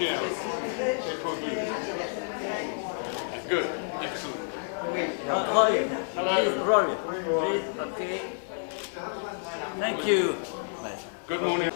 cher. C'est pour vous. Good. Excellent. Roy, please, Roy. Please, okay. Thank you. Good morning.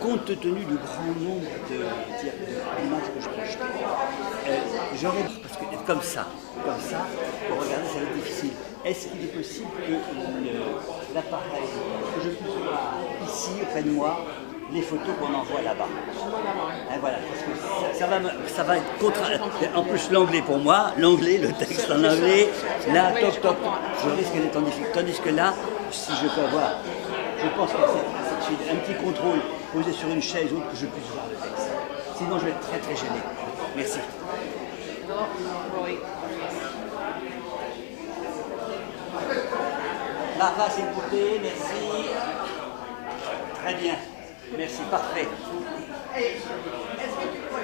Compte tenu du grand nombre d'images que je projette, j'aurais dit, parce que comme ça, pour regarder, ça va être difficile. Est-ce qu'il est possible que l'appareil, que je puisse voir ici, auprès de moi, les photos qu'on envoie là-bas? Voilà, parce que ça va être contre. En plus, l'anglais pour moi, le texte en anglais, là, top, je risque d'être en difficulté. Tandis que là, si je peux avoir, je pense qu'à cette suite, un petit contrôle posé sur une chaise ou autre, que je puisse voir le texte. Sinon, je vais être très très gêné. Merci. Marva, s'il vous plaît, merci. Très bien. Merci, parfait. Est-ce que tu pourrais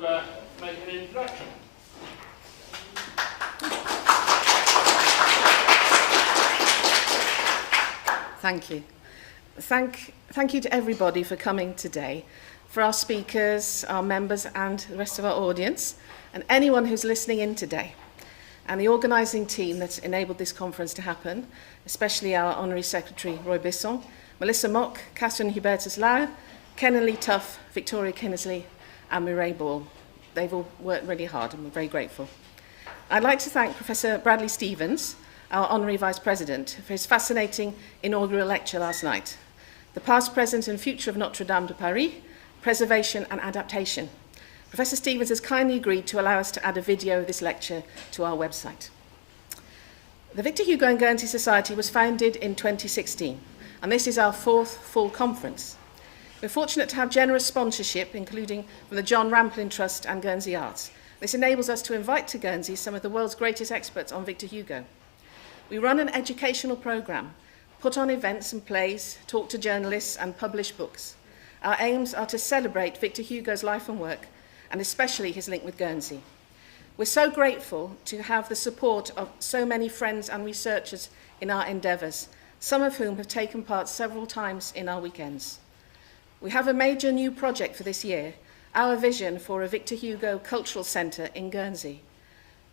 make an introduction. Thank you. Thank you to everybody for coming today, for our speakers, our members and the rest of our audience, and anyone who's listening in today, and the organising team that's enabled this conference to happen, especially our Honorary Secretary Roy Besson, Melissa Mock, Catherine Hubertus-Lau, Kenan Lee Tuff, Victoria Kinnersley and Mireille Ball. They've all worked really hard and we're very grateful. I'd like to thank Professor Bradley Stevens, our Honorary Vice President, for his fascinating inaugural lecture last night, The Past, Present and Future of Notre-Dame de Paris, Preservation and Adaptation. Professor Stevens has kindly agreed to allow us to add a video of this lecture to our website. The Victor Hugo and Guernsey Society was founded in 2016, and this is our 4th full conference. We're fortunate to have generous sponsorship, including from the John Ramplin Trust and Guernsey Arts. This enables us to invite to Guernsey some of the world's greatest experts on Victor Hugo. We run an educational programme, put on events and plays, talk to journalists and publish books. Our aims are to celebrate Victor Hugo's life and work, and especially his link with Guernsey. We're so grateful to have the support of so many friends and researchers in our endeavours, some of whom have taken part several times in our weekends. We have a major new project for this year, our vision for a Victor Hugo Cultural Centre in Guernsey.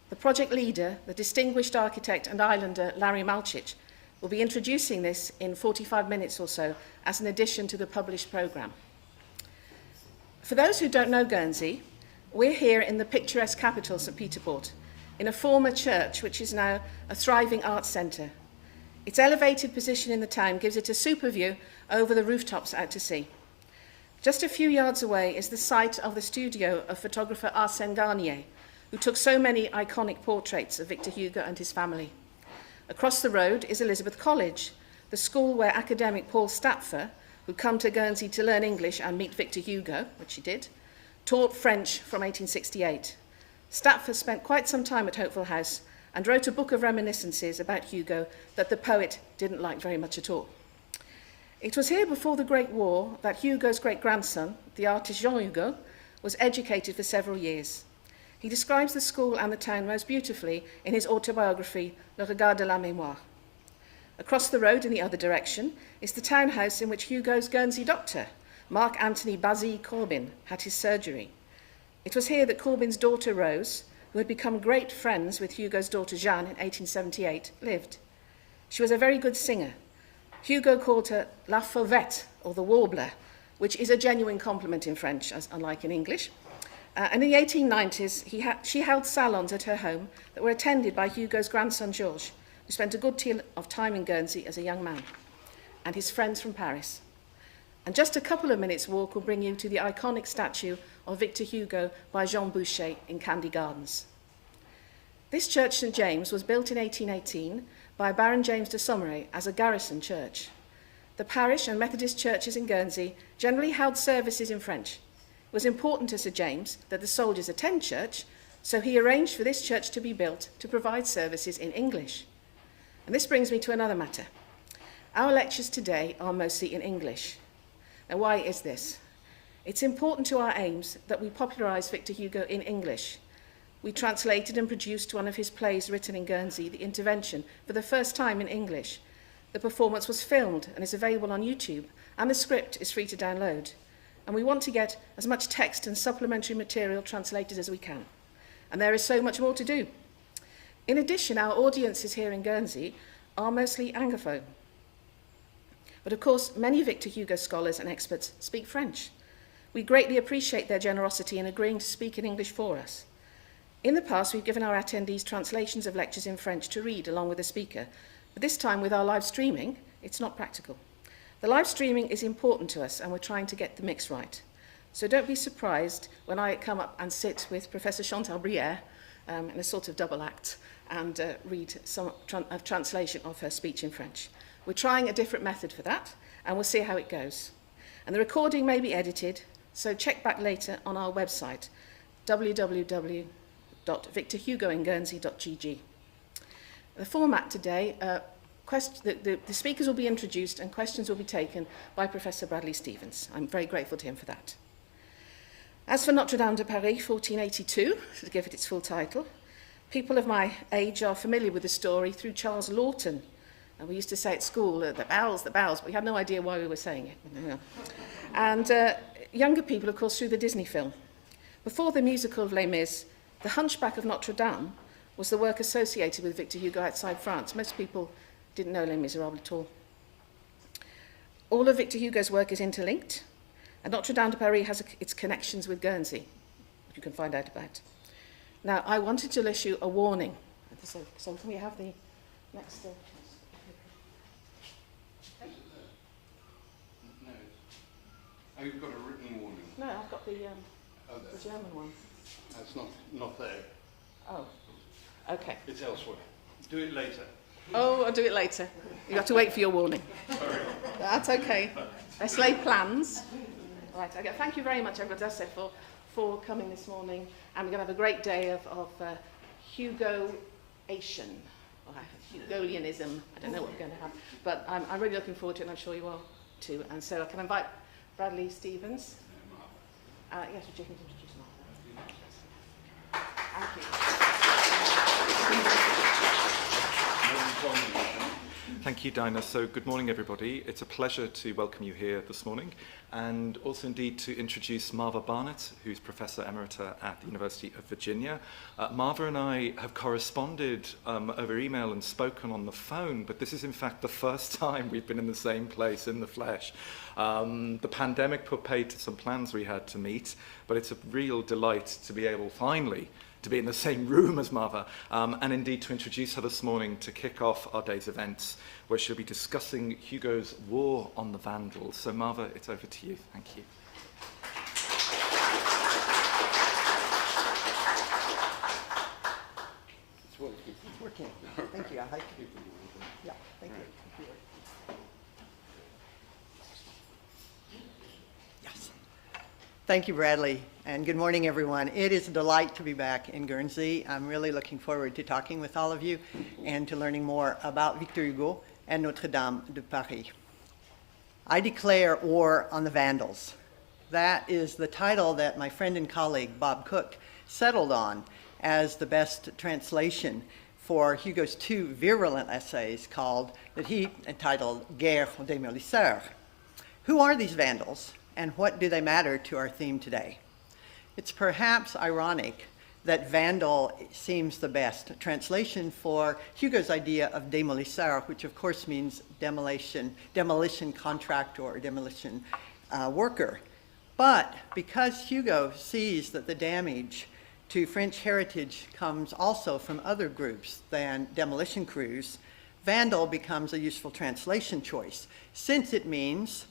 The project leader, the distinguished architect and islander Larry Malchich, will be introducing this in 45 minutes or so as an addition to the published programme. For those who don't know Guernsey, we're here in the picturesque capital, St. Peter Port, in a former church which is now a thriving arts centre. Its elevated position in the town gives it a super view over the rooftops out to sea. Just a few yards away is the site of the studio of photographer Arsène Garnier, who took so many iconic portraits of Victor Hugo and his family. Across the road is Elizabeth College, the school where academic Paul Stapfer, who come to Guernsey to learn English and meet Victor Hugo, which he did, taught French from 1868. Stapfer spent quite some time at Hopeville House and wrote a book of reminiscences about Hugo that the poet didn't like very much at all. It was here before the Great War that Hugo's great-grandson, the artist Jean Hugo, was educated for several years. He describes the school and the town most beautifully in his autobiography, Le Regard de la Mémoire. Across the road in the other direction is the townhouse in which Hugo's Guernsey doctor, Mark Anthony Basile Corbin, had his surgery. It was here that Corbin's daughter Rose, who had become great friends with Hugo's daughter Jeanne in 1878, lived. She was a very good singer. Hugo called her La Fauvette, or the warbler, which is a genuine compliment in French, unlike in English. And in the 1890s, she held salons at her home that were attended by Hugo's grandson Georges, who spent a good deal of time in Guernsey as a young man, and his friends from Paris. And just a couple of minutes' walk will bring you to the iconic statue of Victor Hugo by Jean Boucher in Candy Gardens. This church, St. James, was built in 1818 by Baron James de Sommeray as a garrison church. The parish and Methodist churches in Guernsey generally held services in French. It was important to Sir James that the soldiers attend church, so he arranged for this church to be built to provide services in English. And this brings me to another matter. Our lectures today are mostly in English. Now, why is this? It's important to our aims that we popularise Victor Hugo in English. We translated and produced one of his plays written in Guernsey, The Intervention, for the first time in English. The performance was filmed and is available on YouTube, and the script is free to download. And we want to get as much text and supplementary material translated as we can. And there is so much more to do. In addition, our audiences here in Guernsey are mostly Anglophone. But of course, many Victor Hugo scholars and experts speak French. We greatly appreciate their generosity in agreeing to speak in English for us. In the past, we've given our attendees translations of lectures in French to read along with the speaker, but this time with our live streaming, it's not practical. The live streaming is important to us, and we're trying to get the mix right. So don't be surprised when I come up and sit with Professor Chantal Brière in a sort of double act and read a translation of her speech in French. We're trying a different method for that, and we'll see how it goes. And the recording may be edited, so check back later on our website, www.victorhugoandguernsey.gg. The format today, the speakers will be introduced and questions will be taken by Professor Bradley Stevens. I'm very grateful to him for that. As for Notre-Dame de Paris, 1482, to give it its full title, people of my age are familiar with the story through Charles Laughton. And we used to say at school, the bells, but we had no idea why we were saying it. And younger people, of course, through the Disney film. Before the musical of Les Mis, The Hunchback of Notre Dame was the work associated with Victor Hugo outside France. Most people didn't know Les Miserables at all. All of Victor Hugo's work is interlinked, and Notre Dame de Paris has its connections with Guernsey, which you can find out about. Now, I wanted to issue a warning. So can we have the next... No. Oh, you've got a written warning. No, I've got the German one. That's not there. Oh, okay. It's elsewhere. Do it later. Oh, I'll do it later. You have to wait for your warning. Sorry. That's okay. Let's lay plans. Right, okay. Thank you very much, everybody, for coming this morning. And we're going to have a great day of Hugo-ation, or Hugolianism. I don't know what we're going to have. But I'm really looking forward to it, and I'm sure you are too. And so I can invite Bradley Stevens. Yes, would you introduce Marva? Thank you. Thank you, Dinah. So good morning, everybody. It's a pleasure to welcome you here this morning, and also indeed to introduce Marva Barnett, who's Professor Emerita at the University of Virginia. Marva and I have corresponded over email and spoken on the phone, but this is in fact the first time we've been in the same place in the flesh. The pandemic put paid to some plans we had to meet, but it's a real delight to be able finally to be in the same room as Marva, and indeed to introduce her this morning to kick off our day's events, where she'll be discussing Hugo's War on the Vandals. So Marva, it's over to you. Thank you. It's working. Thank you. I like it. Yeah, thank you. Yes. Thank you, Bradley, and good morning, everyone. It is a delight to be back in Guernsey. I'm really looking forward to talking with all of you and to learning more about Victor Hugo and Notre-Dame de Paris. I declare war on the Vandals. That is the title that my friend and colleague Bob Cook settled on as the best translation for Hugo's two virulent essays that he entitled Guerre des Molisseurs. Who are these Vandals, and what do they matter to our theme today? It's perhaps ironic that Vandal seems the best translation for Hugo's idea of démolisseur, which of course means demolition contractor or demolition worker. But because Hugo sees that the damage to French heritage comes also from other groups than demolition crews, Vandal becomes a useful translation choice, since it means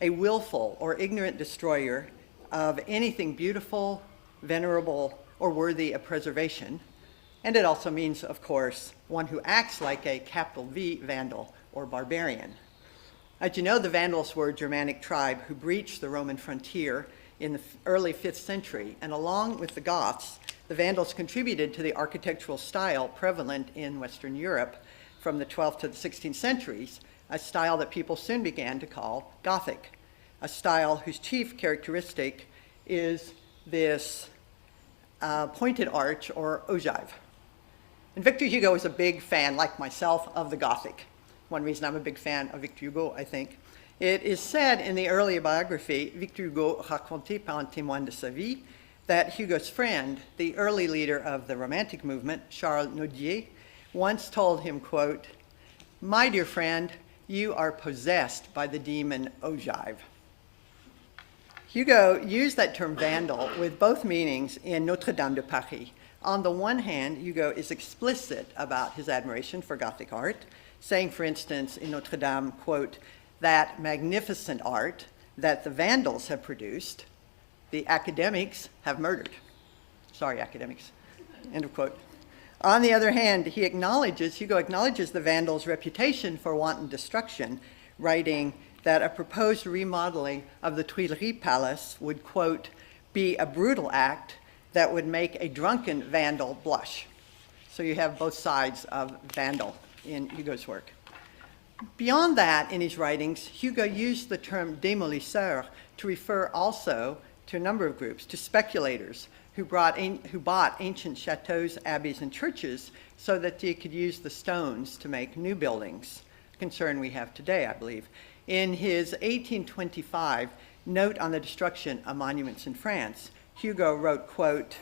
a willful or ignorant destroyer of anything beautiful, venerable, or worthy of preservation. And it also means, of course, one who acts like a capital V Vandal or barbarian. As you know, the Vandals were a Germanic tribe who breached the Roman frontier in the early 5th century, and along with the Goths, the Vandals contributed to the architectural style prevalent in Western Europe from the 12th to the 16th centuries, a style that people soon began to call Gothic, a style whose chief characteristic is this pointed arch or ogive. And Victor Hugo is a big fan, like myself, of the Gothic. One reason I'm a big fan of Victor Hugo, I think. It is said in the early biography, Victor Hugo raconté par un témoin de sa vie, that Hugo's friend, the early leader of the Romantic movement, Charles Nodier, once told him, quote, "My dear friend, you are possessed by the demon ogive." Hugo used that term Vandal with both meanings in Notre-Dame de Paris. On the one hand, Hugo is explicit about his admiration for Gothic art, saying, for instance, in Notre-Dame, quote, "That magnificent art that the Vandals have produced, the academics have murdered." Sorry, academics, end of quote. On the other hand, Hugo acknowledges the Vandals' reputation for wanton destruction, writing that a proposed remodeling of the Tuileries Palace would, quote, "be a brutal act that would make a drunken Vandal blush." So you have both sides of Vandal in Hugo's work. Beyond that, in his writings, Hugo used the term démolisseur to refer also to a number of groups, to speculators who bought ancient chateaus, abbeys, and churches so that they could use the stones to make new buildings, a concern we have today, I believe. In his 1825 note on the destruction of monuments in France, Hugo wrote, quote,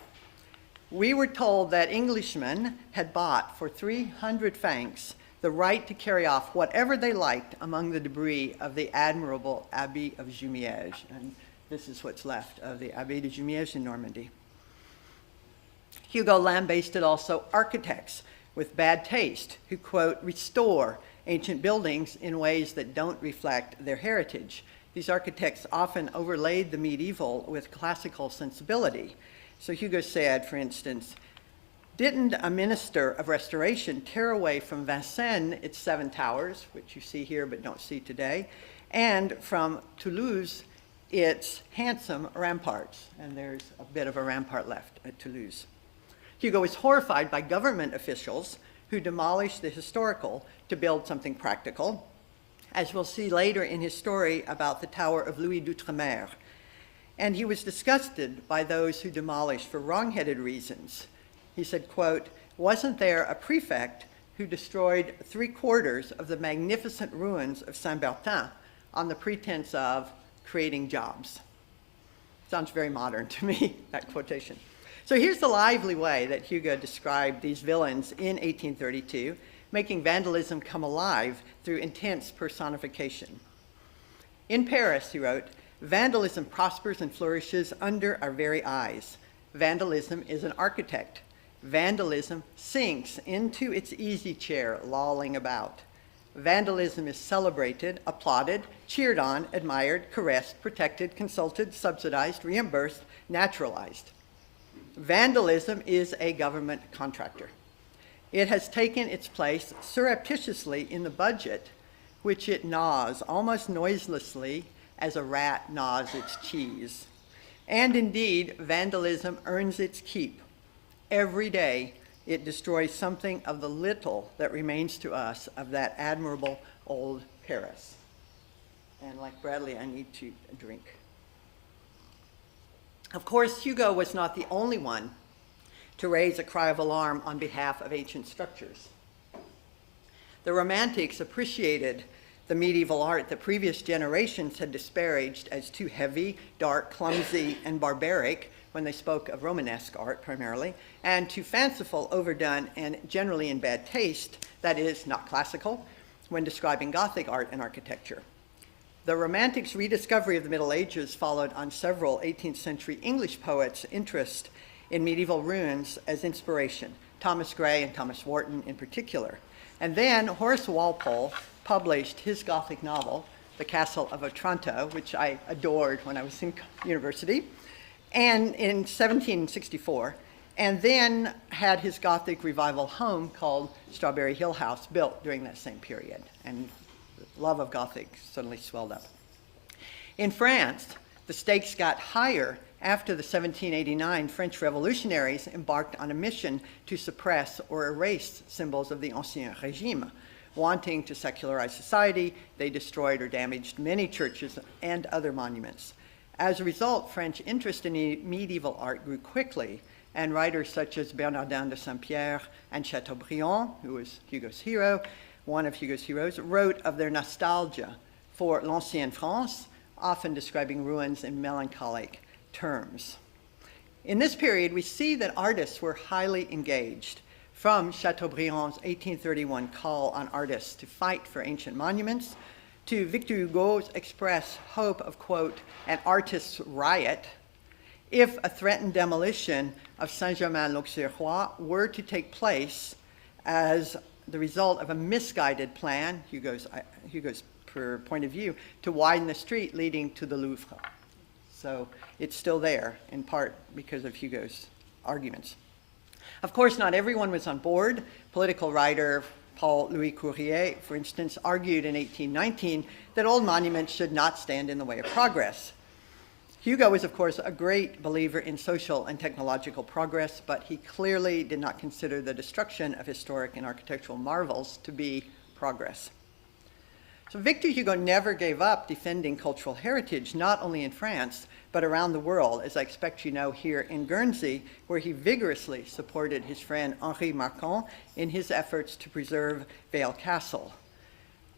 "We were told that Englishmen had bought for 300 francs the right to carry off whatever they liked among the debris of the admirable Abbey of Jumièges." And this is what's left of the Abbey de Jumièges in Normandy. Hugo lambasted also architects with bad taste who, quote, "restore ancient buildings in ways that don't reflect their heritage." These architects often overlaid the medieval with classical sensibility. So Hugo said, for instance, "Didn't a minister of restoration tear away from Vincennes its 7 towers," which you see here but don't see today, and from Toulouse its handsome ramparts? And there's a bit of a rampart left at Toulouse. Hugo was horrified by government officials who demolished the historical to build something practical, as we'll see later in his story about the Tower of Louis d'Outremer. And he was disgusted by those who demolished for wrong-headed reasons. He said, quote, "Wasn't there a prefect who destroyed 3/4 of the magnificent ruins of Saint-Bertin on the pretense of creating jobs?" Sounds very modern to me, that quotation. So here's the lively way that Hugo described these villains in 1832, making vandalism come alive through intense personification. In Paris, he wrote, "Vandalism prospers and flourishes under our very eyes. Vandalism is an architect. Vandalism sinks into its easy chair, lolling about. Vandalism is celebrated, applauded, cheered on, admired, caressed, protected, consulted, subsidized, reimbursed, naturalized. Vandalism is a government contractor. It has taken its place surreptitiously in the budget, which it gnaws almost noiselessly as a rat gnaws its cheese. And indeed, vandalism earns its keep. Every day, it destroys something of the little that remains to us of that admirable old Paris." And like Bradley, I need to drink. Of course, Hugo was not the only one to raise a cry of alarm on behalf of ancient structures. The Romantics appreciated the medieval art that previous generations had disparaged as too heavy, dark, clumsy, and barbaric when they spoke of Romanesque art primarily, and too fanciful, overdone, and generally in bad taste, that is, not classical, when describing Gothic art and architecture. The Romantics' rediscovery of the Middle Ages followed on several 18th century English poets' interest in medieval ruins as inspiration, Thomas Gray and Thomas Warton in particular. And then Horace Walpole published his Gothic novel, The Castle of Otranto, which I adored when I was in university, and in 1764, and then had his Gothic revival home called Strawberry Hill House built during that same period. And love of Gothic suddenly swelled up. In France, the stakes got higher after the 1789 French revolutionaries embarked on a mission to suppress or erase symbols of the Ancien Régime. Wanting to secularize society, they destroyed or damaged many churches and other monuments. As a result, French interest in medieval art grew quickly, and writers such as Bernardin de Saint-Pierre and Chateaubriand, who was Hugo's hero, one of Hugo's heroes, wrote of their nostalgia for l'ancienne France, often describing ruins in melancholic terms. In this period, we see that artists were highly engaged, from Chateaubriand's 1831 call on artists to fight for ancient monuments, to Victor Hugo's express hope of, quote, "an artist's riot," if a threatened demolition of Saint-Germain-l'Auxerrois were to take place as the result of a misguided plan, Hugo's point of view, to widen the street leading to the Louvre. So it's still there, in part because of Hugo's arguments. Of course, not everyone was on board. Political writer Paul-Louis Courier, for instance, argued in 1819 that old monuments should not stand in the way of progress. Hugo was, of course, a great believer in social and technological progress, but he clearly did not consider the destruction of historic and architectural marvels to be progress. So Victor Hugo never gave up defending cultural heritage, not only in France, but around the world, as I expect you know here in Guernsey, where he vigorously supported his friend Henri Marcon in his efforts to preserve Vale Castle.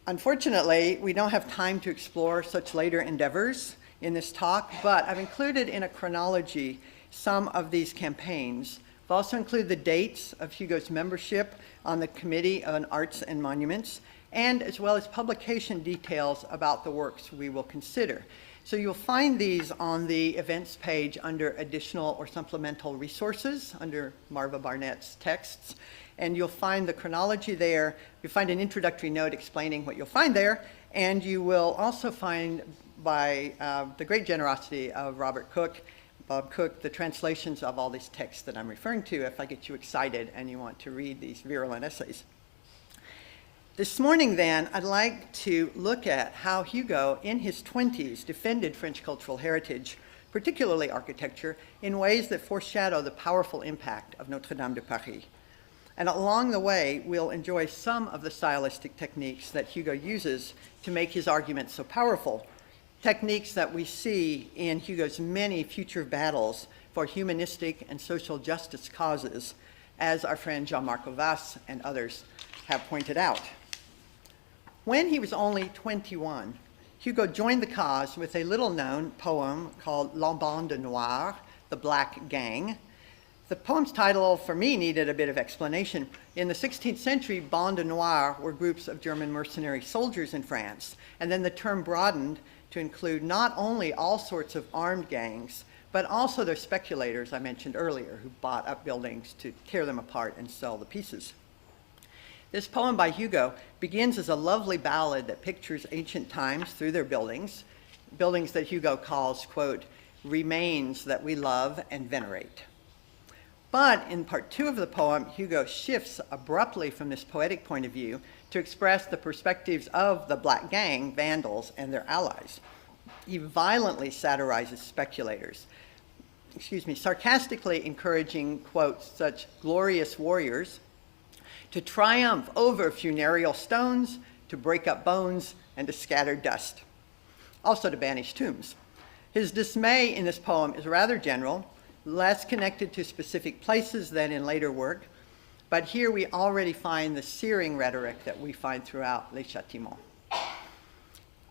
Unfortunately, we don't have time to explore such later endeavors in this talk, but I've included in a chronology some of these campaigns. I've also included the dates of Hugo's membership on the Committee on Arts and Monuments, and as well as publication details about the works we will consider. So you'll find these on the events page under additional or supplemental resources under Marva Barnett's texts. And you'll find the chronology there. You'll find an introductory note explaining what you'll find there. And you will also find, by the great generosity of Bob Cook, the translations of all these texts that I'm referring to if I get you excited and you want to read these virulent essays. This morning, then, I'd like to look at how Hugo, in his 20s, defended French cultural heritage, particularly architecture, in ways that foreshadow the powerful impact of Notre-Dame de Paris. And along the way, we'll enjoy some of the stylistic techniques that Hugo uses to make his arguments so powerful, techniques that we see in Hugo's many future battles for humanistic and social justice causes, as our friend Jean-Marc Auvasse and others have pointed out. When he was only 21, Hugo joined the cause with a little-known poem called La Bande Noire, The Black Gang. The poem's title, for me, needed a bit of explanation. In the 16th century, Bande Noire were groups of German mercenary soldiers in France, and then the term broadened to include not only all sorts of armed gangs, but also their speculators I mentioned earlier, who bought up buildings to tear them apart and sell the pieces. This poem by Hugo begins as a lovely ballad that pictures ancient times through their buildings that Hugo calls, quote, remains that we love and venerate. But in part 2 of the poem, Hugo shifts abruptly from this poetic point of view to express the perspectives of the Black Gang, Vandals, and their allies. He violently satirizes speculators, sarcastically encouraging, quote, such glorious warriors to triumph over funereal stones, to break up bones, and to scatter dust, also to banish tombs. His dismay in this poem is rather general, less connected to specific places than in later work, but here we already find the searing rhetoric that we find throughout Les Châtiments.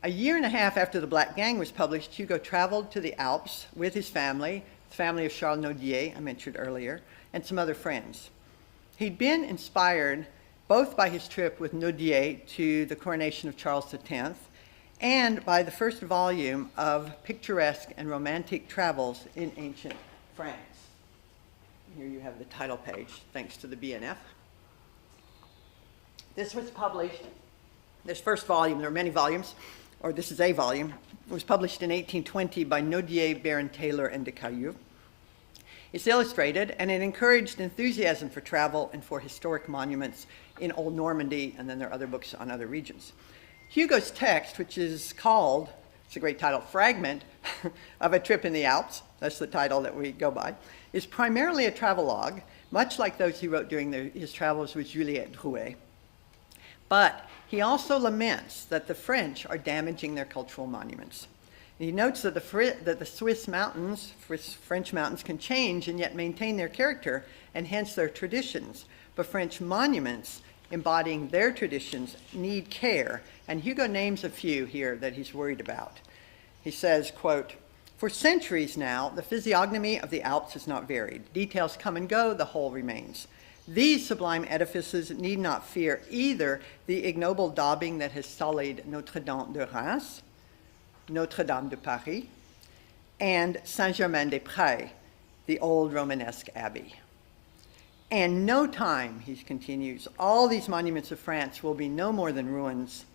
A year and a half after The Black Gang was published, Hugo traveled to the Alps with his family, the family of Charles Nodier, I mentioned earlier, and some other friends. He'd been inspired both by his trip with Nodier to the coronation of Charles X and by the first volume of picturesque and romantic travels in ancient France. Here you have the title page, thanks to the BNF. This was published, this first volume, there are many volumes, or this is a volume, it was published in 1820 by Nodier, Baron Taylor, and de Caillou. It's illustrated, and it encouraged enthusiasm for travel and for historic monuments in Old Normandy, and then there are other books on other regions. Hugo's text, which is called, it's a great title, Fragment of a Trip in the Alps, that's the title that we go by, is primarily a travelogue, much like those he wrote during his travels with Juliette Drouet. But he also laments that the French are damaging their cultural monuments. And he notes that the French mountains can change and yet maintain their character and hence their traditions. But French monuments embodying their traditions need care. And Hugo names a few here that he's worried about. He says, quote, for centuries now, the physiognomy of the Alps has not varied. Details come and go, the whole remains. These sublime edifices need not fear either the ignoble daubing that has sullied Notre-Dame de Reims, Notre-Dame de Paris, and Saint-Germain-des-Prés, the old Romanesque abbey. And no time, he continues, all these monuments of France will be no more than ruins.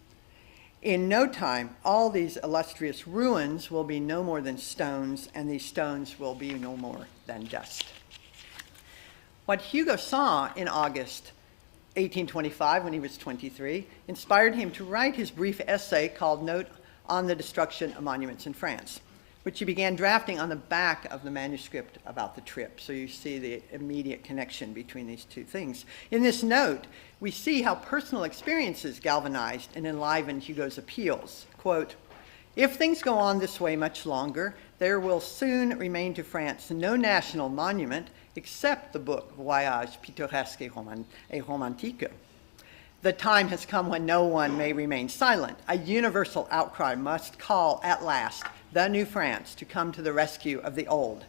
In no time, all these illustrious ruins will be no more than stones, and these stones will be no more than dust. What Hugo saw in August 1825, when he was 23, inspired him to write his brief essay called Note on the Destruction of Monuments in France, which he began drafting on the back of the manuscript about the trip. So you see the immediate connection between these two things. In this note, we see how personal experiences galvanized and enlivened Hugo's appeals. Quote, if things go on this way much longer, there will soon remain to France no national monument except the book Voyage pittoresque et romantique. The time has come when no one may remain silent. A universal outcry must call at last the new France to come to the rescue of the old.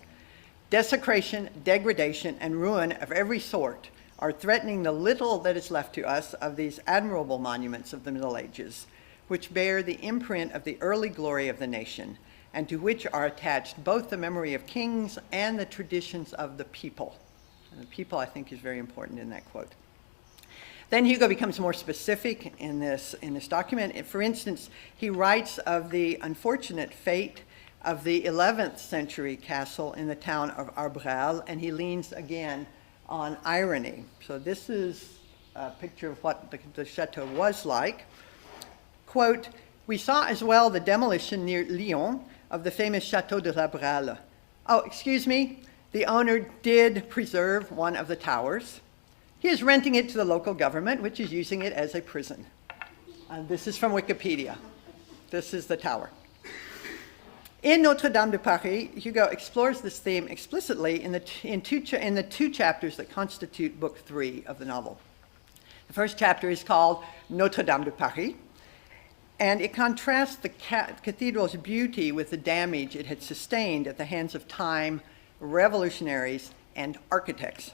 Desecration, degradation, and ruin of every sort are threatening the little that is left to us of these admirable monuments of the Middle Ages, which bear the imprint of the early glory of the nation, and to which are attached both the memory of kings and the traditions of the people. And the people, I think, is very important in that quote. Then Hugo becomes more specific in this document. For instance, he writes of the unfortunate fate of the 11th century castle in the town of Arbrel, and he leans again on irony. So this is a picture of what the chateau was like. Quote, "We saw as well the demolition near Lyon of the famous Chateau de l'Arbrel. Oh, excuse me, the owner did preserve one of the towers. He is renting it to the local government, which is using it as a prison." This is from Wikipedia. This is the tower. In Notre-Dame de Paris, Hugo explores this theme explicitly in the two chapters that constitute Book 3 of the novel. The first chapter is called Notre-Dame de Paris, and it contrasts the cathedral's beauty with the damage it had sustained at the hands of time, revolutionaries, and architects.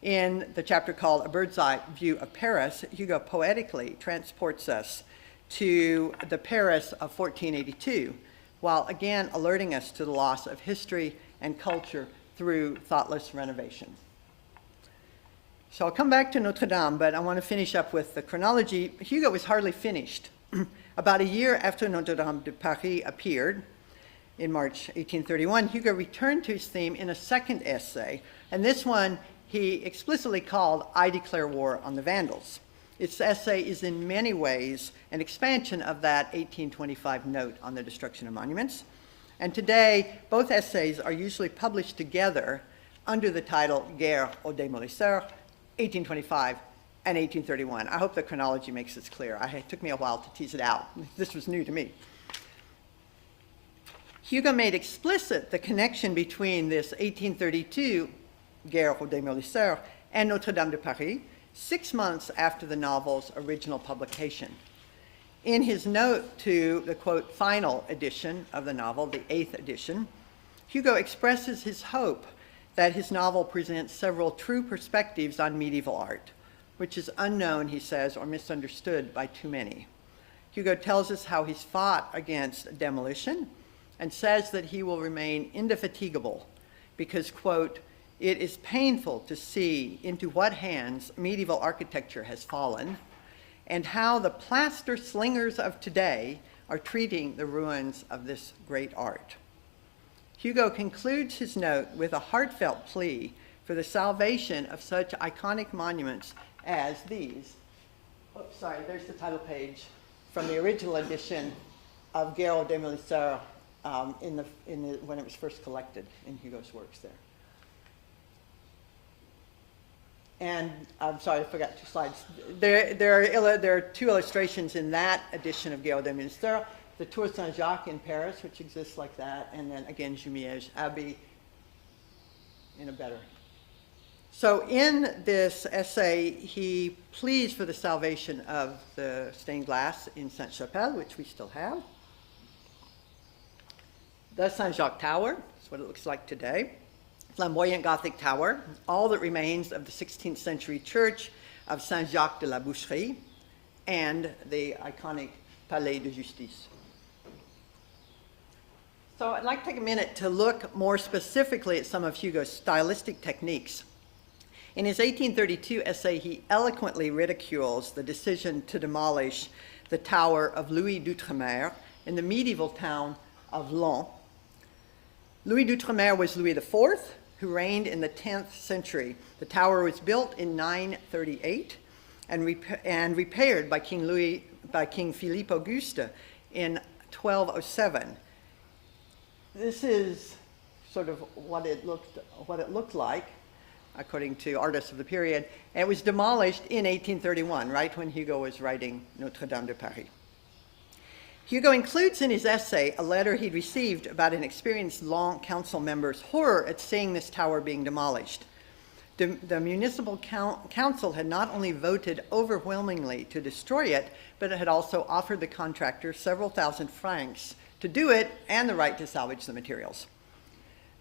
In the chapter called A Bird's Eye View of Paris, Hugo poetically transports us to the Paris of 1482, while again alerting us to the loss of history and culture through thoughtless renovation. So I'll come back to Notre Dame, but I want to finish up with the chronology. Hugo was hardly finished. About a year after Notre Dame de Paris appeared, in March 1831, Hugo returned to his theme in a second essay, and this one he explicitly called I Declare War on the Vandals. Its essay is in many ways an expansion of that 1825 note on the destruction of monuments. And today, both essays are usually published together under the title Guerre aux Démolisseurs, 1825 and 1831. I hope the chronology makes this clear. It took me a while to tease it out. This was new to me. Hugo made explicit the connection between this 1832 Guerre aux Démolisseurs and Notre-Dame de Paris, 6 months after the novel's original publication. In his note to the, quote, final edition of the novel, the 8th edition, Hugo expresses his hope that his novel presents several true perspectives on medieval art, which is unknown, he says, or misunderstood by too many. Hugo tells us how he's fought against demolition and says that he will remain indefatigable because, quote, "It is painful to see into what hands medieval architecture has fallen and how the plaster slingers of today are treating the ruins of this great art." Hugo concludes his note with a heartfelt plea for the salvation of such iconic monuments as these. Oops, sorry, there's the title page from the original edition of Guerre aux Démolisseurs when it was first collected in Hugo's works there. And I'm sorry, I forgot 2 slides. There are 2 illustrations in that edition of Guerre aux Démolisseurs, the Tour Saint-Jacques in Paris, which exists like that, and then again Jumièges Abbey in a better. So in this essay, he pleads for the salvation of the stained glass in Sainte-Chapelle, which we still have. The Saint-Jacques Tower is what it looks like today. Flamboyant Gothic tower, all that remains of the 16th century church of Saint-Jacques de la Boucherie, and the iconic Palais de Justice. So I'd like to take a minute to look more specifically at some of Hugo's stylistic techniques. In his 1832 essay, he eloquently ridicules the decision to demolish the tower of Louis d'Outremer in the medieval town of Laon. Louis d'Outremer was Louis IV, who reigned in the 10th century. The tower was built in 938 and repaired by King Philippe Auguste in 1207. This is sort of what it looked like, according to artists of the period. And it was demolished in 1831, right when Hugo was writing Notre-Dame de Paris. Hugo includes in his essay a letter he'd received about an experienced Laon council member's horror at seeing this tower being demolished. The municipal council had not only voted overwhelmingly to destroy it, but it had also offered the contractor several thousand francs to do it and the right to salvage the materials.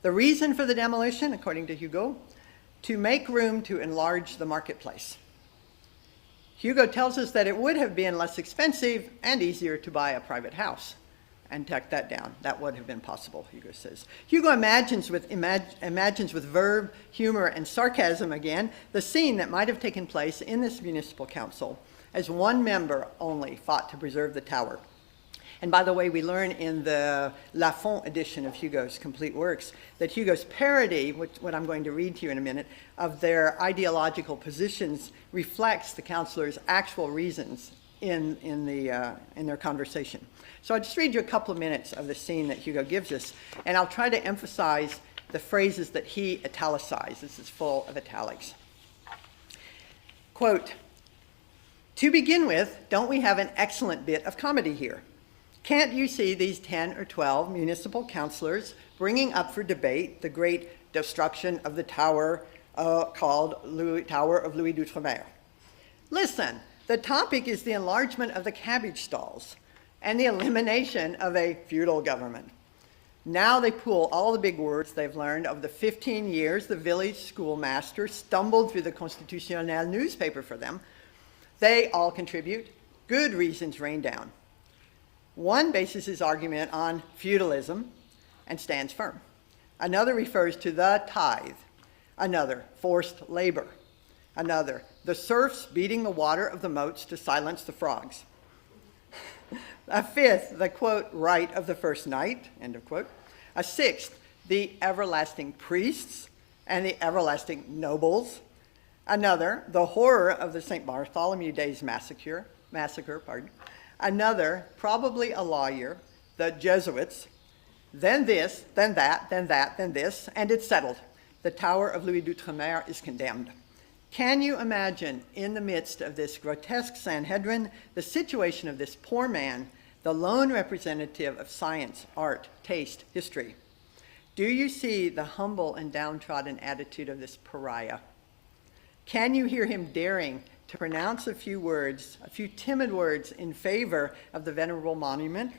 The reason for the demolition, according to Hugo, to make room to enlarge the marketplace. Hugo tells us that it would have been less expensive and easier to buy a private house. And tack that down. That would have been possible, Hugo says. Hugo imagines with verve, humor, and sarcasm again the scene that might have taken place in this municipal council as one member only fought to preserve the tower. And by the way, we learn in the Lafont edition of Hugo's complete works that Hugo's parody, what I'm going to read to you in a minute, of their ideological positions reflects the councilors' actual reasons in their conversation. So I'll just read you a couple of minutes of the scene that Hugo gives us, and I'll try to emphasize the phrases that he italicized. This is full of italics. Quote, "To begin with, don't we have an excellent bit of comedy here? Can't you see these 10 or 12 municipal councillors bringing up for debate the great destruction of the tower called Tower of Louis d'Outre-mer? Listen, the topic is the enlargement of the cabbage stalls and the elimination of a feudal government. Now they pull all the big words they've learned over the 15 years the village schoolmaster stumbled through the Constitutionnel newspaper for them. They all contribute. Good reasons rain down. One bases his argument on feudalism and stands firm. Another refers to the tithe. Another, forced labor. Another, the serfs beating the water of the moats to silence the frogs. A fifth, the, quote, right of the first night, end of quote. A sixth, the everlasting priests and the everlasting nobles. Another, the horror of the St. Bartholomew Day's massacre. Another, probably a lawyer, the Jesuits. Then this, then that, then that, then this, and it's settled. The Tower of Louis d'Outre-mer is condemned. Can you imagine, in the midst of this grotesque Sanhedrin, the situation of this poor man, the lone representative of science, art, taste, history? Do you see the humble and downtrodden attitude of this pariah? Can you hear him daring to pronounce a few words, a few timid words in favor of the venerable monument?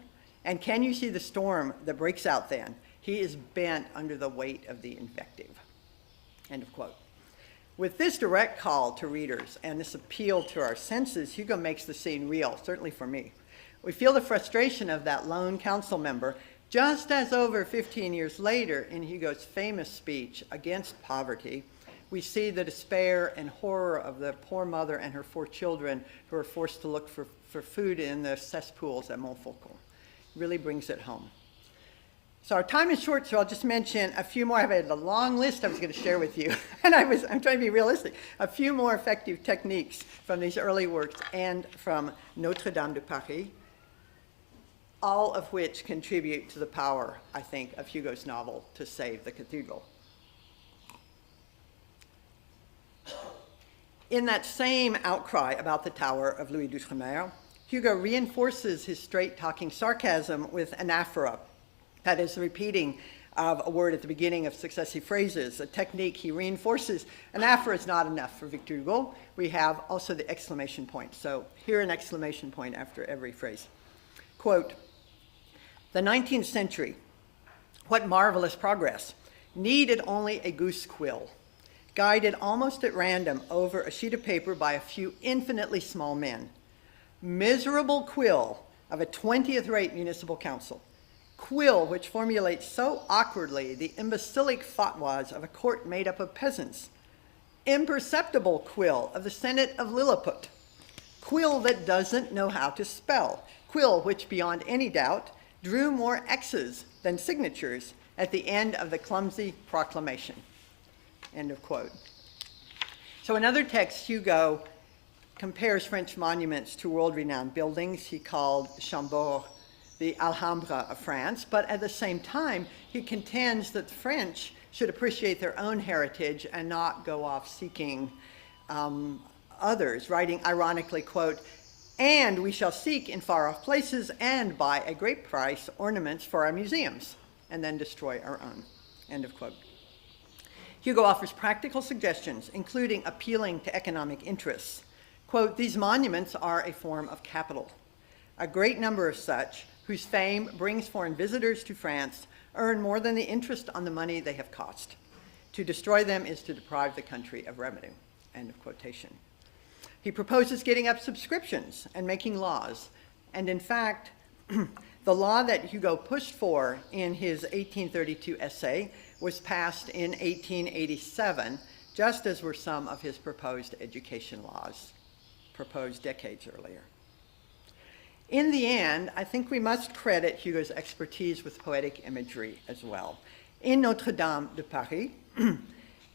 And can you see the storm that breaks out then? He is bent under the weight of the invective. End of quote. With this direct call to readers and this appeal to our senses, Hugo makes the scene real, certainly for me. We feel the frustration of that lone council member, just as over 15 years later in Hugo's famous speech against poverty, we see the despair and horror of the poor mother and her 4 children who are forced to look for food in the cesspools at Montfaucon. Really brings it home. So our time is short, so I'll just mention a few more. I have a long list I was going to share with you, and I'm trying to be realistic. A few more effective techniques from these early works and from Notre-Dame de Paris, all of which contribute to the power, I think, of Hugo's novel to save the cathedral. In that same outcry about the Tower of Louis d'Outre-mer, Hugo reinforces his straight-talking sarcasm with anaphora. That is the repeating of a word at the beginning of successive phrases, a technique he reinforces. Anaphora is not enough for Victor Hugo. We have also the exclamation point. So here an exclamation point after every phrase. Quote, "The 19th century, what marvelous progress, needed only a goose quill, guided almost at random over a sheet of paper by a few infinitely small men. Miserable quill of a 20th-rate municipal council. Quill which formulates so awkwardly the imbecilic fatwas of a court made up of peasants. Imperceptible quill of the Senate of Lilliput. Quill that doesn't know how to spell. Quill which, beyond any doubt, drew more X's than signatures at the end of the clumsy proclamation." End of quote. So in other texts, Hugo compares French monuments to world-renowned buildings. He called Chambord the Alhambra of France, but at the same time, he contends that the French should appreciate their own heritage and not go off seeking others, writing ironically, quote, And we shall seek in far-off places and buy at great price ornaments for our museums, and then destroy our own. End of quote. Hugo offers practical suggestions, including appealing to economic interests. Quote, these monuments are a form of capital. A great number of such, whose fame brings foreign visitors to France, earn more than the interest on the money they have cost. To destroy them is to deprive the country of revenue. End of quotation. He proposes getting up subscriptions and making laws. And in fact, the law that Hugo pushed for in his 1832 essay was passed in 1887, just as were some of his proposed education laws, proposed decades earlier. In the end, I think we must credit Hugo's expertise with poetic imagery as well. In Notre-Dame de Paris,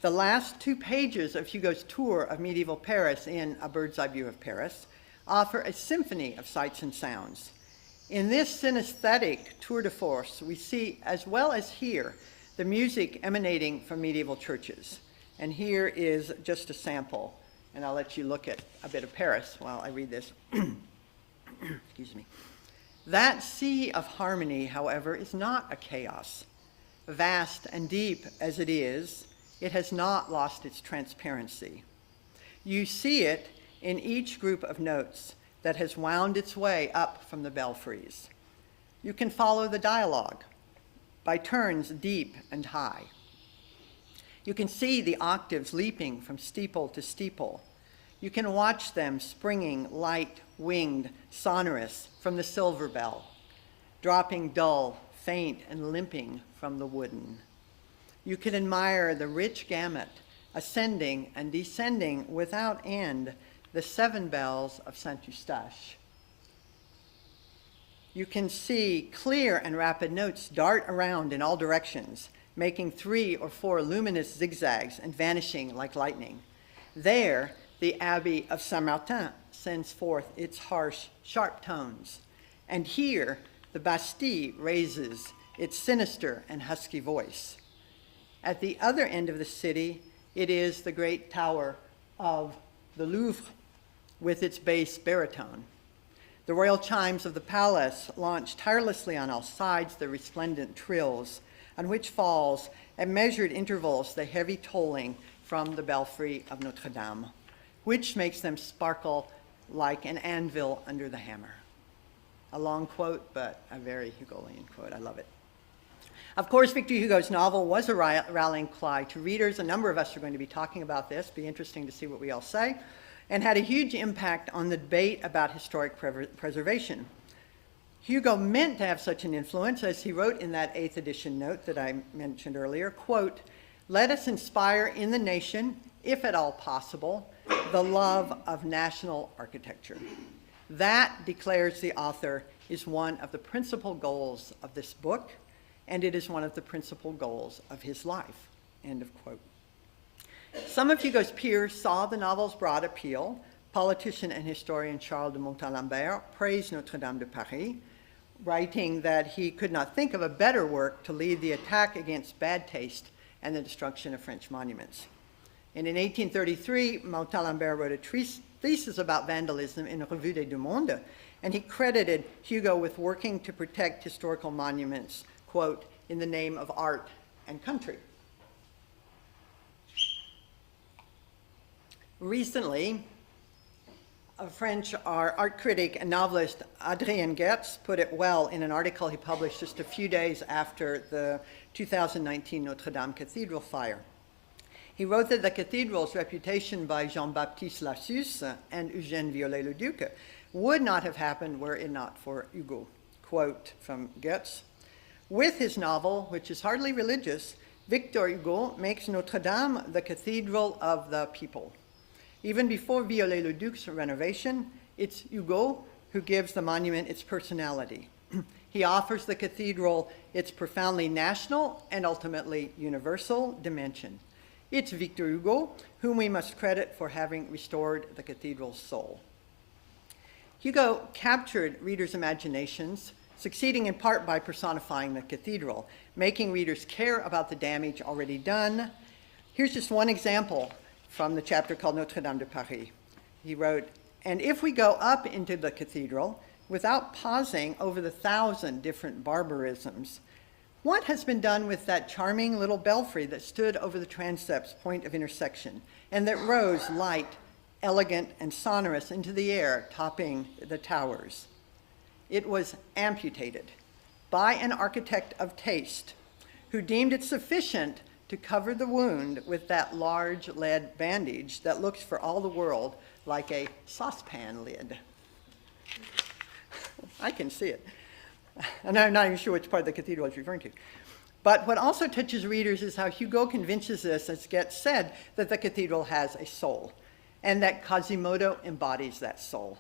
the last 2 pages of Hugo's tour of medieval Paris in A Bird's Eye View of Paris offer a symphony of sights and sounds. In this synesthetic tour de force, we see, as well as hear, the music emanating from medieval churches. And here is just a sample, and I'll let you look at a bit of Paris while I read this. Excuse me. That sea of harmony, however, is not a chaos. Vast and deep as it is, it has not lost its transparency. You see it in each group of notes that has wound its way up from the belfries. You can follow the dialogue, by turns deep and high. You can see the octaves leaping from steeple to steeple. You can watch them springing light, winged, sonorous from the silver bell, dropping dull, faint, and limping from the wooden. You can admire the rich gamut, ascending and descending without end, the 7 bells of Saint-Eustache. You can see clear and rapid notes dart around in all directions, making 3 or 4 luminous zigzags and vanishing like lightning. There, the Abbey of Saint-Martin sends forth its harsh, sharp tones. And here, the Bastille raises its sinister and husky voice. At the other end of the city, it is the great tower of the Louvre with its bass baritone. The royal chimes of the palace launch tirelessly on all sides their resplendent trills, on which falls, at measured intervals, the heavy tolling from the belfry of Notre Dame, which makes them sparkle like an anvil under the hammer. A long quote, but a very Hugoian quote. I love it. Of course, Victor Hugo's novel was a rallying cry to readers. A number of us are going to be talking about this. Be interesting to see what we all say. And had a huge impact on the debate about historic preservation. Hugo meant to have such an influence, as he wrote in that 8th edition note that I mentioned earlier, quote, let us inspire in the nation, if at all possible, the love of national architecture. That, declares the author, is one of the principal goals of this book, and it is one of the principal goals of his life, end of quote. Some of Hugo's peers saw the novel's broad appeal. Politician and historian Charles de Montalembert praised Notre-Dame de Paris, writing that he could not think of a better work to lead the attack against bad taste and the destruction of French monuments. And in 1833, Montalembert wrote a thesis about vandalism in Revue des Deux Mondes, and he credited Hugo with working to protect historical monuments, quote, in the name of art and country. Recently, a French art critic and novelist, Adrien Gertz, put it well in an article he published just a few days after the 2019 Notre-Dame Cathedral fire. He wrote that the cathedral's reputation by Jean-Baptiste Lassus and Eugène Viollet-le-Duc would not have happened were it not for Hugo. Quote from Gertz, with his novel, which is hardly religious, Victor Hugo makes Notre-Dame the cathedral of the people. Even before Viollet-le-Duc's renovation, it's Hugo who gives the monument its personality. He offers the cathedral its profoundly national and ultimately universal dimension. It's Victor Hugo whom we must credit for having restored the cathedral's soul. Hugo captured readers' imaginations, succeeding in part by personifying the cathedral, making readers care about the damage already done. Here's just one example from the chapter called Notre-Dame de Paris. He wrote, And if we go up into the cathedral, without pausing over the 1,000 different barbarisms, what has been done with that charming little belfry that stood over the transept's point of intersection and that rose light, elegant, and sonorous into the air, topping the towers? It was amputated by an architect of taste who deemed it sufficient to cover the wound with that large lead bandage that looks for all the world like a saucepan lid. I can see it. And I'm not even sure which part of the cathedral it's referring to. But what also touches readers is how Hugo convinces us, as gets said, that the cathedral has a soul, and that Quasimodo embodies that soul.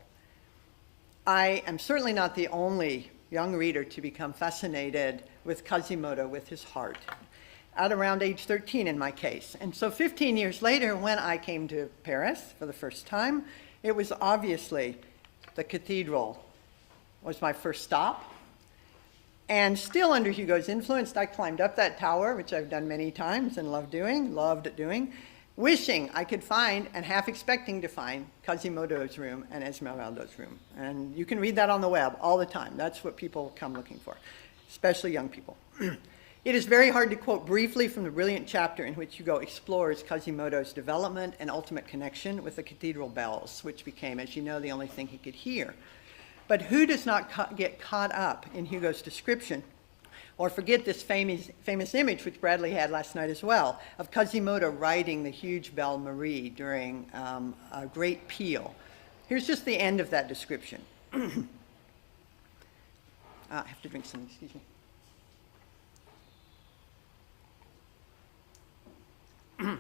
I am certainly not the only young reader to become fascinated with Quasimodo, with his heart, at around age 13 in my case. And so 15 years later, when I came to Paris for the first time, it was obviously the cathedral was my first stop. And still under Hugo's influence, I climbed up that tower, which I've done many times and loved doing, wishing I could find and half expecting to find Quasimodo's room and Esmeralda's room. And you can read that on the web all the time. That's what people come looking for, especially young people. It is very hard to quote briefly from the brilliant chapter in which Hugo explores Quasimodo's development and ultimate connection with the cathedral bells, which became, as you know, the only thing he could hear. But who does not get caught up in Hugo's description or forget this famous image, which Bradley had last night as well, of Quasimodo riding the huge bell Marie during a great peal. Here's just the end of that description. I have to drink some, excuse me.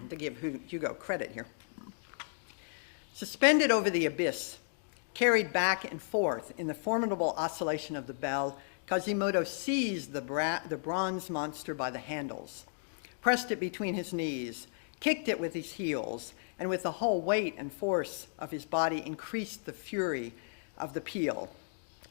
To give Hugo credit here. Suspended over the abyss, carried back and forth in the formidable oscillation of the bell, Quasimodo seized the bronze monster by the handles, pressed it between his knees, kicked it with his heels, and with the whole weight and force of his body increased the fury of the peal.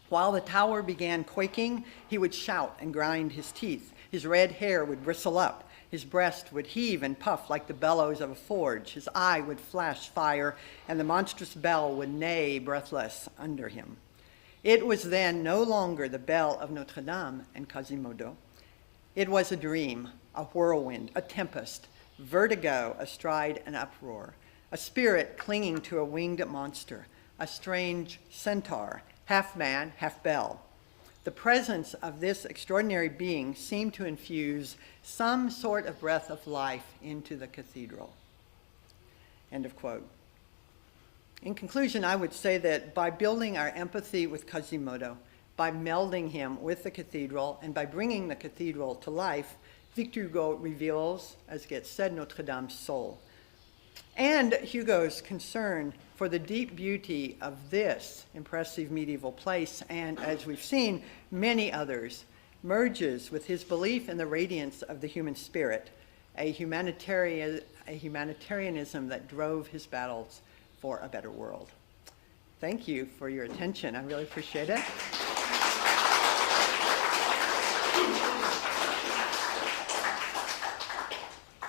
While the tower began quaking, he would shout and grind his teeth. His red hair would bristle up. His breast would heave and puff like the bellows of a forge. His eye would flash fire, and the monstrous bell would neigh breathless under him. It was then no longer the bell of Notre-Dame and Quasimodo. It was a dream, a whirlwind, a tempest, vertigo astride an uproar, a spirit clinging to a winged monster, a strange centaur, half man, half bell. The presence of this extraordinary being seemed to infuse some sort of breath of life into the cathedral. End of quote. In conclusion, I would say that by building our empathy with Quasimodo, by melding him with the cathedral, and by bringing the cathedral to life, Victor Hugo reveals, as gets said, Notre-Dame's soul. And Hugo's concern for the deep beauty of this impressive medieval place, and as we've seen, many others, merges with his belief in the radiance of the human spirit, a humanitarianism that drove his battles for a better world. Thank you for your attention. I really appreciate it.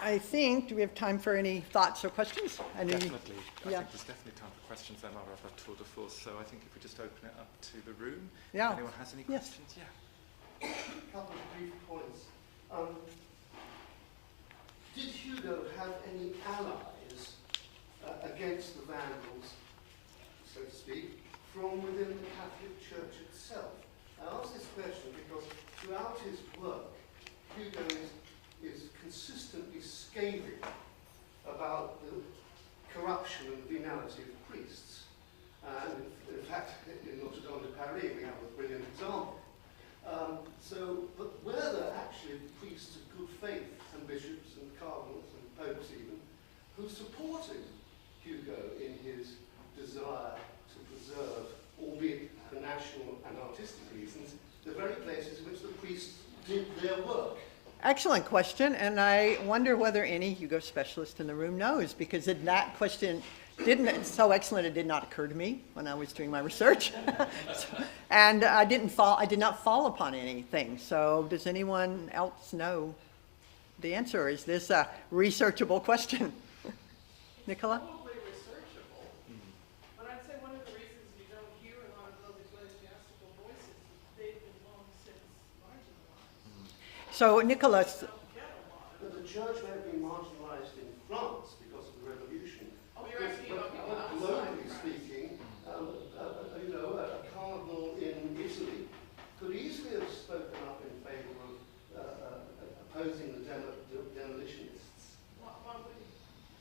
I think, do we have time for any thoughts or questions? Definitely. I Yeah. think there's definitely time for questions then, Marva, of tour de force. So I think if we just open it up to the room. Yeah. If anyone has any Yes. questions? Yeah. A couple of brief points. Did Hugo have any allies against the Vandals, so to speak, from within the Catholic Church itself? I ask this question because throughout his work, Hugo is consistently scathing about the corruption and venality of priests. And in fact, in Notre-Dame de Paris, we have a brilliant example. But were there actually priests of good faith, and bishops and cardinals and popes even, who supported Hugo in his desire to preserve, albeit for national and artistic reasons, the very places in which the priests did their work? Excellent question, and I wonder whether any Hugo specialist in the room knows, because that question it's so excellent it did not occur to me when I was doing my research. And I did not fall upon anything. So does anyone else know the answer? Or is this a researchable question? Nicola? Probably researchable, but I'd say one of the So Nicholas, But the church may have been marginalized in France because of the revolution. But globally speaking, you know, a cardinal in Italy could easily have spoken up in favor of opposing the demolitionists.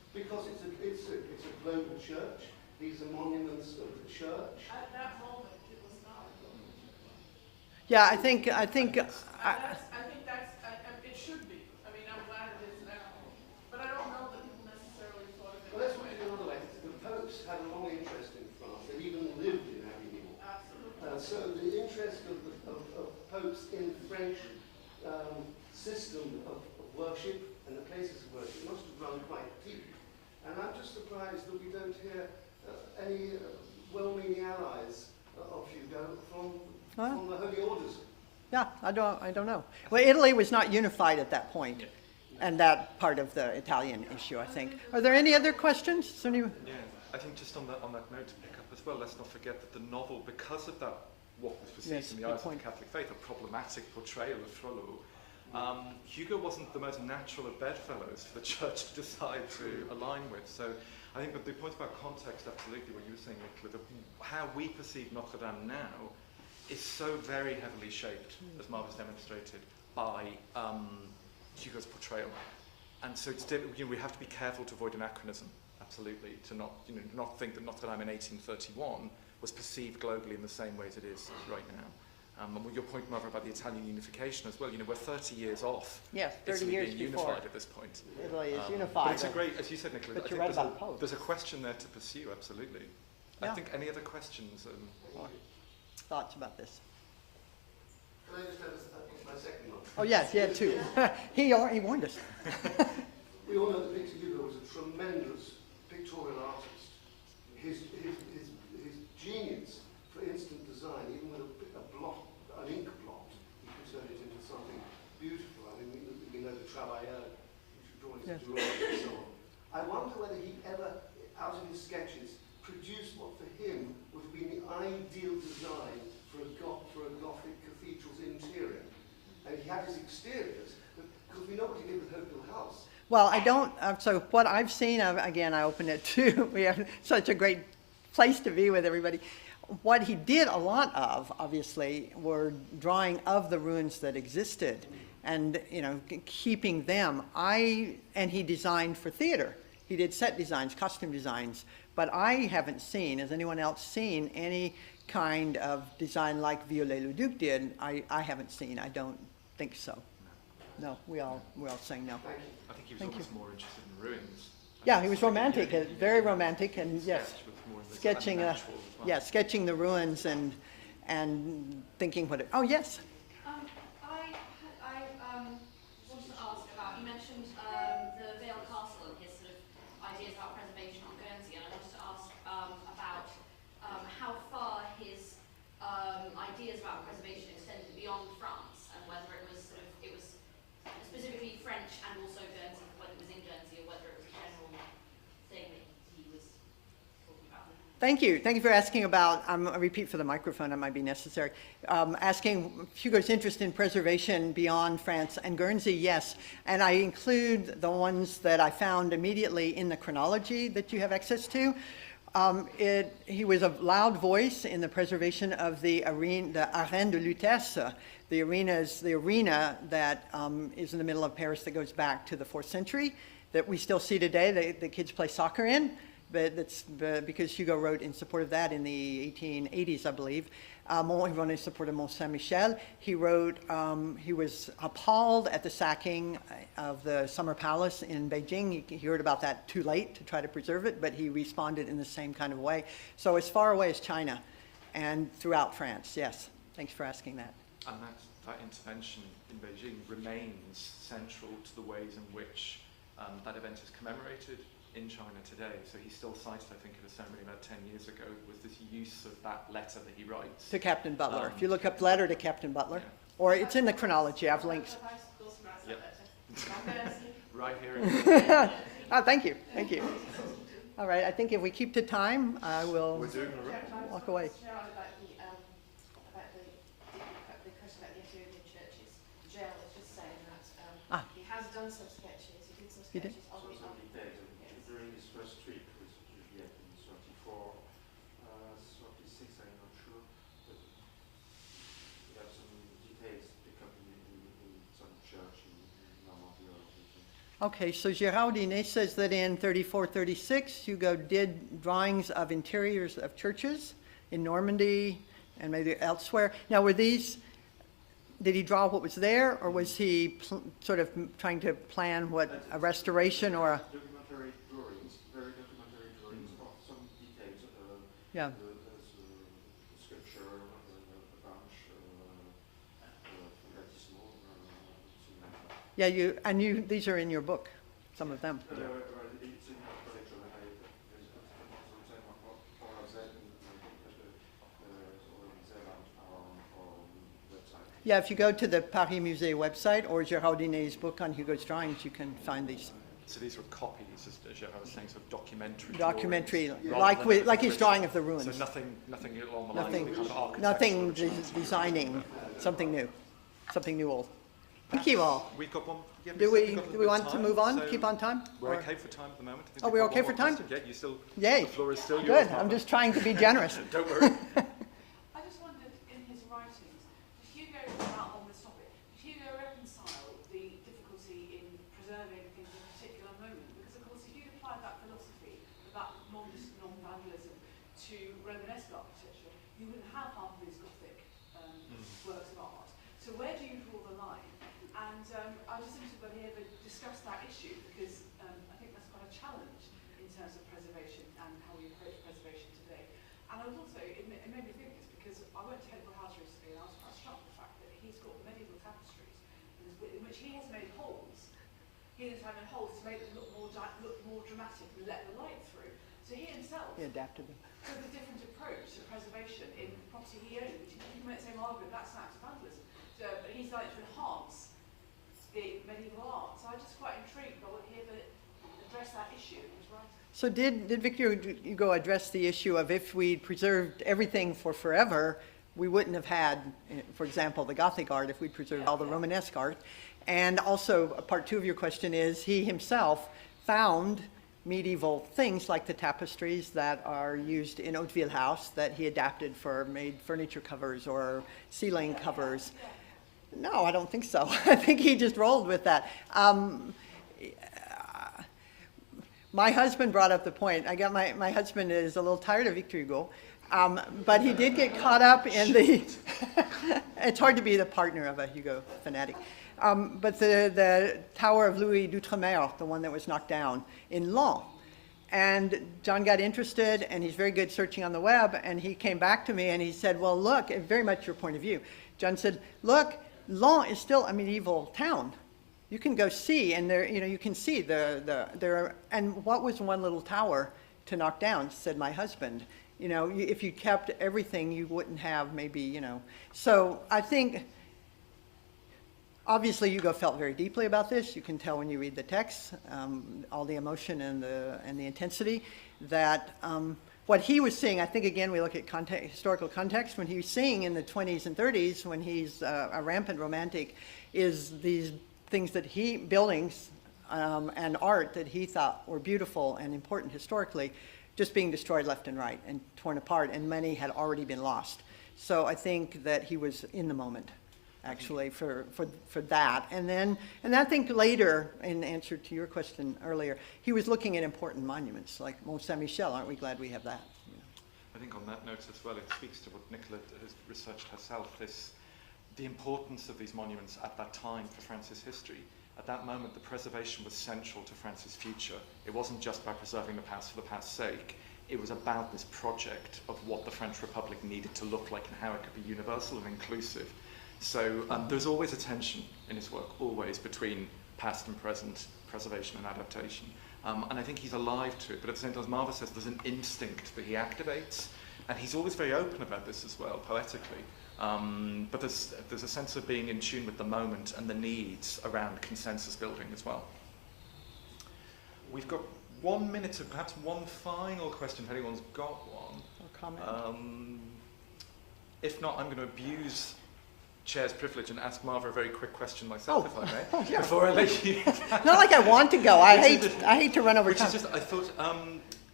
Because it's a global church. These are monuments of the church. At that moment, it was not. yeah, I think I think that's, it should be. I mean, I'm glad it is now. But I don't know that people necessarily thought of it Well, let's that put way. it another way. The popes had a long interest in France. They even lived in Avignon. Absolutely. So the interest of popes in the French system of worship and the places of worship must have run quite deep. And I'm just surprised that we don't hear any well-meaning allies of Hugo from the Holy Orders. yeah, I don't know. Well, Italy was not unified at that point, and that part of the Italian issue, I think. Are there any other questions? Is there any- Yeah, I think just on that note to pick up as well, let's not forget that the novel, because of that, what was perceived Yes, in the good eyes of point. the Catholic faith, a problematic portrayal of Frollo, Hugo wasn't the most natural of bedfellows for the church to decide to align with. So I think that the point about context, absolutely what you were saying, Nicola, how we perceive Notre Dame now is so very heavily shaped, as Marva's demonstrated, by Hugo's portrayal. And so it's, we have to be careful to avoid anachronism, absolutely, to not think that Notre Dame in 1831 was perceived globally in the same way as it is right now. And your point, Marva, about the Italian unification as well, we're 30 years off. Yes, 30 Italy years being before. unified at this point. Italy is But unified. it's a great, as you said, Nicola, But I you're think right about Pope. there's a question there to pursue, absolutely. I Yeah. think any other questions? Thoughts about this? Can I just have my second one? Oh, yes, yeah, too. he warned us. We all know that Victor Hugo was a tremendous pictorial artist. His genius for instant design, even with a blot, an ink blot, he could turn it into something beautiful. I mean, we know the Travailleur, which drawings Yes. and so on. I wonder whether he ever, out of his sketches, produced what for him would have been the ideal design for a Gothic cathedral's interior. And he had his exteriors, because we know what he did with Hopeville House. Well, I don't, so what I've seen, again, I open it too. We have such a great place to be with everybody. What he did a lot of, obviously, were drawing of the ruins that existed and, keeping them. And he designed for theater. He did set designs, costume designs, but I haven't seen, has anyone else seen any kind of design like Viollet-le-Duc did? I haven't seen, I don't think so. No, we're all saying no. I think he was Thank almost more interested in ruins. Yeah, he was romantic, very romantic, and yes, Sketch was more in this sketching, unnatural as well. yeah, sketching the ruins and thinking what it, oh, yes. I wanted to ask about, you mentioned the Vale Castle and his sort of ideas about preservation on Guernsey, and I wanted to ask about how far his ideas about preservation extended beyond France, and whether it was specifically French and also Guernsey, whether it was in Guernsey or whether it was a general thing that he was talking about. Thank you. Thank you for asking about, I'll repeat for the microphone, it might be necessary. Asking Hugo's interest in preservation beyond France and Guernsey, yes. And I include the ones that I found immediately in the chronology that you have access to. He was a loud voice in the preservation of the arène de Lutèce. The arena that is in the middle of Paris that goes back to the 4th century, that we still see today, the kids play soccer in. But that's because Hugo wrote in support of that in the 1880s, I believe. He wrote in support of Mont Saint-Michel. He wrote, he was appalled at the sacking of the Summer Palace in Beijing. He heard about that too late to try to preserve it, but he responded in the same kind of way. So as far away as China and throughout France, yes. Thanks for asking that. And that intervention in Beijing remains central to the ways in which that event is commemorated in China today. So he still cited, I think, at a ceremony about 10 years ago, was this use of that letter that he writes. To Captain Butler. If you look up letter to Captain Butler, Yeah. or it's in the chronology, I've linked. Yep. Right here. Oh, thank you, thank you. All right, I think if we keep to time, I will We're doing all right. walk away. Gérard, about the question about the Ethiopian churches. Jael was just saying that done some sketches. He did some He did? sketches of Some the details. yes. During his first trip with Juliet in 34, 36, I'm not sure, but we have some details picked up in some church in Normandy or something. Okay, so Gérard says that in 34, 36, Hugo did drawings of interiors of churches in Normandy and maybe elsewhere. Now, were these, did he draw what was there, or was he sort of trying to plan what, a restoration or a, Documentary drawings, very documentary drawings of some details. yeah. The sculpture, a bunch, Fondantissimo, something like that. Yeah, these are in your book, some of them. It's in our collection. I have some for our website. Yeah, if you go to the Paris Musée website or Gérard Dinet's book on Hugo's drawings, you can find these. So these were copies, as Gérard was saying, sort of documentary. Documentary, drawings, like his drawing of the ruins. So nothing along the lines of the kind of architecture. Nothing designing something new old. Thank you all. We've got one. Yeah, Do we've got a we bit want of to time, move on? so Keep on time? We're Or- okay for time at the moment. I think Oh, we've we're got okay one for more time? question. Yeah, you still. Yay. The floor is still yours. Good. I'm Marva. just trying to be generous. Don't worry. I just wondered, in his writings, did Hugo, on this topic, did Hugo reconcile the difficulty in preserving things in a particular moment? Because, of course, if you applied that philosophy about non-vandalism to Romanesque architecture, you wouldn't have half of these Gothic works of art. So where do you draw the line? And I was just interested whether he ever discussed that issue, because I think that's quite a challenge in terms of preservation and how we approach preservation today. And I was also, it made me think this, because I went to Cathedral House recently and I was quite struck with the fact that he's got medieval tapestries in which he has made holes. He has made holes to make them look more dramatic and let the light through. So he himself He adapted them. took a different approach to preservation in property he owned, which you might say, Margaret, that's an act of vandalism. So, but he's like to enhance the medieval art. So I'm just quite intrigued by what he ever addressed that issue in his writing. So did Victor Hugo address the issue of if we preserved everything for forever, we wouldn't have had, for example, the Gothic art if we preserved all the Romanesque art? And also, part two of your question is, he himself found medieval things like the tapestries that are used in Hauteville House that he adapted for made furniture covers or ceiling covers. No, I don't think so. I think he just rolled with that. My husband brought up the point. My husband is a little tired of Victor Hugo, but he did get caught up in the, it's hard to be the partner of a Hugo fanatic. But the Tower of Louis d'Outre-mer, the one that was knocked down in Laon. And John got interested, and he's very good searching on the web, and he came back to me and he said, well, look, very much your point of view. John said, look, Laon is still a medieval town. You can go see, and there, you can see and what was one little tower to knock down, said my husband. If you kept everything, you wouldn't have maybe, So I think, obviously Hugo felt very deeply about this. You can tell when you read the text, all the emotion and the intensity, that what he was seeing, I think again we look at historical context, when he was seeing in the 20s and 30s, when he's a rampant romantic, is these things buildings and art that he thought were beautiful and important historically, just being destroyed left and right and torn apart, and many had already been lost. So I think that he was in the moment, actually, for that. And I think later, in answer to your question earlier, he was looking at important monuments like Mont Saint-Michel. Aren't we glad we have that? I think on that note as well, it speaks to what Nicola has researched herself, the importance of these monuments at that time for France's history. At that moment, the preservation was central to France's future. It wasn't just about preserving the past for the past's sake. It was about this project of what the French Republic needed to look like and how it could be universal and inclusive. So there's always a tension in his work, always, between past and present, preservation and adaptation. And I think he's alive to it, but at the same time, as Marva says, there's an instinct that he activates, and he's always very open about this as well, poetically. But there's a sense of being in tune with the moment and the needs around consensus building as well. We've got 1 minute to perhaps one final question, if anyone's got one. Or comment? If not, I'm going to abuse chair's privilege and ask Marva a very quick question myself, if I may, yeah. before I let you. Not like I want to go. I hate to run over Which time. is just, I thought,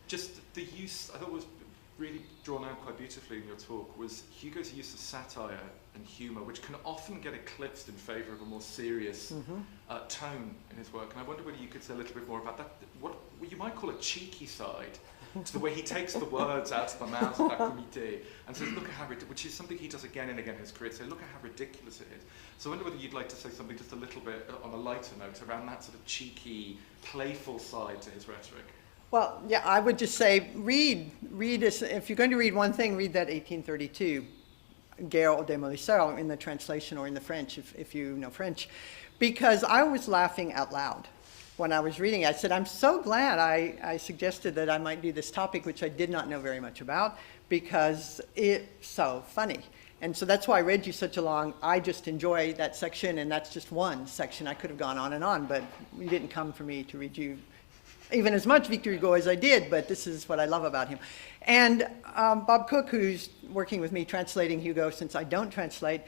just the use, I thought was really drawn out quite beautifully in your talk, was Hugo's use of satire and humour, which can often get eclipsed in favour of a more serious tone in his work. And I wonder whether you could say a little bit more about that, what you might call a cheeky side to the way he takes the words out of the mouth of that comité and says, look at how ridiculous, which is something he does again and again in his career, say, look at how ridiculous it is. So I wonder whether you'd like to say something just a little bit on a lighter note around that sort of cheeky, playful side to his rhetoric. Well, yeah, I would just say read if you're going to read one thing, read that 1832 Guerre aux Démolisseurs in the translation or in the French, if you know French, because I was laughing out loud when I was reading it. I said, I'm so glad I suggested that I might do this topic, which I did not know very much about, because it's so funny. And so that's why I read you such a long, I just enjoy that section, and that's just one section. I could have gone on, but you didn't come for me to read you even as much Victor Hugo as I did, but this is what I love about him. And Bob Cook, who's working with me translating Hugo since I don't translate,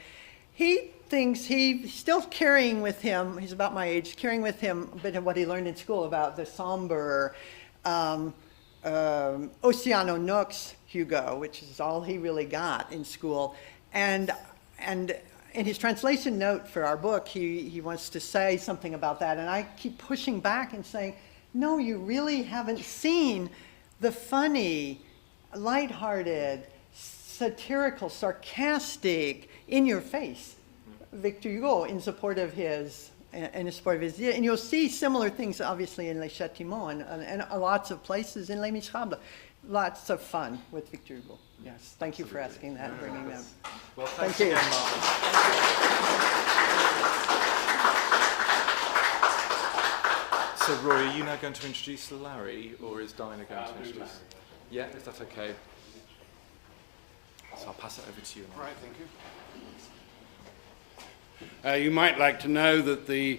he thinks he's still carrying with him, he's about my age, carrying with him a bit of what he learned in school about the somber Oceano Nox Hugo, which is all he really got in school. And in his translation note for our book, he wants to say something about that, and I keep pushing back and saying, no, you really haven't seen the funny, lighthearted, satirical, sarcastic, in-your-face Victor Hugo in support of his and you'll see similar things, obviously, in Les Châtiments and lots of places in Les Miserables. Lots of fun with Victor Hugo. Yes, thank you for asking that and bringing that. Well, thank you. Again, So, Rory, are you now going to introduce Larry, or is Dinah going to introduce? Yeah, if that's okay. So I'll pass it over to you. Right, thank you. You might like to know that the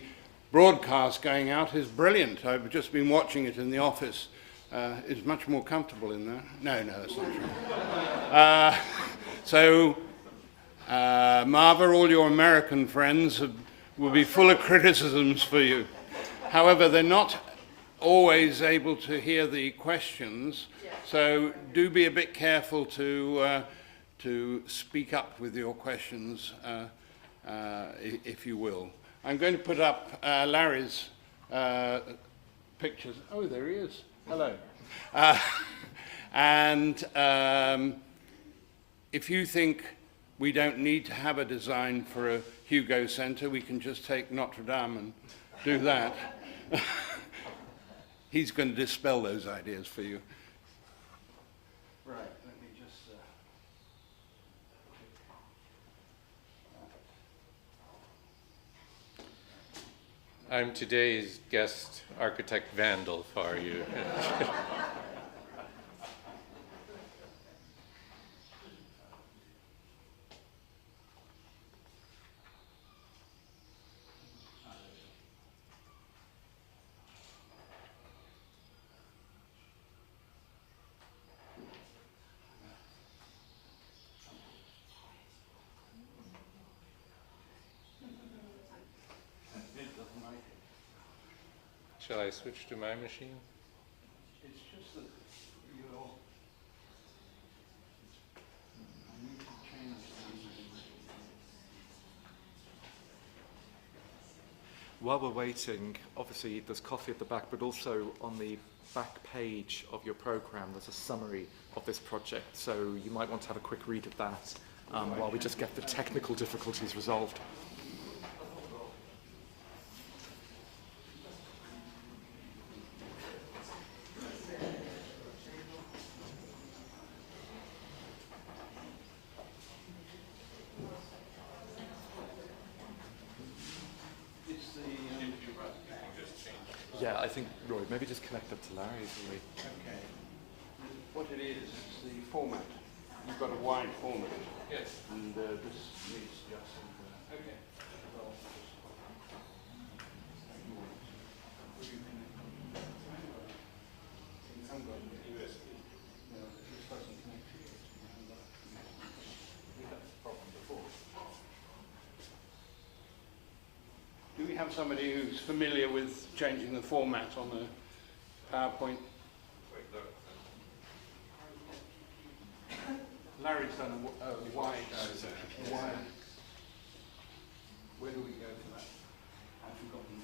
broadcast going out is brilliant. I've just been watching it in the office. It's much more comfortable in there. No, that's not true. Marva, all your American friends will be full of criticisms for you. However, they're not always able to hear the questions, so do be a bit careful to speak up with your questions, if you will. I'm going to put up Larry's pictures. Oh, there he is. Hello. If you think we don't need to have a design for a Hugo Centre, we can just take Notre Dame and do that. He's going to dispel those ideas for you. Right, let me just... I'm today's guest architect Vandal for you. Shall I switch to my machine? It's just that you're... I need to change While we're waiting, obviously there's coffee at the back, but also on the back page of your programme there's a summary of this project, so you might want to have a quick read of that while we just get the technical difficulties resolved. Yeah, I think, Roy, maybe just connect up to Larry's. Okay. What it is the format. You've got a wide format. Yes. And this needs just some... okay. Well, USB. No, this doesn't connect to USB. We had this problem before. have somebody who's familiar with changing the format on a PowerPoint? Larry's done a wide section. Where do we go for that? I've forgotten.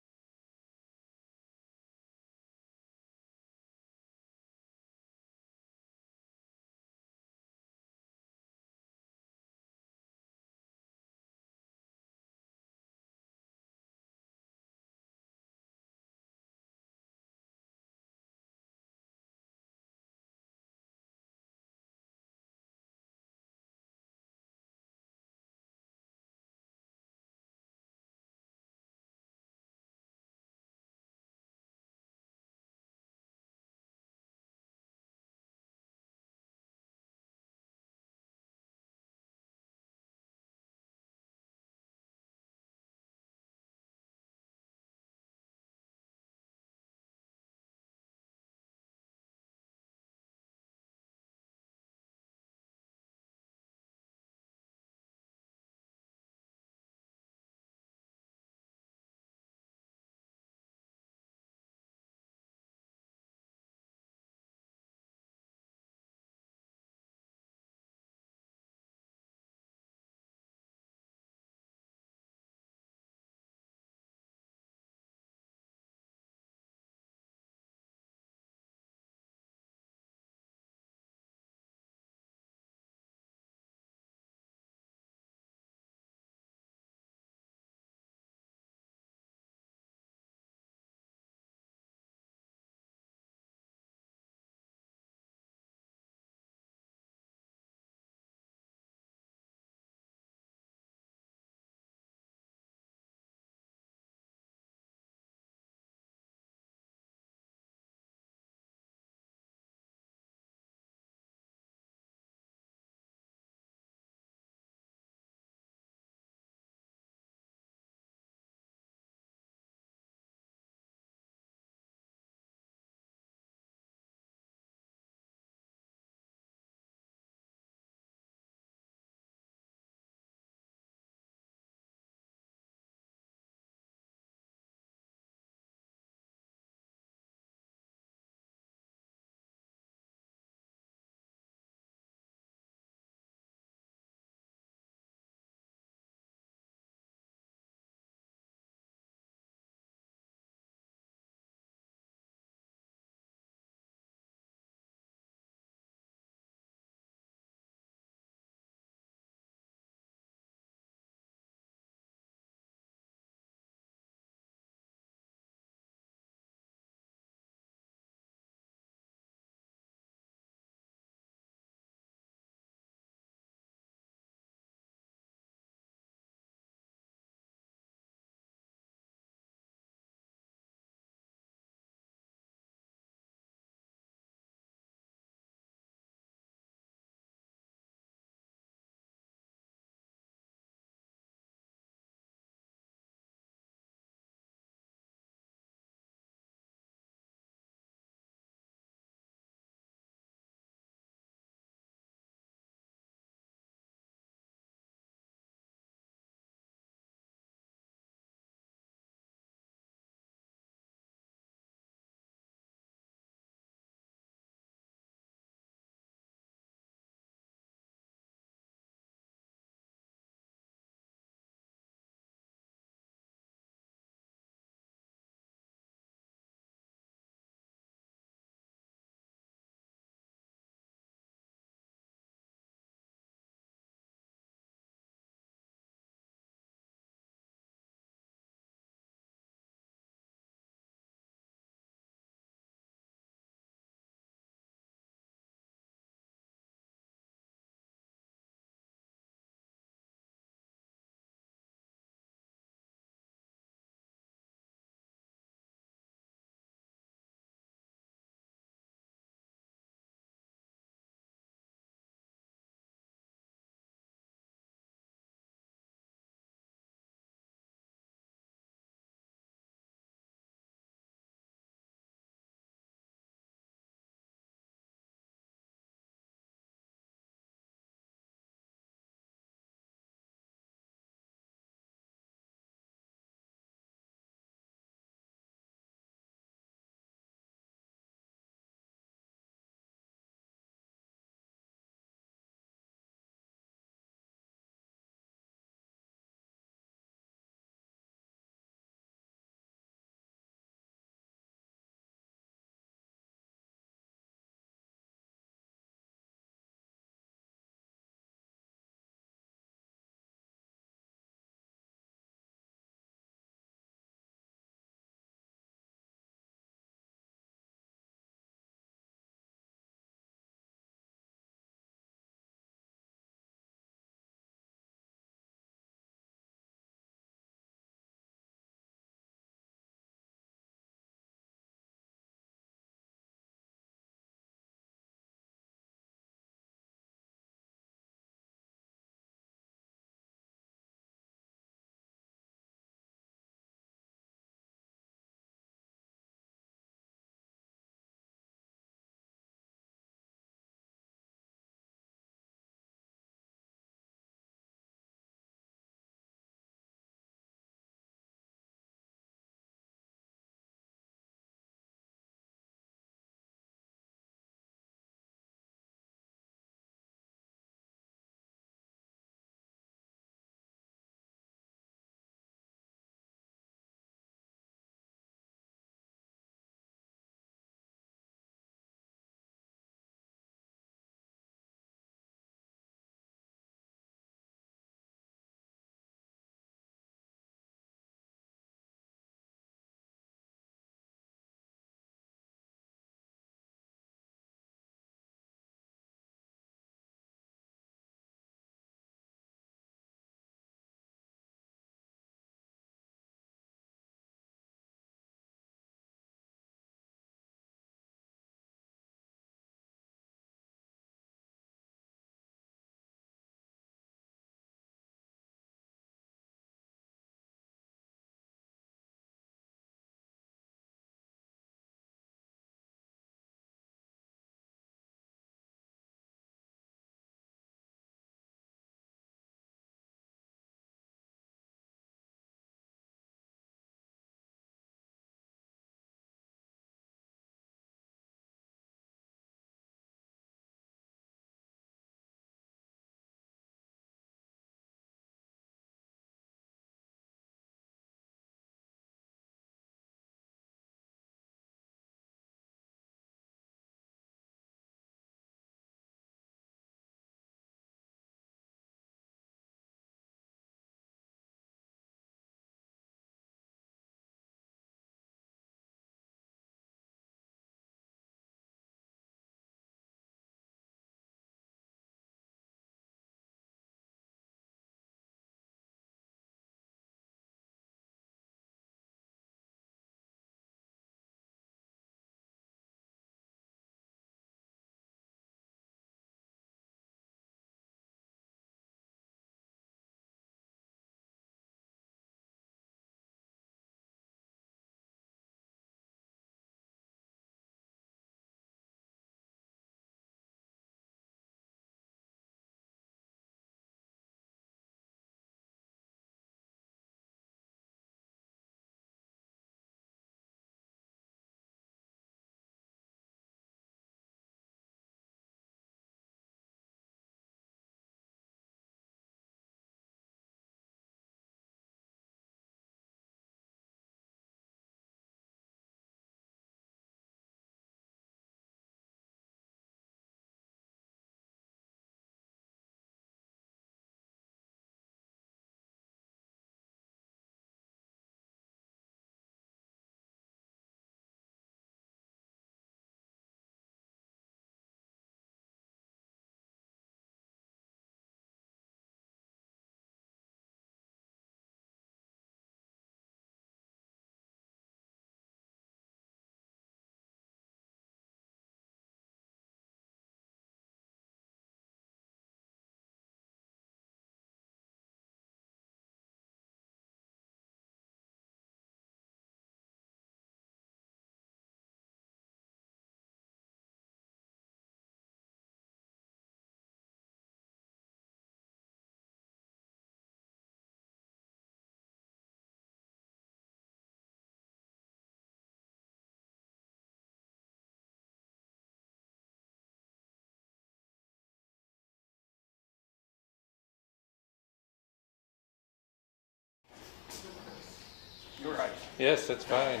Yes, that's fine.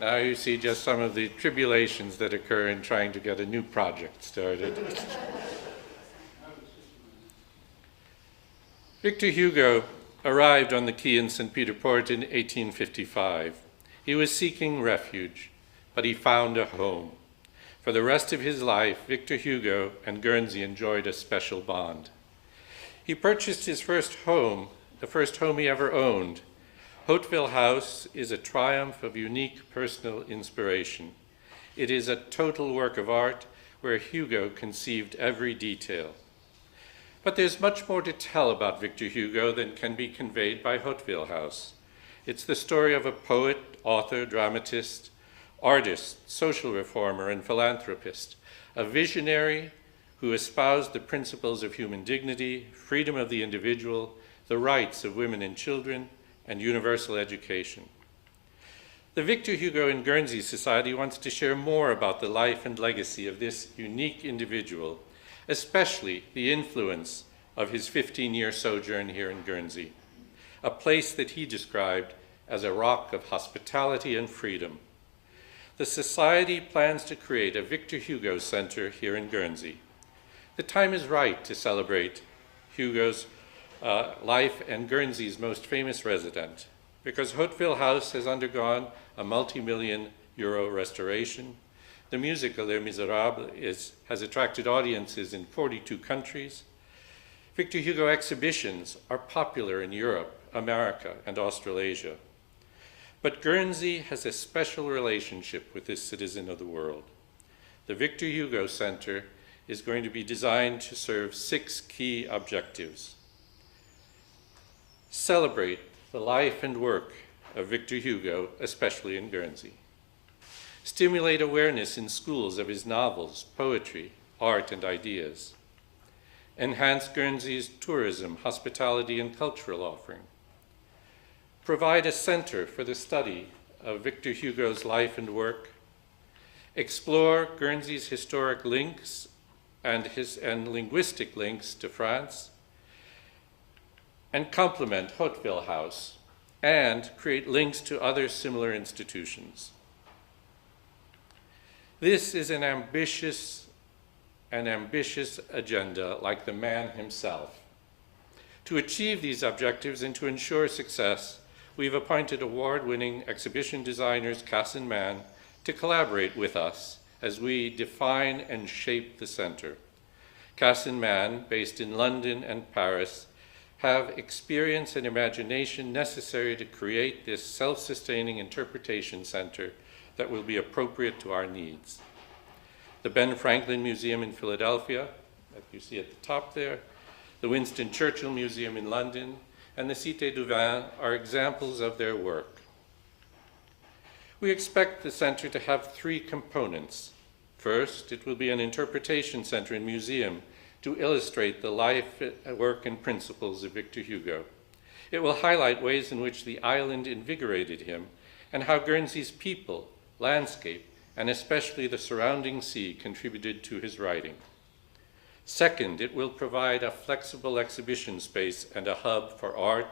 Now you see just some of the tribulations that occur in trying to get a new project started. Victor Hugo arrived on the quay in St. Peter Port in 1855. He was seeking refuge, but he found a home. For the rest of his life, Victor Hugo and Guernsey enjoyed a special bond. He purchased his first home, the first home he ever owned. Hauteville House is a triumph of unique personal inspiration. It is a total work of art where Hugo conceived every detail. But there's much more to tell about Victor Hugo than can be conveyed by Hauteville House. It's the story of a poet, author, dramatist, artist, social reformer, and philanthropist, a visionary who espoused the principles of human dignity, freedom of the individual, the rights of women and children, and universal education. The Victor Hugo and Guernsey Society wants to share more about the life and legacy of this unique individual, especially the influence of his 15-year sojourn here in Guernsey, a place that he described as a rock of hospitality and freedom. The Society plans to create a Victor Hugo Center here in Guernsey. The time is right to celebrate Hugo's life and Guernsey's most famous resident, because Hauteville House has undergone a multi-million euro restoration. The musical Les Miserables has attracted audiences in 42 countries. Victor Hugo exhibitions are popular in Europe, America, and Australasia. But Guernsey has a special relationship with this citizen of the world. The Victor Hugo Center is going to be designed to serve 6 key objectives. Celebrate the life and work of Victor Hugo, especially in Guernsey. Stimulate awareness in schools of his novels, poetry, art, and ideas. Enhance Guernsey's tourism, hospitality, and cultural offering. Provide a center for the study of Victor Hugo's life and work. Explore Guernsey's historic links and linguistic links to France, and complement Hauteville House, and create links to other similar institutions. This is an ambitious agenda like the man himself. To achieve these objectives and to ensure success, we've appointed award-winning exhibition designers Cass and Mann to collaborate with us as we define and shape the center. Cass and Mann, based in London and Paris, have experience and imagination necessary to create this self-sustaining interpretation center that will be appropriate to our needs. The Ben Franklin Museum in Philadelphia, that you see at the top there, the Winston Churchill Museum in London, and the Cité du Vin are examples of their work. We expect the center to have 3 components. First, it will be an interpretation center and museum to illustrate the life, work, and principles of Victor Hugo. It will highlight ways in which the island invigorated him and how Guernsey's people, landscape, and especially the surrounding sea contributed to his writing. Second, it will provide a flexible exhibition space and a hub for art,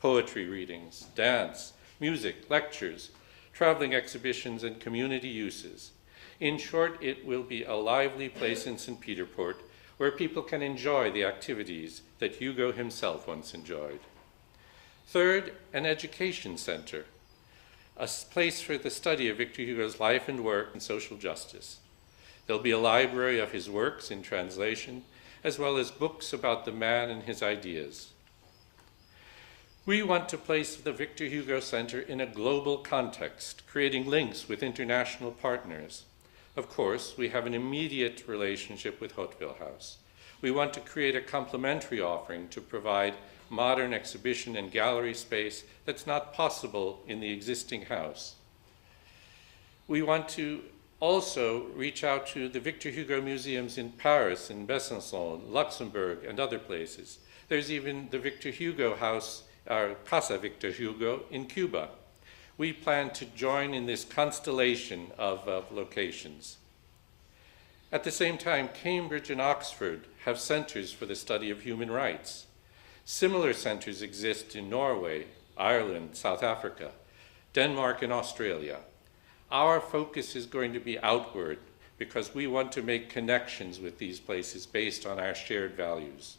poetry readings, dance, music, lectures, traveling exhibitions, and community uses. In short, it will be a lively place in St. Peter Port where people can enjoy the activities that Hugo himself once enjoyed. Third, an education center, a place for the study of Victor Hugo's life and work and social justice. There'll be a library of his works in translation, as well as books about the man and his ideas. We want to place the Victor Hugo Center in a global context, creating links with international partners. Of course, we have an immediate relationship with Hauteville House. We want to create a complementary offering to provide modern exhibition and gallery space that's not possible in the existing house. We want to also reach out to the Victor Hugo museums in Paris, in Besançon, Luxembourg, and other places. There's even the Victor Hugo House, Casa Victor Hugo, in Cuba. We plan to join in this constellation of locations. At the same time, Cambridge and Oxford have centers for the study of human rights. Similar centers exist in Norway, Ireland, South Africa, Denmark, and Australia. Our focus is going to be outward because we want to make connections with these places based on our shared values.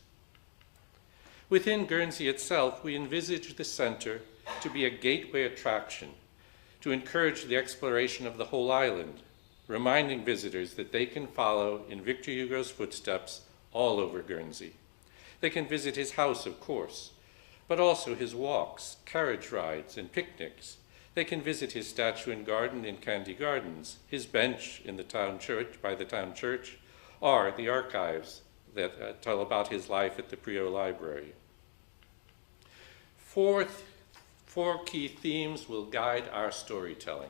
Within Guernsey itself, we envisage the center to be a gateway attraction to encourage the exploration of the whole island, reminding visitors that they can follow in Victor Hugo's footsteps all over Guernsey. They can visit his house, of course, but also his walks, carriage rides, and picnics. They can visit his statue and garden in Candy Gardens, his bench in the town church, by the town church, or the archives that tell about his life at the Priot Library. Four key themes will guide our storytelling.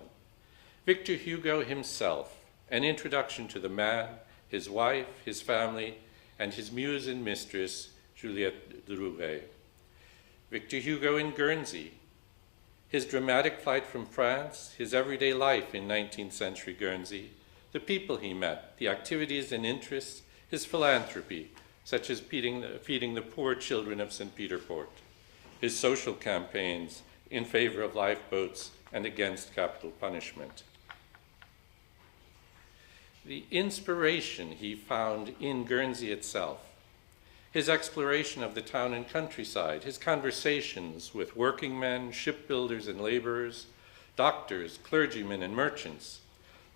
Victor Hugo himself, an introduction to the man, his wife, his family, and his muse and mistress, Juliette Drouet. Victor Hugo and Guernsey, his dramatic flight from France, his everyday life in 19th century Guernsey, the people he met, the activities and interests, his philanthropy, such as feeding the poor children of St. Peter Port, his social campaigns in favor of lifeboats and against capital punishment. The inspiration he found in Guernsey itself, his exploration of the town and countryside, his conversations with working men, shipbuilders and laborers, doctors, clergymen and merchants,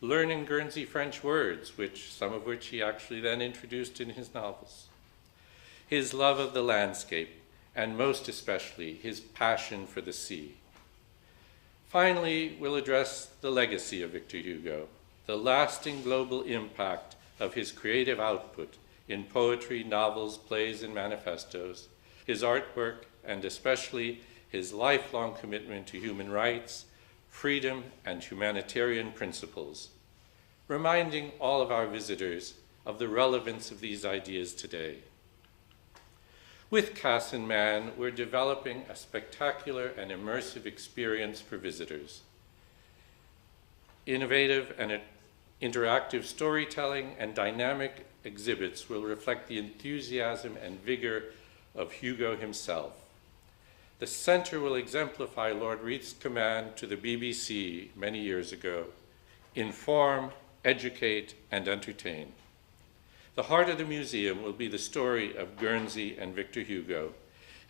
learning Guernsey French words, some of which he actually then introduced in his novels, his love of the landscape, and most especially his passion for the sea. Finally, we'll address the legacy of Victor Hugo, the lasting global impact of his creative output in poetry, novels, plays, and manifestos, his artwork, and especially his lifelong commitment to human rights, freedom, and humanitarian principles, reminding all of our visitors of the relevance of these ideas today. With Cass and Man, we're developing a spectacular and immersive experience for visitors. Innovative and interactive storytelling and dynamic exhibits will reflect the enthusiasm and vigor of Hugo himself. The center will exemplify Lord Reith's command to the BBC many years ago: inform, educate, and entertain. The heart of the museum will be the story of Guernsey and Victor Hugo,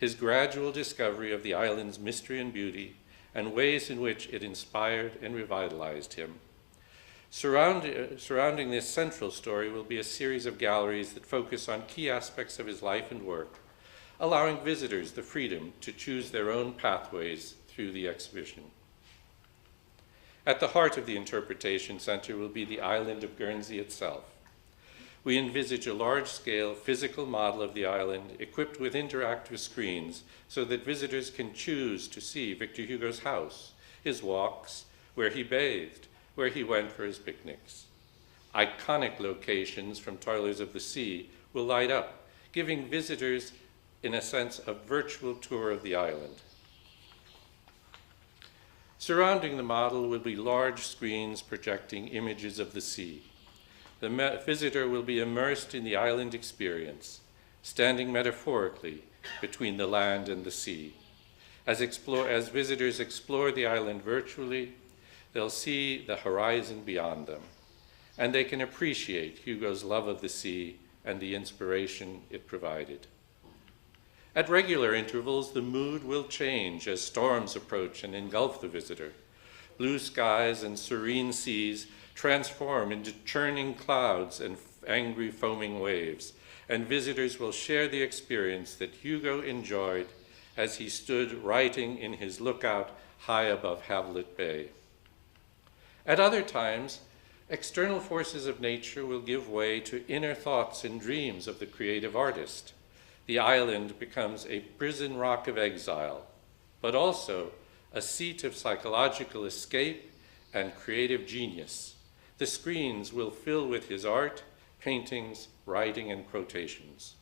his gradual discovery of the island's mystery and beauty, and ways in which it inspired and revitalized him. Surrounding this central story will be a series of galleries that focus on key aspects of his life and work, allowing visitors the freedom to choose their own pathways through the exhibition. At the heart of the Interpretation Center will be the island of Guernsey itself. We envisage a large-scale physical model of the island equipped with interactive screens so that visitors can choose to see Victor Hugo's house, his walks, where he bathed, where he went for his picnics. Iconic locations from Toilers of the Sea will light up, giving visitors, in a sense, a virtual tour of the island. Surrounding the model will be large screens projecting images of the sea. The visitor will be immersed in the island experience, standing metaphorically between the land and the sea. As visitors explore the island virtually, they'll see the horizon beyond them, and they can appreciate Hugo's love of the sea and the inspiration it provided. At regular intervals, the mood will change as storms approach and engulf the visitor. Blue skies and serene seas transform into churning clouds and angry foaming waves, and visitors will share the experience that Hugo enjoyed as he stood writing in his lookout high above Havelet Bay. At other times, external forces of nature will give way to inner thoughts and dreams of the creative artist. The island becomes a prison rock of exile, but also a seat of psychological escape and creative genius. The screens will fill with his art, paintings, writing, and quotations.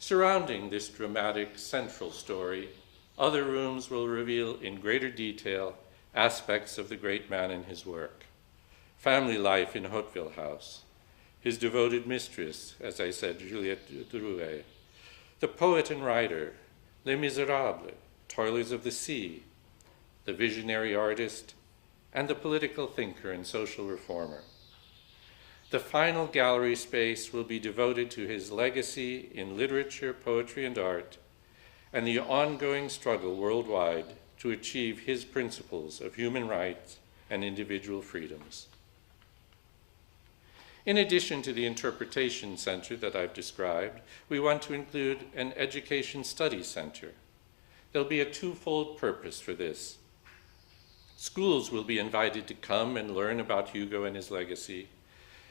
Surrounding this dramatic central story, other rooms will reveal in greater detail aspects of the great man and his work. Family life in Hauteville House, his devoted mistress, as I said, Juliette Drouet, the poet and writer, Les Miserables, Toilers of the Sea, the visionary artist, and the political thinker and social reformer. The final gallery space will be devoted to his legacy in literature, poetry, and art, and the ongoing struggle worldwide to achieve his principles of human rights and individual freedoms. In addition to the interpretation center that I've described, we want to include an education study center. There'll be a twofold purpose for this. Schools will be invited to come and learn about Hugo and his legacy.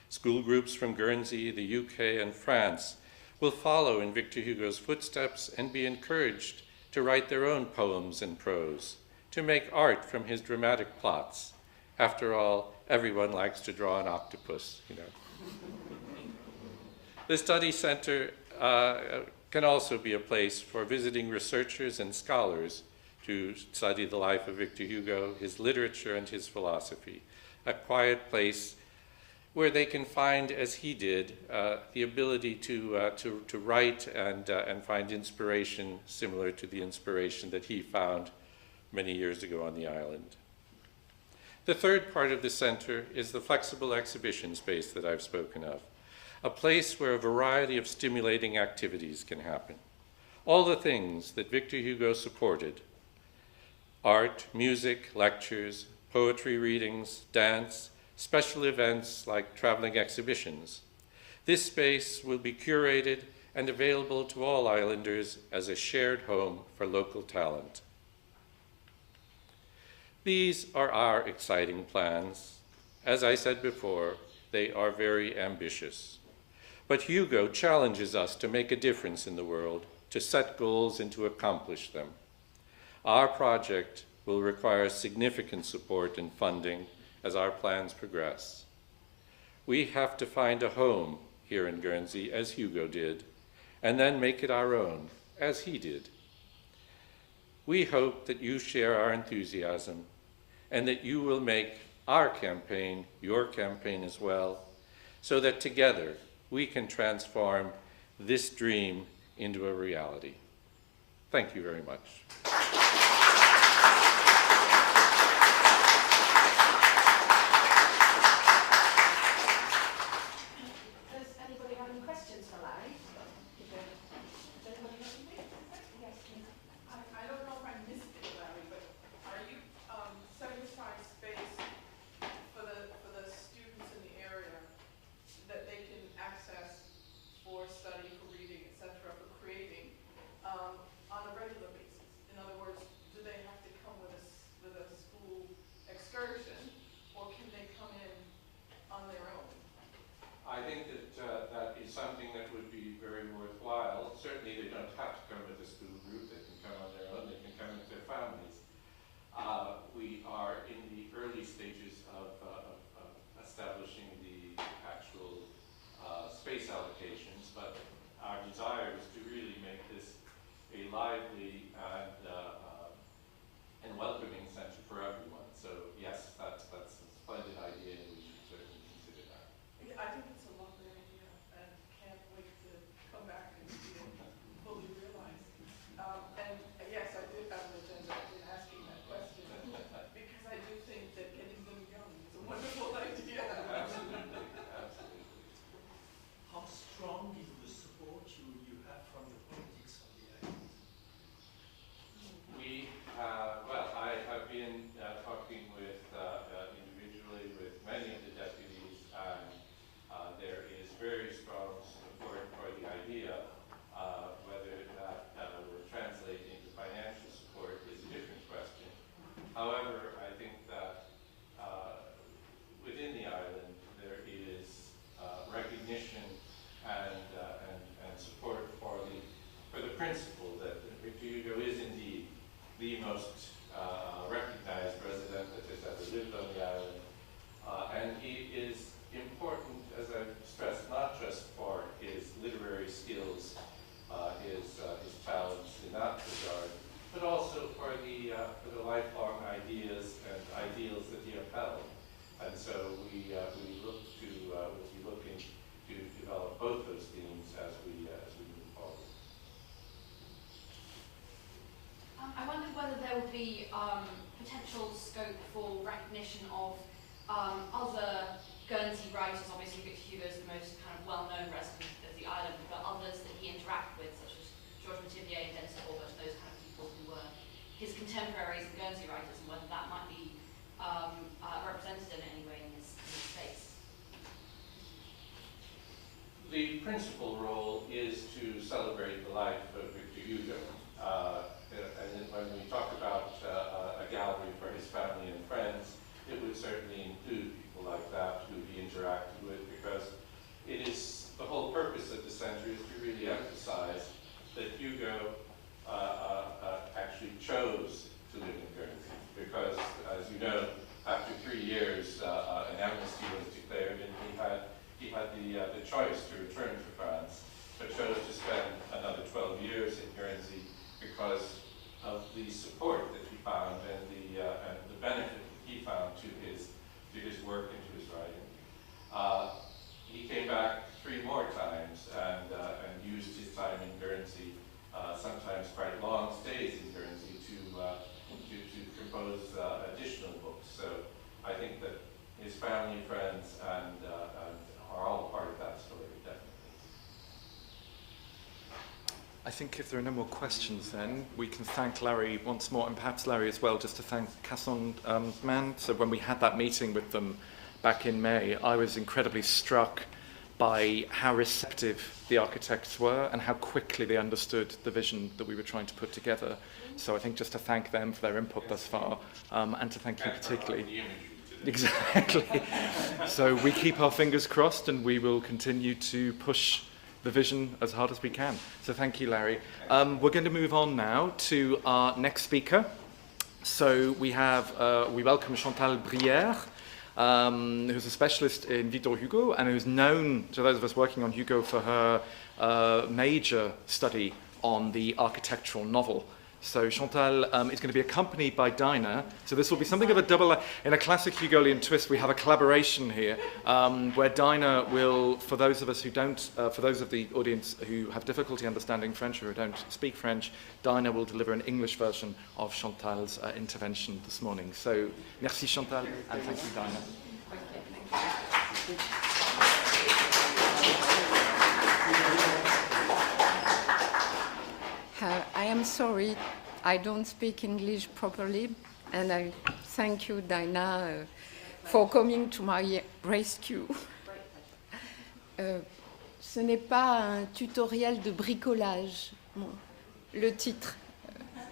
School groups from Guernsey, the UK, and France will follow in Victor Hugo's footsteps and be encouraged to write their own poems and prose, to make art from his dramatic plots. After all, everyone likes to draw an octopus, you know. The study center can also be a place for visiting researchers and scholars to study the life of Victor Hugo, his literature, and his philosophy. A quiet place where they can find, as he did, the ability to write and find inspiration similar to the inspiration that he found many years ago on the island. The third part of the center is the flexible exhibition space that I've spoken of, a place where a variety of stimulating activities can happen. All the things that Victor Hugo supported: art, music, lectures, poetry readings, dance, special events like traveling exhibitions. This space will be curated and available to all islanders as a shared home for local talent. These are our exciting plans. As I said before, they are very ambitious. But Hugo challenges us to make a difference in the world, to set goals and to accomplish them. Our project will require significant support and funding as our plans progress. We have to find a home here in Guernsey, as Hugo did, and then make it our own, as he did. We hope that you share our enthusiasm and that you will make our campaign your campaign as well, so that together we can transform this dream into a reality. Thank you very much. representation of other Guernsey writers. Obviously, Victor Hugo is the most kind of well-known resident of the island, but others that he interacted with, such as Jordi Brahamcha-Marin and those kind of people who were his contemporaries and Guernsey writers, and whether that might be represented in any way in this space. The principal role is to celebrate the life of Victor Hugo. And when we talk about a gallery for his family and friends, it would certainly include people like that who he interacted with, because it is the whole purpose of the center is to really emphasize that Hugo actually chose to live in Guernsey, because, as you know, after 3 years, an amnesty was declared, and he had the choice to return to France, but chose to spend another 12 years in Guernsey because of the support that he found and the benefit that he found to his work and to his writing. He came back 3 more times and used his time in Guernsey, sometimes quite long stays in Guernsey, to compose additional books. So I think that his family, friends, and are all part of that story, definitely. I think if there are no more questions then, we can thank Larry once more, and perhaps Larry as well, just to thank Casson Man. So when we had that meeting with them back in May, I was incredibly struck by how receptive the architects were and how quickly they understood the vision that we were trying to put together. So I think just to thank them for their input thus far, and to thank you particularly. Exactly. So we keep our fingers crossed, and we will continue to push the vision as hard as we can. So thank you, Larry. We're going to move on now to our next speaker. So we welcome Chantal Brière, who's a specialist in Victor Hugo and who's known to those of us working on Hugo for her major study on the architectural novel. So Chantal is going to be accompanied by Dinah. So this will be something of a double, in a classic Hugolian twist, we have a collaboration here, where Dinah will, for those of us who don't, for those of the audience who have difficulty understanding French or who don't speak French, Dinah will deliver an English version of Chantal's intervention this morning. So merci Chantal, and thank you, Dinah. I am sorry, I don't speak English properly, and I thank you, Dinah, for coming to my rescue. Ce n'est pas un tutoriel de bricolage, bon, le titre.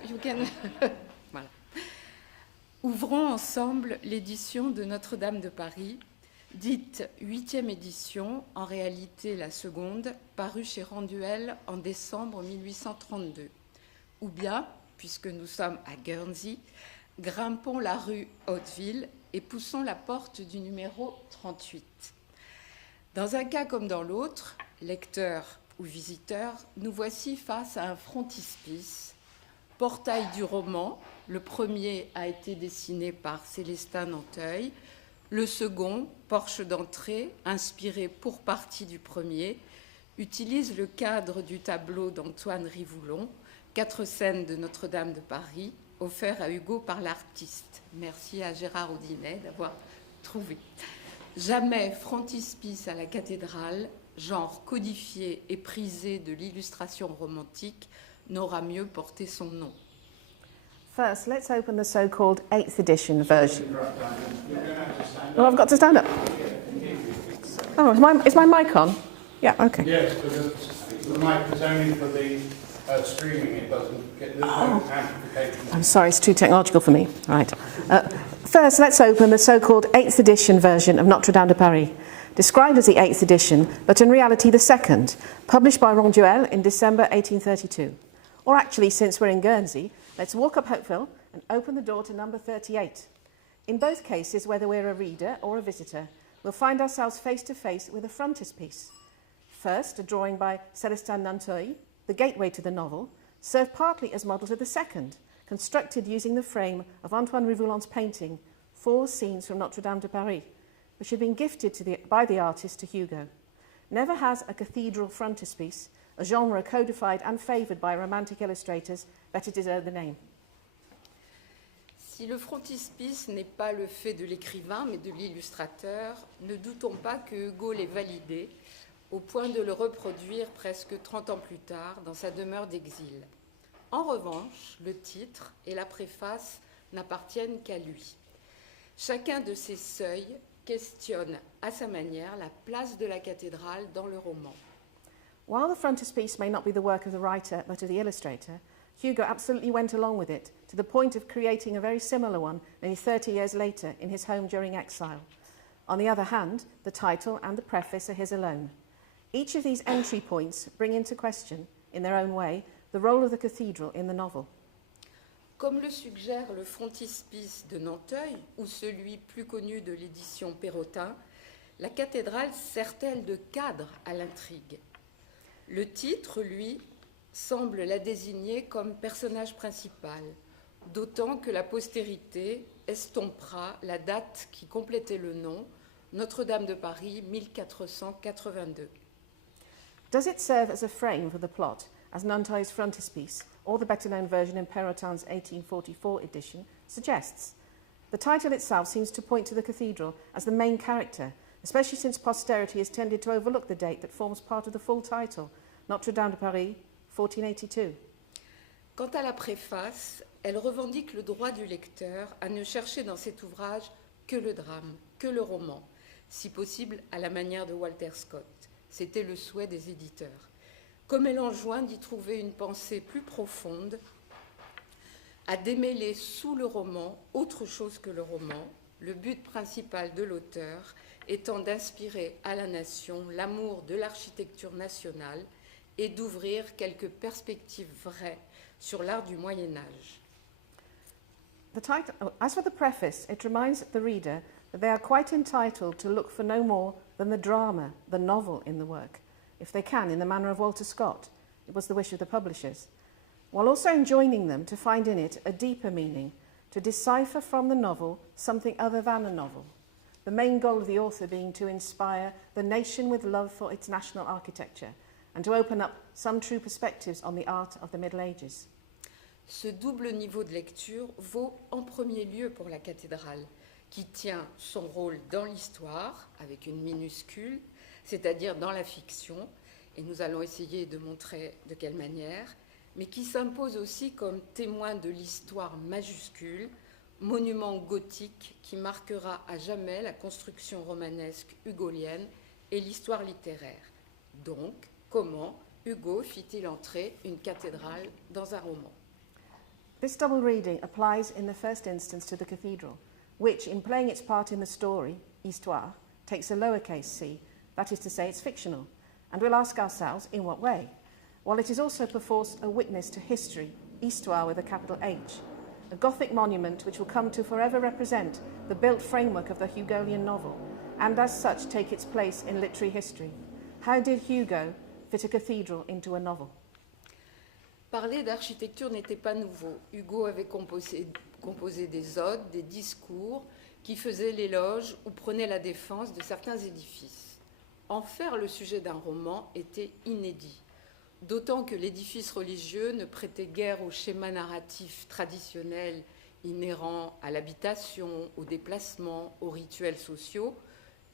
You can... Voilà. Ouvrons ensemble l'édition de Notre-Dame de Paris, dite 8e édition, en réalité la seconde, parue chez Vandals en décembre 1832. Ou bien, puisque nous sommes à Guernsey, grimpons la rue Hauteville et poussons la porte du numéro 38. Dans un cas comme dans l'autre, lecteurs ou visiteurs, nous voici face à un frontispice, portail du roman. Le premier a été dessiné par Célestin Nanteuil, le second, porche d'entrée, inspiré pour partie du premier, utilise le cadre du tableau d'Antoine Rivoulon, 4 scènes de Notre-Dame de Paris, offert à Hugo par l'artiste. Merci à Gérard Audinet d'avoir trouvé. Jamais frontispice à la cathédrale, genre codifié et prisé de l'illustration romantique, n'aura mieux porté son nom. First, let's open the so-called 8th edition version. Oh, I've got to stand up. Oh, is my mic on? Yeah, okay. Yes, but the mic is only for the streaming. It doesn't get the amplification. I'm sorry, it's too technological for me. Right. First, let's open the so-called 8th edition version of Notre-Dame de Paris, described as the 8th edition, but in reality the 2nd, published by Vandals in December 1832. Or actually, since we're in Guernsey, let's walk up Hopeville and open the door to number 38. In both cases, whether we're a reader or a visitor, we'll find ourselves face to face with a frontispiece. First, a drawing by Célestin Nanteuil, the gateway to the novel, served partly as model to the second, constructed using the frame of Antoine Rivoulon's painting, 4 Scenes from Notre-Dame de Paris, which had been gifted by the artist to Hugo. Never has a cathedral frontispiece, a genre codified and favoured by romantic illustrators, better deserve the name. Si le frontispice n'est pas le fait de l'écrivain, mais de l'illustrateur, ne doutons pas que Hugo l'ait validé, au point de le reproduire presque 30 ans plus tard dans sa demeure d'exil. En revanche, le titre et la préface n'appartiennent qu'à lui. Chacun de ces seuils questionne à sa manière la place de la cathédrale dans le roman. While the frontispiece may not be the work of the writer but of the illustrator, Hugo absolutely went along with it, to the point of creating a very similar one nearly 30 years later in his home during exile. On the other hand, the title and the preface are his alone. Each of these entry points bring into question, in their own way, the role of the cathedral in the novel. Comme le suggère le frontispice de Nanteuil, ou celui plus connu de l'édition Perrotin, la cathédrale sert-elle de cadre à l'intrigue? Le titre, lui, semble la désigner comme personnage principal, d'autant que la postérité estompera la date qui complétait le nom, Notre-Dame de Paris, 1482. Does it serve as a frame for the plot, as Nanteuil's frontispiece, or the better-known version in Perrotin's 1844 edition, suggests? The title itself seems to point to the cathedral as the main character, especially since posterity has tended to overlook the date that forms part of the full title, Notre-Dame de Paris, 1482. Quant à la préface, elle revendique le droit du lecteur à ne chercher dans cet ouvrage que le drame, que le roman, si possible à la manière de Walter Scott. C'était le souhait des éditeurs. Comme elle enjoint d'y trouver une pensée plus profonde, à démêler sous le roman autre chose que le roman, le but principal de l'auteur étant d'inspirer à la nation l'amour de l'architecture nationale et d'ouvrir quelques perspectives vraies sur l'art du Moyen-Âge. As for the preface, it reminds the reader that they are quite entitled to look for no more than the drama, the novel in the work, if they can, in the manner of Walter Scott. It was the wish of the publishers. While also enjoining them to find in it a deeper meaning, to decipher from the novel something other than a novel. The main goal of the author being to inspire the nation with love for its national architecture and to open up some true perspectives on the art of the Middle Ages. Ce double niveau de lecture vaut en premier lieu pour la cathédrale, qui tient son rôle dans l'histoire, avec une minuscule, c'est-à-dire dans la fiction, et nous allons essayer de montrer de quelle manière, mais qui s'impose aussi comme témoin de l'histoire majuscule, monument gothique qui marquera à jamais la construction romanesque hugolienne et l'histoire littéraire. Donc, comment Hugo fit-il entrer une cathédrale dans un roman? This double reading applies in the first instance to the cathedral, which, in playing its part in the story, histoire, takes a lowercase c, that is to say it's fictional, and we'll ask ourselves in what way, while it is also perforce a witness to history, histoire with a capital H, a Gothic monument which will come to forever represent the built framework of the Hugolian novel, and as such take its place in literary history. How did Hugo fit a cathedral into a novel? Parler d'architecture n'était pas nouveau. Hugo avait composé des odes, des discours qui faisaient l'éloge ou prenaient la défense de certains édifices. En faire le sujet d'un roman était inédit, d'autant que l'édifice religieux ne prêtait guère au schéma narratif traditionnel inhérent à l'habitation, au déplacement, aux rituels sociaux,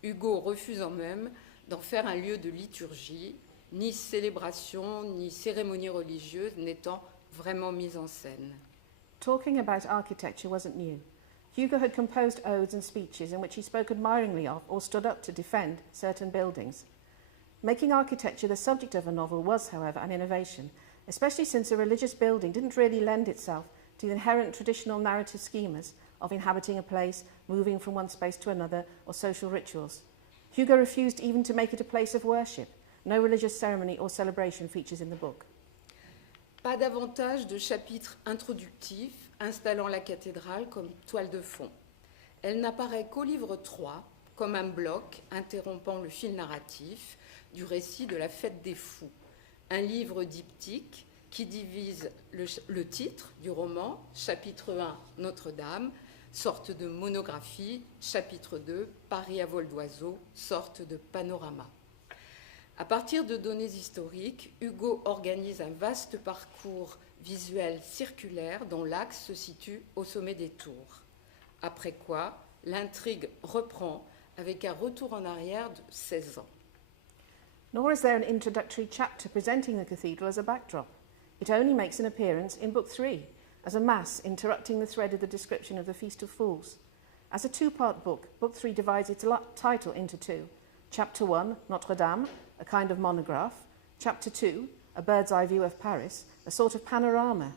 Hugo refusant même d'en faire un lieu de liturgie, ni célébration, ni cérémonie religieuse n'étant vraiment mise en scène. Talking about architecture wasn't new. Hugo had composed odes and speeches in which he spoke admiringly of or stood up to defend certain buildings. Making architecture the subject of a novel was, however, an innovation, especially since a religious building didn't really lend itself to the inherent traditional narrative schemas of inhabiting a place, moving from one space to another, or social rituals. Hugo refused even to make it a place of worship. No religious ceremony or celebration features in the book. Pas davantage de chapitres introductifs installant la cathédrale comme toile de fond. Elle n'apparaît qu'au livre 3, comme un bloc interrompant le fil narratif du récit de la fête des fous. Un livre diptyque qui divise le titre du roman, chapitre 1, Notre-Dame, sorte de monographie, chapitre 2, Paris à vol d'oiseau, sorte de panorama. À partir de données historiques, Hugo organise un vaste parcours visuel circulaire dont l'axe se situe au sommet des tours. Après quoi, l'intrigue reprend avec un retour en arrière de 16 ans. Nor is there an introductory chapter presenting the cathedral as a backdrop. It only makes an appearance in Book 3, as a mass interrupting the thread of the description of the Feast of Fools. As a two-part book, Book 3 divides its title into two. Chapter 1, Notre-Dame, a kind of monograph. Chapter 2, a bird's-eye view of Paris, a sort of panorama.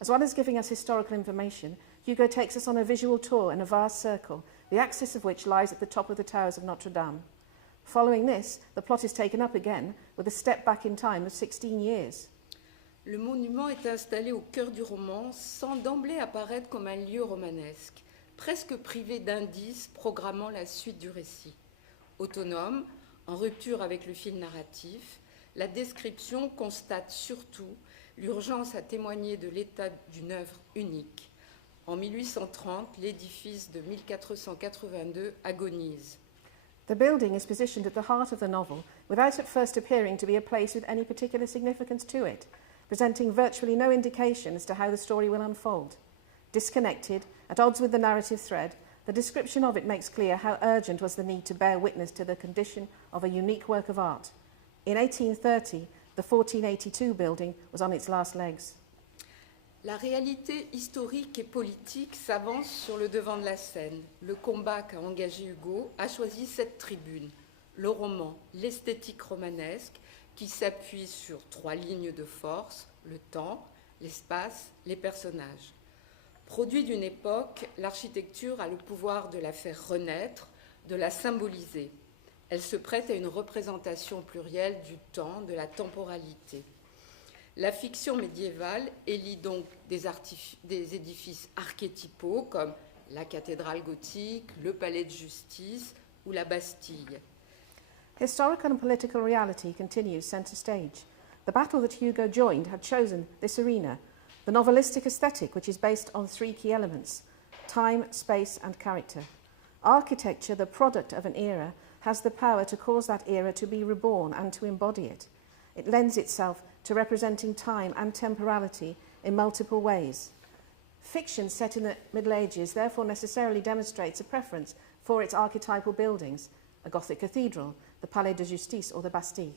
As well as giving us historical information, Hugo takes us on a visual tour in a vast circle, the axis of which lies at the top of the towers of Notre-Dame. Following this, the plot is taken up again with a step back in time of 16 years. Le monument est installé au cœur du roman sans d'emblée apparaître comme un lieu romanesque, presque privé d'indices programmant la suite du récit. Autonome, en rupture avec le fil narratif, la description constate surtout l'urgence à témoigner de l'état d'une œuvre unique. En 1830, l'édifice de 1482 agonise. The building is positioned at the heart of the novel without at first appearing to be a place with any particular significance to it, presenting virtually no indication as to how the story will unfold. Disconnected, at odds with the narrative thread, the description of it makes clear how urgent was the need to bear witness to the condition of a unique work of art. In 1830, the 1482 building was on its last legs. La réalité historique et politique s'avance sur le devant de la scène. Le combat qu'a engagé Hugo a choisi cette tribune, le roman, l'esthétique romanesque, qui s'appuie sur 3 lignes de force, le temps, l'espace, les personnages. Produit d'une époque, l'architecture a le pouvoir de la faire renaître, de la symboliser. Elle se prête à une représentation plurielle du temps, de la temporalité. La fiction médiévale élit donc des édifices archétypaux comme la cathédrale gothique, le palais de justice ou la Bastille. Historical and political reality continues centre stage. The battle that Hugo joined had chosen this arena, the novelistic aesthetic, which is based on 3 key elements: time, space, and character. Architecture, the product of an era, has the power to cause that era to be reborn and to embody it. It lends itself to representing time and temporality in multiple ways. Fiction set in the Middle Ages therefore necessarily demonstrates a preference for its archetypal buildings, a Gothic cathedral, the Palais de Justice or the Bastille.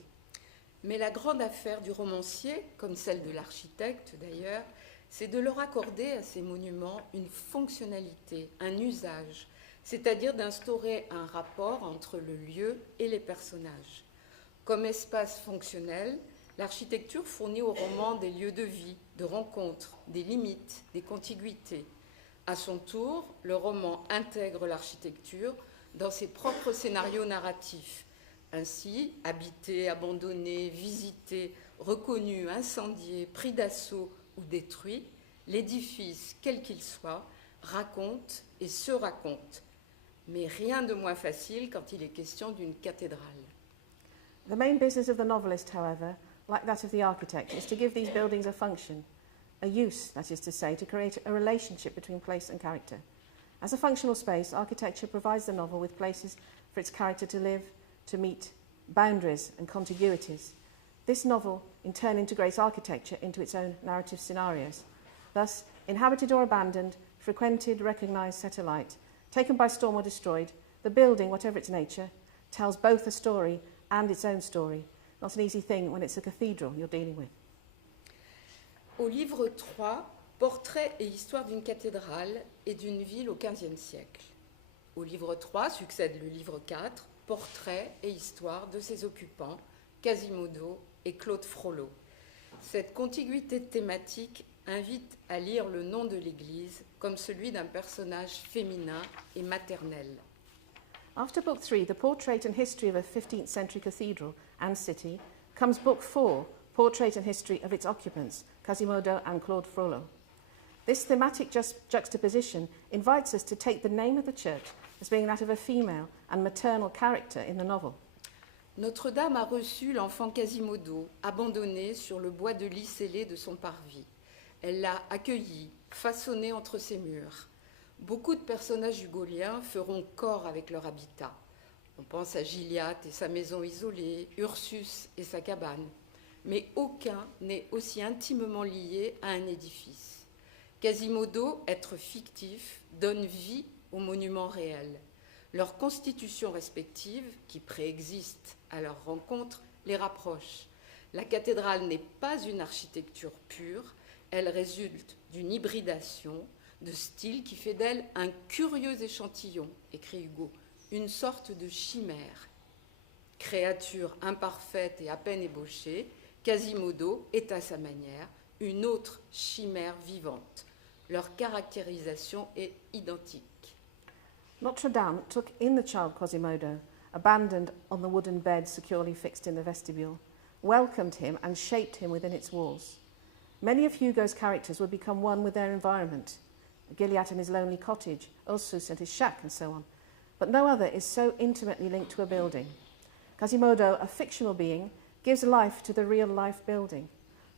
Mais la grande affaire du romancier, comme celle de l'architecte d'ailleurs, c'est de leur accorder à ces monuments une fonctionnalité, un usage, c'est-à-dire d'instaurer un rapport entre le lieu et les personnages. Comme espace fonctionnel, l'architecture fournit au roman des lieux de vie, de rencontres, des limites, des contiguïtés. À son tour, le roman intègre l'architecture dans ses propres scénarios narratifs. Ainsi, habité, abandonné, visité, reconnu, incendié, pris d'assaut ou détruit, l'édifice, quel qu'il soit, raconte et se raconte. Mais rien de moins facile quand il est question d'une cathédrale. The main business of the novelist, however, like that of the architect, is to give these buildings a function, a use, that is to say, to create a relationship between place and character. As a functional space, architecture provides the novel with places for its character to live, to meet, boundaries and contiguities. This novel, in turn, integrates architecture into its own narrative scenarios. Thus, inhabited or abandoned, frequented, recognised, set alight, taken by storm or destroyed, the building, whatever its nature, tells both a story and its own story. Not an easy thing when it's a cathedral you're dealing with. Au livre 3, Portrait et histoire d'une cathédrale et d'une ville au XVe siècle. Au livre 3 succède le livre 4, Portrait et histoire de ses occupants, Quasimodo et Claude Frollo. Cette contiguïté thématique invite à lire le nom de l'Église comme celui d'un personnage féminin et maternel. After Book 3, The Portrait and History of a 15th Century Cathedral and City, comes Book 4, Portrait and History of its Occupants, Quasimodo and Claude Frollo. This thematic juxtaposition invites us to take the name of the church as being that of a female and maternal character in the novel. Notre-Dame a reçu l'enfant Quasimodo, abandonné sur le bois de lit scellé de son parvis. Elle l'a accueilli, façonné entre ses murs. Beaucoup de personnages hugoliens feront corps avec leur habitat. On pense à Gilliatt et sa maison isolée, Ursus et sa cabane. mais aucun n'est aussi intimement lié à un édifice. Quasimodo, être fictif, donne vie aux monuments réels. Leurs constitutions respectives, qui préexistent à leur rencontre, les rapprochent. La cathédrale n'est pas une architecture pure, elle résulte d'une hybridation de style qui fait d'elle un curieux échantillon, écrit Hugo, une sorte de chimère. Créature imparfaite et à peine ébauchée, Quasimodo est à sa manière une autre chimère vivante. Leur caractérisation est identique. Notre-Dame took in the child Quasimodo, abandoned on the wooden bed securely fixed in the vestibule, welcomed him and shaped him within its walls. Many of Hugo's characters would become one with their environment, Gilliatt and his lonely cottage, Ursus and his shack, and so on. But no other is so intimately linked to a building. Quasimodo, a fictional being, gives life to the real-life building.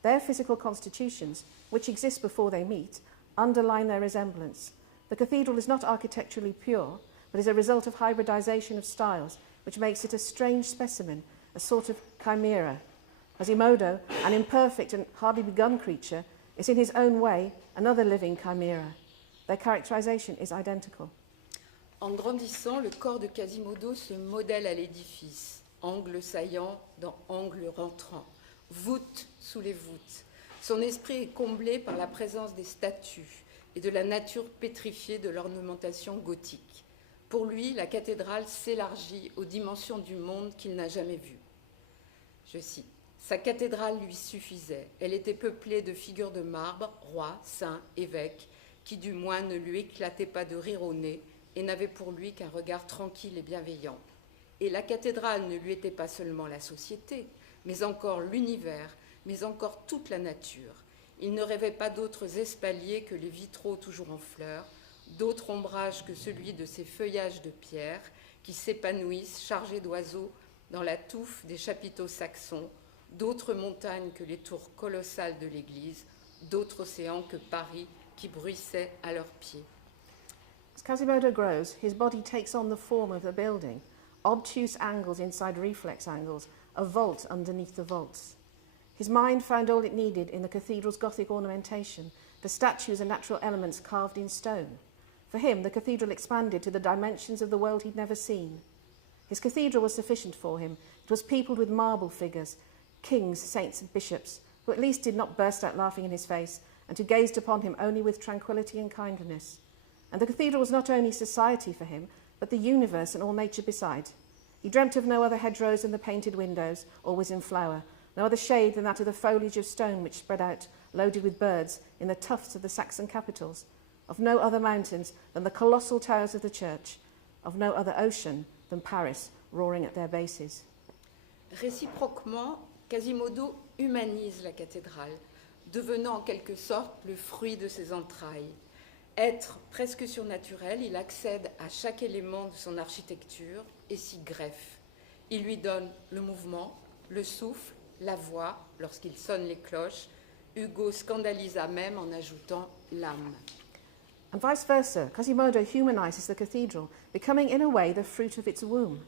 Their physical constitutions, which exist before they meet, underline their resemblance. The cathedral is not architecturally pure, but is a result of hybridization of styles, which makes it a strange specimen, a sort of chimera. Quasimodo, an imperfect and hardly begun creature, is in his own way another living chimera. Their characterization is identical. En grandissant, le corps de Quasimodo se modèle à l'édifice, angle saillant dans angle rentrant, voûte sous les voûtes. Son esprit est comblé par la présence des statues et de la nature pétrifiée de l'ornementation gothique. Pour lui, la cathédrale s'élargit aux dimensions du monde qu'il n'a jamais vu. Je cite, « Sa cathédrale lui suffisait. Elle était peuplée de figures de marbre, rois, saints, évêques, qui du moins ne lui éclataient pas de rire au nez et n'avaient pour lui qu'un regard tranquille et bienveillant. Et la cathédrale ne lui était pas seulement la société, mais encore l'univers, mais encore toute la nature. Il ne rêvait pas d'autres espaliers que les vitraux toujours en fleurs, d'autres ombrages que celui de ces feuillages de pierre qui s'épanouissent chargés d'oiseaux dans la touffe des chapiteaux saxons, d'autres montagnes que les tours colossales de l'église, d'autres océans que Paris qui bruissaient à leurs pieds. » As Quasimodo grows, his body takes on the form of a building, obtuse angles inside reflex angles, a vault underneath the vaults. His mind found all it needed in the cathedral's Gothic ornamentation, the statues and natural elements carved in stone. For him, the cathedral expanded to the dimensions of the world he'd never seen. His cathedral was sufficient for him. It was peopled with marble figures, kings, saints and bishops, who at least did not burst out laughing in his face and who gazed upon him only with tranquillity and kindliness. And the cathedral was not only society for him, but the universe and all nature beside. He dreamt of no other hedgerows than the painted windows, always in flower, no other shade than that of the foliage of stone which spread out, loaded with birds, in the tufts of the Saxon capitals, of no other mountains than the colossal towers of the church, of no other ocean than Paris, roaring at their bases. Réciproquement, Quasimodo humanise la cathédrale, devenant en quelque sorte le fruit de ses entrailles. Être presque surnaturel, il accède à chaque élément de son architecture et s'y greffe. Il lui donne le mouvement, le souffle, la voix, lorsqu'il sonne les cloches. Hugo scandalisa même en ajoutant l'âme. And vice versa, Quasimodo humanizes the cathedral, becoming in a way the fruit of its womb.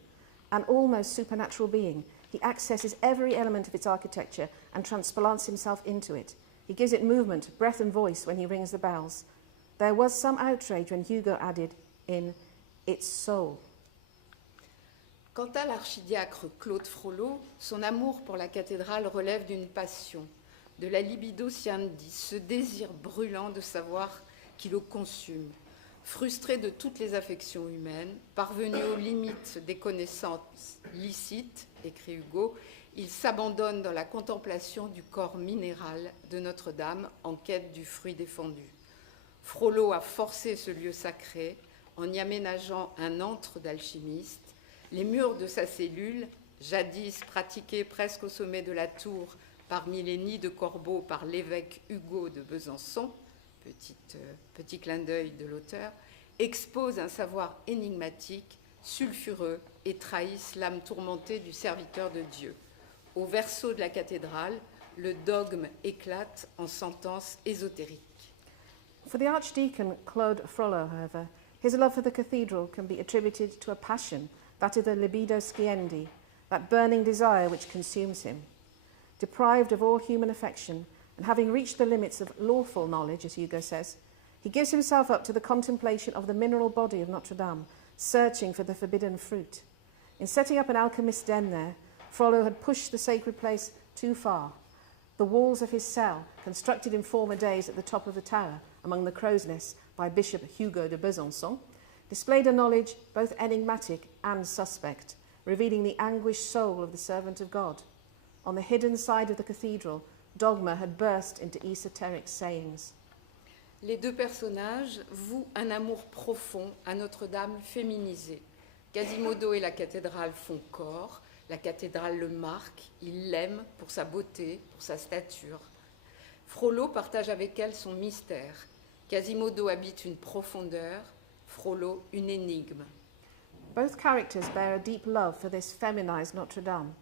An almost supernatural being, he accesses every element of its architecture and transplants himself into it. He gives it movement, breath and voice when he rings the bells. There was some outrage when Hugo added in its soul. Quant à l'archidiacre Claude Frollo, son amour pour la cathédrale relève d'une passion, de la libido sciendis, ce désir brûlant de savoir qui le consume. Frustré de toutes les affections humaines, parvenu aux limites des connaissances licites, écrit Hugo, il s'abandonne dans la contemplation du corps minéral de Notre-Dame en quête du fruit défendu. Frollo a forcé ce lieu sacré en y aménageant un antre d'alchimiste. Les murs de sa cellule, jadis pratiqués presque au sommet de la tour parmi les nids de corbeaux par l'évêque Hugo de Besançon, petit clin d'œil de l'auteur, exposent un savoir énigmatique, sulfureux et trahissent l'âme tourmentée du serviteur de Dieu. Au verso de la cathédrale, le dogme éclate en sentences ésotériques. For the Archdeacon Claude Frollo, however, his love for the cathedral can be attributed to a passion, that of the libido sciendi, that burning desire which consumes him. deprived of all human affection, and having reached the limits of lawful knowledge, as Hugo says, he gives himself up to the contemplation of the mineral body of Notre Dame, searching for the forbidden fruit. In setting up an alchemist's den there, Frollo had pushed the sacred place too far. The walls of his cell, constructed in former days at the top of the tower, among the crow's nests by Bishop Hugo de Besançon, displayed a knowledge both enigmatic and suspect, revealing the anguished soul of the servant of God. On the hidden side of the cathedral, dogma had burst into esoteric sayings. Les deux personnages vouent un amour profond à Notre-Dame féminisée. Quasimodo et la cathédrale font corps, la cathédrale le marque, il l'aime pour sa beauté, pour sa stature. Frollo partage avec elle son mystère. Quasimodo habite une profondeur, Frollo une énigme. Both characters bear a deep love for this feminized Notre-Dame.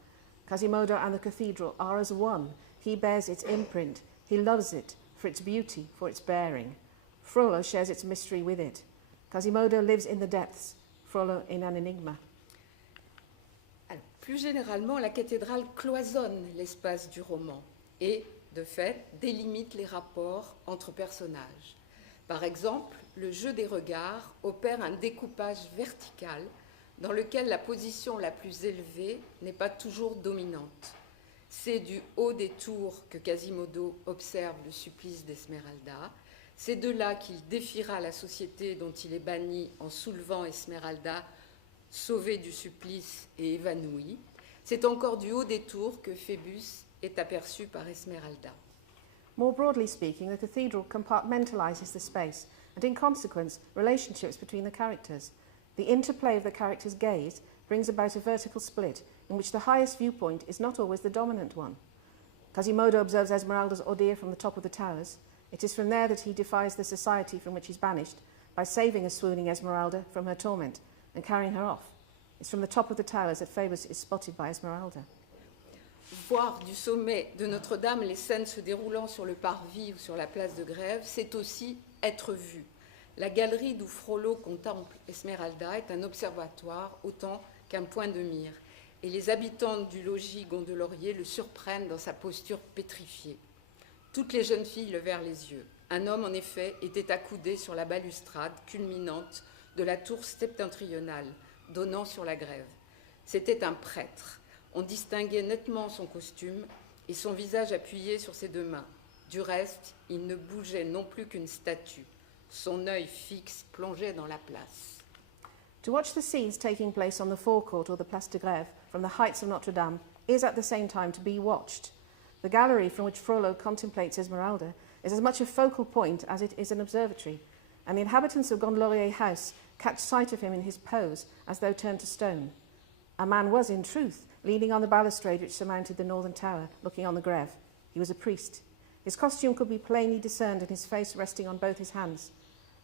Quasimodo and the cathedral are as one. He bears its imprint. He loves it for its beauty, for its bearing. Frollo shares its mystery with it. Quasimodo lives in the depths, Frollo in an enigma. Alors, plus généralement, la cathédrale cloisonne l'espace du roman et, de fait, délimite les rapports entre personnages. Par exemple, le jeu des regards opère un découpage vertical dans lequel la position la plus élevée n'est pas toujours dominante. C'est du haut des tours que Quasimodo observe le supplice d'Esmeralda. C'est de là qu'il défiera la société dont il est banni en soulevant Esmeralda, sauvée du supplice et évanouie. C'est encore du haut des tours que Phébus est aperçu par Esmeralda. More broadly speaking, the cathedral compartmentalizes the space and, in consequence, relationships between the characters. The interplay of the characters' gaze brings about a vertical split in which the highest viewpoint is not always the dominant one. Quasimodo observes Esmeralda's ordeal from the top of the towers. It is from there that he defies the society from which he's banished by saving a swooning Esmeralda from her torment and carrying her off. It's from the top of the towers that Phoebus is spotted by Esmeralda. Voir du sommet de Notre-Dame les scènes se déroulant sur le parvis ou sur la place de Grève, c'est aussi être vu. La galerie d'où Frollo contemple Esmeralda est un observatoire autant qu'un point de mire, et les habitantes du logis Gondelaurier le surprennent dans sa posture pétrifiée. Toutes les jeunes filles levèrent les yeux. Un homme, en effet, était accoudé sur la balustrade culminante de la tour septentrionale, donnant sur la Grève. C'était un prêtre. On distinguait nettement son costume et son visage appuyé sur ses deux mains. Du reste, il ne bougeait non plus qu'une statue. Son œil fixe plongeait dans la place. To watch the scenes taking place on the forecourt or the Place de Grève from the heights of Notre-Dame is at the same time to be watched. The gallery from which Frollo contemplates Esmeralda is as much a focal point as it is an observatory, and the inhabitants of Gondelaurier House catch sight of him in his pose as though turned to stone. A man was, in truth, leaning on the balustrade which surmounted the northern tower, looking on the Grève. He was a priest. His costume could be plainly discerned and his face resting on both his hands.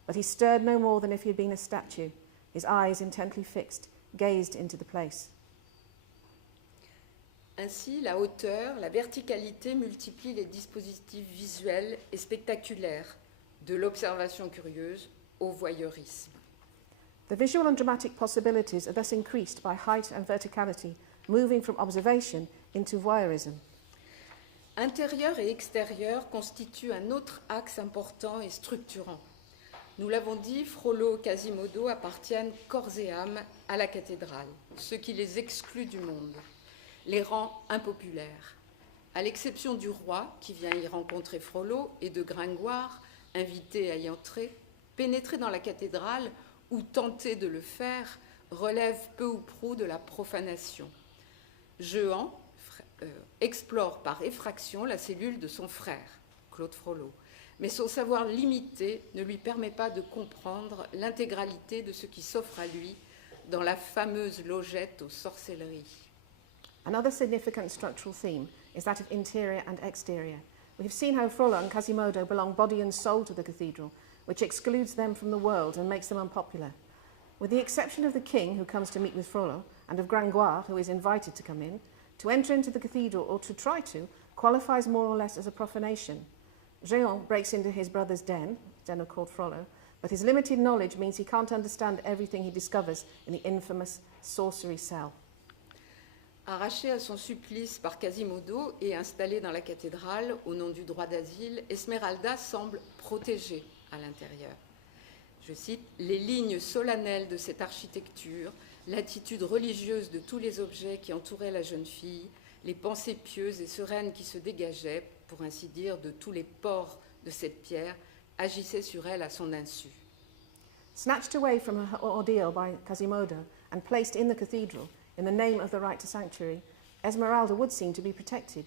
But he stirred no more than if he had been a statue. His eyes, intently fixed, gazed into the place. Ainsi, la hauteur, la verticalité multiplient les dispositifs visuels et spectaculaires, de l'observation curieuse au voyeurisme. The visual and dramatic possibilities are thus increased by height and verticality, moving from observation into voyeurism. Intérieur et extérieur constituent un autre axe important et structurant. Nous l'avons dit, Frollo et Quasimodo appartiennent corps et âme à la cathédrale, ce qui les exclut du monde, les rend impopulaires. À l'exception du roi, qui vient y rencontrer Frollo, et de Gringoire, invité à y entrer, pénétrer dans la cathédrale ou tenter de le faire relève peu ou prou de la profanation. Jehan explore par effraction la cellule de son frère, Claude Frollo, mais son savoir limité ne lui permet pas de comprendre l'intégralité de ce qui s'offre à lui dans la fameuse logette aux sorcelleries. Another significant structural theme is that of interior and exterior. We have seen how Frollo and Quasimodo belong body and soul to the cathedral, which excludes them from the world and makes them unpopular. With the exception of the king who comes to meet with Frollo, and of Gringoire who is invited to come in, to enter into the cathedral, or to try to, qualifies more or less as a profanation. Jehan breaks into his brother's den of called Frollo, but his limited knowledge means he can't understand everything he discovers in the infamous sorcery cell. Arrachée à son supplice par Quasimodo et installée dans la cathédrale au nom du droit d'asile, Esmeralda semble protégée à l'intérieur. Je cite, « Les lignes solennelles de cette architecture, l'attitude religieuse de tous les objets qui entouraient la jeune fille, les pensées pieuses et sereines qui se dégageaient, pour ainsi dire, de tous les pores de cette pierre, agissaient sur elle à son insu. » Snatched away from her ordeal by Quasimodo and placed in the cathedral in the name of the right to sanctuary, Esmeralda would seem to be protected.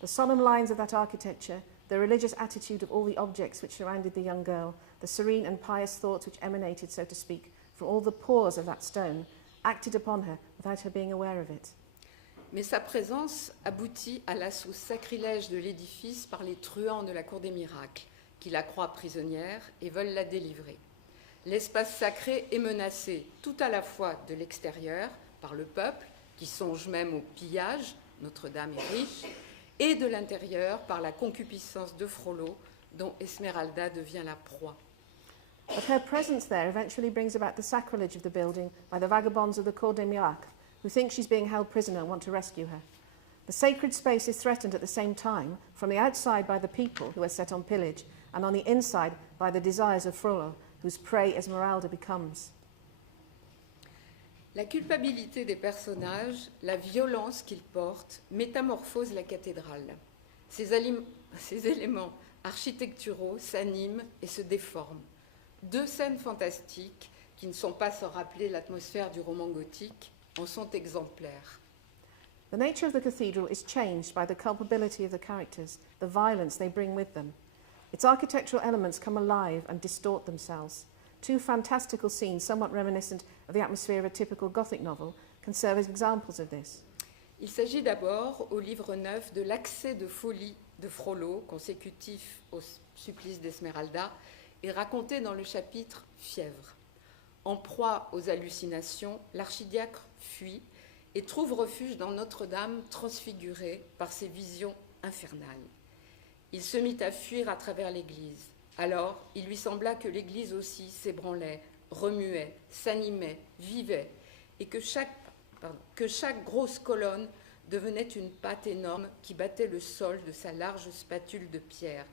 The solemn lines of that architecture, the religious attitude of all the objects which surrounded the young girl, the serene and pious thoughts which emanated, so to speak, from all the pores of that stone, acted upon her without her being aware of it. Mais sa présence aboutit à l'assaut sacrilège de l'édifice par les truands de la cour des miracles, qui la croient prisonnière et veulent la délivrer. L'espace sacré est menacé tout à la fois de l'extérieur, par le peuple, qui songe même au pillage, Notre-Dame est riche, et de l'intérieur par la concupiscence de Frollo, dont Esmeralda devient la proie. But her presence there eventually brings about the sacrilege of the building by the vagabonds of the Cour des Miracles, who think she's being held prisoner and want to rescue her. The sacred space is threatened at the same time, from the outside by the people who are set on pillage, and on the inside by the desires of Frollo, whose prey Esmeralda becomes. La culpabilité des personnages, la violence qu'ils portent, métamorphosent la cathédrale. Ces éléments architecturaux s'animent et se déforment. Deux scènes fantastiques, qui ne sont pas sans rappeler l'atmosphère du roman gothique, en sont exemplaires. The nature of the cathedral is changed by the culpability of the characters, the violence they bring with them. Its architectural elements come alive and distort themselves. Two fantastical scenes, somewhat reminiscent of the atmosphere of a typical Gothic novel, can serve as examples of this. Il s'agit d'abord, au livre 9, de l'accès de folie de Frollo, consécutif au supplice d'Esmeralda, et raconté dans le chapitre « Fièvre ». En proie aux hallucinations, l'archidiacre fuit et trouve refuge dans Notre-Dame transfigurée par ses visions infernales. Il se mit à fuir à travers l'église. Alors, il lui sembla que l'église aussi s'ébranlait, remuait, s'animait, vivait, et que chaque grosse colonne devenait une patte énorme qui battait le sol de sa large spatule de pierre,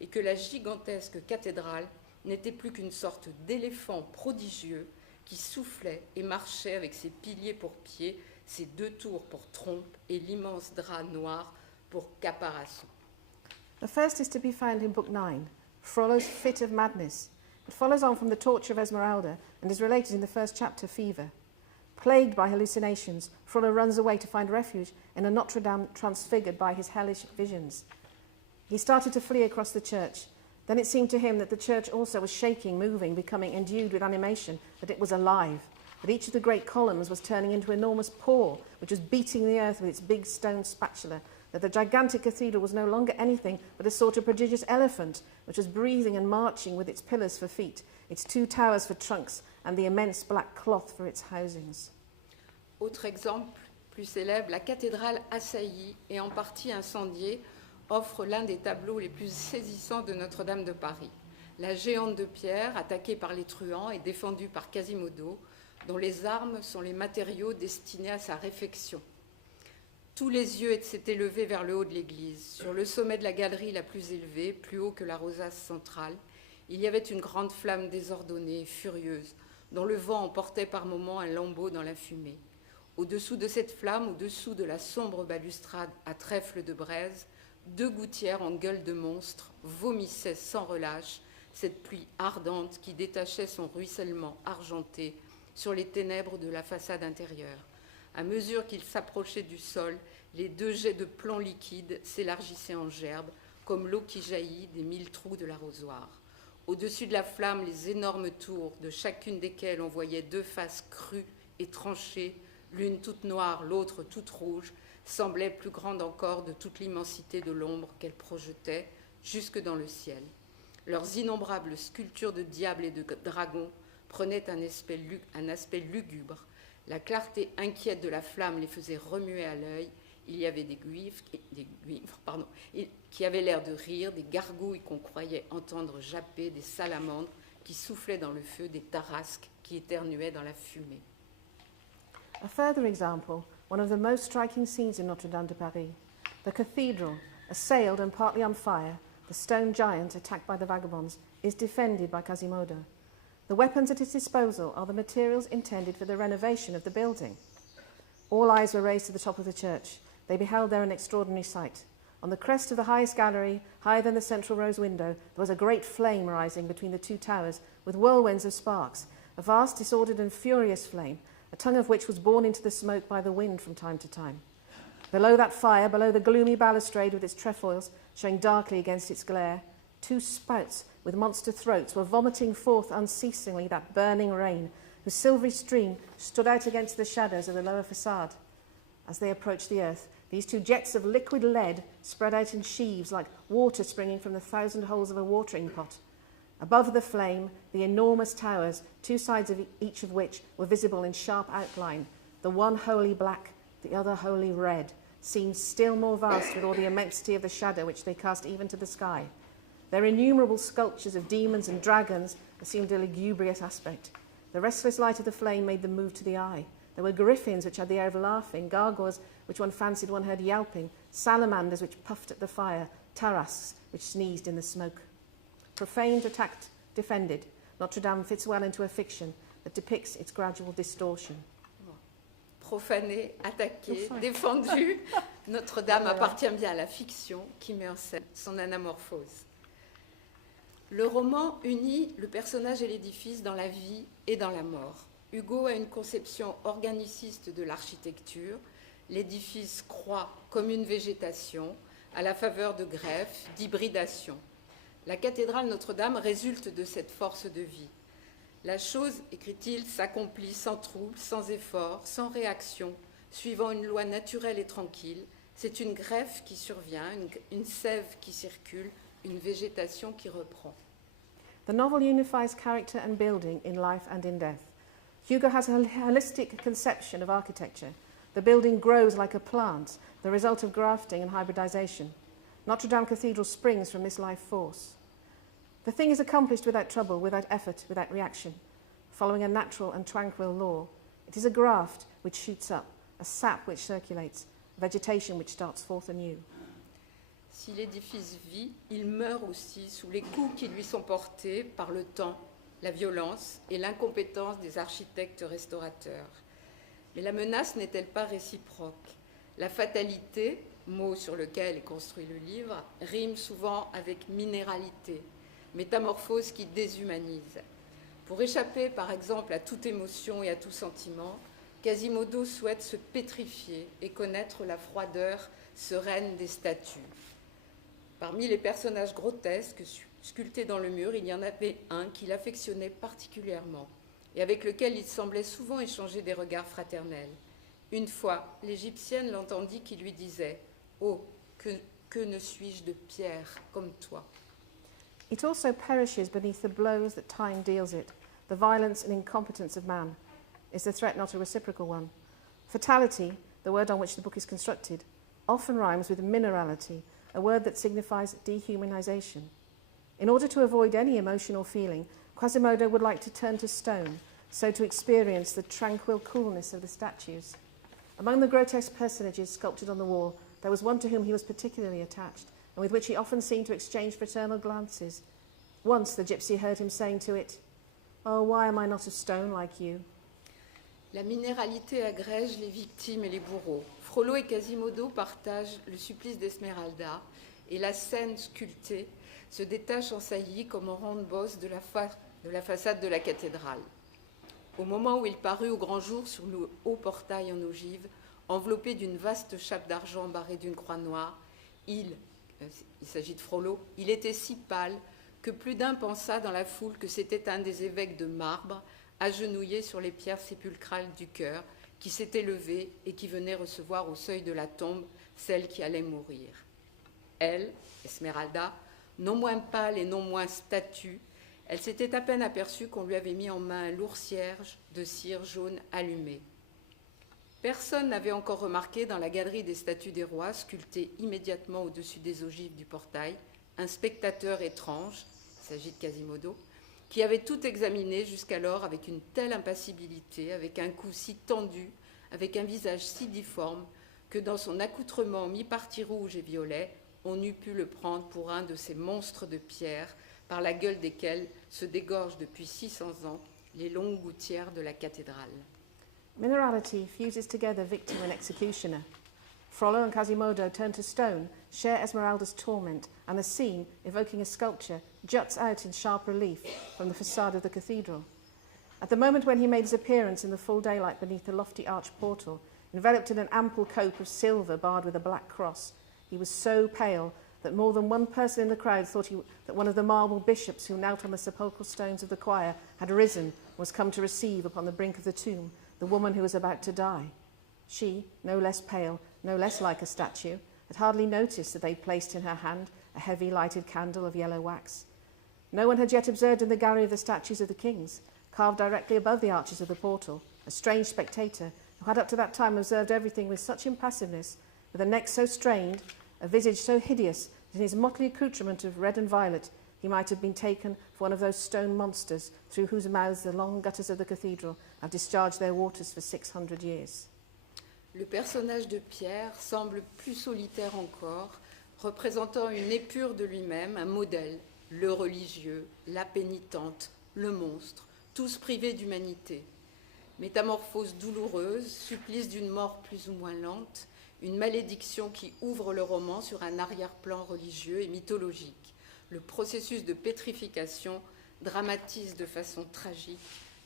et que la gigantesque cathédrale n'était plus qu'une sorte d'éléphant prodigieux qui soufflait et marchait avec ses piliers pour pieds, ses deux tours pour trompe et l'immense drap noir pour caparaçon. The first is to be found in Book 9, Frollo's fit of madness. It follows on from the torture of Esmeralda and is related in the first chapter, Fever. Plagued by hallucinations, Frollo runs away to find refuge in a Notre-Dame transfigured by his hellish visions. He started to flee across the church. Then it seemed to him that the church also was shaking, moving, becoming endued with animation, that it was alive, that each of the great columns was turning into an enormous paw, which was beating the earth with its big stone spatula, that the gigantic cathedral was no longer anything but a sort of prodigious elephant, which was breathing and marching with its pillars for feet, its two towers for trunks, and the immense black cloth for its housings. Autre exemple plus célèbre, la cathédrale assaillie et en partie incendiée offre l'un des tableaux les plus saisissants de Notre-Dame de Paris. La géante de pierre, attaquée par les truands et défendue par Quasimodo, dont les armes sont les matériaux destinés à sa réfection. Tous les yeux s'étaient levés vers le haut de l'église. Sur le sommet de la galerie la plus élevée, plus haut que la rosace centrale, il y avait une grande flamme désordonnée, furieuse, dont le vent emportait par moments un lambeau dans la fumée. Au-dessous de cette flamme, au-dessous de la sombre balustrade à trèfle de braise, deux gouttières en gueule de monstre vomissaient sans relâche cette pluie ardente qui détachait son ruissellement argenté sur les ténèbres de la façade intérieure. À mesure qu'il s'approchait du sol, les deux jets de plomb liquide s'élargissaient en gerbes, comme l'eau qui jaillit des 1000 trous de l'arrosoir. Au-dessus de la flamme, les énormes tours, de chacune desquelles on voyait deux faces crues et tranchées, l'une toute noire, l'autre toute rouge, semblaient plus grandes encore de toute l'immensité de l'ombre qu'elles projetaient jusque dans le ciel. Leurs innombrables sculptures de diables et de dragons prenaient un aspect lugubre. La clarté inquiète de la flamme les faisait remuer à l'œil. Il y avait des guivres qui avaient l'air de rire, des gargouilles qu'on croyait entendre japper, des salamandres qui soufflaient dans le feu, des tarasques qui éternuaient dans la fumée. A further example, one of the most striking scenes in Notre-Dame de Paris, the cathedral, assailed and partly on fire, the stone giant attacked by the vagabonds, is defended by Quasimodo. The weapons at his disposal are the materials intended for the renovation of the building. All eyes were raised to the top of the church. They beheld there an extraordinary sight. On the crest of the highest gallery, higher than the central rose window, there was a great flame rising between the two towers, with whirlwinds of sparks, a vast, disordered and furious flame, a tongue of which was borne into the smoke by the wind from time to time. Below that fire, below the gloomy balustrade with its trefoils showing darkly against its glare, two spouts with monster throats were vomiting forth unceasingly that burning rain, whose silvery stream stood out against the shadows of the lower facade. As they approached the earth, these two jets of liquid lead spread out in sheaves like water springing from the 1,000 holes of a watering pot. Above the flame, the enormous towers, two sides of each of which were visible in sharp outline, the one wholly black, the other wholly red, seemed still more vast with all the immensity of the shadow which they cast even to the sky. Their innumerable sculptures of demons and dragons assumed a lugubrious aspect. The restless light of the flame made them move to the eye. There were griffins which had the air of laughing, gargoyles which one fancied one heard yelping, salamanders which puffed at the fire, tarasques which sneezed in the smoke. Profaned, attacked, defended, Notre-Dame fits well into a fiction that depicts its gradual distortion. Profané, attaqué, défendu, Notre-Dame appartient bien à la fiction qui met en scène son anamorphose. Le roman unit le personnage et l'édifice dans la vie et dans la mort. Hugo a une conception organiciste de l'architecture. L'édifice croît comme une végétation à la faveur de greffes, d'hybridation. La cathédrale Notre-Dame résulte de cette force de vie. La chose, écrit-il, s'accomplit sans trouble, sans effort, sans réaction, suivant une loi naturelle et tranquille. C'est une greffe qui survient, une sève qui circule, une végétation qui reprend. The novel unifies character and building in life and in death. Hugo has a holistic conception of architecture. The building grows like a plant, the result of grafting and hybridization. Notre-Dame Cathedral springs from this life force. The thing is accomplished without trouble, without effort, without reaction, following a natural and tranquil law. It is a graft which shoots up, a sap which circulates, a vegetation which starts forth anew. Si l'édifice vit, il meurt aussi sous les coups qui lui sont portés par le temps, la violence et l'incompétence des architectes restaurateurs. Mais la menace n'est-elle pas réciproque? La fatalité, mot sur lequel est construit le livre, rime souvent avec minéralité, métamorphose qui déshumanise. Pour échapper, par exemple, à toute émotion et à tout sentiment, Quasimodo souhaite se pétrifier et connaître la froideur sereine des statues. Parmi les personnages grotesques sculptés dans le mur, il y en avait un qu'il affectionnait particulièrement et avec lequel il semblait souvent échanger des regards fraternels. Une fois, l'Égyptienne l'entendit qui lui disait « Oh, que ne suis-je de pierre comme toi ?» It also perishes beneath the blows that time deals it. The violence and incompetence of man. Is the threat not a reciprocal one? Fatality, the word on which the book is constructed, often rhymes with minerality, a word that signifies dehumanization. In order to avoid any emotional feeling, Quasimodo would like to turn to stone, so to experience the tranquil coolness of the statues. Among the grotesque personages sculpted on the wall, there was one to whom he was particularly attached, and with which he often seemed to exchange fraternal glances. Once the gypsy heard him saying to it, "Oh, why am I not a stone like you?" La minéralité agrège les victimes et les bourreaux. Frollo et Quasimodo partagent le supplice d'Esmeralda et la scène sculptée se détache en saillie comme en ronde-bosse de la façade de la cathédrale. Au moment où il parut au grand jour sur le haut portail en ogive, enveloppé d'une vaste chape d'argent barrée d'une croix noire, il s'agit de Frollo, il était si pâle que plus d'un pensa dans la foule que c'était un des évêques de marbre, agenouillé sur les pierres sépulcrales du chœur, qui s'était levé et qui venait recevoir au seuil de la tombe celle qui allait mourir. Elle, Esmeralda, non moins pâle et non moins statue, elle s'était à peine aperçue qu'on lui avait mis en main un lourd cierge de cire jaune allumé. Personne n'avait encore remarqué dans la galerie des statues des rois, sculptée immédiatement au-dessus des ogives du portail, un spectateur étrange, il s'agit de Quasimodo, qui avait tout examiné jusqu'alors avec une telle impassibilité, avec un cou si tendu, avec un visage si difforme que dans son accoutrement mi-parti rouge et violet, on eût pu le prendre pour un de ces monstres de pierre par la gueule desquels se dégorgent depuis 600 ans les longues gouttières de la cathédrale. Minerality fuses together victim and executioner. Frollo and Quasimodo turn to stone, share Esmeralda's torment, and the scene, evoking a sculpture, juts out in sharp relief from the facade of the cathedral. At the moment when he made his appearance in the full daylight beneath the lofty arched portal, enveloped in an ample cope of silver barred with a black cross, he was so pale that more than one person in the crowd thought that one of the marble bishops who knelt on the sepulchral stones of the choir had risen and was come to receive upon the brink of the tomb the woman who was about to die. She, no less pale, no less like a statue, had hardly noticed that they placed in her hand a heavy lighted candle of yellow wax. No one had yet observed in the gallery of the statues of the kings, carved directly above the arches of the portal, a strange spectator who had up to that time observed everything with such impassiveness, with a neck so strained, a visage so hideous, that in his motley accoutrement of red and violet he might have been taken for one of those stone monsters through whose mouths the long gutters of the cathedral have discharged their waters for 600 years. Le personnage de Pierre semble plus solitaire encore, représentant une épure de lui-même, un modèle, le religieux, la pénitente, le monstre, tous privés d'humanité. Métamorphose douloureuse, supplice d'une mort plus ou moins lente, une malédiction qui ouvre le roman sur un arrière-plan religieux et mythologique. Le processus de pétrification dramatise de façon tragique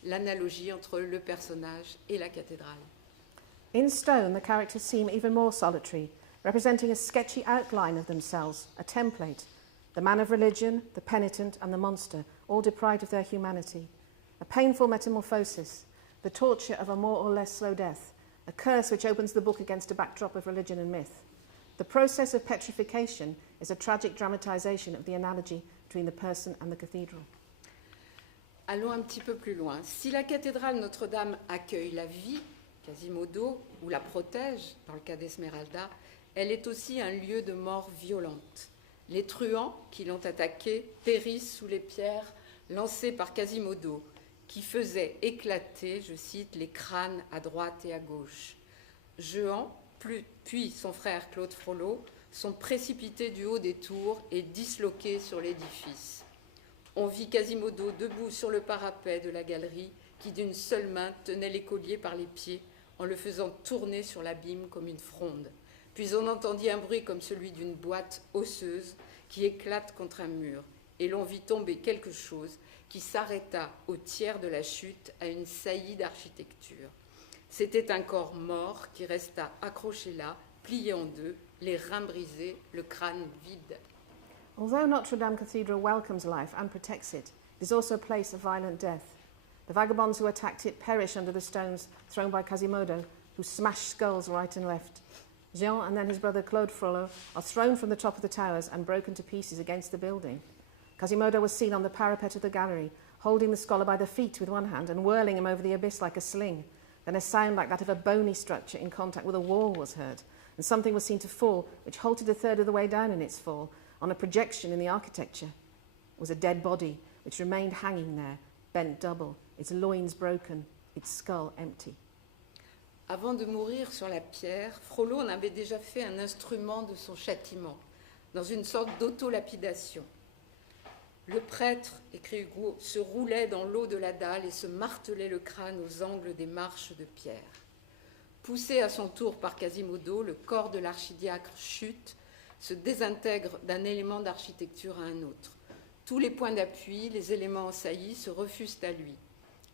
l'analogie entre le personnage et la cathédrale. In stone, the characters seem even more solitary, representing a sketchy outline of themselves, a template. The man of religion, the penitent, and the monster, all deprived of their humanity. A painful metamorphosis, the torture of a more or less slow death, a curse which opens the book against a backdrop of religion and myth. The process of petrification is a tragic dramatization of the analogy between the person and the cathedral. Allons un petit peu plus loin. Si la cathédrale Notre-Dame accueille la vie, Quasimodo, ou la protège, dans le cas d'Esmeralda, elle est aussi un lieu de mort violente. Les truands qui l'ont attaquée périssent sous les pierres lancées par Quasimodo, qui faisait éclater, je cite, les crânes à droite et à gauche. Jehan, puis son frère Claude Frollo, sont précipités du haut des tours et disloqués sur l'édifice. On vit Quasimodo debout sur le parapet de la galerie, qui d'une seule main tenait l'écolier par les pieds, en le faisant tourner sur l'abîme comme une fronde. Puis on entendit un bruit comme celui d'une boîte osseuse qui éclate contre un mur, et l'on vit tomber quelque chose qui s'arrêta au tiers de la chute à une saillie d'architecture. C'était un corps mort qui resta accroché là, plié en deux, les reins brisés, le crâne vide. Although Notre-Dame Cathedral welcomes life and protects it, it is also a place of violent death. The vagabonds who attacked it perish under the stones thrown by Quasimodo, who smashed skulls right and left. Jean and then his brother Claude Frollo are thrown from the top of the towers and broken to pieces against the building. Quasimodo was seen on the parapet of the gallery, holding the scholar by the feet with one hand and whirling him over the abyss like a sling. Then a sound like that of a bony structure in contact with a wall was heard, and something was seen to fall, which halted a third of the way down in its fall, on a projection in the architecture. It was a dead body, which remained hanging there, bent double, its loins broken, its skull empty. Avant de mourir sur la pierre, Frollo en avait déjà fait un instrument de son châtiment, dans une sorte d'autolapidation. Le prêtre, écrit Hugo, se roulait dans l'eau de la dalle et se martelait le crâne aux angles des marches de pierre. Poussé à son tour par Quasimodo, le corps de l'archidiacre chute, se désintègre d'un élément d'architecture à un autre. Tous les points d'appui, les éléments en saillie se refusent à lui.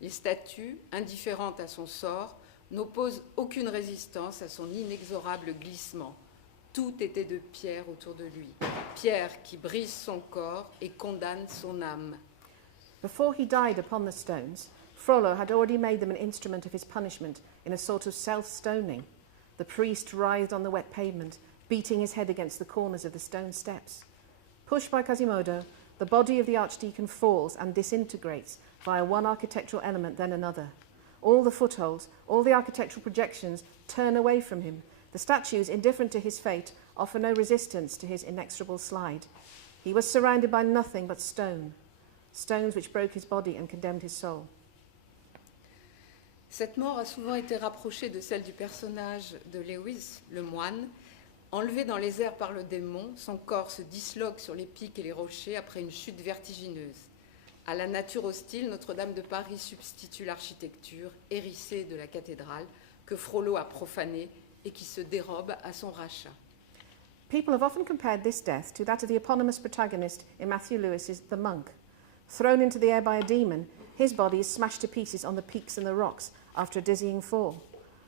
Les statues, indifférentes à son sort, n'opposent aucune résistance à son inexorable glissement. Tout était de pierre autour de lui. Pierre qui brise son corps et condamne son âme. Before he died upon the stones, Frollo had already made them an instrument of his punishment in a sort of self-stoning. The priest writhed on the wet pavement, beating his head against the corners of the stone steps. Pushed by Quasimodo, the body of the archdeacon falls and disintegrates via one architectural element then another. All the footholds, all the architectural projections turn away from him. The statues, indifferent to his fate, offer no resistance to his inexorable slide. He was surrounded by nothing but stone, stones which broke his body and condemned his soul. Cette mort a souvent été rapprochée de celle du personnage de Lewis, le moine. Enlevé dans les airs par le démon, son corps se disloque sur les pics et les rochers après une chute vertigineuse. À la nature hostile, Notre-Dame de Paris substitue l'architecture hérissée de la cathédrale que Frollo a profanée et qui se dérobe à son rachat. People have often compared this death to that of the eponymous protagonist in Matthew Lewis's The Monk. Thrown into the air by a demon, his body is smashed to pieces on the peaks and the rocks after a dizzying fall.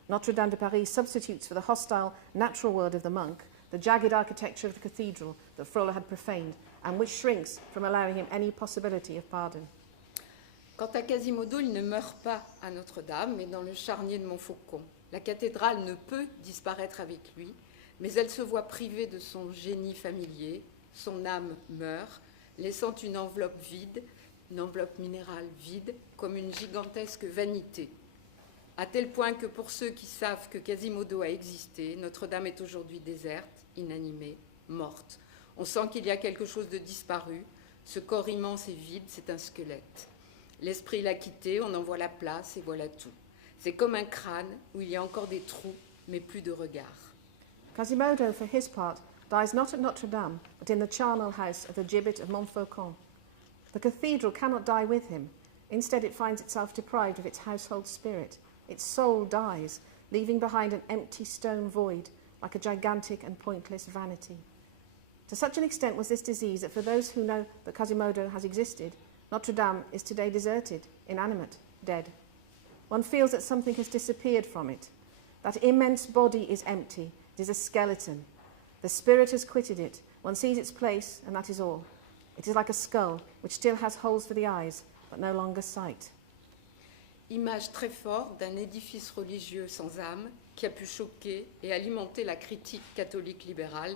Notre-Dame de Paris substitutes for the hostile, natural world of the monk the jagged architecture of the cathedral that Frollo had profaned and which shrinks from allowing him any possibility of pardon. Quant à Quasimodo, il ne meurt pas à Notre-Dame, mais dans le charnier de Montfaucon. La cathédrale ne peut disparaître avec lui, mais elle se voit privée de son génie familier, son âme meurt, laissant une enveloppe vide, une enveloppe minérale vide, comme une gigantesque vanité. À tel point que pour ceux qui savent que Quasimodo a existé, Notre-Dame est aujourd'hui déserte, inanimée, morte. On sent qu'il y a quelque chose de disparu. Ce corps immense et vide, c'est un squelette. L'esprit l'a quitté, on en voit la place et voilà tout. C'est comme un crâne où il y a encore des trous, mais plus de regard. Quasimodo, for his part, dies not at Notre-Dame, but in the charnel house of the gibbet of Montfaucon. The cathedral cannot die with him. Instead, it finds itself deprived of its household spirit. Its soul dies, leaving behind an empty stone void, like a gigantic and pointless vanity. To such an extent was this disease that for those who know that Quasimodo has existed, Notre-Dame is today deserted, inanimate, dead. One feels that something has disappeared from it. That immense body is empty. It is a skeleton. The spirit has quitted it. One sees its place, and that is all. It is like a skull, which still has holes for the eyes, but no longer sight. Image très forte d'un édifice religieux sans âme qui a pu choquer et alimenter la critique catholique libérale,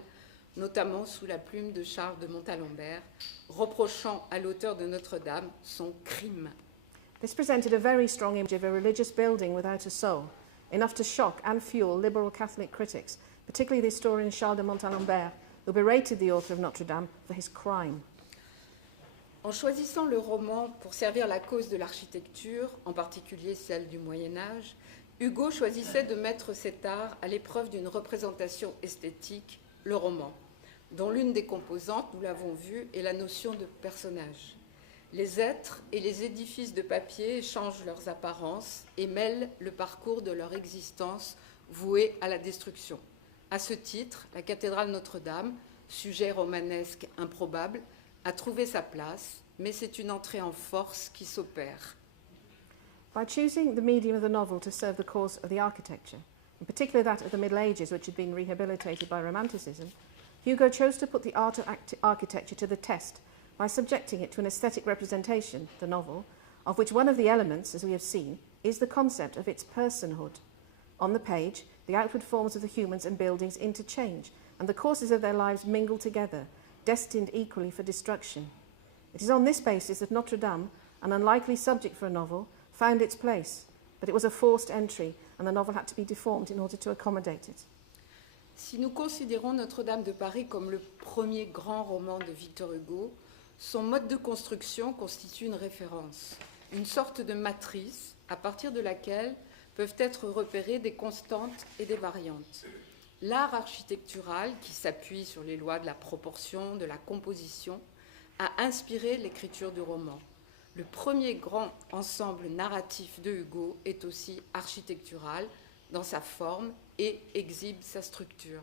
notamment sous la plume de Charles de Montalembert, reprochant à l'auteur de Notre-Dame son crime. This presented a very strong image of a religious building without a soul, enough to shock and fuel liberal Catholic critics, particularly the historian Charles de Montalembert, who berated the author of Notre-Dame for his crime. En choisissant le roman pour servir la cause de l'architecture, en particulier celle du Moyen-Âge, Hugo choisissait de mettre cet art à l'épreuve d'une représentation esthétique, le roman, dont l'une des composantes, nous l'avons vu, est la notion de personnage. Les êtres et les édifices de papier changent leurs apparences et mêlent le parcours de leur existence vouée à la destruction. À ce titre, la cathédrale Notre-Dame, sujet romanesque improbable, a trouvé sa place, mais c'est une entrée en force qui s'opère. By choosing the medium of the novel to serve the cause of the architecture, in particular that of the Middle Ages, which had been rehabilitated by Romanticism, Hugo chose to put the art of architecture to the test by subjecting it to an aesthetic representation, the novel, of which one of the elements, as we have seen, is the concept of its personhood. On the page, the outward forms of the humans and buildings interchange, and the courses of their lives mingle together, destined equally for destruction. It is on this basis that Notre-Dame, an unlikely subject for a novel, found its place, but it was a forced entry, and the novel had to be deformed in order to accommodate it. Si nous considérons Notre-Dame de Paris comme le premier grand roman de Victor Hugo, son mode de construction constitue une référence, une sorte de matrice à partir de laquelle peuvent être repérées des constantes et des variantes. L'art architectural, qui s'appuie sur les lois de la proportion, de la composition, a inspiré l'écriture du roman. Le premier grand ensemble narratif de Hugo est aussi architectural dans sa forme et exhibe sa structure.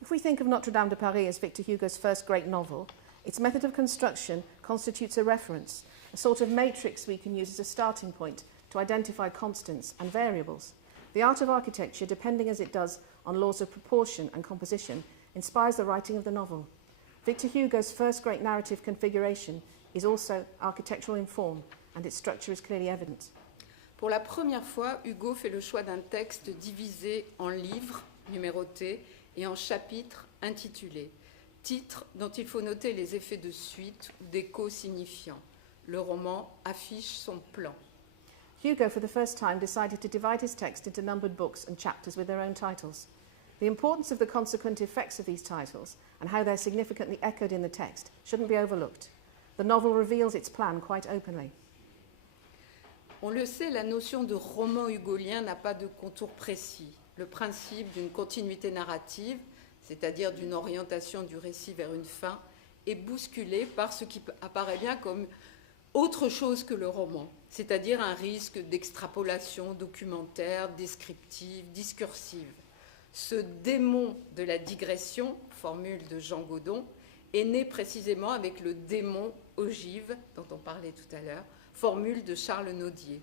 If we think of Notre-Dame de Paris as Victor Hugo's first great novel, its method of construction constitutes a reference, a sort of matrix we can use as a starting point to identify constants and variables. The art of architecture, depending as it does on laws of proportion and composition, inspires the writing of the novel. Victor Hugo's first great narrative configuration is also architectural in form, and its structure is clearly evident. Pour la première fois, Hugo fait le choix d'un texte divisé en livres numérotés et en chapitres intitulés, titres dont il faut noter les effets de suite ou d'écho signifiants. Le roman affiche son plan. Hugo, for the first time, decided to divide his text into numbered books and chapters with their own titles. The importance of the consequent effects of these titles and how they're significantly echoed in the text shouldn't be overlooked. The novel reveals its plan quite openly. On le sait, la notion de roman hugolien n'a pas de contour précis. Le principe d'une continuité narrative, c'est-à-dire d'une orientation du récit vers une fin, est bousculé par ce qui apparaît bien comme autre chose que le roman, c'est-à-dire un risque d'extrapolation documentaire, descriptive, discursive. Ce démon de la digression, formule de Jean Godon, est né précisément avec le démon ogive, dont on parlait tout à l'heure, formule de Charles Nodier.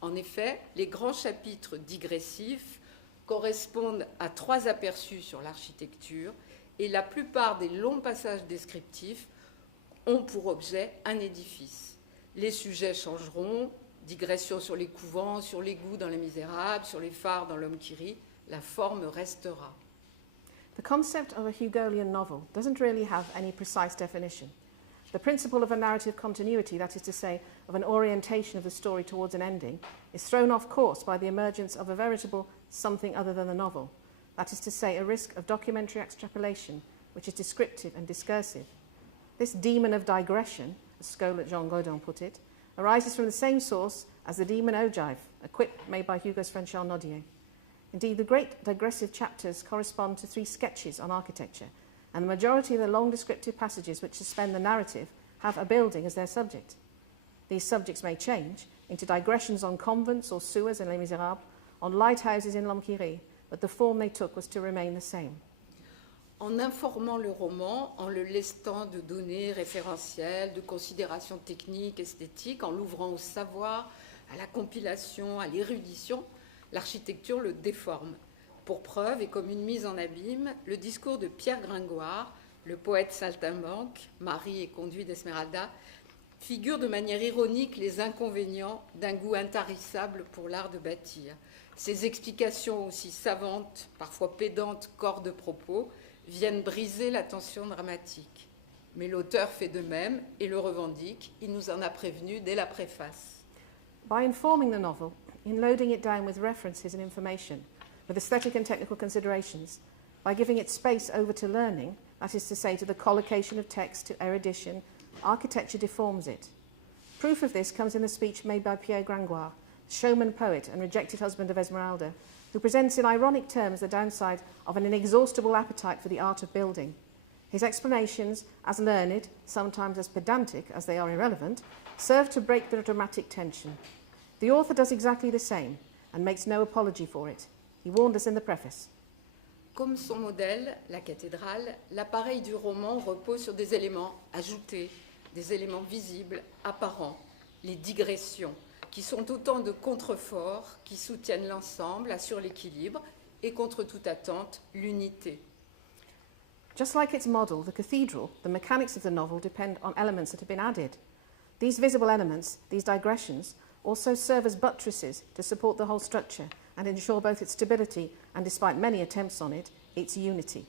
En effet, les grands chapitres digressifs correspondent à 3 aperçus sur l'architecture et la plupart des longs passages descriptifs ont pour objet un édifice. Les sujets changeront, digression sur les couvents, sur l'égout dans Les Misérables, sur les phares dans L'Homme qui rit, la forme restera. The concept of a Hugolian novel doesn't really have any precise definition. The principle of a narrative continuity, that is to say, of an orientation of the story towards an ending, is thrown off course by the emergence of a veritable something other than the novel, that is to say, a risk of documentary extrapolation, which is descriptive and discursive. This demon of digression, as scholar Jean Godin put it, arises from the same source as the demon ogive, a quip made by Hugo's friend Charles Nodier. Indeed, the great digressive chapters correspond to 3 sketches on architecture, and the majority of the long descriptive passages which suspend the narrative have a building as their subject. These subjects may change into digressions on convents or sewers in Les Misérables, on lighthouses in L'Homme qui rit, but the form they took was to remain the same. En informant le roman, en le lestant de données référentielles, de considérations techniques, esthétiques, en l'ouvrant au savoir, à la compilation, à l'érudition, l'architecture le déforme. Pour preuve, et comme une mise en abîme, le discours de Pierre Gringoire, le poète saltimbanque, mari et conduit d'Esmeralda, figure de manière ironique les inconvénients d'un goût intarissable pour l'art de bâtir. Ces explications aussi savantes, parfois pédantes, corps de propos, viennent briser la tension dramatique. Mais l'auteur fait de même et le revendique. Il nous en a prévenu dès la préface. By informing the novel, in loading it down with references and information, with aesthetic and technical considerations, by giving it space over to learning, that is to say, to the collocation of text, to erudition, architecture deforms it. Proof of this comes in the speech made by Pierre Gringoire, showman poet and rejected husband of Esmeralda, who presents in ironic terms the downside of an inexhaustible appetite for the art of building. His explanations, as learned, sometimes as pedantic as they are irrelevant, serve to break the dramatic tension. The author does exactly the same and makes no apology for it. He warned us in the preface. Comme son modèle, la cathédrale, l'appareil du roman repose sur des éléments ajoutés, des éléments visibles, apparents, les digressions, qui sont autant de contreforts qui soutiennent l'ensemble, assurent l'équilibre et, contre toute attente, l'unité. Just like its model, the cathedral, the mechanics of the novel depend on elements that have been added. These visible elements, these digressions, also serve as buttresses to support the whole structure and ensure both its stability and, despite many attempts on it, its unity.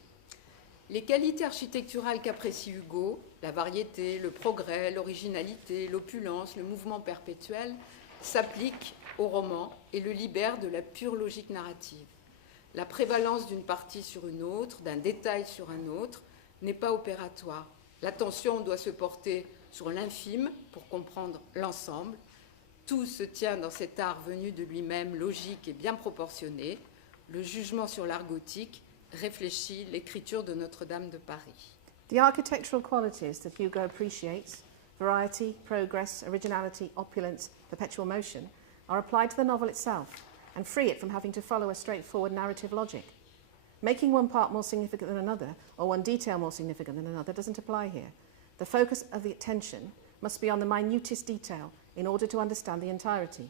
Les qualités architecturales qu'apprécie Hugo, la variété, le progrès, l'originalité, l'opulence, le mouvement perpétuel, s'appliquent au roman et le libèrent de la pure logique narrative. La prévalence d'une partie sur une autre, d'un détail sur un autre, n'est pas opératoire. L'attention doit se porter sur l'infime pour comprendre l'ensemble. Tout se tient dans cet art venu de lui-même, logique et bien proportionné. Le jugement sur l'art gothique réfléchit l'écriture de Notre-Dame de Paris. The architectural qualities that Hugo appreciates, variety, progress, originality, opulence, perpetual motion, are applied to the novel itself and free it from having to follow a straightforward narrative logic. Making one part more significant than another, or one detail more significant than another, doesn't apply here. The focus of the attention must be on the minutest detail in order to understand the entirety.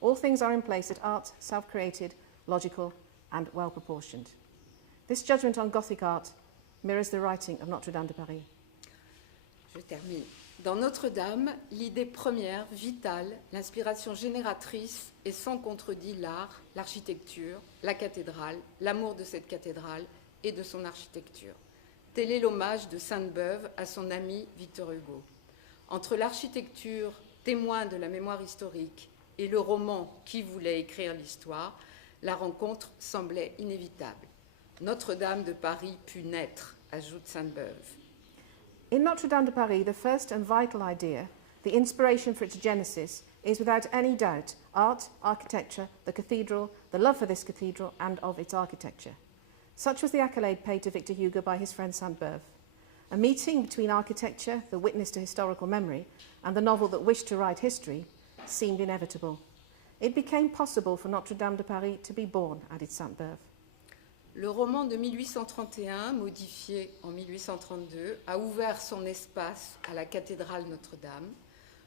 All things are in place that art, self-created, logical, and well-proportioned. This judgment on Gothic art mirrors the writing of Notre-Dame de Paris. Je termine. Dans Notre-Dame, l'idée première, vitale, l'inspiration génératrice est sans contredit l'art, l'architecture, la cathédrale, l'amour de cette cathédrale et de son architecture. Tel est l'hommage de Sainte-Beuve à son ami Victor Hugo. Entre l'architecture, témoin de la mémoire historique, et le roman qui voulait écrire l'histoire, la rencontre semblait inévitable. Notre-Dame de Paris put naître, ajoute Sainte-Beuve. In Notre-Dame de Paris, the first and vital idea, the inspiration for its genesis, is without any doubt art, architecture, the cathedral, the love for this cathedral and of its architecture. Such was the accolade paid to Victor Hugo by his friend Sainte-Beuve. A meeting between architecture, the witness to historical memory, and the novel that wished to write history seemed inevitable. It became possible for Notre-Dame de Paris to be born, added Sainte-Beuve. Le roman de 1831, modifié en 1832, a ouvert son espace à la cathédrale Notre-Dame,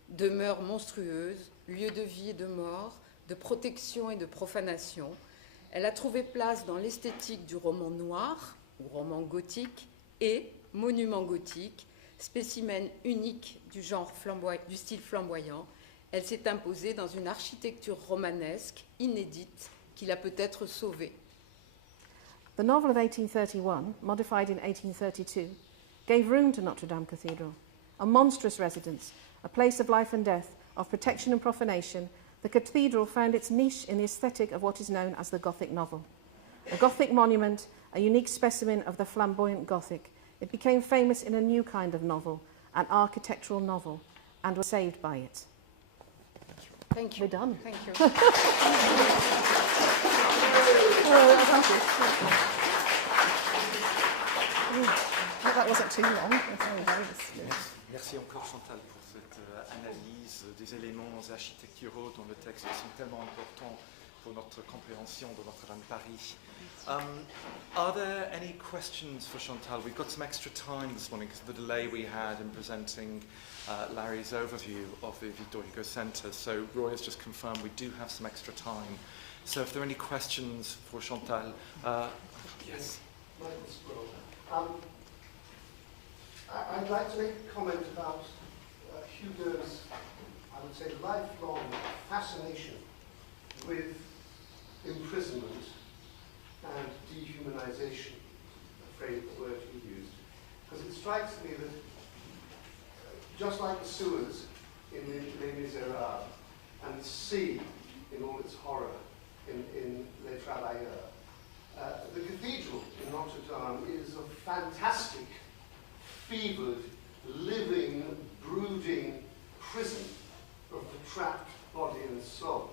demeure monstrueuse, lieu de vie et de mort, de protection et de profanation. Elle a trouvé place dans l'esthétique du roman noir, ou roman gothique, et monument gothique, spécimen unique du style flamboyant. Elle s'est imposée dans une architecture romanesque inédite qui l'a peut-être sauvée. The novel of 1831, modified in 1832, gave room to Notre Dame Cathedral, a monstrous residence, a place of life and death, of protection and profanation. The cathedral found its niche in the aesthetic of what is known as the Gothic novel. A Gothic monument, a unique specimen of the flamboyant Gothic, it became famous in a new kind of novel, an architectural novel, and was saved by it. Thank you. We're done. Thank you. That wasn't too long. Merci encore Chantal pour cette analyse des éléments architecturaux dans le texte qui sont tellement importants pour notre compréhension de Notre-Dame de Paris. Are there any questions for Chantal? We've got some extra time this morning because of the delay we had in presenting Larry's overview of the Victor Hugo Centre. So Roy has just confirmed we do have some extra time. So if there are any questions for Chantal, yes. I'd like to make a comment about Hugo's, I would say, lifelong fascination with imprisonment and dehumanization, afraid of the word he used. Because it strikes me that just like the sewers in Les Miserables and the sea in all its horror in Les Travailleurs, the cathedral in Notre Dame is a fantastic, fevered, living, brooding prison of the trapped body and soul.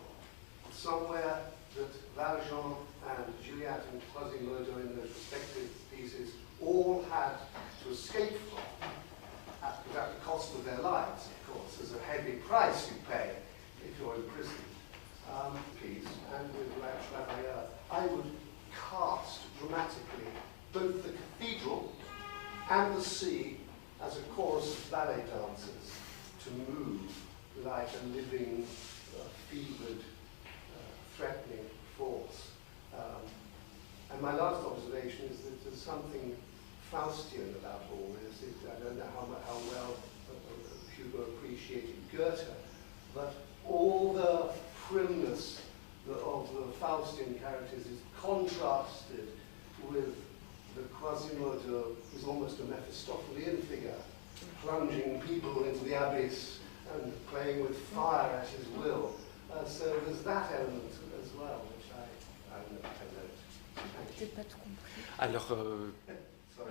Somewhere that Valjean and Juliette and Quasimodo in those respective pieces all had to escape from, at the cost of their lives, of course. There's a heavy price you pay if you're imprisoned. Peace, and with Travailleur, I would cast dramatically both the cathedral and the sea as a chorus of ballet dancers to move like a living, fevered, threatening force. And my last observation is that there's something Faustian about all this. I don't know how well Hugo appreciated Goethe, but all the primness of the Faustian characters is contrasted with the Quasimodo, who's almost a Mephistophelian figure, plunging people into the abyss and playing with fire at his will. So there's that element as well, which I note. Alors,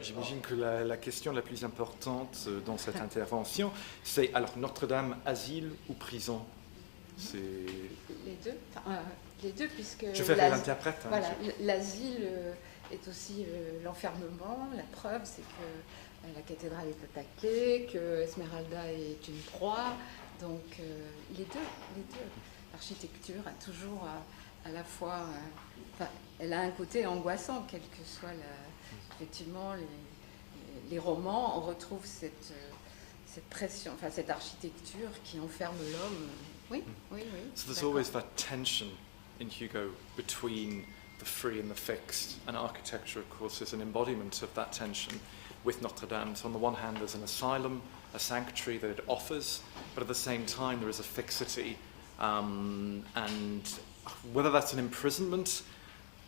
j'imagine que la question la plus importante dans cette intervention, c'est alors Notre-Dame, asile ou prison? C'est Les deux, puisque je ferai l'interprète. Hein, voilà, l'asile est aussi l'enfermement. La preuve, c'est que la cathédrale est attaquée, que Esmeralda est une proie. Donc les deux. L'architecture a toujours à la fois, elle a un côté angoissant, quel que soit effectivement les romans. On retrouve cette pression, cette architecture qui enferme l'homme. Oui. So there's always that tension in Hugo between the free and the fixed, and architecture, of course, is an embodiment of that tension with Notre Dame. So on the one hand, there's an asylum, a sanctuary that it offers, but at the same time, there is a fixity. And whether that's an imprisonment,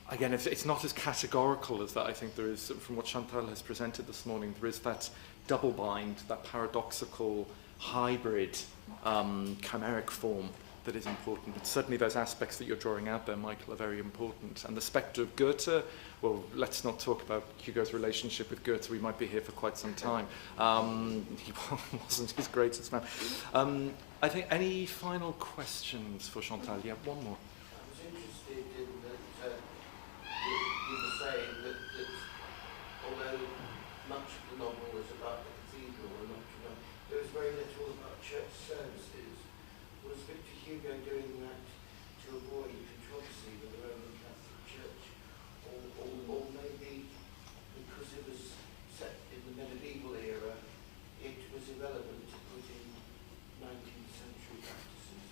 again, it's not as categorical as that. I think there is, from what Chantal has presented this morning, there is that double bind, that paradoxical hybrid chimeric form that is important. But certainly those aspects that you're drawing out there, Michael, are very important. And the spectre of Goethe, well, let's not talk about Hugo's relationship with Goethe. We might be here for quite some time. He wasn't his greatest man. I think any final questions for Chantal? Yeah, one more. I was interested in that you were saying that although much of the novel is about the cathedral and Notre-Dame, there was very little about church services. Was Victor Hugo doing that to avoid controversy with the Roman Catholic Church? Or maybe because it was set in the medieval era, it was irrelevant to put in 19th century practices?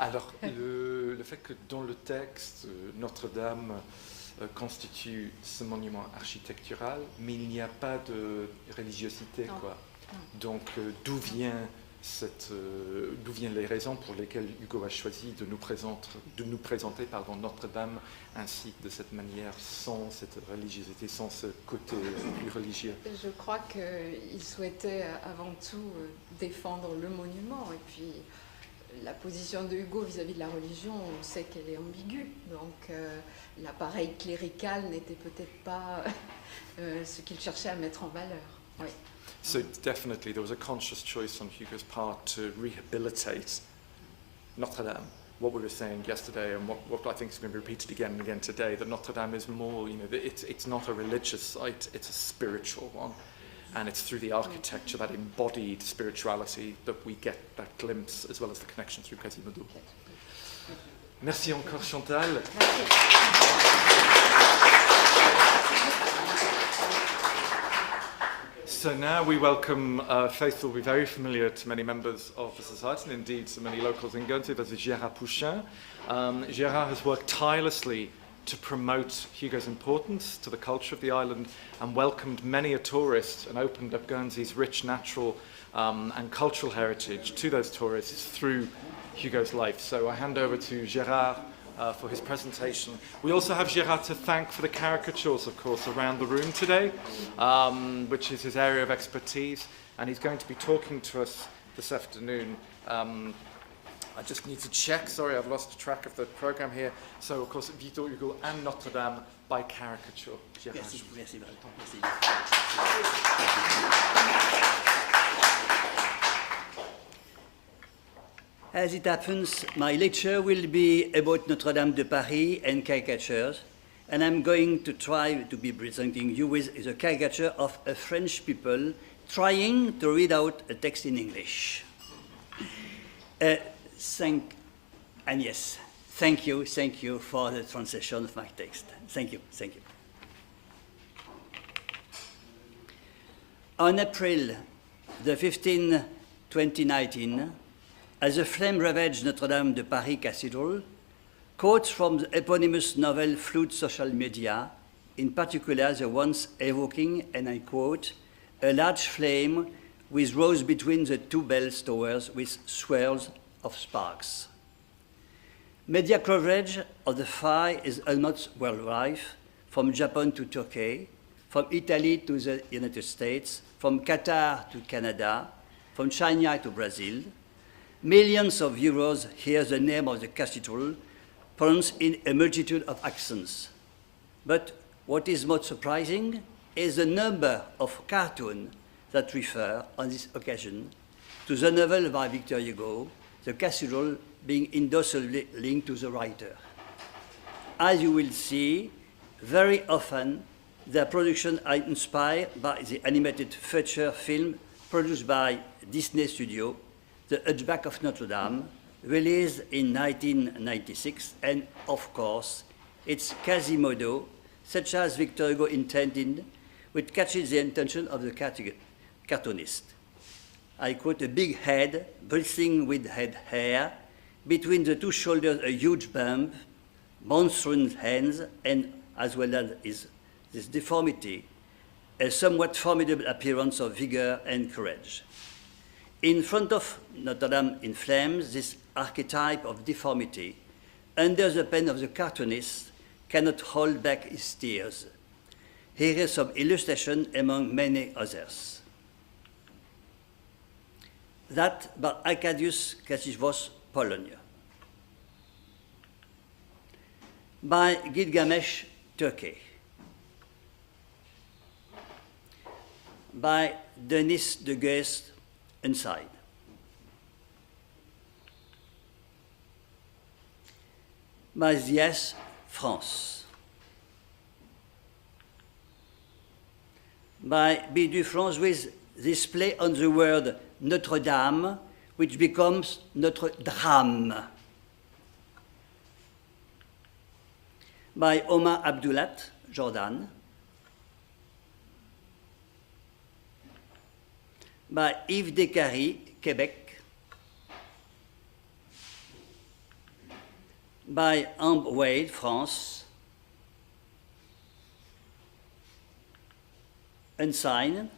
Alors, le fait que dans le texte, Notre-Dame constitue ce monument architectural, mais il n'y a pas de religiosité, quoi. Donc, d'où viennent les raisons pour lesquelles Hugo a choisi de nous présenter Notre-Dame ainsi, de cette manière, sans cette religiosité, sans ce côté plus religieux? Je crois qu'il souhaitait avant tout défendre le monument, et puis la position de Hugo vis-à-vis de la religion, on sait qu'elle est ambiguë, donc l'appareil clérical n'était peut-être pas ce qu'il cherchait à mettre en valeur. Oui. So definitely there was a conscious choice on Hugo's part to rehabilitate Notre-Dame. What we were saying yesterday, and what I think is going to be repeated again and again today, that Notre-Dame is more, it's not a religious site, it's a spiritual one. And it's through the architecture, that embodied spirituality, that we get that glimpse, as well as the connection through Quasimodo. Merci encore, Chantal. So now we welcome a face that will be very familiar to many members of the society, and indeed to many locals in Guernsey. That is Gérard Pouchain. Gérard has worked tirelessly to promote Hugo's importance to the culture of the island, and welcomed many a tourist, and opened up Guernsey's rich natural and cultural heritage to those tourists through Hugo's life. So I hand over to Gérard for his presentation. We also have Gérard to thank for the caricatures, of course, around the room today, which is his area of expertise, and he's going to be talking to us this afternoon. I just need to check, sorry, I've lost track of the program here. So, of course, Victor Hugo and Notre-Dame by caricature. Merci, merci, merci. As it happens, my lecture will be about Notre-Dame de Paris and caricatures, and I'm going to try to be presenting you with the caricature of a French people trying to read out a text in English. Thank you for the translation of my text. Thank you. On April the 15th, 2019, as the flame ravaged Notre-Dame de Paris Cathedral, quotes from the eponymous novel flood social media, in particular the ones evoking, and I quote, a large flame which rose between the two bell towers with swirls of sparks. Media coverage of the fire is almost worldwide, from Japan to Turkey, from Italy to the United States, from Qatar to Canada, from China to Brazil. Millions of viewers hear the name of the cathedral pronounced in a multitude of accents. But what is most surprising is the number of cartoons that refer, on this occasion, to the novel by Victor Hugo, The Cathedral, being indorsely linked to the writer. As you will see, very often their productions are inspired by the animated feature film produced by Disney Studio, The Hunchback of Notre Dame, released in 1996, and of course, it's Quasimodo, such as Victor Hugo intended, which catches the attention of the cartoonist. I quote, a big head, bristling with head hair, between the two shoulders a huge bump, monstrous hands, and as well as this deformity, a somewhat formidable appearance of vigor and courage. In front of Notre Dame in flames, this archetype of deformity, under the pen of the cartoonist, cannot hold back his tears. Here is some illustration among many others. That by Arkadiusz Kazimierz, Polonia. By Gilgamesh, Turkey. By Denis de Geest, inside. by Yes, France. By B. Dufrance with this play on the word Notre-Dame, which becomes Notre-Dame. By Omar Abdoulat, Jordan. By Hugo Declares, Quebec. By Amber Wade, France. Unsigned.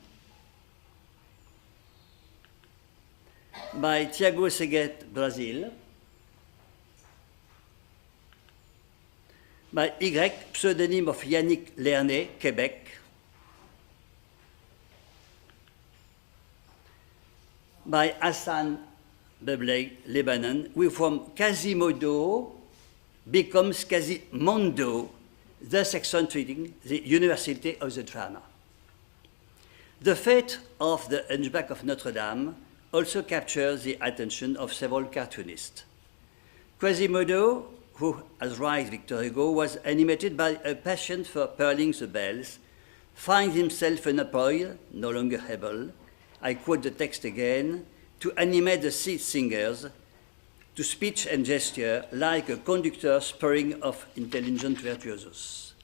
By Tiago Seguet, Brazil. By Y, pseudonym of Yannick Lernet, Quebec. By Hassan Beblay, Lebanon, we from Quasimodo becomes Quasimondo, thus accentuating the universality of the drama. The fate of the Hunchback of Notre Dame also captures the attention of several cartoonists. Quasimodo, who, as writes Victor Hugo, was animated by a passion for pearling the bells, finds himself unemployed, no longer able, I quote the text again, to animate the seat singers to speech and gesture like a conductor spurring of intelligent virtuosos.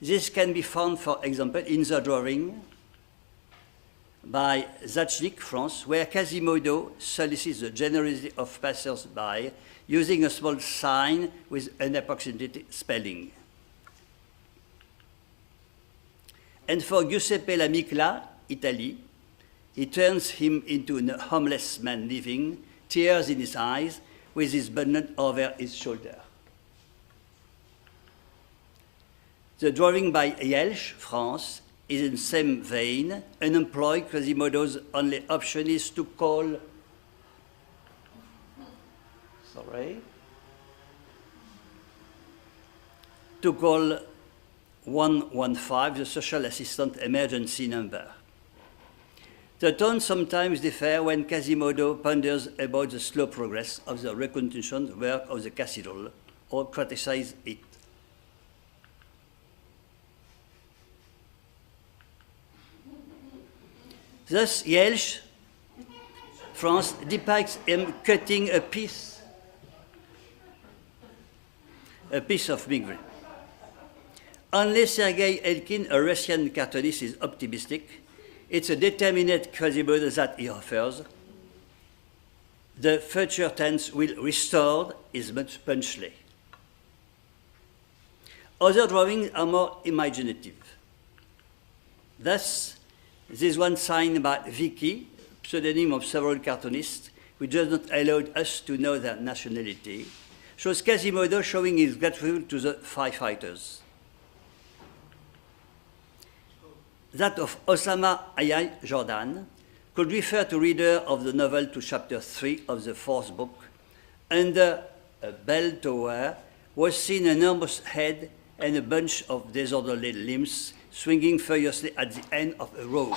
This can be found, for example, in the drawing by Zachnik, France, where Quasimodo solicits the generosity of passers-by using a small sign with an approximate spelling. And for Giuseppe Lamicla, Italy, he turns him into a homeless man living, tears in his eyes, with his bundle over his shoulder. The drawing by Yelch, France, is in the same vein. Unemployed, Quasimodo's only option is to call, 115, the social assistant emergency number. The tones sometimes differ when Quasimodo ponders about the slow progress of the reconstruction work of the cathedral or criticizes it. Thus, Yelch, France, depicts him cutting a piece of migrant. Only Sergei Elkin, a Russian cartoonist, is optimistic. It's a determinate Quasimodo that he offers. The future tense will restore is much punchy. Other drawings are more imaginative. Thus, this one signed by Vicky, pseudonym of several cartoonists, which does not allow us to know their nationality, shows Quasimodo showing his gratitude to the firefighters. That of Osama Ayay Jordan could refer to reader of the novel to chapter 3 of the 4th book. Under a bell tower was seen an enormous head and a bunch of disorderly limbs swinging furiously at the end of a rope.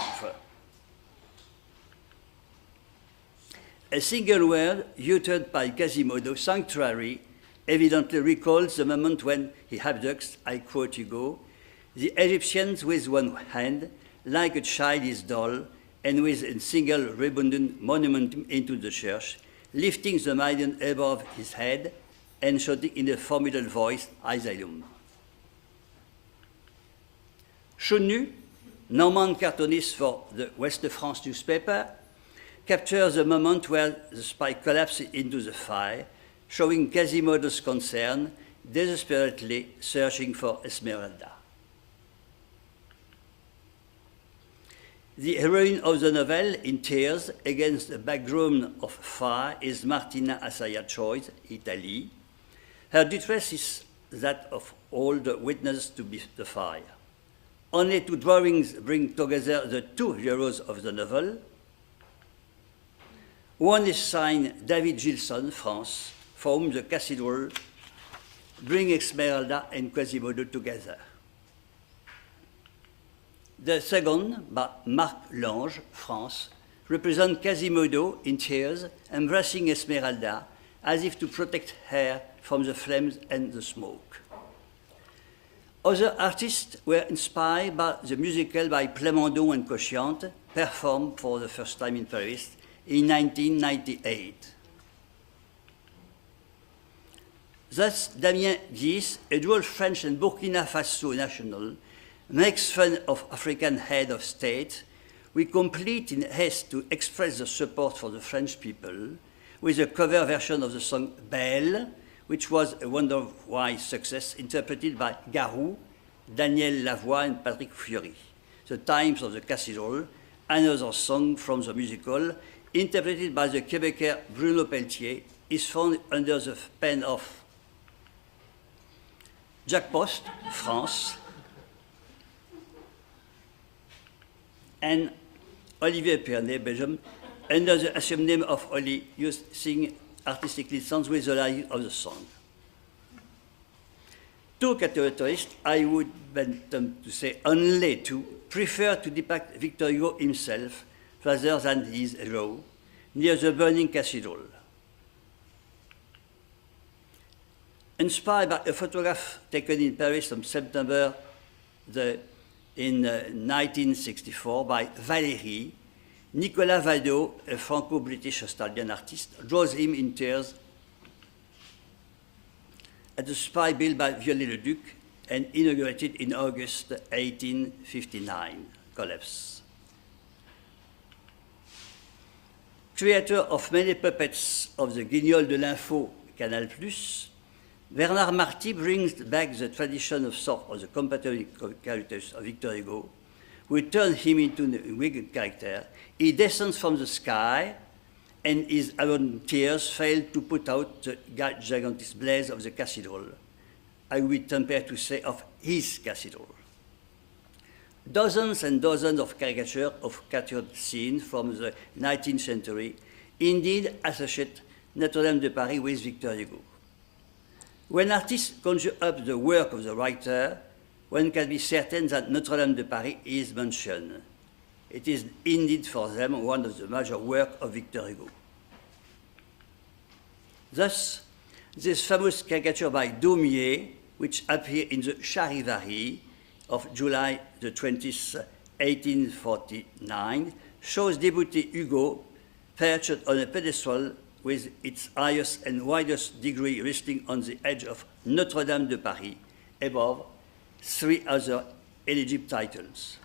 A single word uttered by Quasimodo, sanctuary, evidently recalls the moment when he abducts, I quote Hugo, the Egyptians with one hand, like a child his doll, and with a single redundant monument into the church, lifting the maiden above his head and shouting in a formidable voice, Asylum. Chonu, Norman cartoonist for the West de France newspaper, captures the moment where the spy collapses into the fire, showing Quasimodo's concern, desperately searching for Esmeralda. The heroine of the novel, in tears against a background of fire, is Martina Assaya Choice, Italy. Her distress is that of all the witnesses to the fire. Only two drawings bring together the two heroes of the novel. One is signed David Gilson, France, for whom the cathedral brings Esmeralda and Quasimodo together. The second, by Marc Lange, France, represents Quasimodo in tears, embracing Esmeralda as if to protect her from the flames and the smoke. Other artists were inspired by the musical by Plamondon and Cocciante, performed for the first time in Paris in 1998. Thus, Damien Guis, a dual French and Burkina Faso national, makes fun of African head of state, we complete in haste to express the support for the French people with a cover version of the song Belle, which was a wonder-wide success, interpreted by Garou, Daniel Lavoie, and Patrick Fiori. The Times of the Cathedral, another song from the musical, interpreted by the Quebecer Bruno Pelletier, is found under the pen of Jacques Post, France, and Olivier Pernet, Belgium, under the assumed name of Oli, used to sing artistically songs with the line of the song. Two caricaturists, I would want them to say only two, prefer to depict Victor Hugo himself rather than his hero, near the burning cathedral. Inspired by a photograph taken in Paris on September in 1964 by Valéry, Nicolas Vadot, a Franco-British-Australian artist, draws him in tears at the spy built by Viollet-le-Duc and inaugurated in August 1859, collapse. Creator of many puppets of the Guignol de l'Info, Canal+, Bernard Marty brings back the tradition of sort of the comparative characters of Victor Hugo, who turned him into a wicked character. He descends from the sky, and his tears fail to put out the gigantic blaze of the cathedral. I will compare to say of his cathedral. Dozens and dozens of caricatures of captured scenes from the 19th century indeed associate Notre-Dame de Paris with Victor Hugo. When artists conjure up the work of the writer, one can be certain that Notre-Dame de Paris is mentioned. It is indeed for them one of the major works of Victor Hugo. Thus, this famous caricature by Daumier, which appeared in the Charivari of July the 20th, 1849, shows Deputy Hugo perched on a pedestal with its highest and widest degree resting on the edge of Notre-Dame de Paris, above three other eligible titles.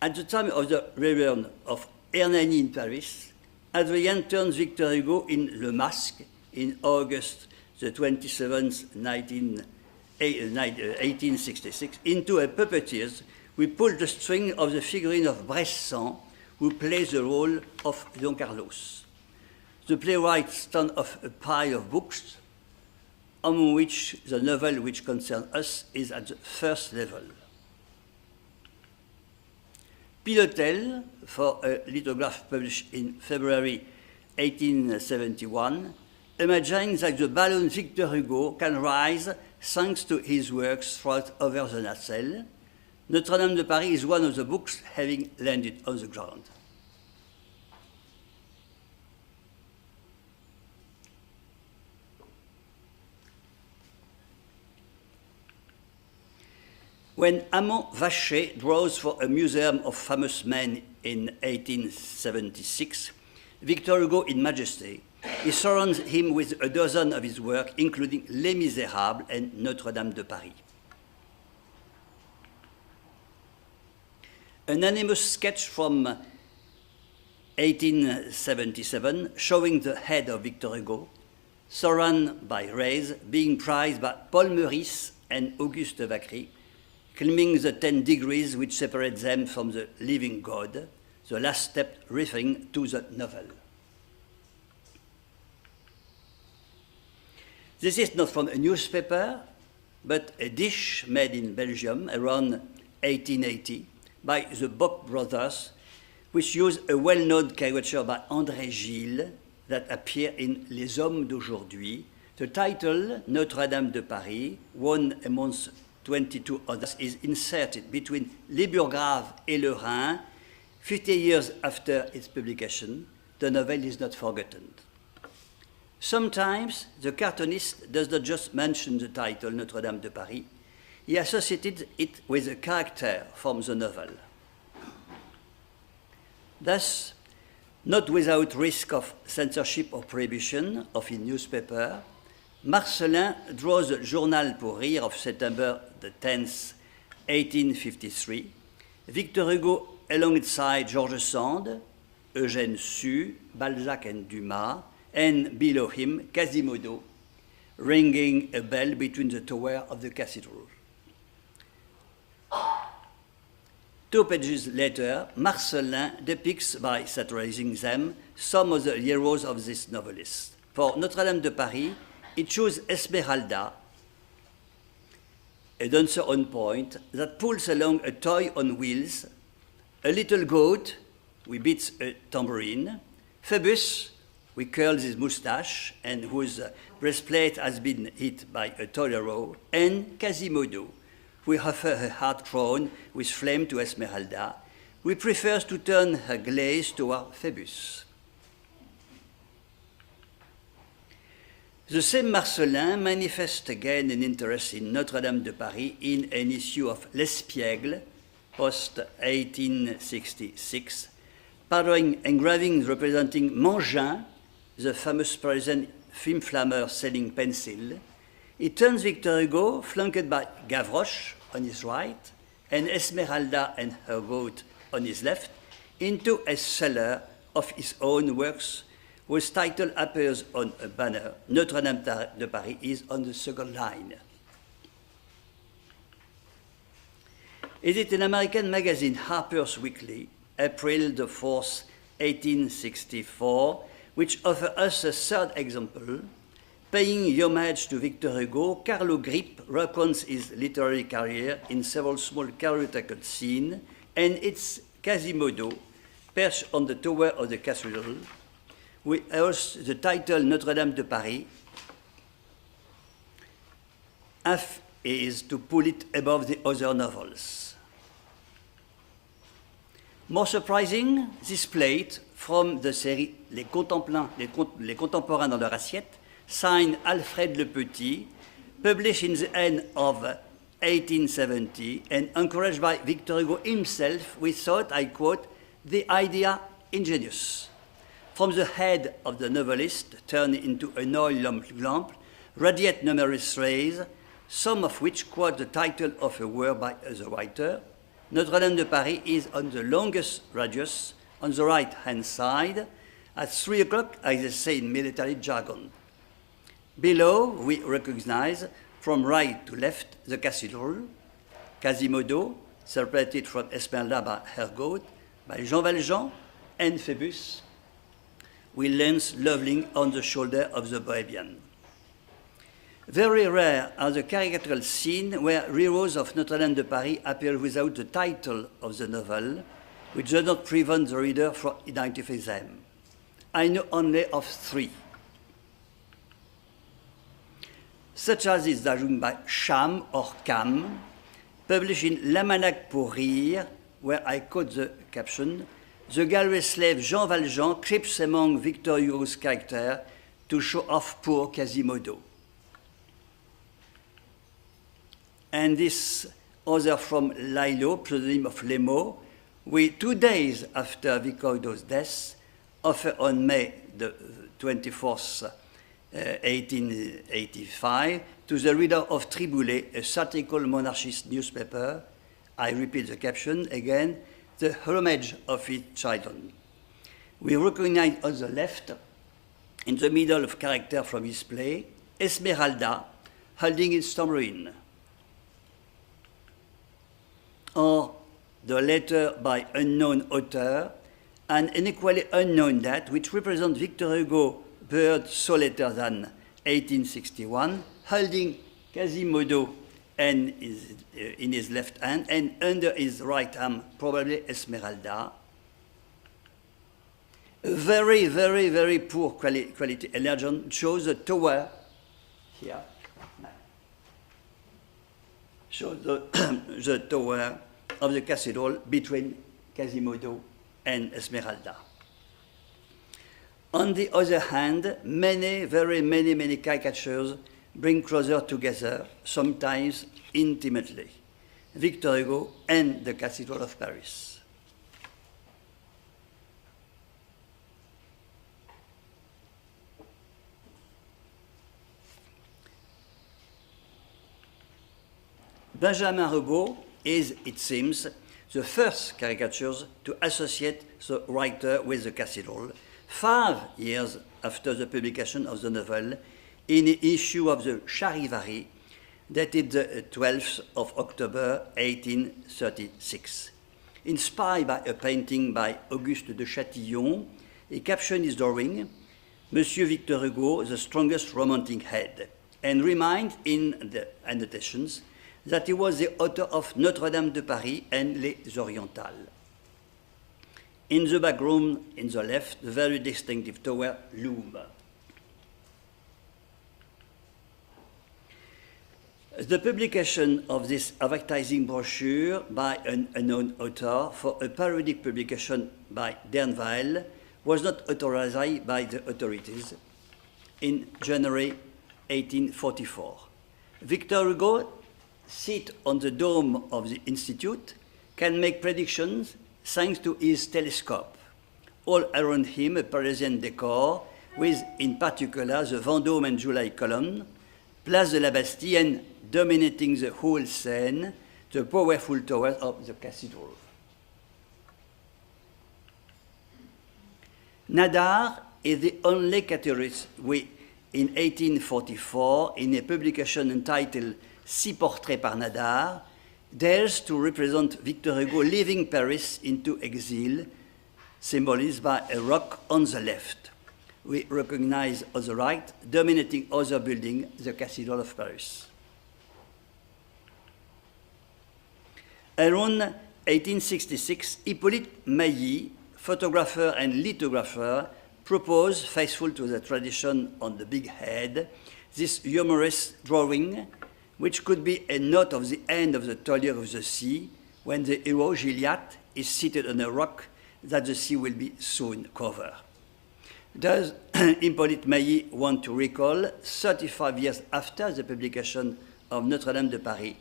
At the time of the return of Hernani in Paris, Adrien turns Victor Hugo in Le Masque in August the 27th, 1866, into a puppeteer who pulled the string of the figurine of Bressan, who plays the role of Don Carlos. The playwright stands on a pile of books, among which the novel which concerns us is at the first level. Pilotel, for a lithograph published in February 1871, imagines that the balloon Victor Hugo can rise thanks to his works throughout over the nacelle. Notre-Dame de Paris is one of the books having landed on the ground. When Amand Vacher draws for a museum of famous men in 1876, Victor Hugo in majesty, he surrounds him with a dozen of his work, including Les Misérables and Notre-Dame de Paris. An anonymous sketch from 1877 showing the head of Victor Hugo, surrounded by rays, being prized by Paul Meurice and Auguste Vacry, claiming the 10 degrees which separate them from the living God, the last step referring to the novel. This is not from a newspaper, but a dish made in Belgium around 1880 by the Bock brothers, which use a well-known caricature by André Gilles that appear in Les Hommes d'Aujourd'hui. The title, Notre-Dame de Paris, one amongst 22 others, is inserted between Les Burgraves et Le Rhin. 50 years after its publication, the novel is not forgotten. Sometimes the cartoonist does not just mention the title Notre-Dame de Paris, he associated it with a character from the novel. Thus, not without risk of censorship or prohibition of his newspaper, Marcellin draws the Journal pour Rire of September the 10th, 1853, Victor Hugo alongside George Sand, Eugène Sue, Balzac and Dumas, and below him, Quasimodo, ringing a bell between the tower of the cathedral. 2 pages later, Marcellin depicts, by satirizing them, some of the heroes of this novelist. For Notre-Dame de Paris, he chose Esmeralda, a dancer on point that pulls along a toy on wheels, a little goat, who beats a tambourine, Phoebus, who curls his mustache and whose breastplate has been hit by a torero, and Quasimodo, who offers her heart crown with flame to Esmeralda, who prefers to turn her gaze toward Phoebus. The same Marcellin manifests again an interest in Notre-Dame de Paris in an issue of L'Espiègle, post-1866, borrowing engravings representing Mangin, the famous Parisian film flammer selling pencil. He turns Victor Hugo, flanked by Gavroche on his right, and Esmeralda and her goat on his left, into a seller of his own works, whose title appears on a banner. Notre-Dame de Paris is on the second line. Is it an American magazine, Harper's Weekly, April the 4th, 1864, which offers us a third example? Paying homage to Victor Hugo, Carlo Grip recounts his literary career in several small characteristical scenes, and it's Quasimodo, perched on the tower of the cathedral, who hosts the title Notre-Dame de Paris, half is to pull it above the other novels. More surprising, this plate from the série Les Contemporains dans leur assiette, signed Alfred Le Petit, published in the end of 1870 and encouraged by Victor Hugo himself, we thought, I quote, the idea ingenious. From the head of the novelist, turned into an oil lamp, radiate numerous rays, some of which quote the title of a work by the writer. Notre-Dame de Paris is on the longest radius, on the right-hand side, at 3 o'clock, as they say in military jargon. Below, we recognize, from right to left, the cathedral, Quasimodo, separated from Esmeralda by her goat, by Jean Valjean, and Phoebus, with lance leveling on the shoulder of the Bohemian. Very rare are the caricatural scenes where heroes of Notre-Dame de Paris appear without the title of the novel, which does not prevent the reader from identifying them. I know only of 3. Such as is done by Cham or Cam, published in L'Almanach pour Rire, where I quote the caption, the gallery slave Jean Valjean creeps among Victor Hugo's character to show off poor Quasimodo. And this other from Lilo, pseudonym of Lemo, we 2 days after Victor Hugo's death, offered on May the 24th, 1885, to the reader of Triboulet, a satirical monarchist newspaper. I repeat the caption again, the homage of its children. We recognize on the left, in the middle of character from his play, Esmeralda holding its tambourine, or the letter by unknown author, and an equally unknown date, which represents Victor Hugo, bird so later than 1861, holding Quasimodo and in his left hand, and under his right arm, probably Esmeralda. A very, very, very poor quality. A legend shows the tower here. Shows the tower of the cathedral between Quasimodo and Esmeralda. On the other hand, many caricatures bring closer together, sometimes intimately, Victor Hugo and the Cathedral of Paris. Benjamin Hugo is, it seems, the first caricatures to associate the writer with the cathedral, 5 years after the publication of the novel in the issue of the Charivari, dated the 12th of October 1836. Inspired by a painting by Auguste de Châtillon, he captioned his drawing, Monsieur Victor Hugo, the strongest romantic head, and reminds in the annotations that he was the author of Notre-Dame de Paris and Les Orientales. In the background, in the left, the very distinctive tower loom. The publication of this advertising brochure by an unknown author for a periodic publication by Dernweil was not authorized by the authorities in January 1844. Victor Hugo, seated on the dome of the Institute, can make predictions thanks to his telescope. All around him a Parisian decor with, in particular, the Vendôme and July column, Place de la Bastille, and dominating the whole scene, the powerful towers of the cathedral. Nadar is the only categories in 1844, in a publication entitled Six Portraits par Nadar, dares to represent Victor Hugo leaving Paris into exile, symbolized by a rock on the left. We recognize on the right, dominating other building, the Cathedral of Paris. Around 1866, Hippolyte Mailly, photographer and lithographer, proposed, faithful to the tradition on the big head, this humorous drawing, which could be a note of the end of the Toiler of the Sea, when the hero Gilliatt is seated on a rock that the sea will be soon cover. Does Hippolyte Mailly want to recall, 35 years after the publication of Notre-Dame de Paris,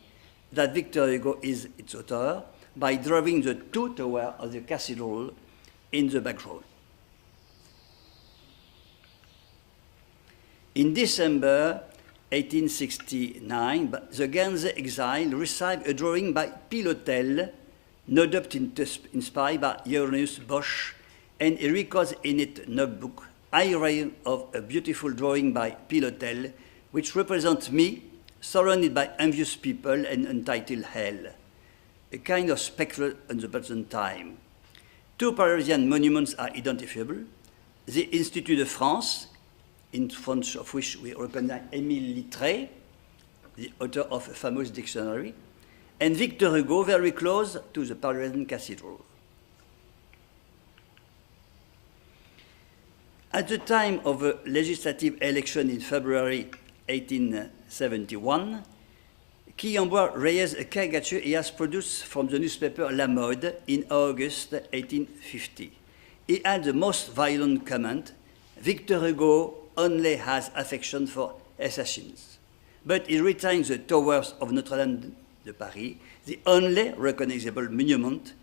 that Victor Hugo is its author, by drawing the two towers of the cathedral in the background. In December 1869, the Guernsey exile received a drawing by Pilotel, no doubt inspired by Johannes Bosch, and he records in its notebook, I read of a beautiful drawing by Pilotel, which represents me, surrounded by envious people and untitled hell, a kind of spectre in the present time. Two Parisian monuments are identifiable, the Institut de France, in front of which we recognize Émile Littré, the author of a famous dictionary, and Victor Hugo, very close to the Parisian Cathedral. At the time of a legislative election in February 1871, Guillembois raised a caricature he has produced from the newspaper La Mode in August 1850. He had the most violent comment, Victor Hugo only has affection for assassins, but he retains the towers of Notre-Dame de Paris, the only recognizable monument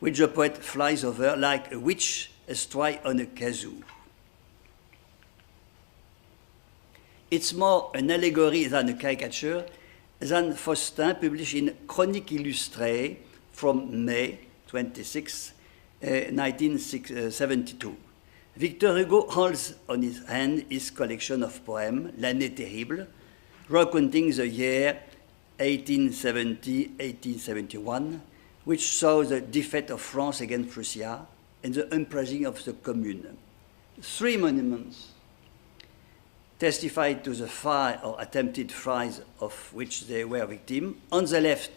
which the poet flies over like a witch astride on a kazoo. It's more an allegory than a caricature than Faustin published in Chronique Illustrée from May 26, 1972. Victor Hugo holds on his hand his collection of poems, L'année terrible, recounting the year 1870-1871, which saw the defeat of France against Prussia and the uprising of the Commune. 3 monuments testified to the fire or attempted fires of which they were victims. On the left,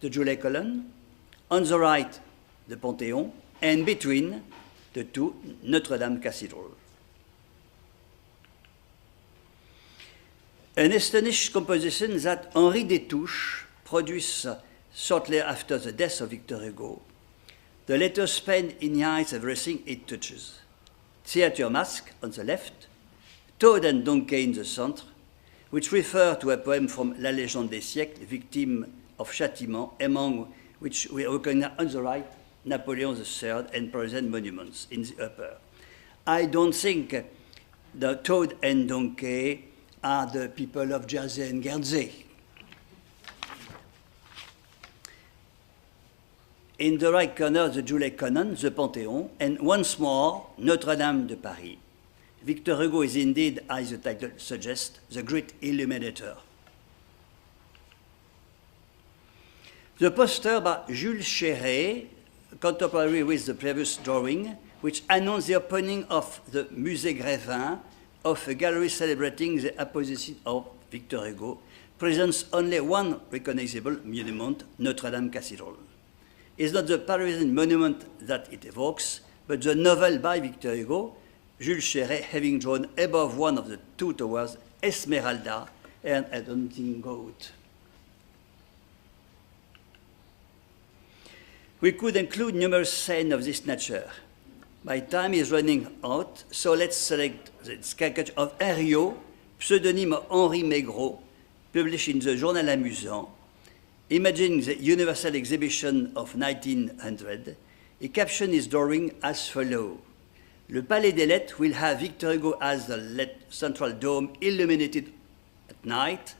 the July column, on the right, the Panthéon, and between the two, Notre-Dame Cathedral. An astonished composition that Henri Destouches produced shortly after the death of Victor Hugo. The letter spent in eyes everything it touches. theatre mask on the left, Toad and Donkey in the center, which refer to a poem from La Légende des siècles, Victime of Châtiment, among which we recognize on the right Napoleon III and Parisian monuments in the upper. I don't think the Toad and Donkey are the people of Jersey and Guernsey. In the right corner, the Julie Canon, the Panthéon, and once more, Notre-Dame de Paris. Victor Hugo is indeed, as the title suggests, the great illuminator. The poster by Jules Chéret, contemporary with the previous drawing, which announced the opening of the Musée Grévin, of a gallery celebrating the apposition of Victor Hugo, presents only one recognizable monument, Notre-Dame Cathedral. It's not the Parisian monument that it evokes, but the novel by Victor Hugo, Jules Chéret having drawn above one of the two towers Esmeralda and a dancing goat. We could include numerous scenes of this nature. My time is running out, so let's select the caricature of Henriot, pseudonym Henri Maigret, published in the Journal Amusant. Imagining the Universal Exhibition of 1900, he captioned his drawing as follows. Le Palais des Lettres will have Victor Hugo as the central dome illuminated at night.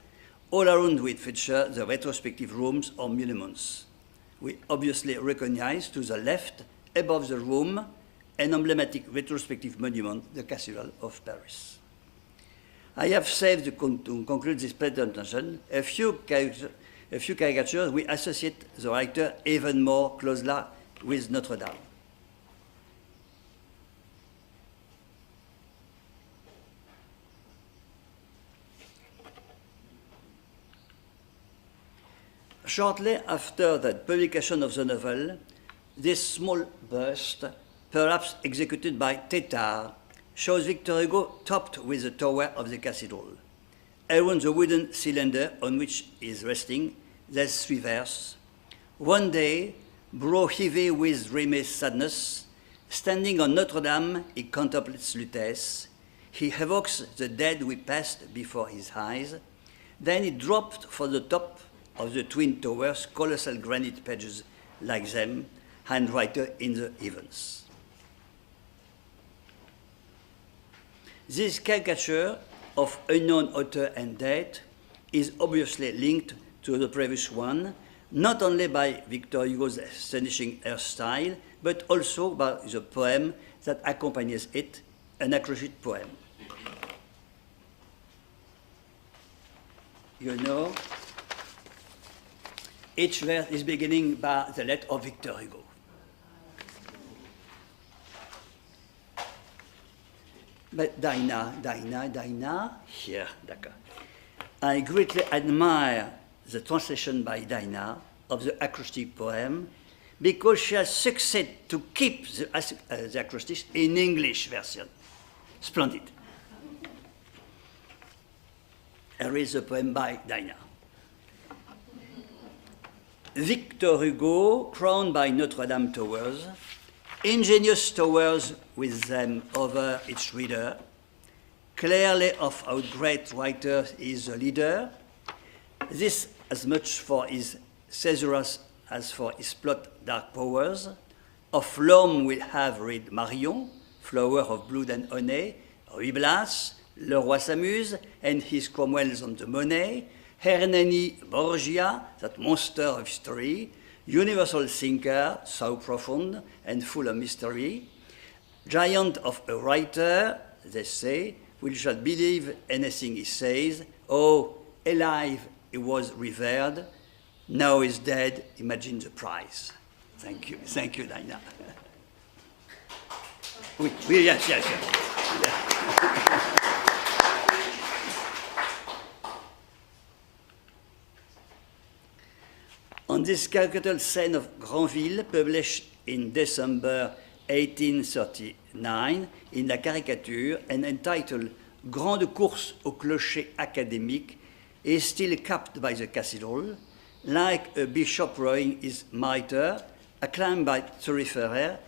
All around will feature the retrospective rooms or monuments. We obviously recognize to the left, above the room, an emblematic retrospective monument, the Cathedral of Paris. I have saved to conclude this presentation a few caricatures we associate the writer even more closely with Notre Dame. Shortly after the publication of the novel, this small bust, perhaps executed by Tétard, shows Victor Hugo topped with the tower of the cathedral. Around the wooden cylinder on which he is resting, there's three verses. One day, brow heavy with dreamy sadness, standing on Notre Dame, he contemplates Lutèce. He evokes the dead we passed before his eyes. Then he dropped for the top of the twin towers, colossal granite pages like them, handwritten in the heavens. This caricature of unknown author and date is obviously linked to the previous one, not only by Victor Hugo's astonishing hairstyle, but also by the poem that accompanies it, an acrostic poem. You know, each verse is beginning by the letter of Victor Hugo. But Dinah, here, d'accord. I greatly admire the translation by Dinah of the acrostic poem because she has succeeded to keep the acrostics in English version. Splendid. Here is the poem by Dinah. Victor Hugo, crowned by Notre-Dame towers, ingenious towers with them over its reader, clearly of our great writer is the leader. This as much for his Caesarus as for his plot dark powers. Of L'Homme will have read Marion, flower of blood and honey, Ruy Blas, Le Roi s'amuse, and his Cromwell's on the money, Hernani Borgia, that monster of history, universal thinker, so profound and full of mystery, giant of a writer, they say, we shall believe anything he says. Oh, alive he was revered, now he's dead, imagine the price. Thank you, Dinah. Oui, yes. Yeah. On this caricature scene of Granville, published in December 1839 in La Caricature and entitled Grande course au clocher académique, is still capped by the cathedral, like a bishop rowing his mitre, acclaimed by Thierry Ferrer.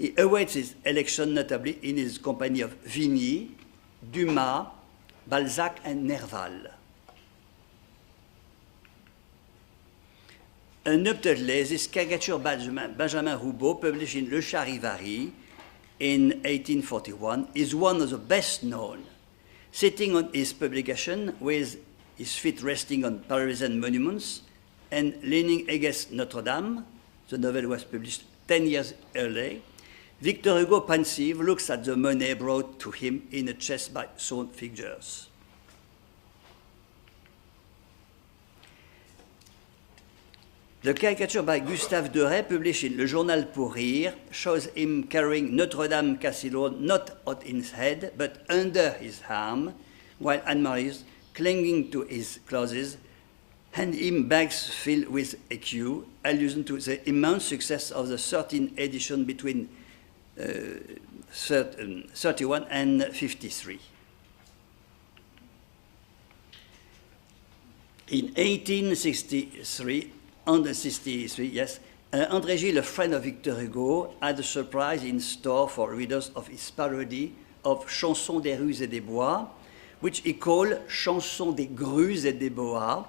He awaits his election notably in his company of Vigny, Dumas, Balzac, and Nerval. Undoubtedly, this caricature by Benjamin Roubaud, published in Le Charivari in 1841, is one of the best known. Sitting on his publication with his feet resting on Parisian monuments and leaning against Notre-Dame, the novel was published 10 years earlier, Victor Hugo, pensive, looks at the money brought to him in a chest by sewn figures. The caricature by Gustave Doré, published in Le Journal pour Rire, shows him carrying Notre-Dame Cathedral not on his head, but under his arm, while Anne-Marie, clinging to his clothes, hand him bags filled with écus, allusion to the immense success of the 13th edition between 31 and 53. In 1863, André Gide, a friend of Victor Hugo, had a surprise in store for readers of his parody of Chanson des rues et des bois, which he called Chanson des grues et des bois,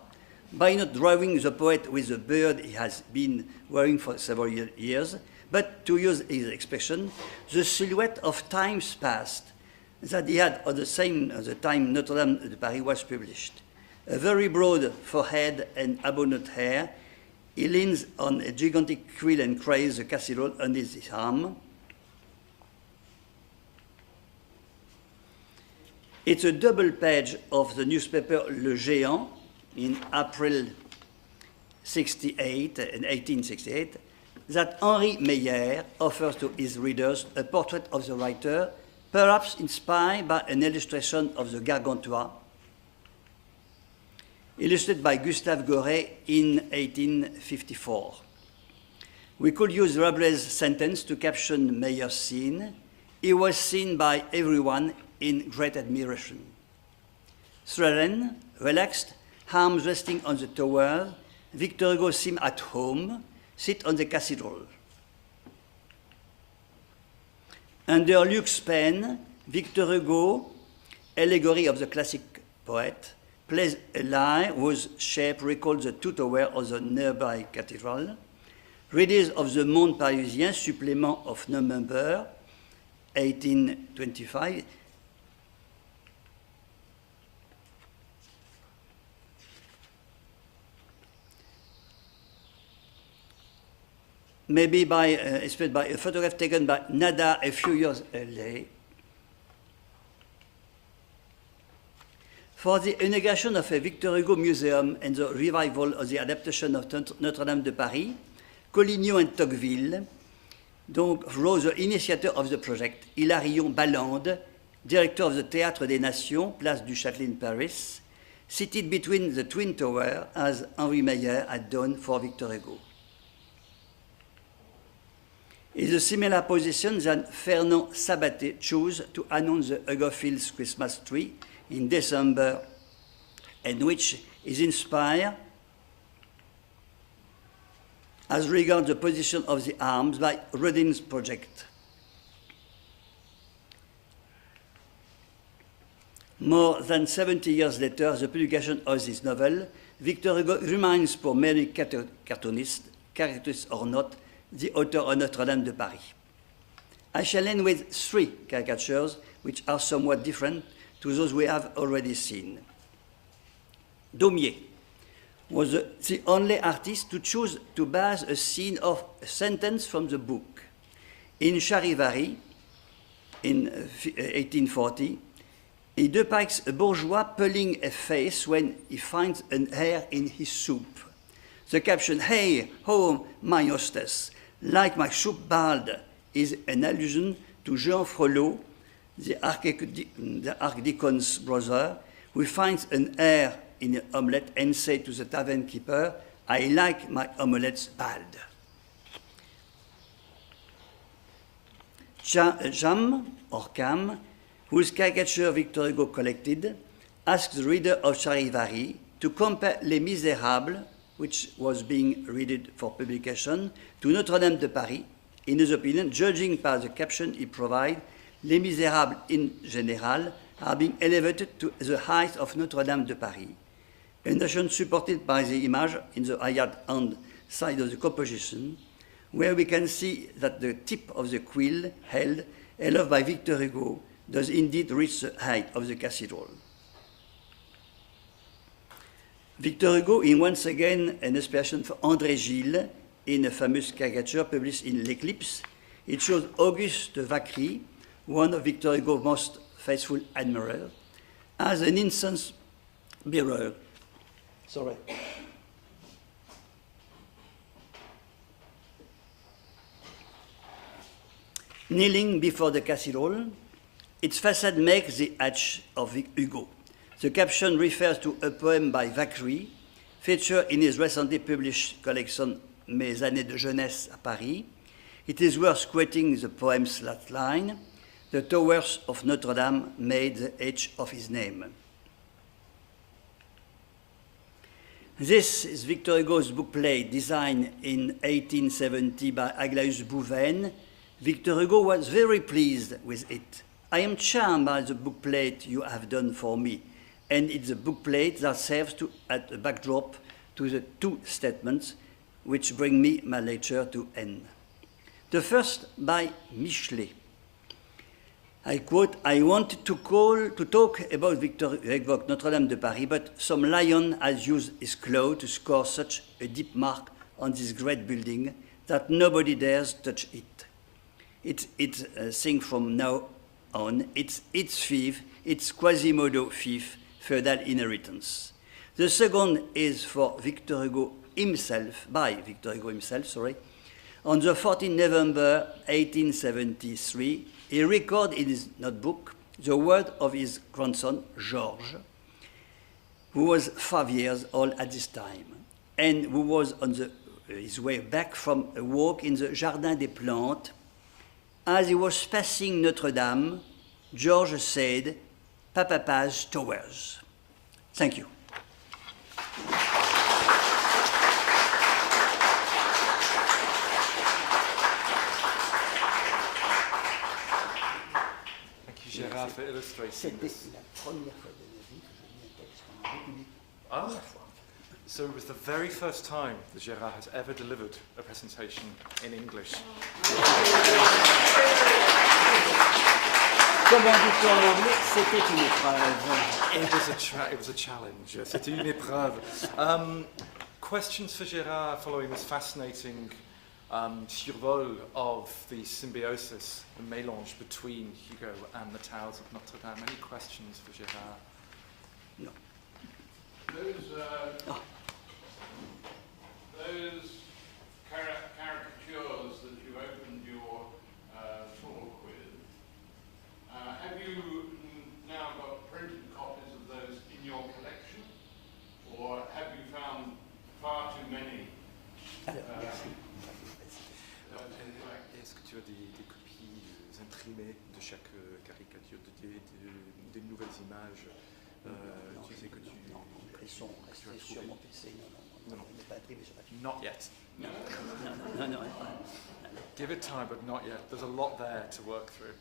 by not drawing the poet with the beard he has been wearing for several years, but, to use his expression, the silhouette of times past that he had at the time Notre-Dame de Paris was published. A very broad forehead and abundant hair, he leans on a gigantic quill and carries the cathedral under his arm. It's a double page of the newspaper Le Géant in April 1868, that Henri Meyer offers to his readers a portrait of the writer, perhaps inspired by an illustration of the Gargantua, illustrated by Gustave Doré in 1854. We could use Rabelais' sentence to caption Meyer's scene. He was seen by everyone in great admiration. Serene, relaxed, arms resting on the tower, Victor Hugo seemed at home, sit on the cathedral. Under Luke's pen, Victor Hugo, allegory of the classic poet, plays a line whose shape recalls the two towers of the nearby cathedral. Readers of the Monde Parisien, supplement of November 1825, maybe inspired by a photograph taken by Nada a few years later. For the inauguration of a Victor Hugo museum and the revival of the adaptation of Notre-Dame de Paris, Collignon and Tocqueville wrote the initiator of the project, Hilarion Balland, director of the Théâtre des Nations, Place du Châtelet in Paris, seated between the twin towers as Henri Meyer had done for Victor Hugo. Is a similar position than Fernand Sabaté chose to announce the Hugophil's Christmas tree in December, and which is inspired as regards the position of the arms by Rodin's project. More than 70 years later, the publication of this novel, Victor Hugo remains for many cartoonists, caricaturists or not, the author of Notre-Dame de Paris. I shall end with 3 caricatures which are somewhat different to those we have already seen. Daumier was the only artist to choose to base a scene of a sentence from the book. In Charivari, in 1840, he depicts a bourgeois pulling a face when he finds an hair in his soup. The caption, "Hey, ho, my hostess, like my soup bald," is an allusion to Jean Frollo, the archdeacon's brother, who finds an hair in an omelette and says to the tavern keeper, "I like my omelettes bald." Jam, or Cam, whose caricature Victor Hugo collected, asks the reader of Charivari to compare Les Misérables, which was being read for publication, to Notre-Dame de Paris, In his opinion, judging by the caption he provides, Les Misérables in general are being elevated to the height of Notre-Dame de Paris, a notion supported by the image in the right-hand side of the composition, where we can see that the tip of the quill held, aloft by Victor Hugo, does indeed reach the height of the cathedral. Victor Hugo is once again an inspiration for André Gilles in a famous caricature published in L'Eclipse. It shows Auguste Vacry, one of Victor Hugo's most faithful admirers, as an incense bearer. Sorry. Kneeling before the cathedral, its facade makes the arch of Hugo. The caption refers to a poem by Vacry, featured in his recently published collection Mes années de jeunesse à Paris. It is worth quoting the poem's last line: the towers of Notre-Dame made the edge of his name. This is Victor Hugo's bookplate designed in 1870 by Aglaïus Bouven. Victor Hugo was very pleased with it. I am charmed by the bookplate you have done for me, and it's a bookplate that serves as a backdrop to the two statements which bring me my lecture to end. The first by Michelet. I quote, I wanted to talk about Victor Hugo Notre-Dame de Paris, but some lion has used his claw to score such a deep mark on this great building that nobody dares touch it. It's a thing from now on. It's its fief, it's Quasimodo fief, feudal inheritance. The second is for Victor Hugo himself, by Victor Hugo himself, sorry. On the 14th November 1873, he recorded in his notebook the word of his grandson, Georges, who was 5 years old at this time, and who was on his way back from a walk in the Jardin des Plantes. As he was passing Notre-Dame, Georges said, Papa's towers. Thank you. Gérard for illustrating this. So it was the very first time that Gérard has ever delivered a presentation in English. It was a challenge. C'était une épreuve. Questions for Gérard following this fascinating survol of the symbiosis, the mélange between Hugo and the towers of Notre-Dame. Any questions for Gérard? No. Those caricatures that you opened your talk with, have you now got printed copies of those in your collection, or have you found far too many? Est-ce que tu as des copies imprimées de chaque caricature, des nouvelles images? Tu sais que tu... Non, elles sont restées sur mon PC. Non, il n'est pas imprimé sur papier. Not yet. No. Give it time, but not yet. There's a lot there to work through.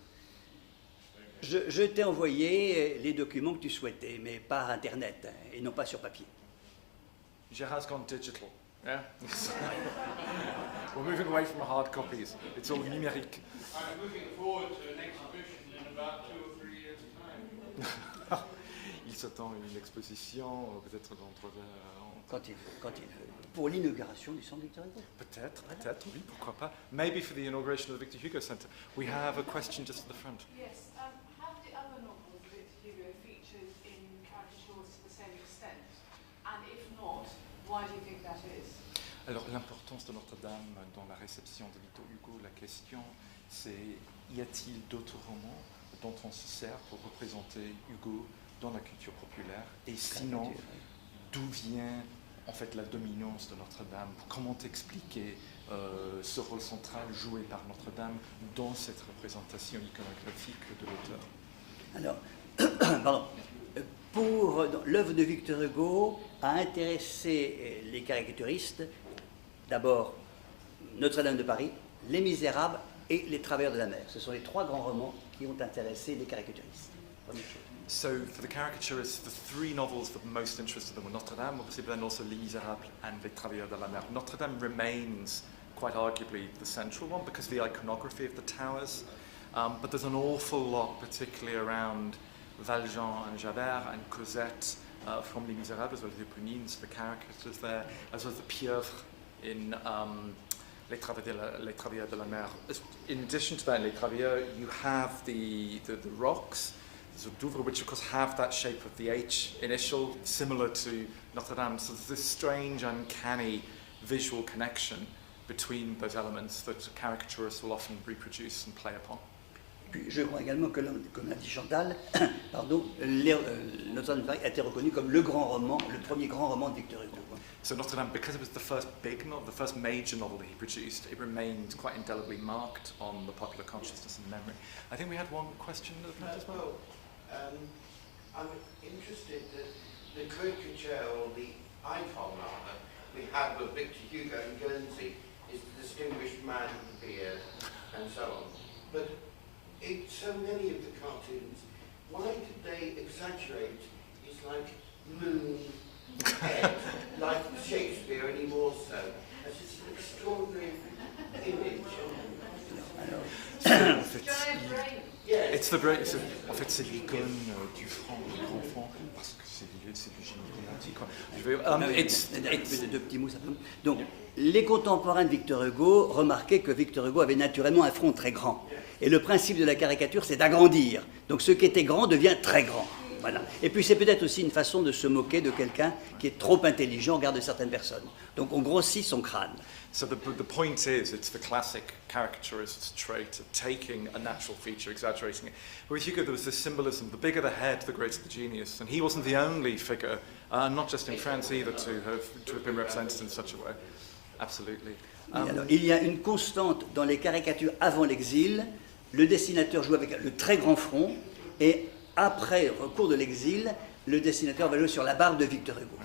Je t'ai envoyé les documents que tu souhaitais, mais par Internet, et non pas sur papier. Gérard's gone digital. Yeah? We're moving away from hard copies. It's all numérique. I'm looking forward to an exhibition in about 2 or 3 years' time. Il s'attend à une exposition, peut-être dans 3 ans. Quand il veut. Pour l'inauguration du centre Victor Hugo. Peut-être, oui, pourquoi pas. Maybe for the inauguration of the Victor Hugo Centre. We have a question just at the front. Yes, have the other novels of Victor Hugo featured in caricatures to the same extent? And if not, why do you think that is? Alors, l'importance de Notre-Dame dans la réception de Victor Hugo, la question, c'est y a-t-il d'autres romans dont on se sert pour représenter Hugo dans la culture populaire? Et sinon, d'où vient en fait la dominance de Notre-Dame? Comment expliquer ce rôle central joué par Notre-Dame dans cette représentation iconographique de l'auteur? Alors, pardon. Pour l'œuvre de Victor Hugo a intéressé les caricaturistes, d'abord Notre-Dame de Paris, Les Misérables et Les Travailleurs de la mer. Ce sont les trois grands romans qui ont intéressé les caricaturistes. Première chose. So for the caricaturists, the three novels that most interested them were Notre-Dame, obviously, but then also Les Misérables and Les Travailleurs de la mer. Notre-Dame remains quite arguably the central one because of the iconography of the towers, but there's an awful lot, particularly around Valjean and Javert and Cosette from Les Misérables, as well as the Eponines, the caricatures there, as well as the pieuvre in Les Travailleurs de la mer. In addition to that, in Les Travailleurs, you have the rocks, which of course have that shape of the H initial, similar to Notre Dame. So there's this strange, uncanny visual connection between those elements that caricaturists will often reproduce and play upon. Puis je crois également que, comme l'a dit Chantal, pardon, Notre-Dame de Paris a été reconnu comme le grand roman, le premier grand roman de Victor Hugo. So Notre-Dame, because it was the first big novel, the first major novel that he produced, it remained quite indelibly marked on the popular consciousness and memory. I think we had one question as well. I'm interested that the caricature, or the icon rather, we have of Victor Hugo and Guernsey is the distinguished man with the beard and so on. But so many of the cartoons, why did they exaggerate his moon head, like Shakespeare, any more so? That's just an extraordinary image. It's the great. En fait, c'est l'icône du franc enfant parce que c'est du génie romantique. Deux petits mots simplement. Donc, les contemporains de Victor Hugo remarquaient que Victor Hugo avait naturellement un front très grand. Et le principe de la caricature, c'est d'agrandir. Donc, ce qui était grand devient très grand. Voilà. Et puis, c'est peut-être aussi une façon de se moquer de quelqu'un qui est trop intelligent au regard de certaines personnes. Donc, on grossit son crâne. So the point is, it's the classic caricaturist's trait of taking a natural feature, exaggerating it. With Hugo, there was this symbolism: the bigger the head, the greater the genius. And he wasn't the only figure, not just in France either, to have been represented in such a way. Absolutely. Alors, il y a une constante dans les caricatures avant l'exil. Le dessinateur joue avec le très grand front, et après, au cours de l'exil, le dessinateur va jouer sur la barbe de Victor Hugo.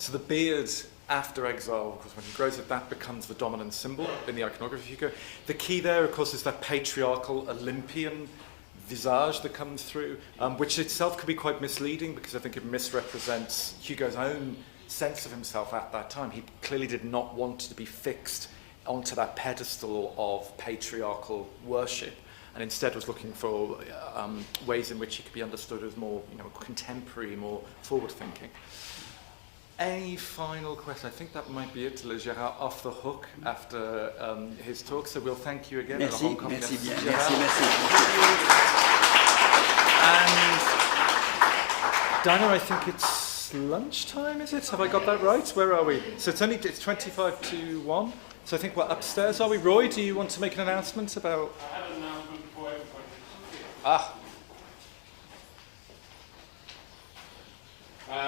So the beard after exile, of course, when he grows it, that becomes the dominant symbol in the iconography of Hugo. The key there, of course, is that patriarchal Olympian visage that comes through, which itself could be quite misleading because I think it misrepresents Hugo's own sense of himself at that time. He clearly did not want to be fixed onto that pedestal of patriarchal worship, and instead was looking for ways in which he could be understood as more, contemporary, more forward-thinking. Any final question? I think that might be it to let Gérard off the hook after his talk. So we'll thank you again. Merci, merci bien. Merci. And Dinah, I think it's lunchtime, is it? Have I got that right? Where are we? So it's 25 to 1. So I think we're upstairs. Are we? Roy, do you want to make an announcement about? I have an announcement for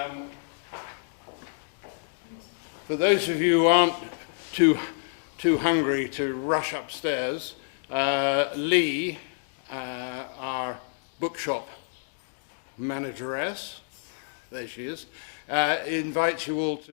everybody. For those of you who aren't too hungry to rush upstairs, Lee, our bookshop manageress, there she is, invites you all to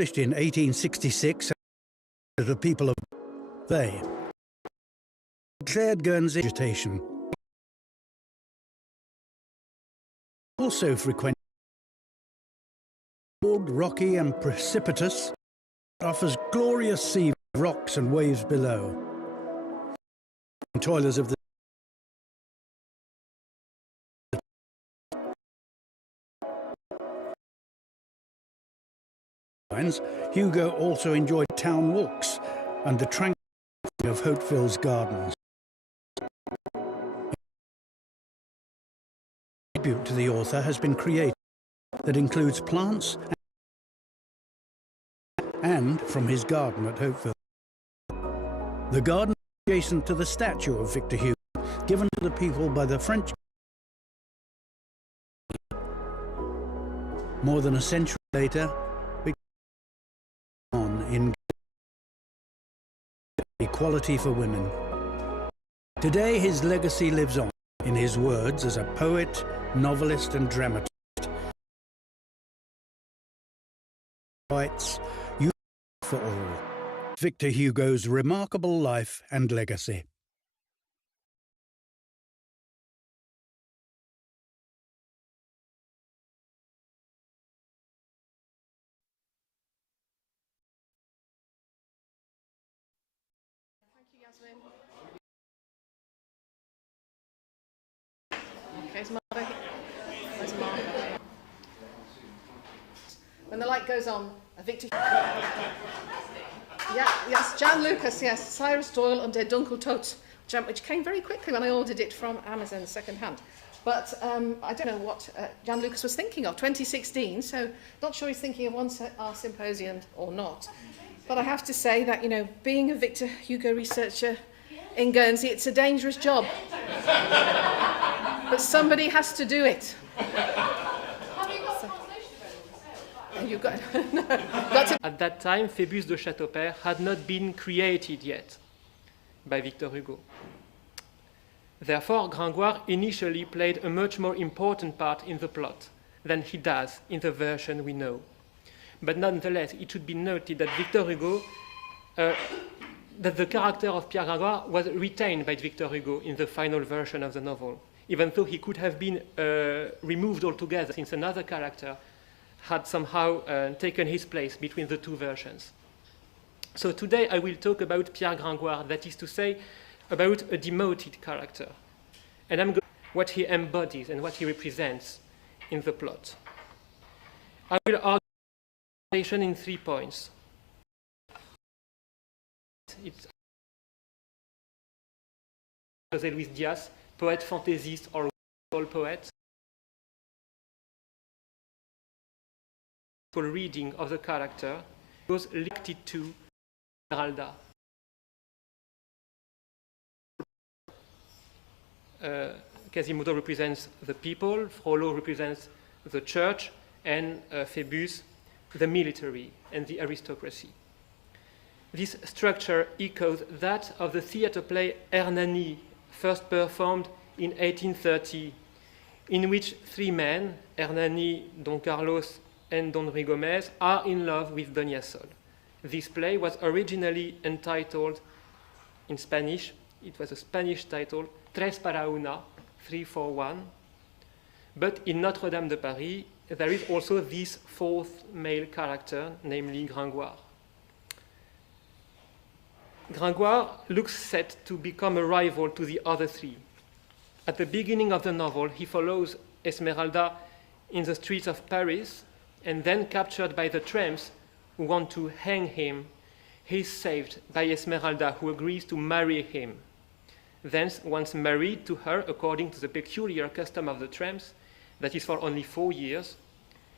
Published in 1866, the people of they declared Guernsey agitation. Also frequent rocky and precipitous, offers glorious sea rocks and waves below. Toilers of the Hugo also enjoyed town walks and the tranquility of Hauteville's gardens. A tribute to the author has been created that includes plants and from his garden at Hauteville. The garden is adjacent to the statue of Victor Hugo, given to the people by the French. More than a century later, in equality for women. Today his legacy lives on in his words as a poet, novelist and dramatist. Rights, youth for all. Victor Hugo's remarkable life and legacy. Okay, is Marva here? Where's Marva? When the light goes on, Victor... Yeah, yes, Jan Lucas, yes, Cyrus Doyle und der Dunkeltod, which came very quickly when I ordered it from Amazon second-hand. But I don't know what Jan Lucas was thinking of, 2016, so not sure he's thinking of our symposium or not. But I have to say that, you know, being a Victor Hugo researcher in Guernsey, it's a dangerous job. But somebody has to do it. At that time, Phébus de Chateaupers had not been created yet by Victor Hugo. Therefore, Gringoire initially played a much more important part in the plot than he does in the version we know. But nonetheless, it should be noted that Victor Hugo, that the character of Pierre Gringoire was retained by Victor Hugo in the final version of the novel, even though he could have been removed altogether, since another character had somehow taken his place between the two versions. So today I will talk about Pierre Gringoire, that is to say, about a demoted character, and I'm going to what he embodies and what he represents in the plot. I will argue in 3 points. It's José Luis Diaz, poet fantaisiste or poet. Reading of the character was linked to Esmeralda. Quasimodo represents the people, Frollo represents the church, and Phébus the military and the aristocracy. This structure echoes that of the theatre play Hernani, first performed in 1830, in which 3 men, Hernani, Don Carlos, and Don Rigomez, are in love with Doña Sol. This play was originally entitled, in Spanish, it was a Spanish title, Tres para una, 3 for 1. But in Notre-Dame de Paris, there is also this 4th male character, namely Gringoire. Gringoire looks set to become a rival to the other 3. At the beginning of the novel, he follows Esmeralda in the streets of Paris, and then captured by the tramps who want to hang him, he is saved by Esmeralda, who agrees to marry him. Thence, once married to her, according to the peculiar custom of the tramps, that is for only 4 years,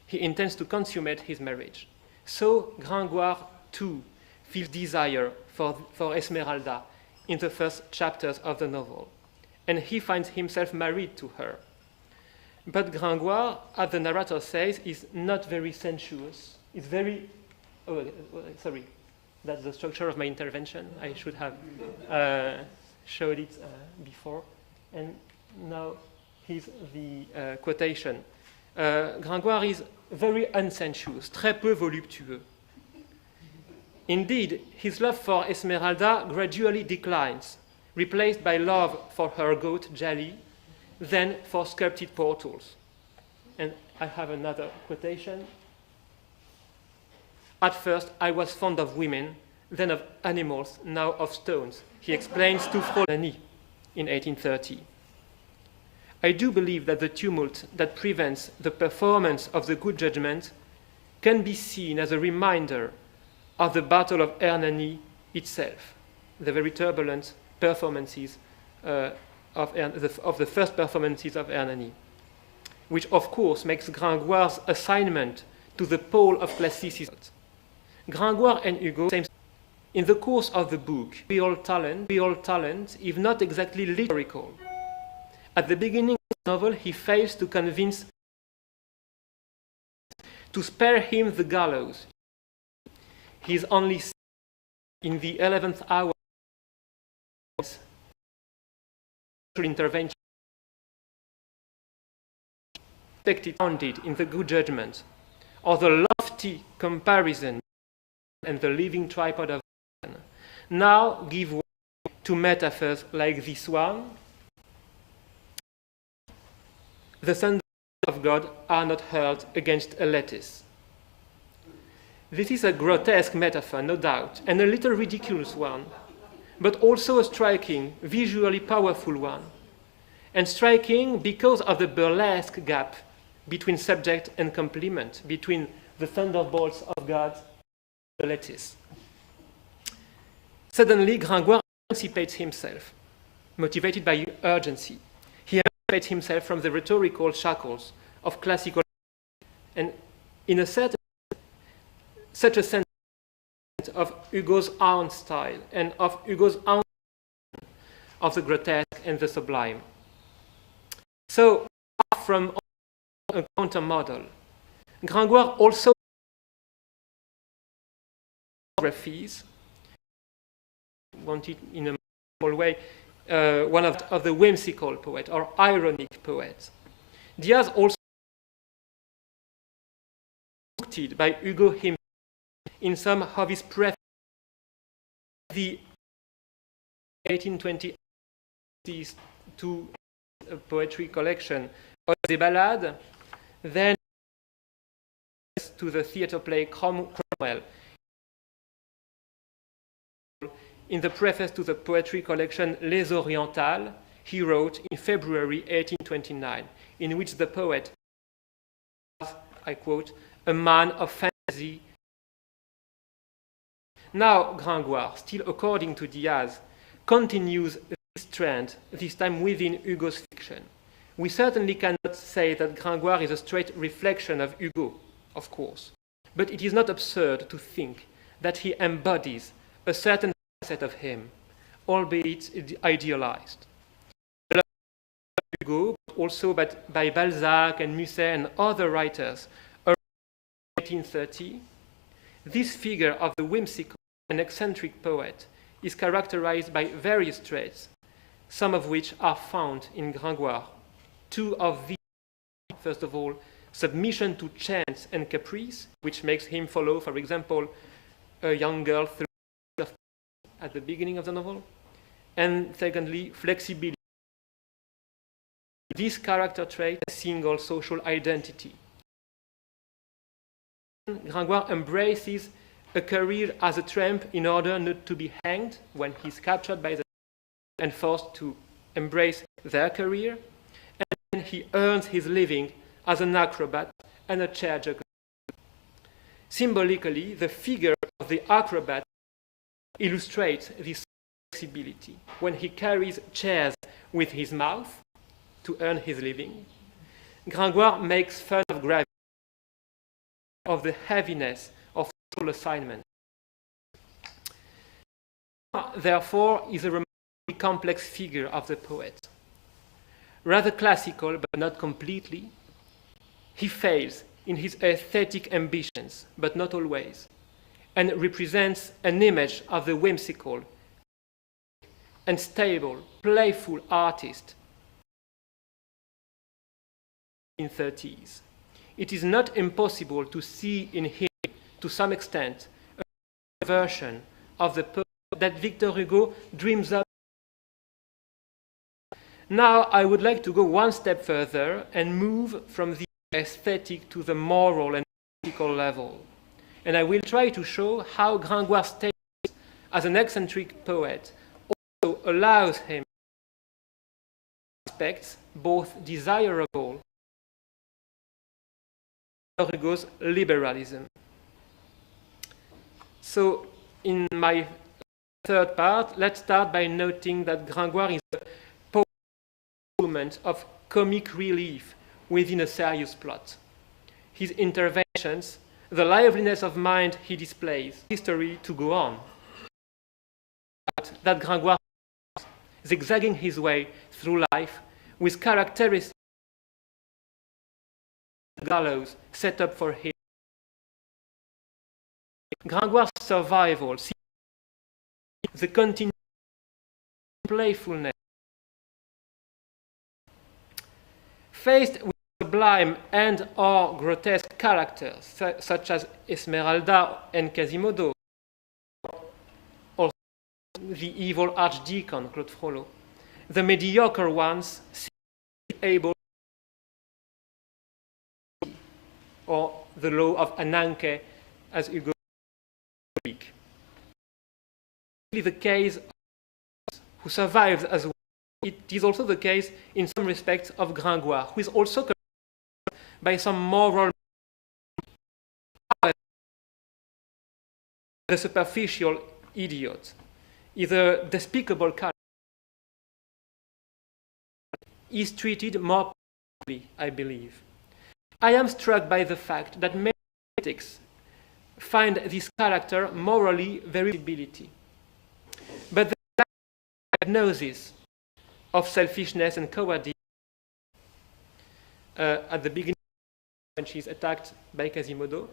he intends to consummate his marriage. So Gringoire, too, feels desire for Esmeralda in the first chapters of the novel, and he finds himself married to her. But Gringoire, as the narrator says, is not very sensuous. It's very... Oh, sorry. That's the structure of my intervention. I should have showed it before. And now here's the quotation. Gringoire is very unsensuous, très peu voluptueux. Indeed, his love for Esmeralda gradually declines, replaced by love for her goat, Jali, then for sculpted portals. And I have another quotation. At first, I was fond of women, then of animals, now of stones, he explains to Frolani in 1830. I do believe that the tumult that prevents the performance of the good judgment can be seen as a reminder of the Battle of Hernani itself, the very turbulent performances of the first performances of Hernani, which of course makes Gringoire's assignment to the pole of classicism. Gringoire and Hugo, in the course of the book, real talent, if not exactly lyrical. At the beginning of the novel, he fails to convince to spare him the gallows. He is only in the 11th hour intervention founded in the good judgment, or the lofty comparison and the living tripod of man, now give way to metaphors like this one. The thunders of God are not hurled against a lattice. This is a grotesque metaphor, no doubt, and a little ridiculous one, but also a striking, visually powerful one. And striking because of the burlesque gap between subject and complement, between the thunderbolts of God and the lattice. Suddenly, Gringoire emancipates himself, motivated by urgency. He emancipates himself from the rhetorical shackles of classical, and in a certain such a sense of Hugo's own style and of Hugo's own of the grotesque and the sublime. So, from a counter-model, Gringoire also biographies, wanted in a small way, one of the whimsical poet or ironic poets. Diaz also quoted by Hugo himself in some of his prefaces, the 1820 to a poetry collection of des Ballades, then to the theatre play Cromwell. In the preface to the poetry collection Les Orientales, he wrote in February 1829, in which the poet was, I quote, a man of fantasy. Now Gringoire, still according to Diaz, continues this trend, this time within Hugo's fiction. We certainly cannot say that Gringoire is a straight reflection of Hugo, of course, but it is not absurd to think that he embodies a certain facet of him, albeit idealized. Hugo, also by Balzac and Musset and other writers around 1830, this figure of the whimsical and eccentric poet is characterized by various traits, some of which are found in Gringoire. Two of these, first of all, submission to chance and caprice, which makes him follow, for example, a young girl through at the beginning of the novel, and secondly, flexibility. This character trait is a single social identity. Gringoire embraces a career as a tramp in order not to be hanged when he's captured by the and forced to embrace their career, and he earns his living as an acrobat and a chair juggler. Symbolically, the figure of the acrobat illustrates this flexibility. When he carries chairs with his mouth to earn his living, Gringoire makes fun of gravity, of the heaviness of social assignment. Therefore, is a remarkably complex figure of the poet. Rather classical, but not completely, he fails in his aesthetic ambitions, but not always, and represents an image of the whimsical and stable, playful artist in the 1930s. It is not impossible to see in him, to some extent, a version of the poem that Victor Hugo dreams up. Now I would like to go one step further and move from the aesthetic to the moral and political level. And I will try to show how Gringoire's status as an eccentric poet also allows him aspects both desirable and Hugo's liberalism. So in my third part, let's start by noting that Gringoire is a poet of comic relief within a serious plot. His interventions, the liveliness of mind he displays, history to go on. That Gringoire zigzagging his way through life with characteristics gallows set up for him. Gringoire's survival, the continued playfulness, faced with sublime and or grotesque characters such as Esmeralda and Quasimodo, or the evil archdeacon Claude Frollo, the mediocre ones seem able, or the law of Ananke, as Hugo speaks. The case of who survives as well. It is also the case in some respects of Gringoire, who is also by some moral, the superficial idiot, either despicable character, is treated more properly, I believe. I am struck by the fact that many critics find this character morally very ability. But the diagnosis of selfishness and cowardice at the beginning when she's attacked by Quasimodo,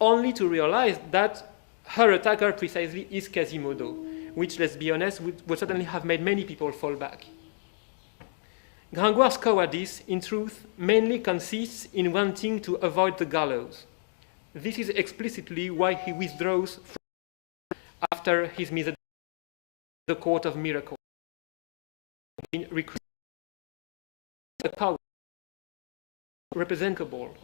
only to realize that her attacker precisely is Quasimodo, which, let's be honest, would certainly have made many people fall back. Gringoire's cowardice, in truth, mainly consists in wanting to avoid the gallows. This is explicitly why he withdraws after his misadventure the court of miracles. A coward, representable,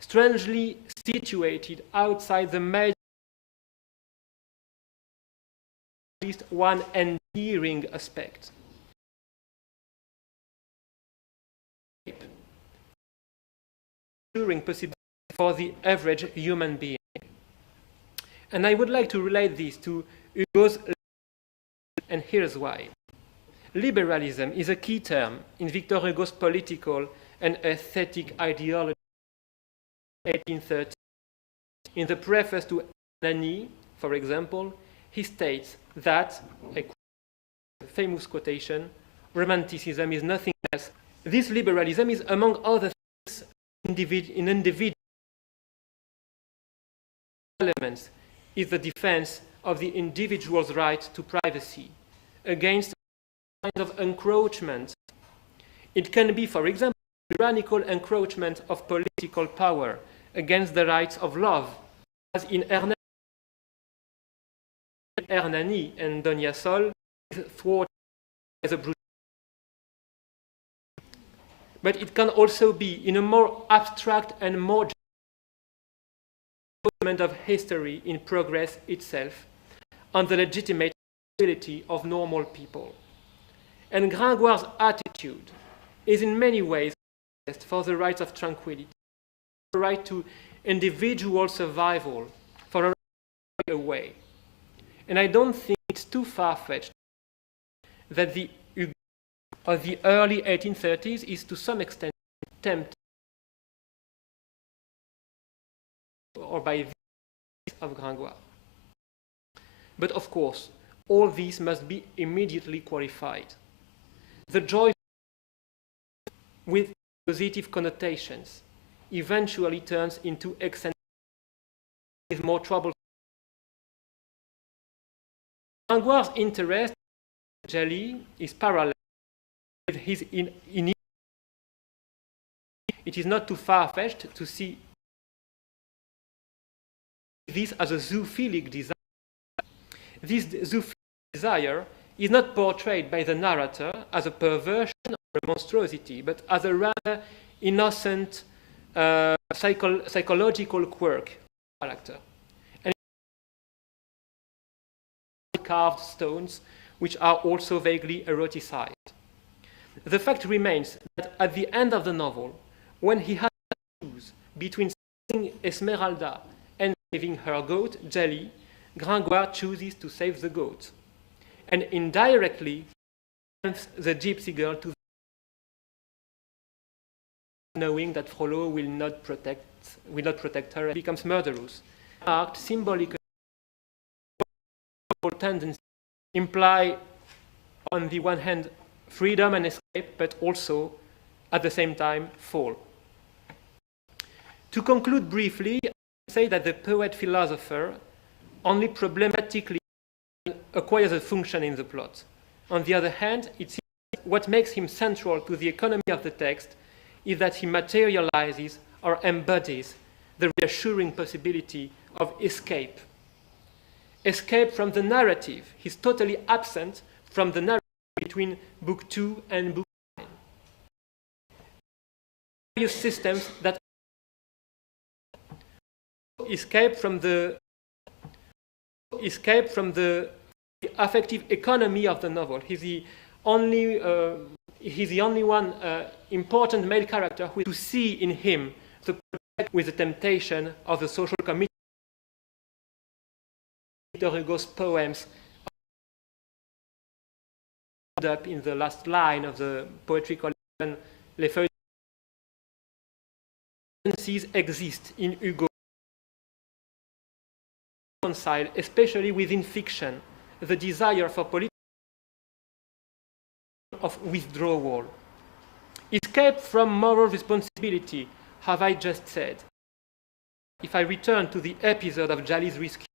strangely situated outside the major, at least one endearing aspect. Enduring possibility for the average human being. And I would like to relate this to Hugo's, and here's why. Liberalism is a key term in Victor Hugo's political and aesthetic ideology in 1830. In the preface to Nani, for example, he states that, a famous quotation, romanticism is nothing else. This liberalism is, among other things, in individual elements, is the defense of the individual's right to privacy against kind of encroachment. It can be, for example, tyrannical encroachment of political power against the rights of love, as in Hernani and Doña Sol, thwarted as a brutal. But it can also be in a more abstract and more development of history in progress itself on the legitimate ability of normal people. And Gringoire's attitude is in many ways for the rights of tranquility, the right to individual survival, for a right away. And I don't think it's too far-fetched that the Hugo of the early 1830s is to some extent tempted, or by the of Gringoire. But of course, all these must be immediately qualified. The joy with positive connotations eventually turns into eccentricity with more trouble. Gringoire's interest in Jelly is parallel with his in it is not too far-fetched to see this as a zoophilic desire This zoophilic desire is not portrayed by the narrator as a perversion or a monstrosity, but as a rather innocent psychological quirk character. And carved stones, which are also vaguely eroticized. The fact remains that at the end of the novel, when he has to choose between saving Esmeralda and saving her goat, Jelly, Gringoire chooses to save the goat, and indirectly sends the gypsy girl to knowing that Frollo will not protect her and becomes murderous. Marked symbolically tendencies imply on the one hand freedom and escape, but also at the same time fall. To conclude briefly, I say that the poet-philosopher only problematically acquires a function in the plot. On the other hand, it seems what makes him central to the economy of the text is that he materializes or embodies the reassuring possibility of escape. Escape from the narrative. He's totally absent from the narrative between Book 2 and Book 9. Various systems that escape from the affective economy of the novel. He's the only one important male character who to see in him the project with the temptation of the social commitment. Victor Hugo's poems up in the last line of the poetry collection, Les Feuilles. Tendencies exist in Hugo, especially within fiction, the desire for political of withdrawal. Escape from moral responsibility, have I just said. If I return to the episode of Djali's rescue,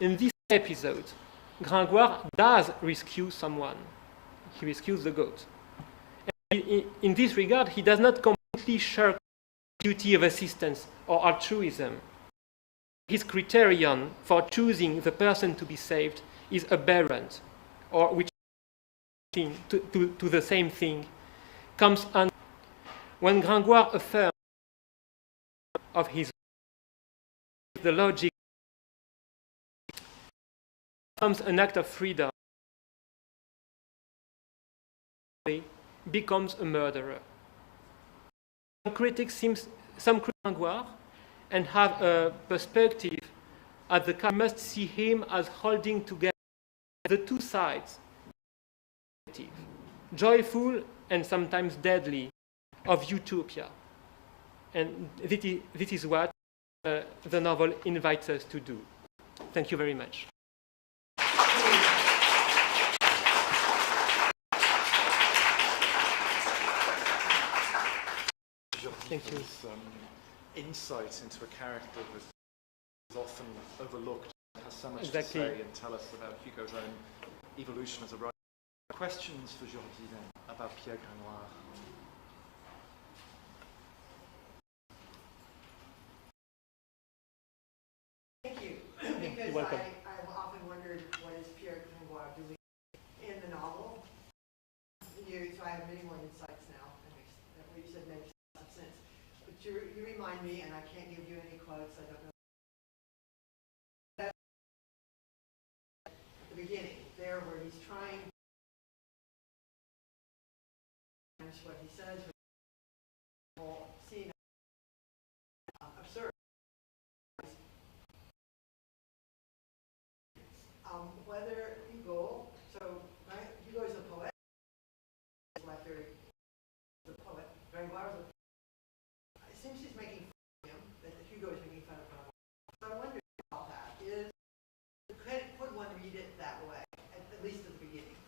in this episode, Gringoire does rescue someone. He rescues the goat. And in this regard, he does not completely shirk the duty of assistance or altruism. His criterion for choosing the person to be saved is aberrant, or which to the same thing comes under when Gringoire affirms of his the logic becomes an act of freedom, becomes a murderer. Some critics Gringoire and have a perspective at the time must see him as holding together the two sides, joyful and sometimes deadly, of utopia. And this is what the novel invites us to do. Thank you very much. Thank you. Insight into a character that is often overlooked, has so much Exactly. to say and tell us about Hugo's own evolution as a writer. Questions for Jordi then about Pierre Gringoire? Thank you. Because You're welcome. I've often wondered what is Pierre Gringoire doing in the novel. So I have many more insights now. What you said makes a lot of sense. But you remind me, and I can't give you any quotes, I don't know. At the beginning, there where he's trying to finish what he says, seeing absurd. Whether Hugo, right, Hugo is a poet, the poet, Gringoire is a poet. It seems he's making fun of him, that Hugo is making fun of him. So I wonder about that. Could one read it that way, at least at the beginning?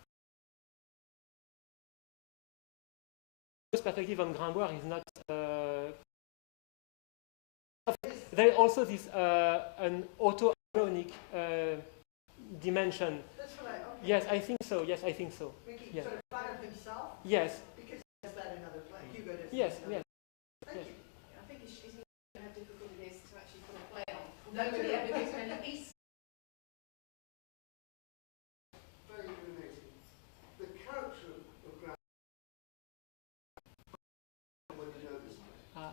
This perspective on Gringoire is not. There is also this an auto-ironic dimension. That's what okay. Yes, I think so. Yes, I think so. Making Yeah. sort of fun of himself? Yes. Because he does that in other plays. Hugo does Yes. that in Yes. other. Thank you. I think it's how difficult it is to actually put a play on Locally, everything's going to east. Very illuminating. The character of Graham, when you know this man.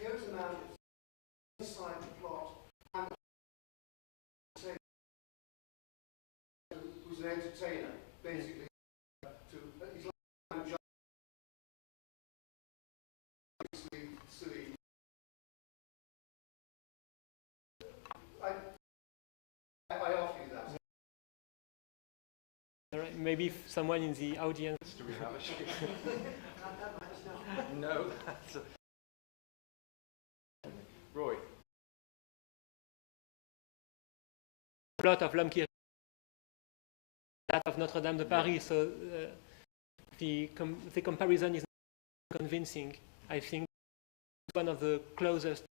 Here's a man inside the plot and who's an entertainer, basically. He's like silly. I offer you that. All right, maybe if someone in the audience. Do we have a sheet? No, that's Roy. Plot of L'Homme qui that of Notre-Dame de Paris, so the comparison is convincing. I think it's one of the closest.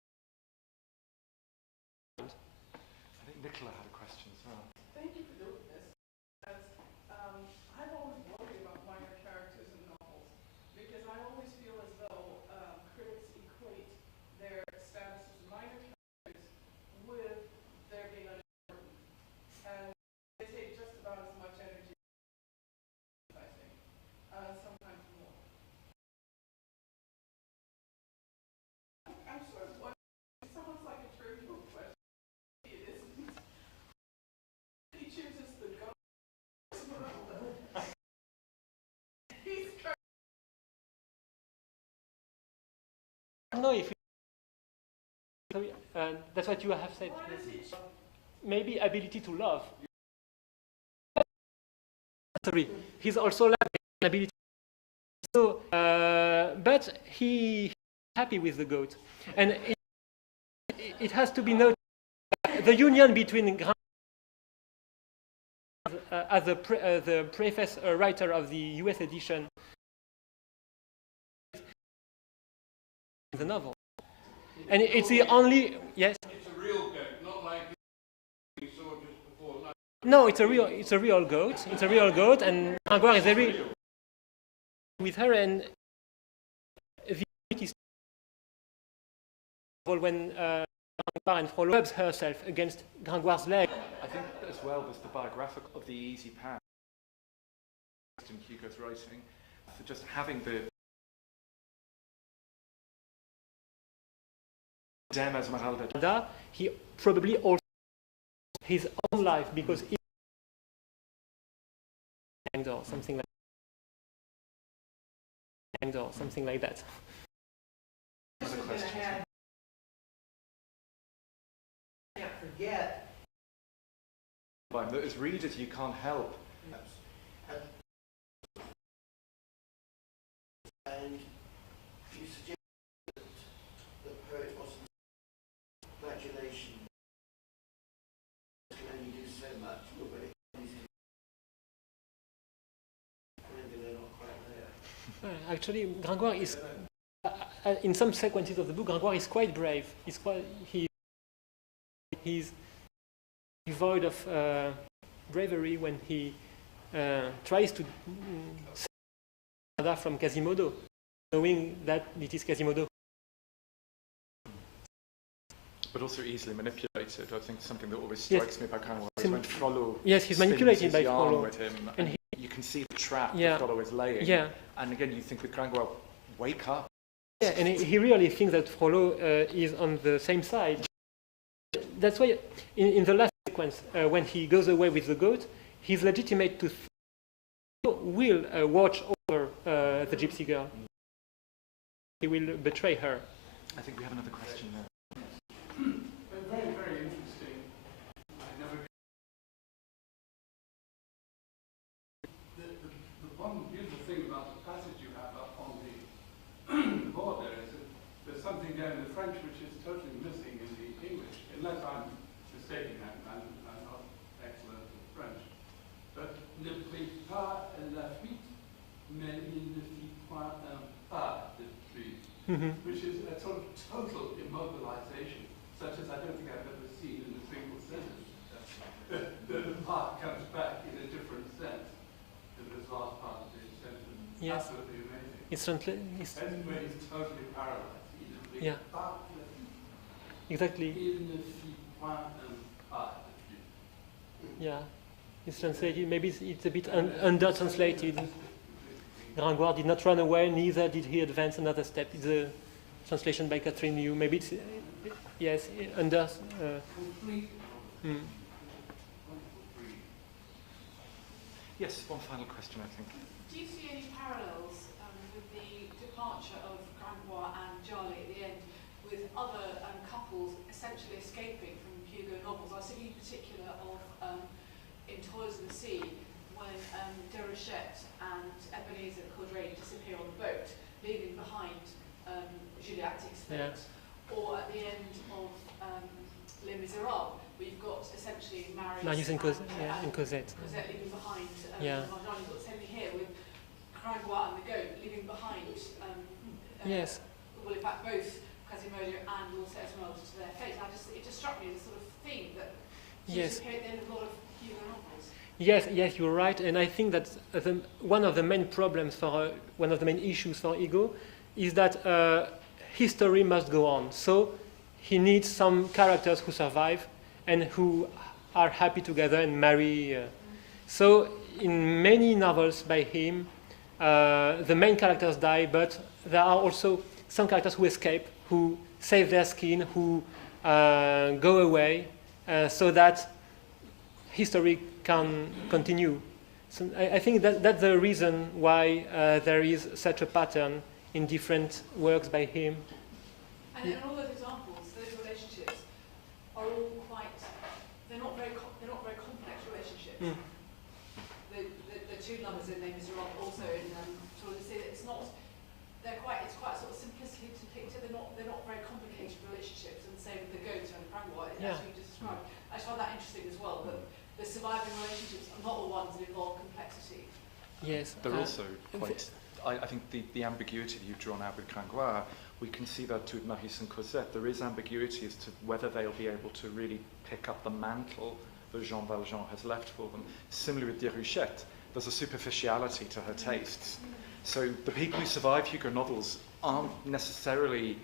I think Nicola had a question as well. Thank you for doing this. As, I've always worried about minor characters in novels because I always feel as though critics equate their status as minor characters with their being unimportant. And they take just about as much energy, I think, sometimes more. I'm sort of wondering, it sounds like a trivial question. It isn't. He chooses the goat. He's No, if that's what you have said. Maybe ability to love. Sorry, he's also lacking ability. So, but he's happy with the goat, and it has to be noted the union between as the preface writer of the U.S. edition. The novel, and it's the only yes. It's a real goat, not like we saw just before. No, it's a real goat. It's a real goat, and Gringoire is very with her, and the is when Gringoire and Frollo rubs herself against Gringoire's leg. I think as well there's the biographical of the easy path in Hugo's writing, for just having the Dame Esmeralda. He probably also his own life because he or something like that. Other questions? I can't forget. As readers, you can't help. And you suggest that the poet wasn't imagination can only do so much, but when they're not quite there. Actually, Gringoire is in some sequences of the book. Gringoire is quite brave. He's devoid of bravery when he tries to save from Quasimodo, knowing that it is Quasimodo. But also easily manipulated. I think something that always strikes me about Gringoire is when Frollo he's manipulated by Frollo. With him, and you can see the trap Yeah. that Frollo is laying. Yeah. And again, you think with Gringoire, wake up. Yeah, and he really thinks that Frollo is on the same side. That's why in the last sequence, when he goes away with the goat, he's legitimate to will watch over the gypsy girl. He will betray her. I think we have another question there. Very, very interesting. I never. The one beautiful thing about the passage you have up on the board there is that there's something there in the French which is totally missing in the English, unless I'm mistaken. I'm not excellent at French. But ne prit pas la fuite, mais il ne fit point un pas de plus, which is a sort of total immobilization, such as I don't think I've ever seen in a single sentence. The part comes back in a different sense to this last part of the sentence. Yes. Absolutely amazing. It's That's where he's totally paralyzed. Yeah. Exactly. Il ne Yeah, it's translated. Maybe it's a bit under-translated. Gringoire did not run away, neither did he advance another step. It's a translation by Catherine Liu. Maybe it's, yes, under... Yes, one final question, I think. Do you see any parallels with the departure of Gringoire and Jarley at the end, with other couples essentially escaping from Hugo novels? I was thinking in particular of In Toils of the Sea, when Déruchette and Ebenezer Coudray disappear on the boat, leaving behind Juliet's fate. Or at the end of Les Miserables, we've got essentially Marius and Cosette leaving behind. Yeah. You've got the same thing here with Gringoire and the goat leaving behind. Yes. Well, in fact, both Quasimodo and also Esmeralda to their fate. It just struck me as a sort of theme that seems to appear at the end of a lot of Hugo novels. Yes, you're right, and I think that one of the main problems one of the main issues for Hugo is that history must go on. So he needs some characters who survive and who are happy together and marry. So in many novels by him, the main characters die, but there are also some characters who escape, who save their skin, who go away, so that history can continue. So I think that's the reason why there is such a pattern in different works by him. And in all those examples, those relationships are all they're not very complex relationships. The two lovers in Les Miserables, also in Tours de Sea, it's quite sort of simplistically depicted. They're not very complicated relationships, and the same with the goat and Gringoire, as you just described. I just found that interesting as well, that the surviving relationships are not the ones that involve complexity. Yes. They're also quite, I think the ambiguity that you've drawn out with Gringoire, we can see that too with Marius and Cosette. There is ambiguity as to whether they'll be able to really pick up the mantle that Jean Valjean has left for them. Similarly with Déruchette, there's a superficiality to her tastes. So the people who survive Hugo novels aren't necessarily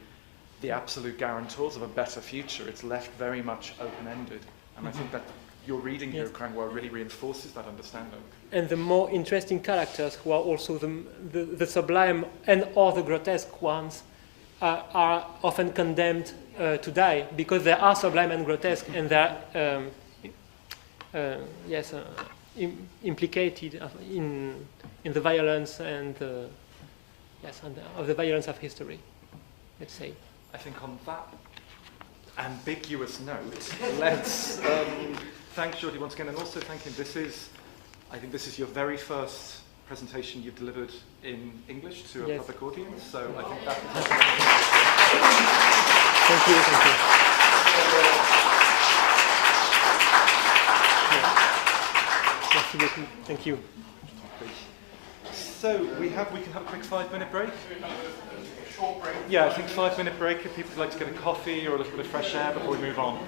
the absolute guarantors of a better future. It's left very much open-ended. And I think that your reading here of Gringoire really reinforces that understanding. And the more interesting characters, who are also the sublime and or the grotesque ones, are often condemned to die, because they are sublime and grotesque, and they are implicated in the violence and of the violence of history, let's say. I think on that ambiguous note, let's thank Jordi once again, and also thank him. I think this is your very first presentation you've delivered in English to a public audience, so I think that is... Thank you. Thank you. So we can have a quick 5-minute break. Short break. Yeah, I think 5-minute break if people would like to get a coffee or a little bit of fresh air before we move on.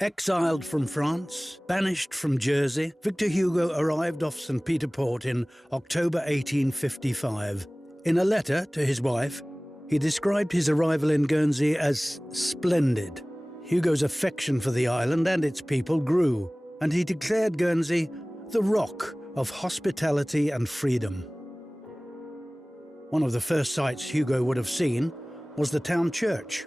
Exiled from France, banished from Jersey, Victor Hugo arrived off St. Peter Port in October 1855. In a letter to his wife, he described his arrival in Guernsey as splendid. Hugo's affection for the island and its people grew, and he declared Guernsey the rock of hospitality and freedom. One of the first sights Hugo would have seen was the town church.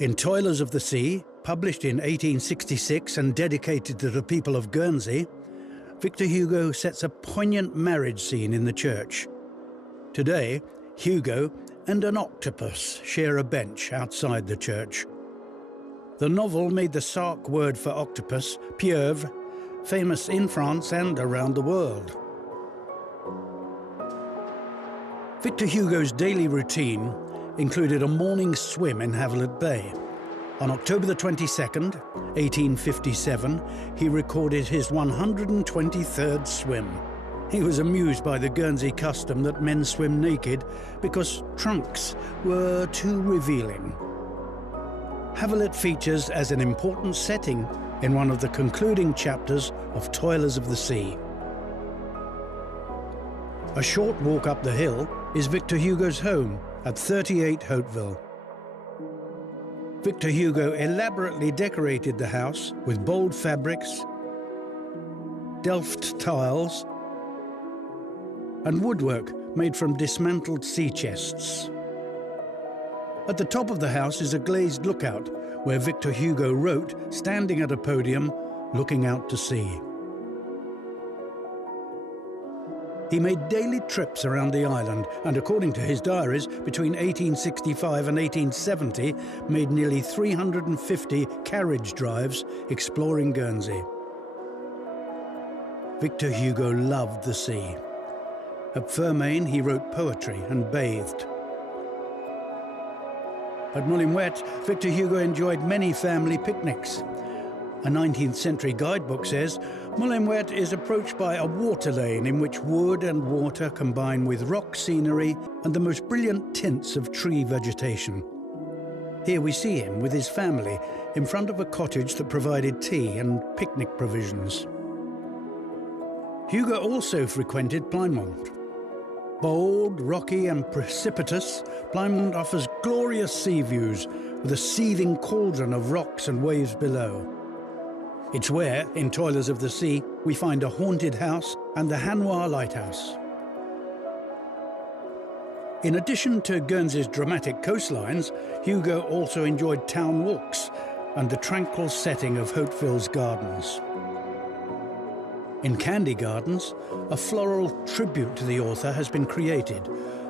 In Toilers of the Sea, published in 1866 and dedicated to the people of Guernsey, Victor Hugo sets a poignant marriage scene in the church. Today, Hugo and an octopus share a bench outside the church. The novel made the Sark word for octopus, pieuvre, famous in France and around the world. Victor Hugo's daily routine included a morning swim in Havelet Bay. On October the 22nd, 1857, he recorded his 123rd swim. He was amused by the Guernsey custom that men swim naked because trunks were too revealing. Havelet features as an important setting in one of the concluding chapters of Toilers of the Sea. A short walk up the hill is Victor Hugo's home at 38 Hauteville. Victor Hugo elaborately decorated the house with bold fabrics, Delft tiles, and woodwork made from dismantled sea chests. At the top of the house is a glazed lookout where Victor Hugo wrote, standing at a podium, looking out to sea. He made daily trips around the island and, according to his diaries, between 1865 and 1870, made nearly 350 carriage drives exploring Guernsey. Victor Hugo loved the sea. At Fermain, he wrote poetry and bathed. At Molinouette, Victor Hugo enjoyed many family picnics. A 19th century guidebook says, Molinouette is approached by a water lane in which wood and water combine with rock scenery and the most brilliant tints of tree vegetation. Here we see him with his family in front of a cottage that provided tea and picnic provisions. Hugo also frequented Plymouth. Bold, rocky and precipitous, Plymouth offers glorious sea views with a seething cauldron of rocks and waves below. It's where, in Toilers of the Sea, we find a haunted house and the Hanois Lighthouse. In addition to Guernsey's dramatic coastlines, Hugo also enjoyed town walks and the tranquil setting of Hauteville's gardens. In Candy Gardens, a floral tribute to the author has been created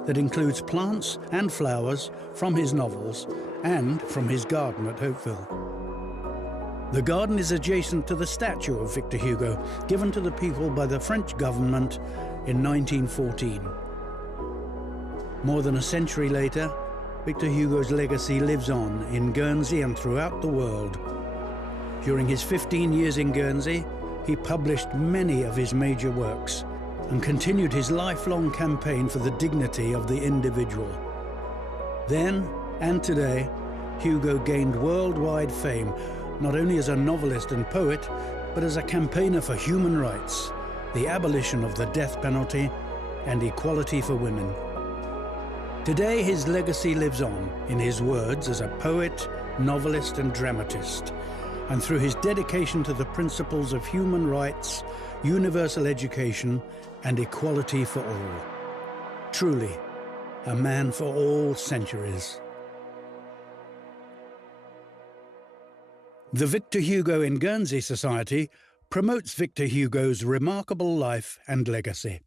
that includes plants and flowers from his novels and from his garden at Hauteville. The garden is adjacent to the statue of Victor Hugo, given to the people by the French government in 1914. More than a century later, Victor Hugo's legacy lives on in Guernsey and throughout the world. During his 15 years in Guernsey, he published many of his major works and continued his lifelong campaign for the dignity of the individual. Then and today, Hugo gained worldwide fame, not only as a novelist and poet, but as a campaigner for human rights, the abolition of the death penalty, and equality for women. Today, his legacy lives on in his words as a poet, novelist, and dramatist, and through his dedication to the principles of human rights, universal education, and equality for all. Truly, a man for all centuries. The Victor Hugo and Guernsey Society promotes Victor Hugo's remarkable life and legacy.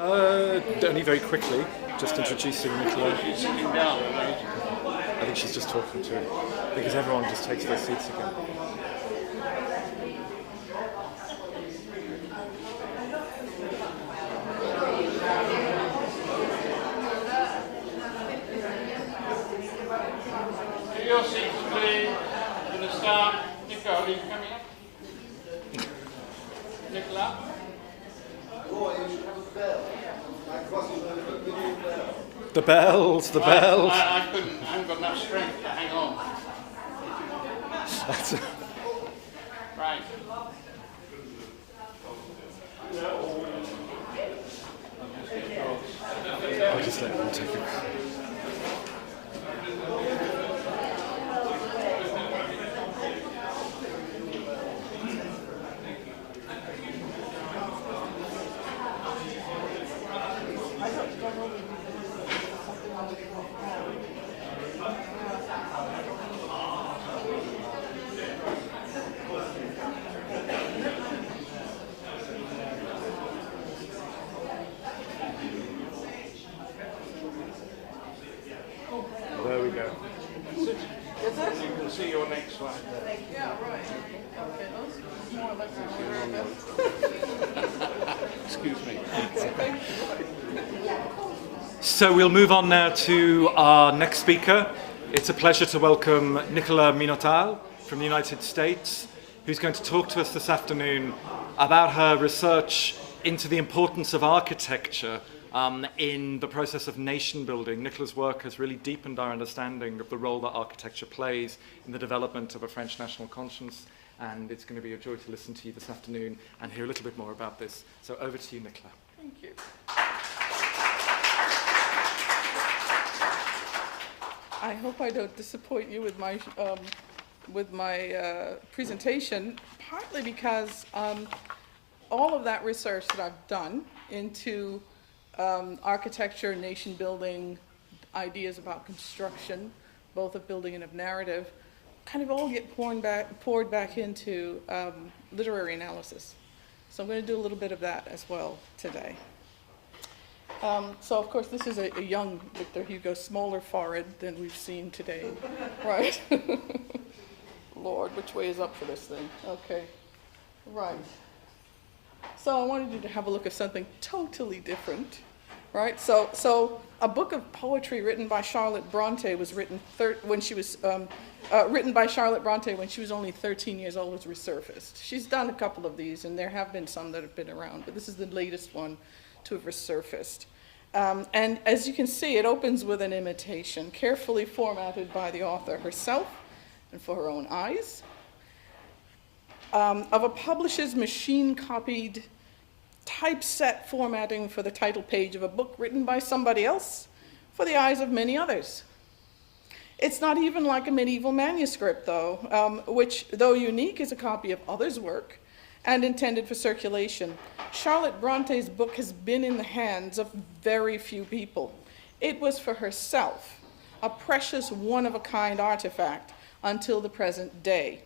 Only very quickly, just introducing Nicola. I think she's just talking to him, because everyone just takes their seats again. Your seats, please. I'm going to start. Nicola, are you coming up? Nicola? The bells, the bells. I couldn't, I haven't got enough strength to hang on. That's Right. I'll just let them take it. There we go. You can see your next slide there. Yeah, right. Okay, those more or less Excuse me. So we'll move on now to our next speaker. It's a pleasure to welcome Nicola Minott-Ahl from the United States, who's going to talk to us this afternoon about her research into the importance of architecture in the process of nation building. Nicola's work has really deepened our understanding of the role that architecture plays in the development of a French national conscience, and it's going to be a joy to listen to you this afternoon and hear a little bit more about this. So over to you, Nicola. Thank you. I hope I don't disappoint you with my presentation, partly because all of that research that I've done into architecture, nation building, ideas about construction, both of building and of narrative, kind of all get poured back into literary analysis. So I'm going to do a little bit of that as well today. So of course this is a young Victor Hugo, smaller forehead than we've seen today, right? Lord, which way is up for this thing? Okay, right. So I wanted you to have a look at something totally different. Right, so a book of poetry written by Charlotte Bronte was written written by Charlotte Bronte when she was only 13 years old, was resurfaced. She's done a couple of these, and there have been some that have been around, but this is the latest one to have resurfaced. And as you can see, it opens with an imitation, carefully formatted by the author herself and for her own eyes, of a publisher's machine-copied typeset formatting for the title page of a book written by somebody else for the eyes of many others. It's not even like a medieval manuscript, though, which, though unique, is a copy of others' work and intended for circulation. Charlotte Bronte's book has been in the hands of very few people. It was for herself, a precious one-of-a-kind artifact until the present day.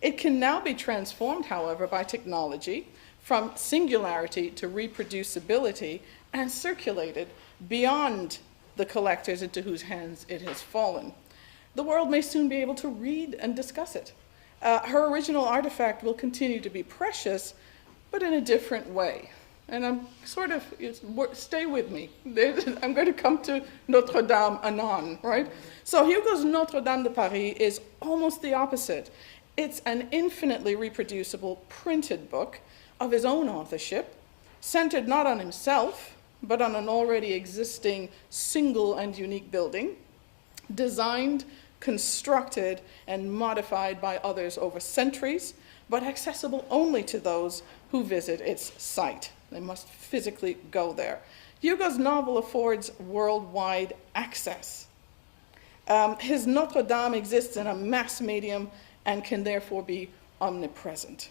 It can now be transformed, however, by technology from singularity to reproducibility and circulated beyond the collectors into whose hands it has fallen. The world may soon be able to read and discuss it. Her original artifact will continue to be precious, but in a different way. And I'm sort of, stay with me. I'm going to come to Notre Dame anon, right? So Hugo's Notre Dame de Paris is almost the opposite. It's an infinitely reproducible printed book of his own authorship, centered not on himself, but on an already existing single and unique building, designed, constructed, and modified by others over centuries, but accessible only to those who visit its site. They must physically go there. Hugo's novel affords worldwide access. His Notre Dame exists in a mass medium and can therefore be omnipresent.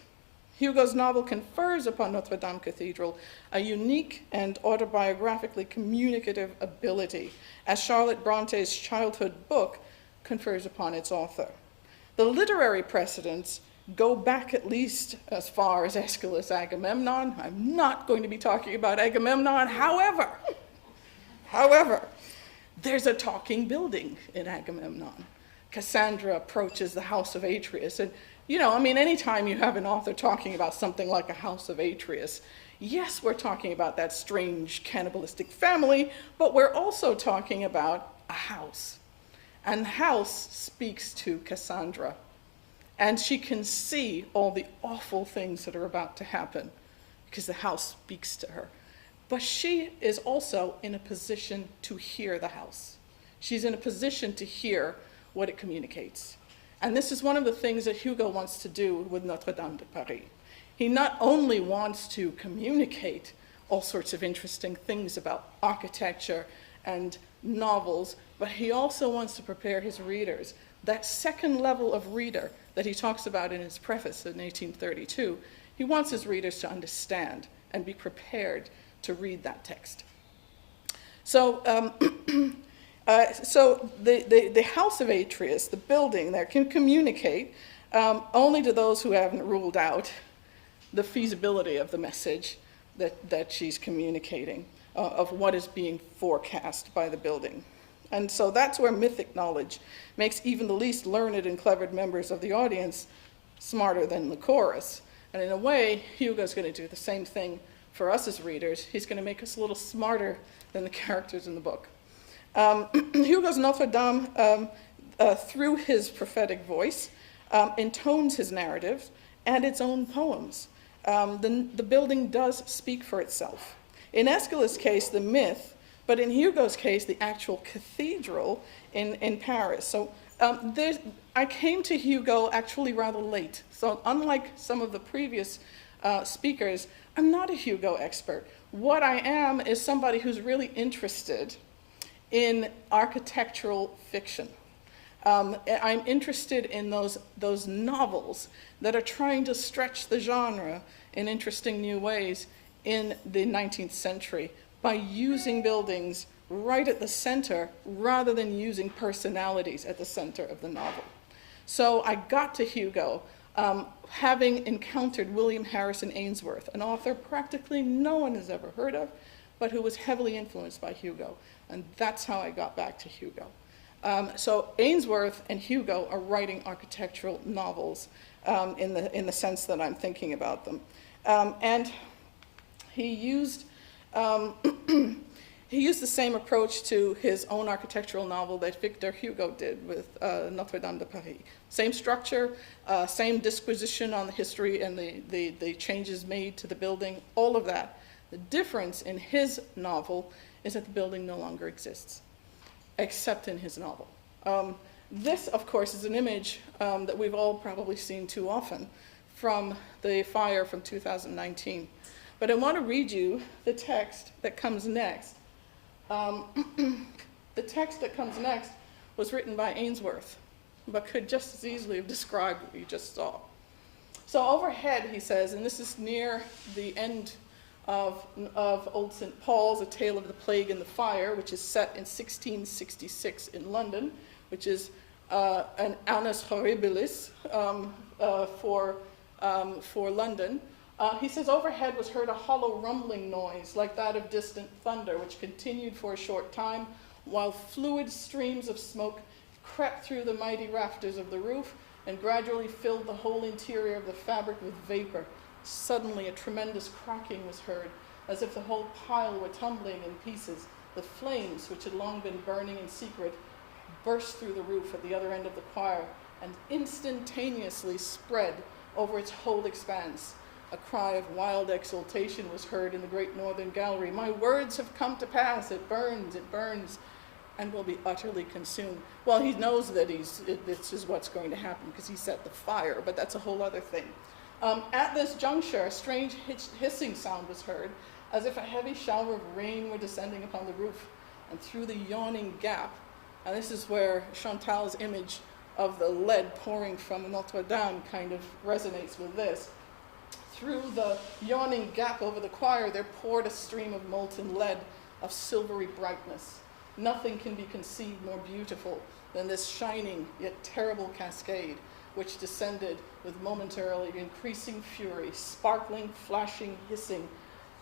Hugo's novel confers upon Notre Dame Cathedral a unique and autobiographically communicative ability, as Charlotte Bronte's childhood book confers upon its author. The literary precedents go back at least as far as Aeschylus' Agamemnon. I'm not going to be talking about Agamemnon. However, there's a talking building in Agamemnon. Cassandra approaches the house of Atreus. And, anytime you have an author talking about something like a house of Atreus, yes, we're talking about that strange cannibalistic family, but we're also talking about a house. And the house speaks to Cassandra. And she can see all the awful things that are about to happen because the house speaks to her. But she is also in a position to hear the house. She's in a position to hear what it communicates. And this is one of the things that Hugo wants to do with Notre-Dame de Paris. He not only wants to communicate all sorts of interesting things about architecture and novels, but he also wants to prepare his readers. That second level of reader that he talks about in his preface in 1832, he wants his readers to understand and be prepared to read that text. So, the house of Atreus, the building there, can communicate only to those who haven't ruled out the feasibility of the message that she's communicating, of what is being forecast by the building. And so that's where mythic knowledge makes even the least learned and clever members of the audience smarter than the chorus. And in a way, Hugo's going to do the same thing for us as readers. He's going to make us a little smarter than the characters in the book. Hugo's Notre Dame, through his prophetic voice, intones his narratives and its own poems. The building does speak for itself. In Aeschylus' case, the myth, but in Hugo's case, the actual cathedral in Paris. So I came to Hugo actually rather late. So unlike some of the previous speakers, I'm not a Hugo expert. What I am is somebody who's really interested in architectural fiction. I'm interested in those novels that are trying to stretch the genre in interesting new ways in the 19th century by using buildings right at the center rather than using personalities at the center of the novel. So I got to Hugo having encountered William Harrison Ainsworth, an author practically no one has ever heard of, but who was heavily influenced by Hugo. And that's how I got back to Hugo. So Ainsworth and Hugo are writing architectural novels in the sense that I'm thinking about them. And he used the same approach to his own architectural novel that Victor Hugo did with Notre-Dame de Paris. Same structure, same disquisition on the history and the changes made to the building, all of that. The difference in his novel is that the building no longer exists, except in his novel. This, of course, is an image that we've all probably seen too often from the fire from 2019. But I want to read you the text that comes next. The text that comes next was written by Ainsworth, but could just as easily have described what you just saw. So overhead, he says, and this is near the end of Old St. Paul's, A Tale of the Plague and the Fire, which is set in 1666 in London, which is an annus horribilis for London. He says, overhead was heard a hollow rumbling noise like that of distant thunder, which continued for a short time, while fluid streams of smoke crept through the mighty rafters of the roof and gradually filled the whole interior of the fabric with vapor. Suddenly a tremendous cracking was heard, as if the whole pile were tumbling in pieces. The flames, which had long been burning in secret, burst through the roof at the other end of the choir and instantaneously spread over its whole expanse. A cry of wild exultation was heard in the great northern gallery. My words have come to pass. It burns, and will be utterly consumed. Well, he knows that this is what's going to happen because he set the fire, but that's a whole other thing. At this juncture, a strange hissing sound was heard, as if a heavy shower of rain were descending upon the roof, and through the yawning gap, and this is where Chantal's image of the lead pouring from Notre Dame kind of resonates with this. Through the yawning gap over the choir, there poured a stream of molten lead of silvery brightness. Nothing can be conceived more beautiful than this shining yet terrible cascade, which descended with momentarily increasing fury, sparkling, flashing, hissing,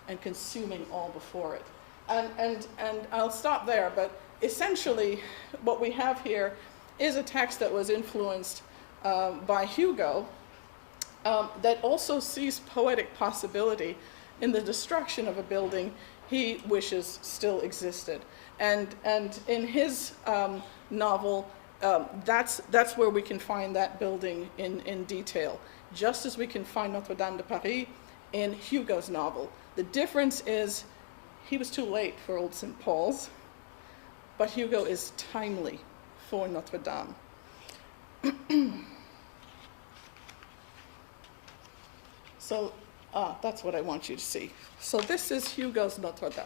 and consuming all before it. And I'll stop there, but essentially what we have here is a text that was influenced by Hugo that also sees poetic possibility in the destruction of a building he wishes still existed. And in his novel, that's where we can find that building in detail, just as we can find Notre-Dame de Paris in Hugo's novel. The difference is he was too late for Old St. Paul's, but Hugo is timely for Notre-Dame. So that's what I want you to see. So this is Hugo's Notre-Dame.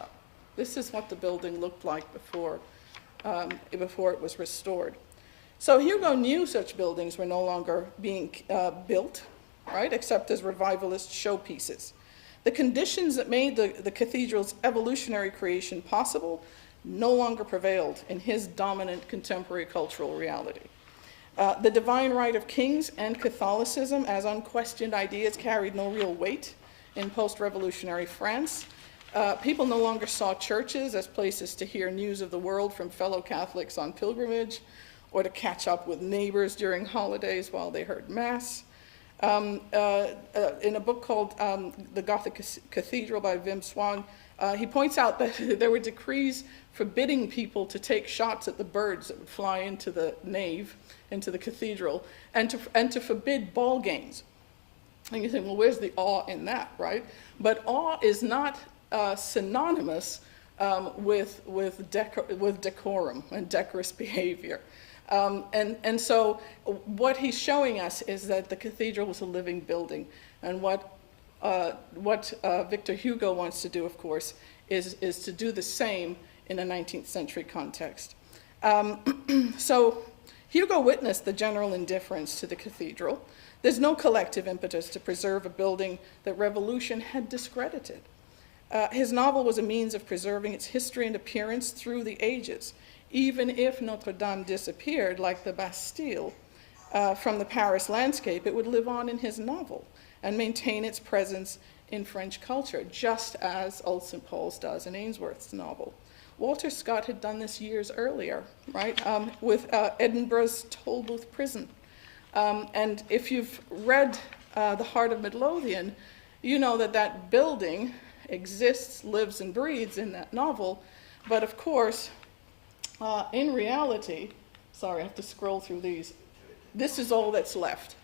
This is what the building looked like before it was restored. So Hugo knew such buildings were no longer being built, right, except as revivalist showpieces. The conditions that made the cathedral's evolutionary creation possible no longer prevailed in his dominant contemporary cultural reality. The divine right of kings and Catholicism as unquestioned ideas carried no real weight in post-revolutionary France. People no longer saw churches as places to hear news of the world from fellow Catholics on pilgrimage, or to catch up with neighbors during holidays while they heard Mass. In a book called The Gothic Cathedral by Wim Swan, he points out that there were decrees forbidding people to take shots at the birds that would fly into the nave, into the cathedral, and to forbid ball games. And you think, well, where's the awe in that, right? But awe is not synonymous with decorum and decorous behavior. And so what he's showing us is that the cathedral was a living building. And what Victor Hugo wants to do, of course, is to do the same in a 19th century context. So Hugo witnessed the general indifference to the cathedral. There's no collective impetus to preserve a building that revolution had discredited. His novel was a means of preserving its history and appearance through the ages. Even if Notre-Dame disappeared, like the Bastille, from the Paris landscape, it would live on in his novel and maintain its presence in French culture, just as Old St. Paul's does in Ainsworth's novel. Walter Scott had done this years earlier, right, with Edinburgh's Tolbooth Prison. And if you've read The Heart of Midlothian, you know that that building exists, lives, and breathes in that novel. But of course, in reality, sorry, I have to scroll through these. This is all that's left.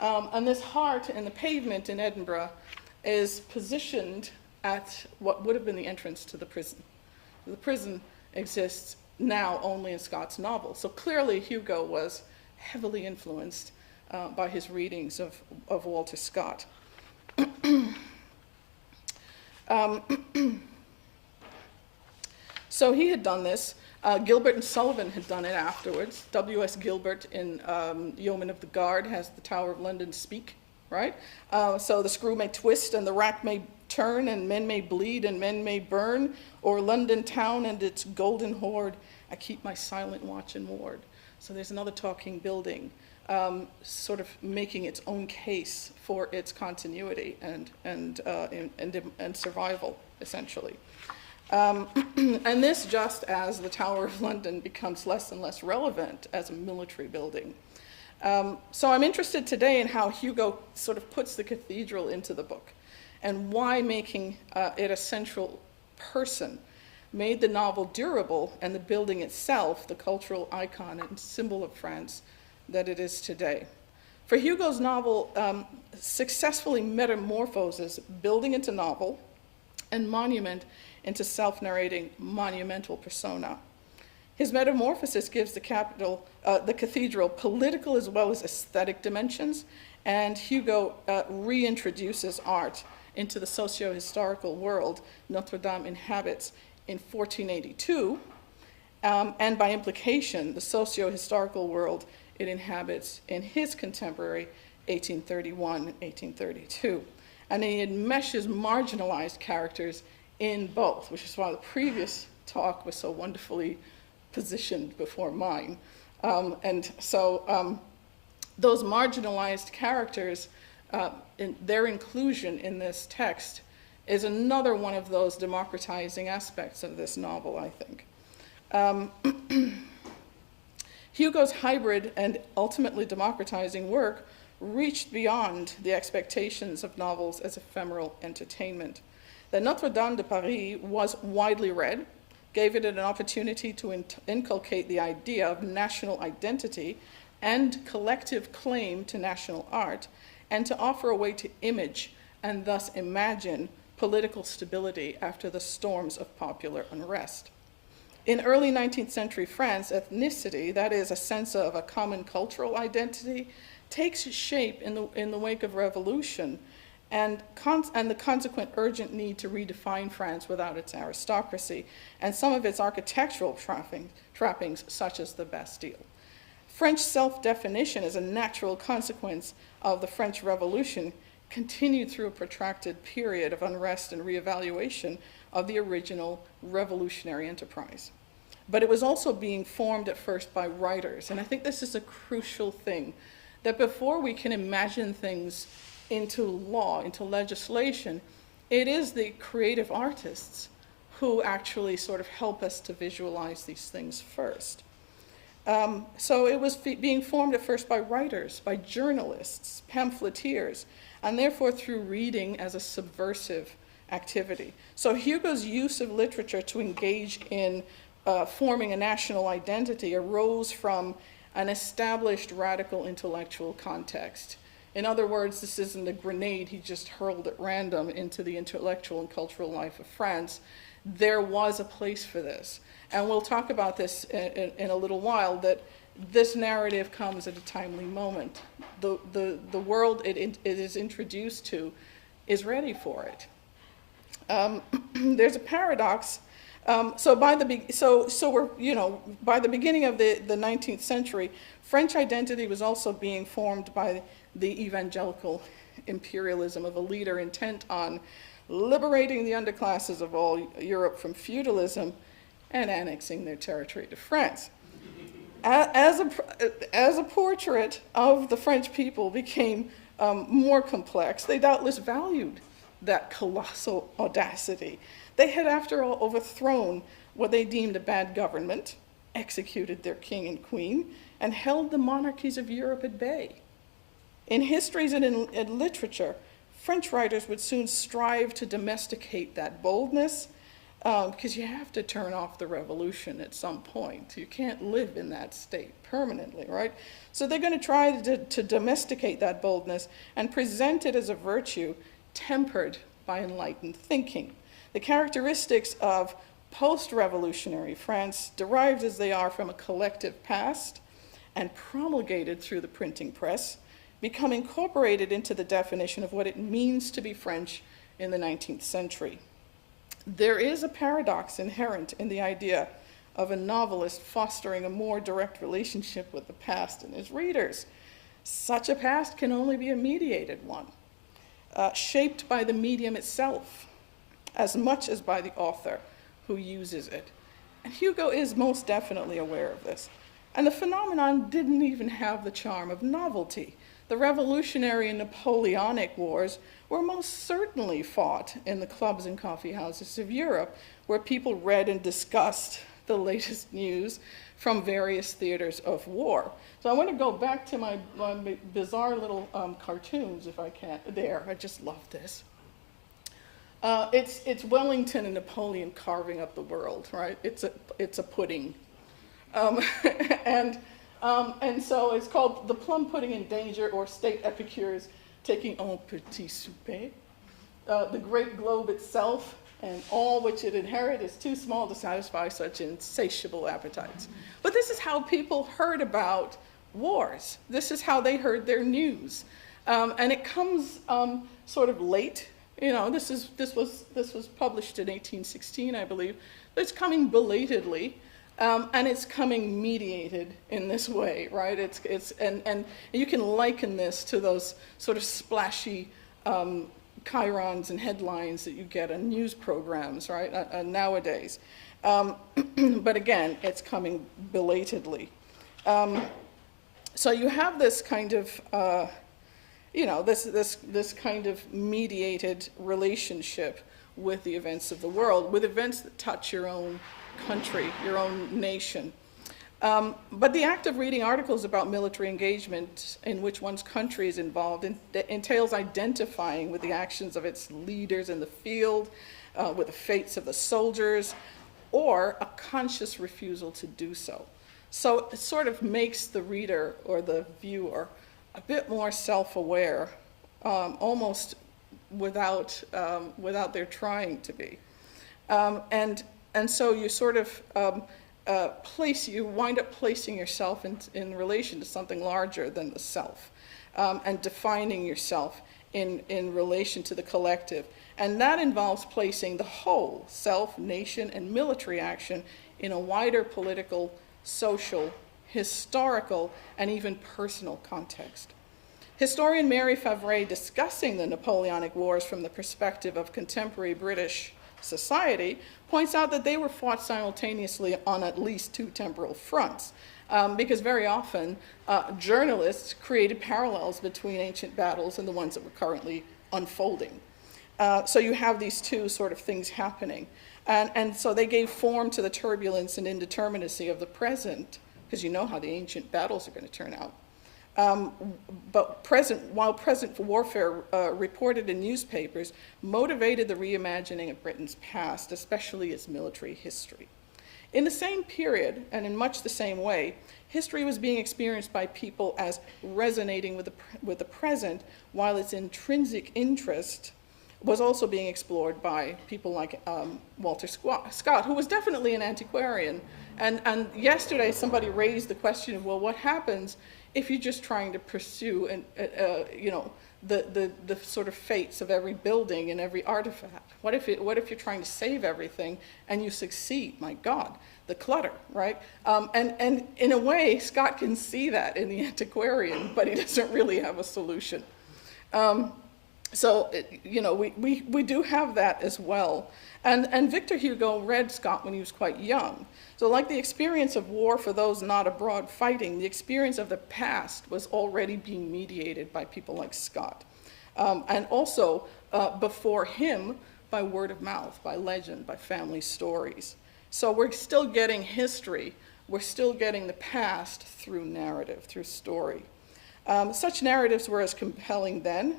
And this heart in the pavement in Edinburgh is positioned at what would have been the entrance to the prison. The prison exists now only in Scott's novel. So clearly Hugo was heavily influenced by his readings of Walter Scott. So he had done this. Gilbert and Sullivan had done it afterwards. W.S. Gilbert in Yeoman of the Guard has the Tower of London speak, right? So the screw may twist and the rack may turn and men may bleed and men may burn, or London town and its golden hoard, I keep my silent watch and ward. So there's another talking building, sort of making its own case for its continuity and survival, essentially. And this just as the Tower of London becomes less and less relevant as a military building. So I'm interested today in how Hugo sort of puts the cathedral into the book and why making it a central person made the novel durable and the building itself the cultural icon and symbol of France that it is today. For Hugo's novel successfully metamorphoses building into novel and monument into self-narrating monumental persona. His metamorphosis gives the cathedral political as well as aesthetic dimensions, and Hugo reintroduces art into the socio-historical world Notre-Dame inhabits in 1482, and by implication, the socio-historical world it inhabits in his contemporary 1831, 1832. And he enmeshes marginalized characters in both, which is why the previous talk was so wonderfully positioned before mine. And so those marginalized characters, their inclusion in this text is another one of those democratizing aspects of this novel, I think. Hugo's hybrid and ultimately democratizing work reached beyond the expectations of novels as ephemeral entertainment. The Notre-Dame de Paris was widely read, gave it an opportunity to inculcate the idea of national identity and collective claim to national art, and to offer a way to image and thus imagine political stability after the storms of popular unrest. In early 19th century France, ethnicity, that is, a sense of a common cultural identity, takes shape in the wake of revolution and the consequent urgent need to redefine France without its aristocracy and some of its architectural trappings, such as the Bastille. French self-definition as a natural consequence of the French Revolution continued through a protracted period of unrest and reevaluation of the original revolutionary enterprise. But it was also being formed at first by writers, and I think this is a crucial thing, that before we can imagine things into law, into legislation, it is the creative artists who actually sort of help us to visualize these things first. So it was being formed at first by writers, by journalists, pamphleteers, and therefore through reading as a subversive activity. So Hugo's use of literature to engage in forming a national identity arose from an established radical intellectual context. In other words, this isn't a grenade he just hurled at random into the intellectual and cultural life of France. There was a place for this. And we'll talk about this in a little while, that this narrative comes at a timely moment. The world it is introduced to is ready for it. There's a paradox. So by the beginning of the 19th century, French identity was also being formed by the evangelical imperialism of a leader intent on liberating the underclasses of all Europe from feudalism and annexing their territory to France. As a portrait of the French people became more complex, they doubtless valued that colossal audacity. They had, after all, overthrown what they deemed a bad government, executed their king and queen, and held the monarchies of Europe at bay. In histories and in literature, French writers would soon strive to domesticate that boldness, because you have to turn off the revolution at some point. You can't live in that state permanently, right? So they're going to try to domesticate that boldness and present it as a virtue tempered by enlightened thinking. The characteristics of post-revolutionary France, derived as they are from a collective past and promulgated through the printing press, become incorporated into the definition of what it means to be French in the 19th century. There is a paradox inherent in the idea of a novelist fostering a more direct relationship with the past and his readers. Such a past can only be a mediated one, shaped by the medium itself, as much as by the author who uses it. And Hugo is most definitely aware of this. And the phenomenon didn't even have the charm of novelty. The Revolutionary and Napoleonic Wars were most certainly fought in the clubs and coffee houses of Europe, where people read and discussed the latest news from various theaters of war. So I want to go back to my bizarre little cartoons, if I can. There, I just love this. It's Wellington and Napoleon carving up the world, right? It's a pudding. And so it's called The Plum Pudding in Danger, or State Epicures Taking un Petit Souper. The great globe itself and all which it inherits is too small to satisfy such insatiable appetites. But this is how people heard about wars. This is how they heard their news. And it comes sort of late. You know, this was published in 1816, I believe. But it's coming belatedly. And it's coming mediated in this way, right? And you can liken this to those sort of splashy chyrons and headlines that you get on news programs, right, nowadays. But again, it's coming belatedly. So you have this kind of, this kind of mediated relationship with the events of the world, with events that touch your own country, your own nation. But the act of reading articles about military engagement in which one's country is involved entails identifying with the actions of its leaders in the field, with the fates of the soldiers, or a conscious refusal to do so. So it sort of makes the reader or the viewer a bit more self-aware, almost without their trying to be. And so you sort of you wind up placing yourself in relation to something larger than the self, and defining yourself in relation to the collective. And that involves placing the whole self, nation, and military action in a wider political, social, historical, and even personal context. Historian Mary Favre, discussing the Napoleonic Wars from the perspective of contemporary British society, points out that they were fought simultaneously on at least two temporal fronts, because very often journalists created parallels between ancient battles and the ones that were currently unfolding. So you have these two sort of things happening. And so they gave form to the turbulence and indeterminacy of the present, because you know how the ancient battles are going to turn out. But while present warfare reported in newspapers motivated the reimagining of Britain's past, especially its military history. In the same period, and in much the same way, history was being experienced by people as resonating with the present, while its intrinsic interest was also being explored by people like Walter Scott, who was definitely an antiquarian. And yesterday somebody raised the question of, well, what happens if you're just trying to pursue the sort of fates of every building and every artifact? What if you're trying to save everything and you succeed? My God, the clutter, right? And in a way, Scott can see that in the antiquarian, but he doesn't really have a solution. So we do have that as well. And Victor Hugo read Scott when he was quite young. So like the experience of war for those not abroad fighting, the experience of the past was already being mediated by people like Scott. And also before him, by word of mouth, by legend, by family stories. So we're still getting history. We're still getting the past through narrative, through story. Such narratives were as compelling then,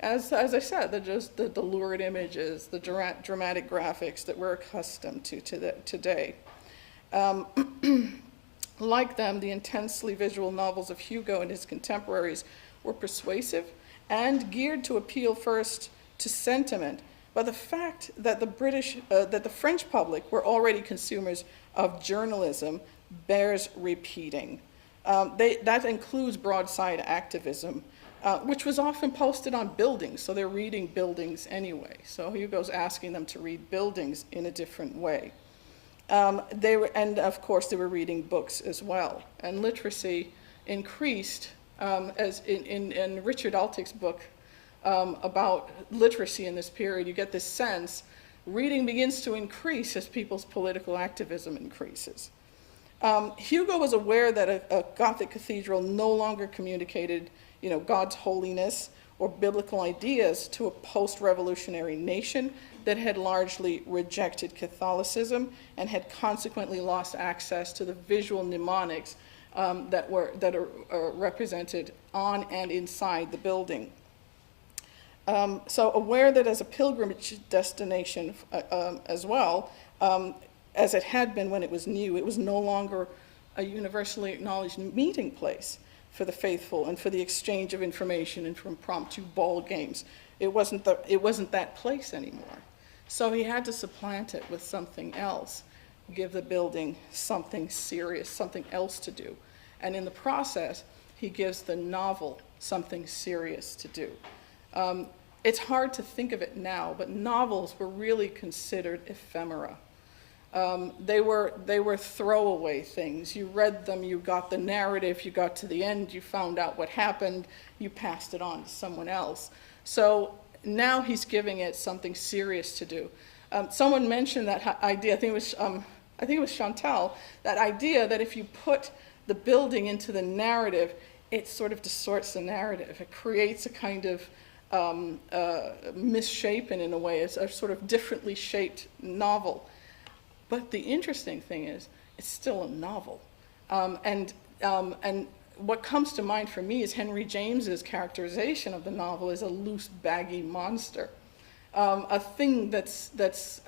as I said, the lurid images, the dramatic graphics that we're accustomed to today. Like them, the intensely visual novels of Hugo and his contemporaries were persuasive and geared to appeal first to sentiment, but the fact that the French public were already consumers of journalism bears repeating. That includes broadside activism, which was often posted on buildings, so they're reading buildings anyway. So Hugo's asking them to read buildings in a different way. And of course they were reading books as well. And literacy increased, as in Richard Altick's book about literacy in this period, you get this sense, reading begins to increase as people's political activism increases. Hugo was aware that a Gothic cathedral no longer communicated God's holiness or biblical ideas to a post-revolutionary nation that had largely rejected Catholicism and had consequently lost access to the visual mnemonics that are represented on and inside the building. So aware that as a pilgrimage destination as well, as it had been when it was new, it was no longer a universally acknowledged meeting place for the faithful and for the exchange of information and for impromptu ball games. It wasn't that place anymore. So he had to supplant it with something else, give the building something serious, something else to do. And in the process, he gives the novel something serious to do. It's hard to think of it now, but novels were really considered ephemera. They were throwaway things. You read them, you got the narrative, you got to the end, you found out what happened, you passed it on to someone else. So now he's giving it something serious to do. Someone mentioned that idea, I think it was Chantal, that idea that if you put the building into the narrative, it sort of distorts the narrative. It creates a kind of misshapen, in a way. It's a sort of differently shaped novel. But the interesting thing is, it's still a novel. And what comes to mind for me is Henry James's characterization of the novel as a loose, baggy monster. A thing that's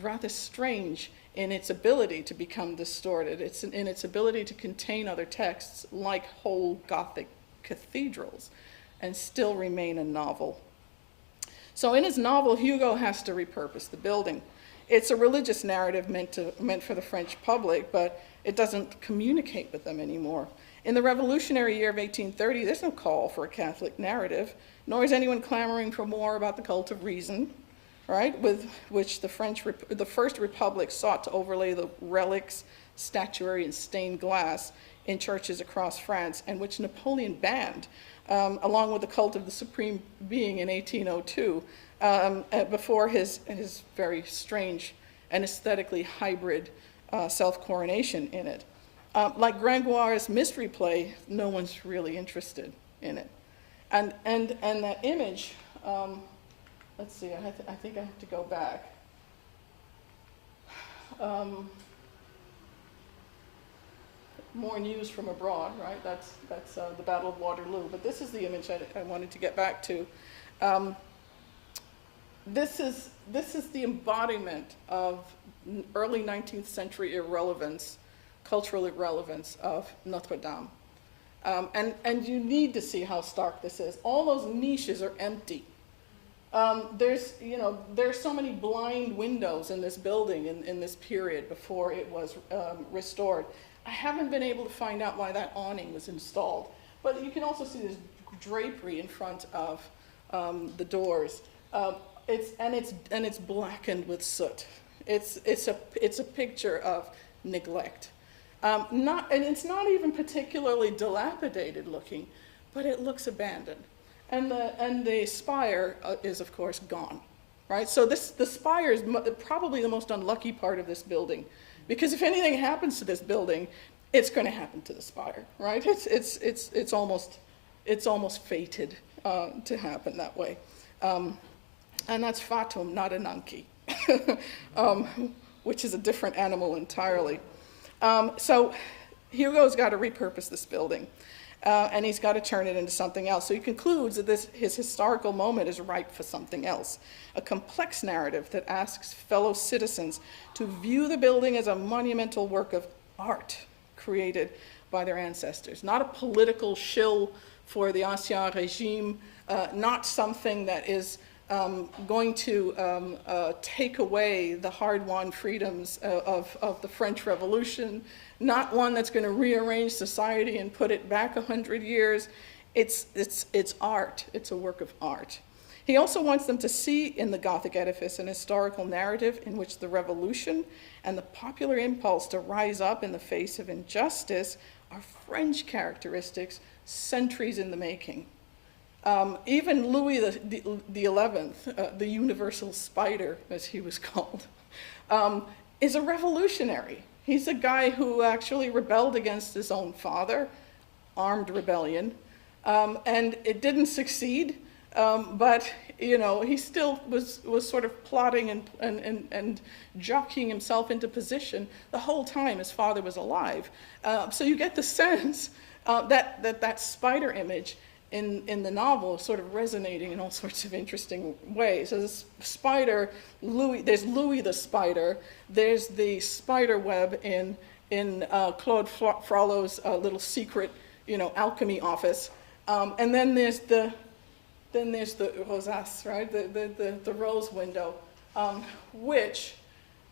rather strange in its ability to become distorted. It's in its ability to contain other texts, like whole Gothic cathedrals, and still remain a novel. So in his novel, Hugo has to repurpose the building. It's a religious narrative meant for the French public, but it doesn't communicate with them anymore. In the revolutionary year of 1830, there's no call for a Catholic narrative, nor is anyone clamoring for more about the cult of reason, right, with which the First Republic sought to overlay the relics, statuary, and stained glass in churches across France, and which Napoleon banned, along with the cult of the Supreme Being in 1802, before his very strange and aesthetically hybrid self-coronation in it. Like Gringoire's mystery play, no one's really interested in it. And that image, let's see, I think I have to go back. More news from abroad, right? That's the Battle of Waterloo. But this is the image I wanted to get back to. This is the embodiment of early 19th century irrelevance, cultural irrelevance of Notre-Dame. And you need to see how stark this is. All those niches are empty. There's so many blind windows in this building in this period before it was restored. I haven't been able to find out why that awning was installed, but you can also see this drapery in front of the doors. It's blackened with soot. It's a picture of neglect. And it's not even particularly dilapidated looking, but it looks abandoned. And the spire is, of course, gone, right? So the spire is probably the most unlucky part of this building, because if anything happens to this building, it's going to happen to the spire, right? It's almost fated to happen that way, and that's fatum, not ananke, which is a different animal entirely. So Hugo's got to repurpose this building, and he's got to turn it into something else. So he concludes that his historical moment is ripe for something else, a complex narrative that asks fellow citizens to view the building as a monumental work of art created by their ancestors, not a political shill for the Ancien Regime, not something that is going to take away the hard-won freedoms of the French Revolution, not one that's going to rearrange society and put it back 100 years. It's art. It's a work of art. He also wants them to see in the Gothic edifice an historical narrative in which the revolution and the popular impulse to rise up in the face of injustice are French characteristics centuries in the making. Even Louis the 11th, the universal spider, as he was called, is a revolutionary. He's a guy who actually rebelled against his own father, armed rebellion, and it didn't succeed, but he still was sort of plotting and jockeying himself into position the whole time his father was alive. So you get the sense that spider image in the novel sort of resonating in all sorts of interesting ways. So this spider, there's Louis the spider, there's the spider web in Claude Frollo's little secret, alchemy office, and then there's the rosace, right? The rose window, which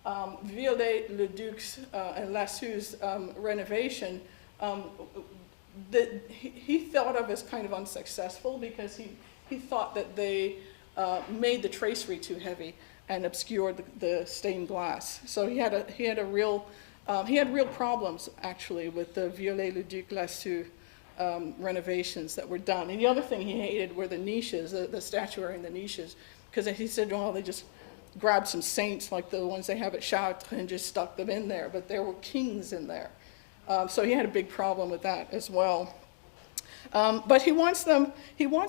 Viollet-le-Duc's and Lassu's renovation that he thought of as kind of unsuccessful, because he thought that they made the tracery too heavy and obscured the stained glass. So he had real problems actually with the Viollet-le-Duc Lassu renovations that were done. And the other thing he hated were the niches, the statuary in the niches, because he said, well, they just grabbed some saints like the ones they have at Chartres and just stuck them in there, but there were kings in there. So he had a big problem with that as well. But he wants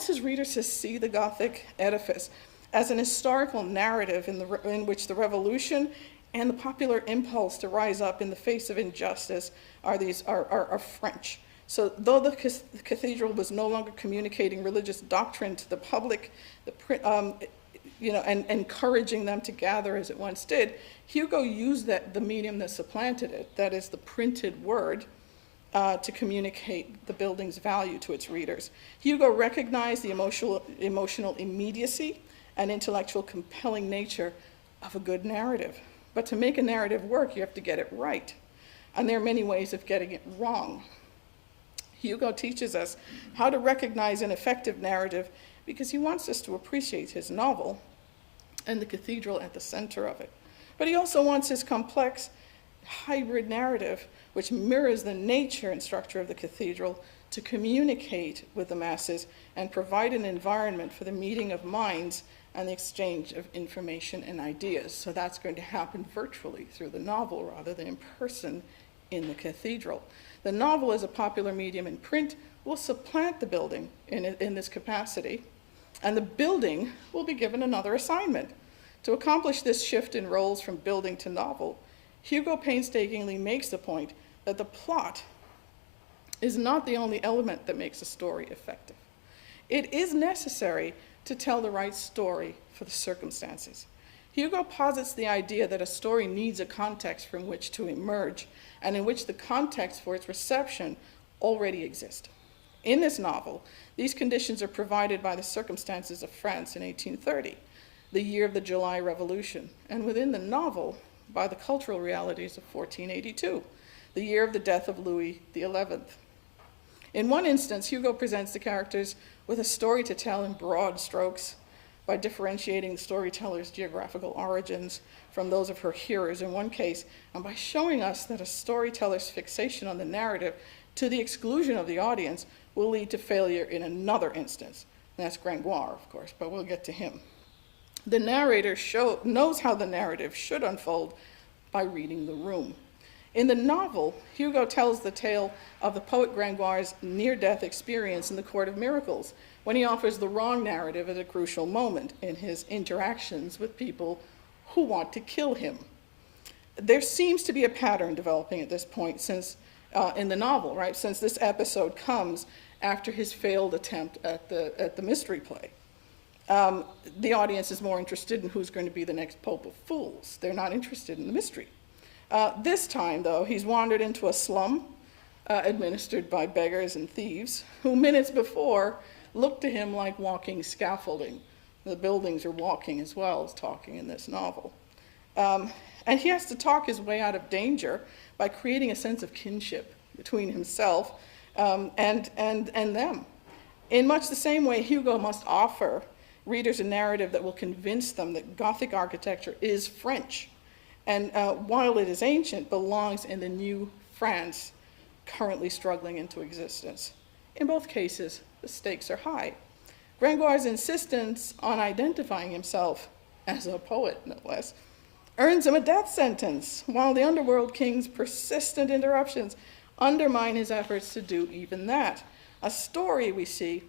his readers to see the Gothic edifice as an historical narrative in which the revolution and the popular impulse to rise up in the face of injustice are French. So though the cathedral was no longer communicating religious doctrine to the public, and encouraging them to gather as it once did, Hugo used the medium that supplanted it, that is the printed word, to communicate the building's value to its readers. Hugo recognized the emotional immediacy and intellectual compelling nature of a good narrative. But to make a narrative work, you have to get it right. And there are many ways of getting it wrong. Hugo teaches us how to recognize an effective narrative because he wants us to appreciate his novel and the cathedral at the center of it. But he also wants his complex hybrid narrative, which mirrors the nature and structure of the cathedral, to communicate with the masses and provide an environment for the meeting of minds and the exchange of information and ideas. So that's going to happen virtually through the novel rather than in person in the cathedral. The novel as a popular medium in print will supplant the building in this capacity, and the building will be given another assignment. To accomplish this shift in roles from building to novel, Hugo painstakingly makes the point that the plot is not the only element that makes a story effective. It is necessary to tell the right story for the circumstances. Hugo posits the idea that a story needs a context from which to emerge, and in which the context for its reception already exists. In this novel, these conditions are provided by the circumstances of France in 1830, the year of the July Revolution, and within the novel, by the cultural realities of 1482, the year of the death of Louis XI. In one instance, Hugo presents the characters with a story to tell in broad strokes by differentiating the storyteller's geographical origins from those of her hearers in one case, and by showing us that a storyteller's fixation on the narrative to the exclusion of the audience will lead to failure in another instance. And that's Gringoire, of course, but we'll get to him. The narrator knows how the narrative should unfold by reading the room. In the novel, Hugo tells the tale of the poet Gringoire's near-death experience in the Court of Miracles, when he offers the wrong narrative at a crucial moment in his interactions with people who want to kill him. There seems to be a pattern developing at this point since in the novel, right? Since this episode comes after his failed attempt at the mystery play. The audience is more interested in who's going to be the next Pope of Fools. They're not interested in the mystery. This time, though, he's wandered into a slum administered by beggars and thieves who minutes before looked to him like walking scaffolding. The buildings are walking as well as talking in this novel. And he has to talk his way out of danger by creating a sense of kinship between himself and them. In much the same way, Hugo must offer readers a narrative that will convince them that Gothic architecture is French, and while it is ancient, belongs in the new France currently struggling into existence. In both cases, the stakes are high. Gringoire's insistence on identifying himself as a poet, no less, earns him a death sentence, while the underworld king's persistent interruptions undermine his efforts to do even that. A story, we see,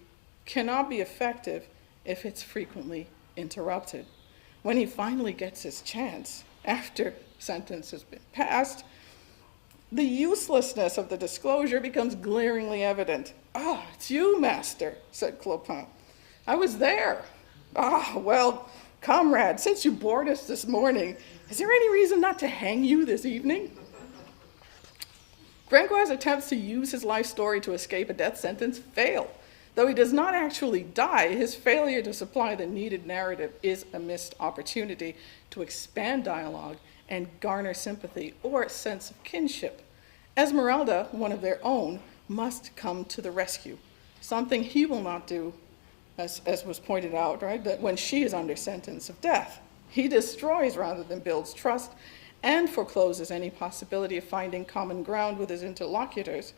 cannot be effective if it's frequently interrupted. When he finally gets his chance, after sentence has been passed, the uselessness of the disclosure becomes glaringly evident. "Ah, it's you, master," said Clopin. "I was there. Ah, well, comrade, since you bored us this morning, is there any reason not to hang you this evening?" Gringoire's attempts to use his life story to escape a death sentence fail. Though he does not actually die, his failure to supply the needed narrative is a missed opportunity to expand dialogue and garner sympathy or a sense of kinship. Esmeralda, one of their own, must come to the rescue, something he will not do, as was pointed out, right, that when she is under sentence of death. He destroys rather than builds trust and forecloses any possibility of finding common ground with his interlocutors,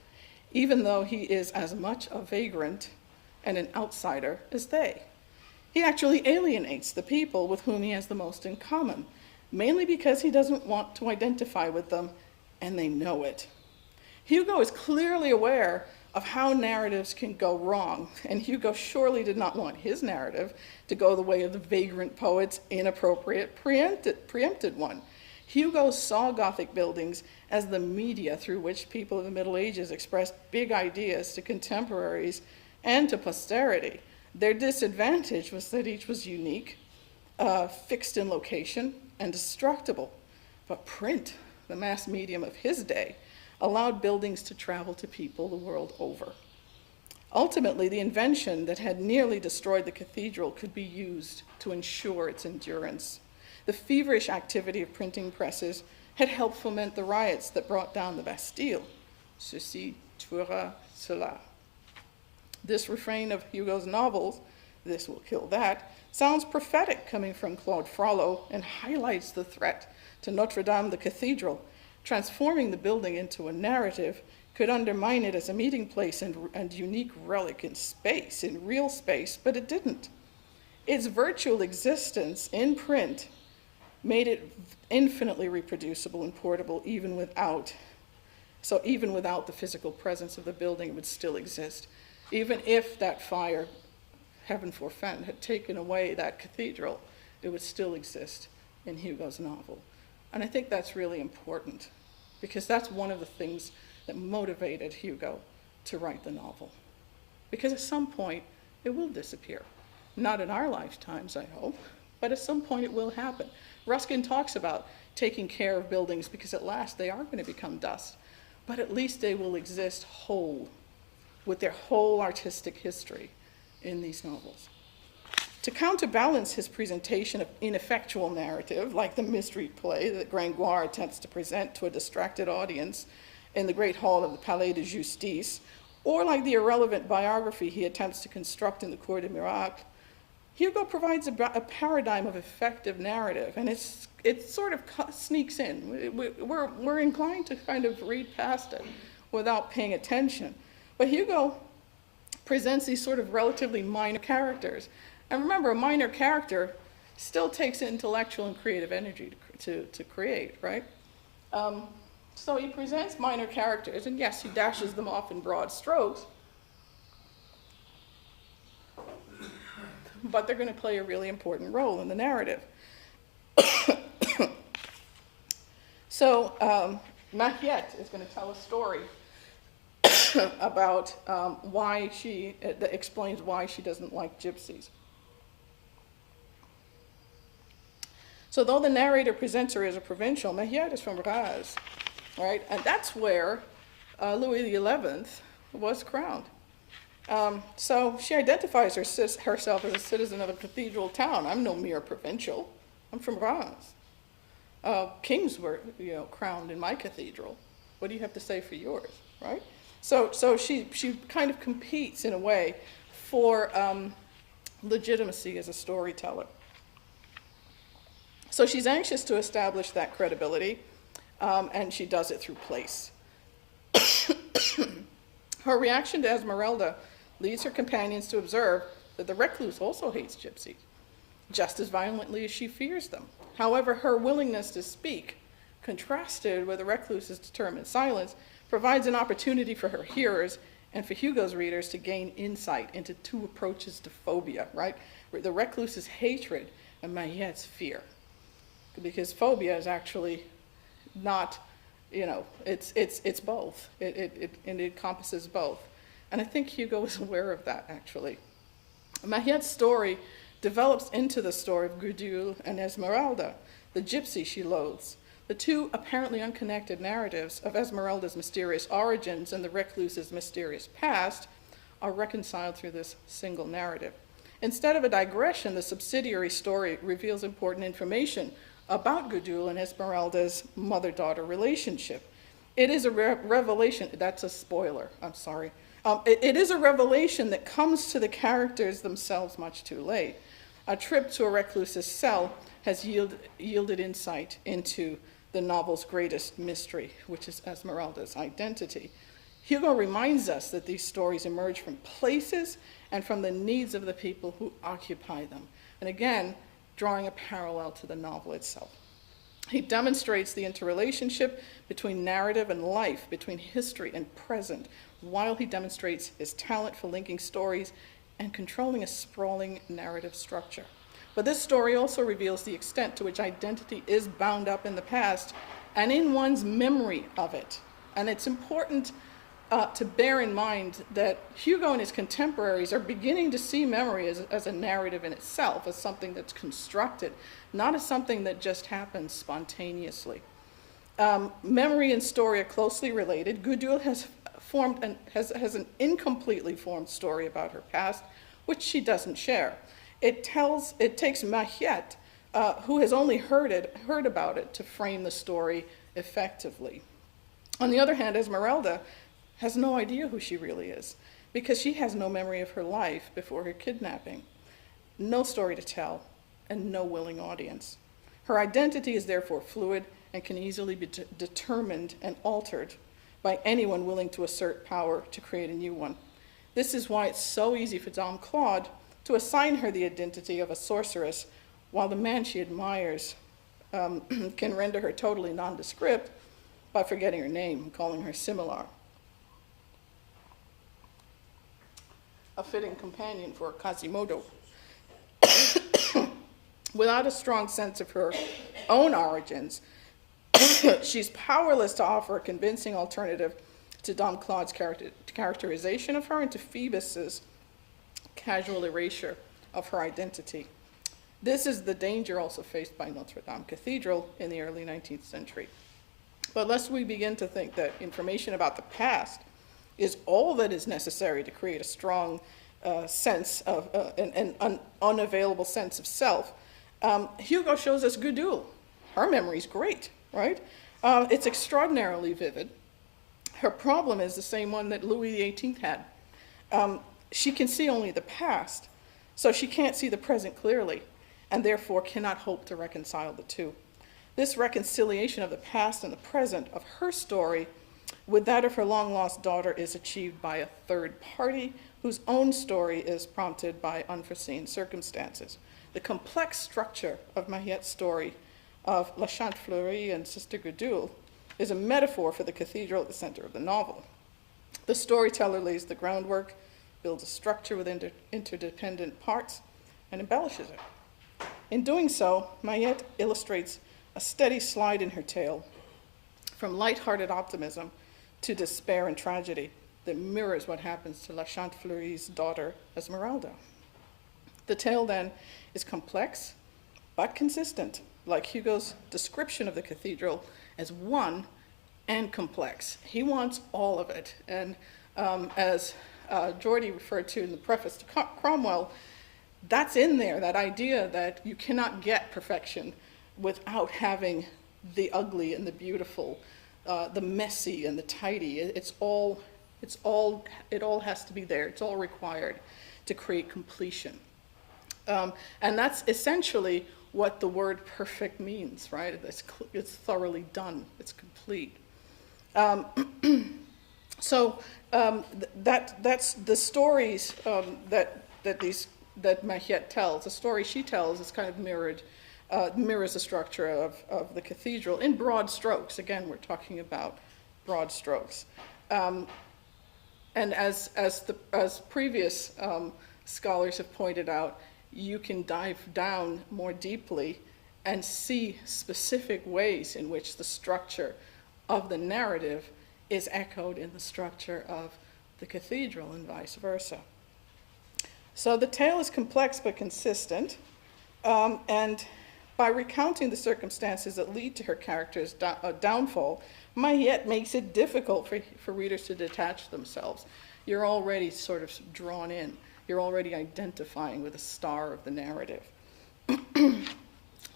even though he is as much a vagrant and an outsider as they. He actually alienates the people with whom he has the most in common, mainly because he doesn't want to identify with them, and they know it. Hugo is clearly aware of how narratives can go wrong, and Hugo surely did not want his narrative to go the way of the vagrant poet's inappropriate, preempted one. Hugo saw Gothic buildings as the media through which people of the Middle Ages expressed big ideas to contemporaries and to posterity. Their disadvantage was that each was unique, fixed in location, and destructible. But print, the mass medium of his day, allowed buildings to travel to people the world over. Ultimately, the invention that had nearly destroyed the cathedral could be used to ensure its endurance. The feverish activity of printing presses had helped foment the riots that brought down the Bastille. Ceci tuera cela. This refrain of Hugo's novels, this will kill that, sounds prophetic coming from Claude Frollo and highlights the threat to Notre-Dame, the cathedral. Transforming the building into a narrative could undermine it as a meeting place and unique relic in space, in real space, but it didn't. Its virtual existence in print made it infinitely reproducible and portable even without the physical presence of the building, it would still exist. Even if that fire, heaven forfend, had taken away that cathedral, it would still exist in Hugo's novel. And I think that's really important, because that's one of the things that motivated Hugo to write the novel. Because at some point, it will disappear. Not in our lifetimes, I hope, but at some point it will happen. Ruskin talks about taking care of buildings because at last they are going to become dust, but at least they will exist whole, with their whole artistic history in these novels. To counterbalance his presentation of ineffectual narrative, like the mystery play that Gringoire attempts to present to a distracted audience in the Great Hall of the Palais de Justice, or like the irrelevant biography he attempts to construct in the Cour des Miracles, Hugo provides a paradigm of effective narrative, and it sort of sneaks in. We're inclined to kind of read past it without paying attention. But Hugo presents these sort of relatively minor characters. And remember, a minor character still takes intellectual and creative energy to create, right? So he presents minor characters, and yes, he dashes them off in broad strokes, but they're going to play a really important role in the narrative. So Mariette is going to tell a story about that explains why she doesn't like gypsies. So though the narrator presents her as a provincial, Mariette is from Reims, right? And that's where Louis XI was crowned. So she identifies herself as a citizen of a cathedral town. I'm no mere provincial. I'm from Reims. Kings were, crowned in my cathedral. What do you have to say for yours, right? So she kind of competes in a way for legitimacy as a storyteller. So she's anxious to establish that credibility, and she does it through place. Her reaction to Esmeralda leads her companions to observe that the recluse also hates gypsies, just as violently as she fears them. However, her willingness to speak, contrasted with the recluse's determined silence, provides an opportunity for her hearers and for Hugo's readers to gain insight into two approaches to phobia, right? The recluse's hatred and Mariette's fear. Because phobia is actually not, it's both. It encompasses both. And I think Hugo is aware of that, actually. Mariette's story develops into the story of Gudule and Esmeralda, the gypsy she loathes. The two apparently unconnected narratives of Esmeralda's mysterious origins and the recluse's mysterious past are reconciled through this single narrative. Instead of a digression, the subsidiary story reveals important information about Gudule and Esmeralda's mother-daughter relationship. It is a revelation, that's a spoiler, I'm sorry. It is a revelation that comes to the characters themselves much too late. A trip to a recluse's cell has yielded insight into the novel's greatest mystery, which is Esmeralda's identity. Hugo reminds us that these stories emerge from places and from the needs of the people who occupy them. And again, drawing a parallel to the novel itself. He demonstrates the interrelationship between narrative and life, between history and present, while he demonstrates his talent for linking stories and controlling a sprawling narrative structure. But this story also reveals the extent to which identity is bound up in the past and in one's memory of it. And it's important to bear in mind that Hugo and his contemporaries are beginning to see memory as a narrative in itself, as something that's constructed, not as something that just happens spontaneously. Memory and story are closely related. Gudule has an incompletely formed story about her past, which she doesn't share. It takes Mariette, who has only heard about it, to frame the story effectively. On the other hand, Esmeralda has no idea who she really is, because she has no memory of her life before her kidnapping, no story to tell, and no willing audience. Her identity is therefore fluid and can easily be determined and altered by anyone willing to assert power to create a new one. This is why it's so easy for Dom Claude to assign her the identity of a sorceress, while the man she admires can render her totally nondescript by forgetting her name and calling her similar. A fitting companion for Quasimodo. Without a strong sense of her own origins, she's powerless to offer a convincing alternative to Dom Claude's characterization of her and to Phoebus's casual erasure of her identity. This is the danger also faced by Notre Dame Cathedral in the early 19th century. But lest we begin to think that information about the past is all that is necessary to create a strong sense of an unavailable sense of self, Hugo shows us Gudule. Her memory's great, right? It's extraordinarily vivid. Her problem is the same one that Louis XVIII had. She can see only the past, so she can't see the present clearly, and therefore cannot hope to reconcile the two. This reconciliation of the past and the present of her story with that of her long-lost daughter is achieved by a third party whose own story is prompted by unforeseen circumstances. The complex structure of Mariette's story of La Chante Fleurie and Sister Gudule is a metaphor for the cathedral at the center of the novel. The storyteller lays the groundwork, builds a structure with interdependent parts, and embellishes it. In doing so, Mariette illustrates a steady slide in her tale from lighthearted optimism to despair and tragedy that mirrors what happens to La Chante Fleurie's daughter, Esmeralda. The tale then is complex, but consistent, like Hugo's description of the cathedral as one and complex. He wants all of it. And as Jordi referred to in the preface to Cromwell, that's in there, that idea that you cannot get perfection without having the ugly and the beautiful, the messy and the tidy. It all has to be there. It's all required to create completion. And that's essentially what the word perfect means, right? It's thoroughly done. It's complete. That's the stories that Mariette tells. The story she tells is kind of mirrors the structure of the cathedral in broad strokes. Again, we're talking about broad strokes. And as previous scholars have pointed out, you can dive down more deeply and see specific ways in which the structure of the narrative is echoed in the structure of the cathedral and vice versa. So the tale is complex but consistent, and by recounting the circumstances that lead to her character's downfall, Mariette makes it difficult for readers to detach themselves. You're already sort of drawn in. You're already identifying with the star of the narrative.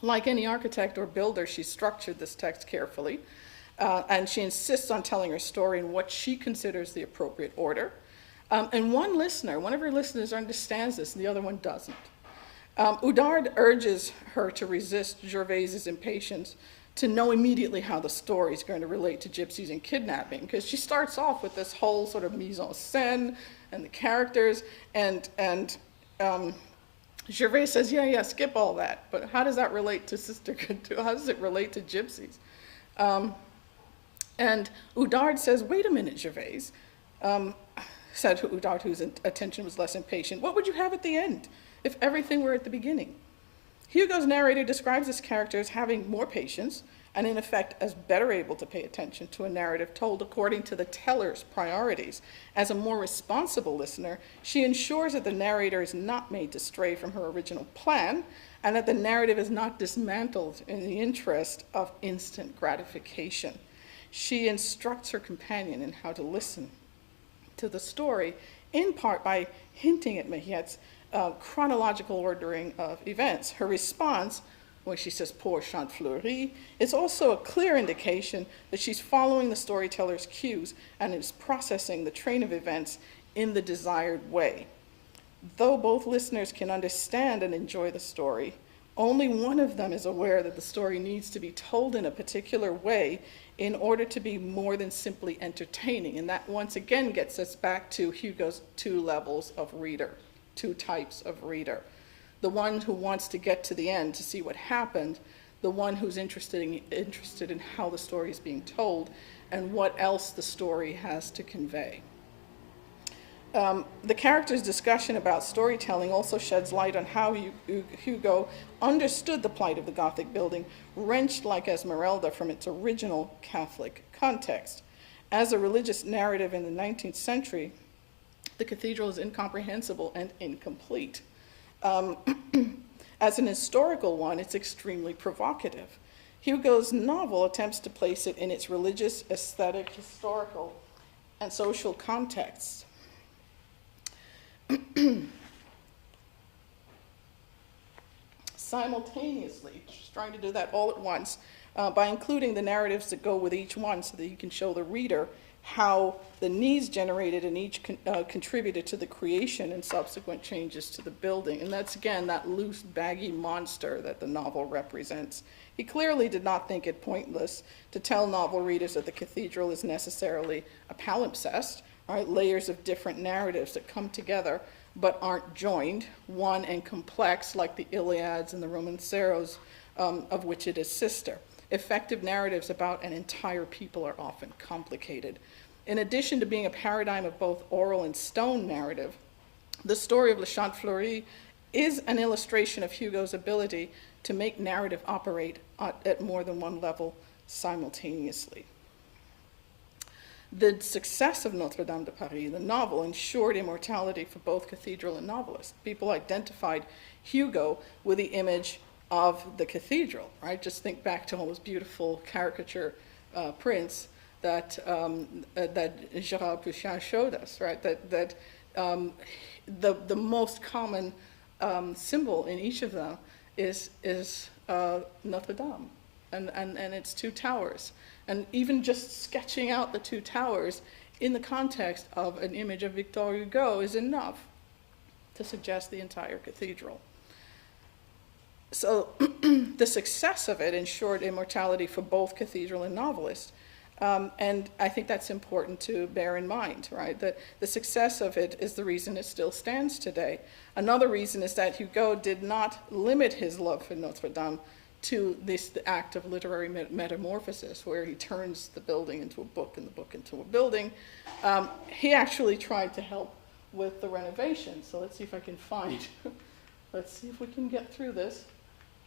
Like any architect or builder, she structured this text carefully, and she insists on telling her story in what she considers the appropriate order. And one of her listeners understands this, and the other one doesn't. Oudard urges her to resist Gervaise's impatience to know immediately how the story is going to relate to gypsies and kidnapping, because she starts off with this whole sort of mise en scène and the characters, and Gervais says, yeah, skip all that, but how does that relate to Sister Gudule? How does it relate to gypsies? And Oudard says, wait a minute, Gervais, said Oudard, whose attention was less impatient. What would you have at the end if everything were at the beginning? Hugo's narrator describes his character as having more patience and, in effect, as better able to pay attention to a narrative told according to the teller's priorities. As a more responsible listener, she ensures that the narrator is not made to stray from her original plan and that the narrative is not dismantled in the interest of instant gratification. She instructs her companion in how to listen to the story, in part by hinting at Mahiet's chronological ordering of events. Her response, when she says "pour chant fleuri," is also a clear indication that she's following the storyteller's cues and is processing the train of events in the desired way. Though both listeners can understand and enjoy the story, only one of them is aware that the story needs to be told in a particular way in order to be more than simply entertaining. And that once again gets us back to Hugo's two levels of reader, two types of reader. The one who wants to get to the end to see what happened, the one who's interested in how the story is being told and what else the story has to convey. The character's discussion about storytelling also sheds light on how Hugo understood the plight of the Gothic building, wrenched like Esmeralda from its original Catholic context. As a religious narrative in the 19th century, the cathedral is incomprehensible and incomplete. As an historical one, it's extremely provocative. Hugo's novel attempts to place it in its religious, aesthetic, historical, and social contexts. Simultaneously, just trying to do that all at once, by including the narratives that go with each one so that you can show the reader how the needs generated in each contributed to the creation and subsequent changes to the building. And that's, again, that loose, baggy monster that the novel represents. He clearly did not think it pointless to tell novel readers that the cathedral is necessarily a palimpsest, right? Layers of different narratives that come together but aren't joined, one and complex like the Iliads and the Romanceros, of which it is sister. Effective narratives about an entire people are often complicated. In addition to being a paradigm of both oral and stone narrative, the story of Le Chant Fleuri is an illustration of Hugo's ability to make narrative operate at more than one level simultaneously. The success of Notre-Dame de Paris, the novel, ensured immortality for both cathedral and novelist. People identified Hugo with the image of the cathedral, right? Just think back to all those beautiful caricature prints that Gérard Pouchain showed us, right? That the most common symbol in each of them is Notre Dame and its two towers. And even just sketching out the two towers in the context of an image of Victor Hugo is enough to suggest the entire cathedral. So the success of it ensured immortality for both cathedral and novelist. And I think that's important to bear in mind, right? That the success of it is the reason it still stands today. Another reason is that Hugo did not limit his love for Notre Dame to the act of literary metamorphosis, where he turns the building into a book and the book into a building. He actually tried to help with the renovation. So let's see if I can find, let's see if we can get through this.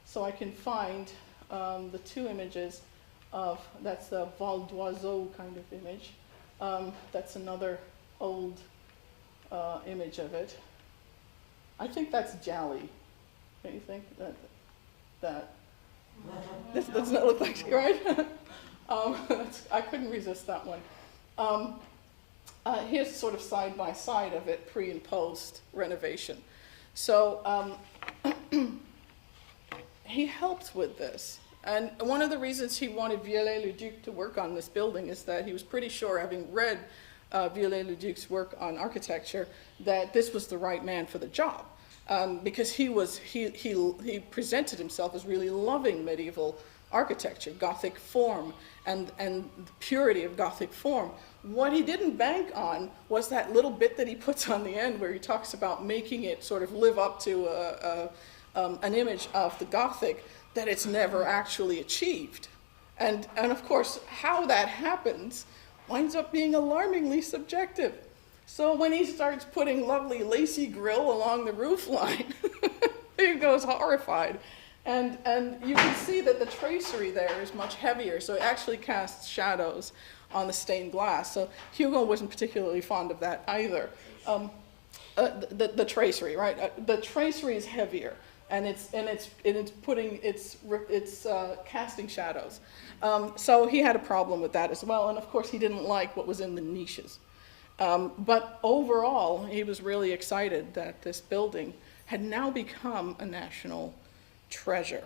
So I can find the two images of, that's the Val d'Oiseau kind of image. That's another old image of it. I think that's Jali. Don't you think? That this does not look like, right? I couldn't resist that one. Here's sort of side by side of it, pre and post renovation. So he helped with this. And one of the reasons he wanted Viollet-le-Duc to work on this building is that he was pretty sure, having read Viollet-le-Duc's work on architecture, that this was the right man for the job. Because he presented himself as really loving medieval architecture, Gothic form, and the purity of Gothic form. What he didn't bank on was that little bit that he puts on the end where he talks about making it sort of live up to an image of the Gothic that it's never actually achieved. And of course, how that happens winds up being alarmingly subjective. So when he starts putting lovely lacy grill along the roof line, Hugo's horrified. And you can see that the tracery there is much heavier, so it actually casts shadows on the stained glass. So Hugo wasn't particularly fond of that either. The tracery, right? The tracery is heavier, and it's casting shadows. So he had a problem with that as well, and of course he didn't like what was in the niches. But overall, he was really excited that this building had now become a national treasure.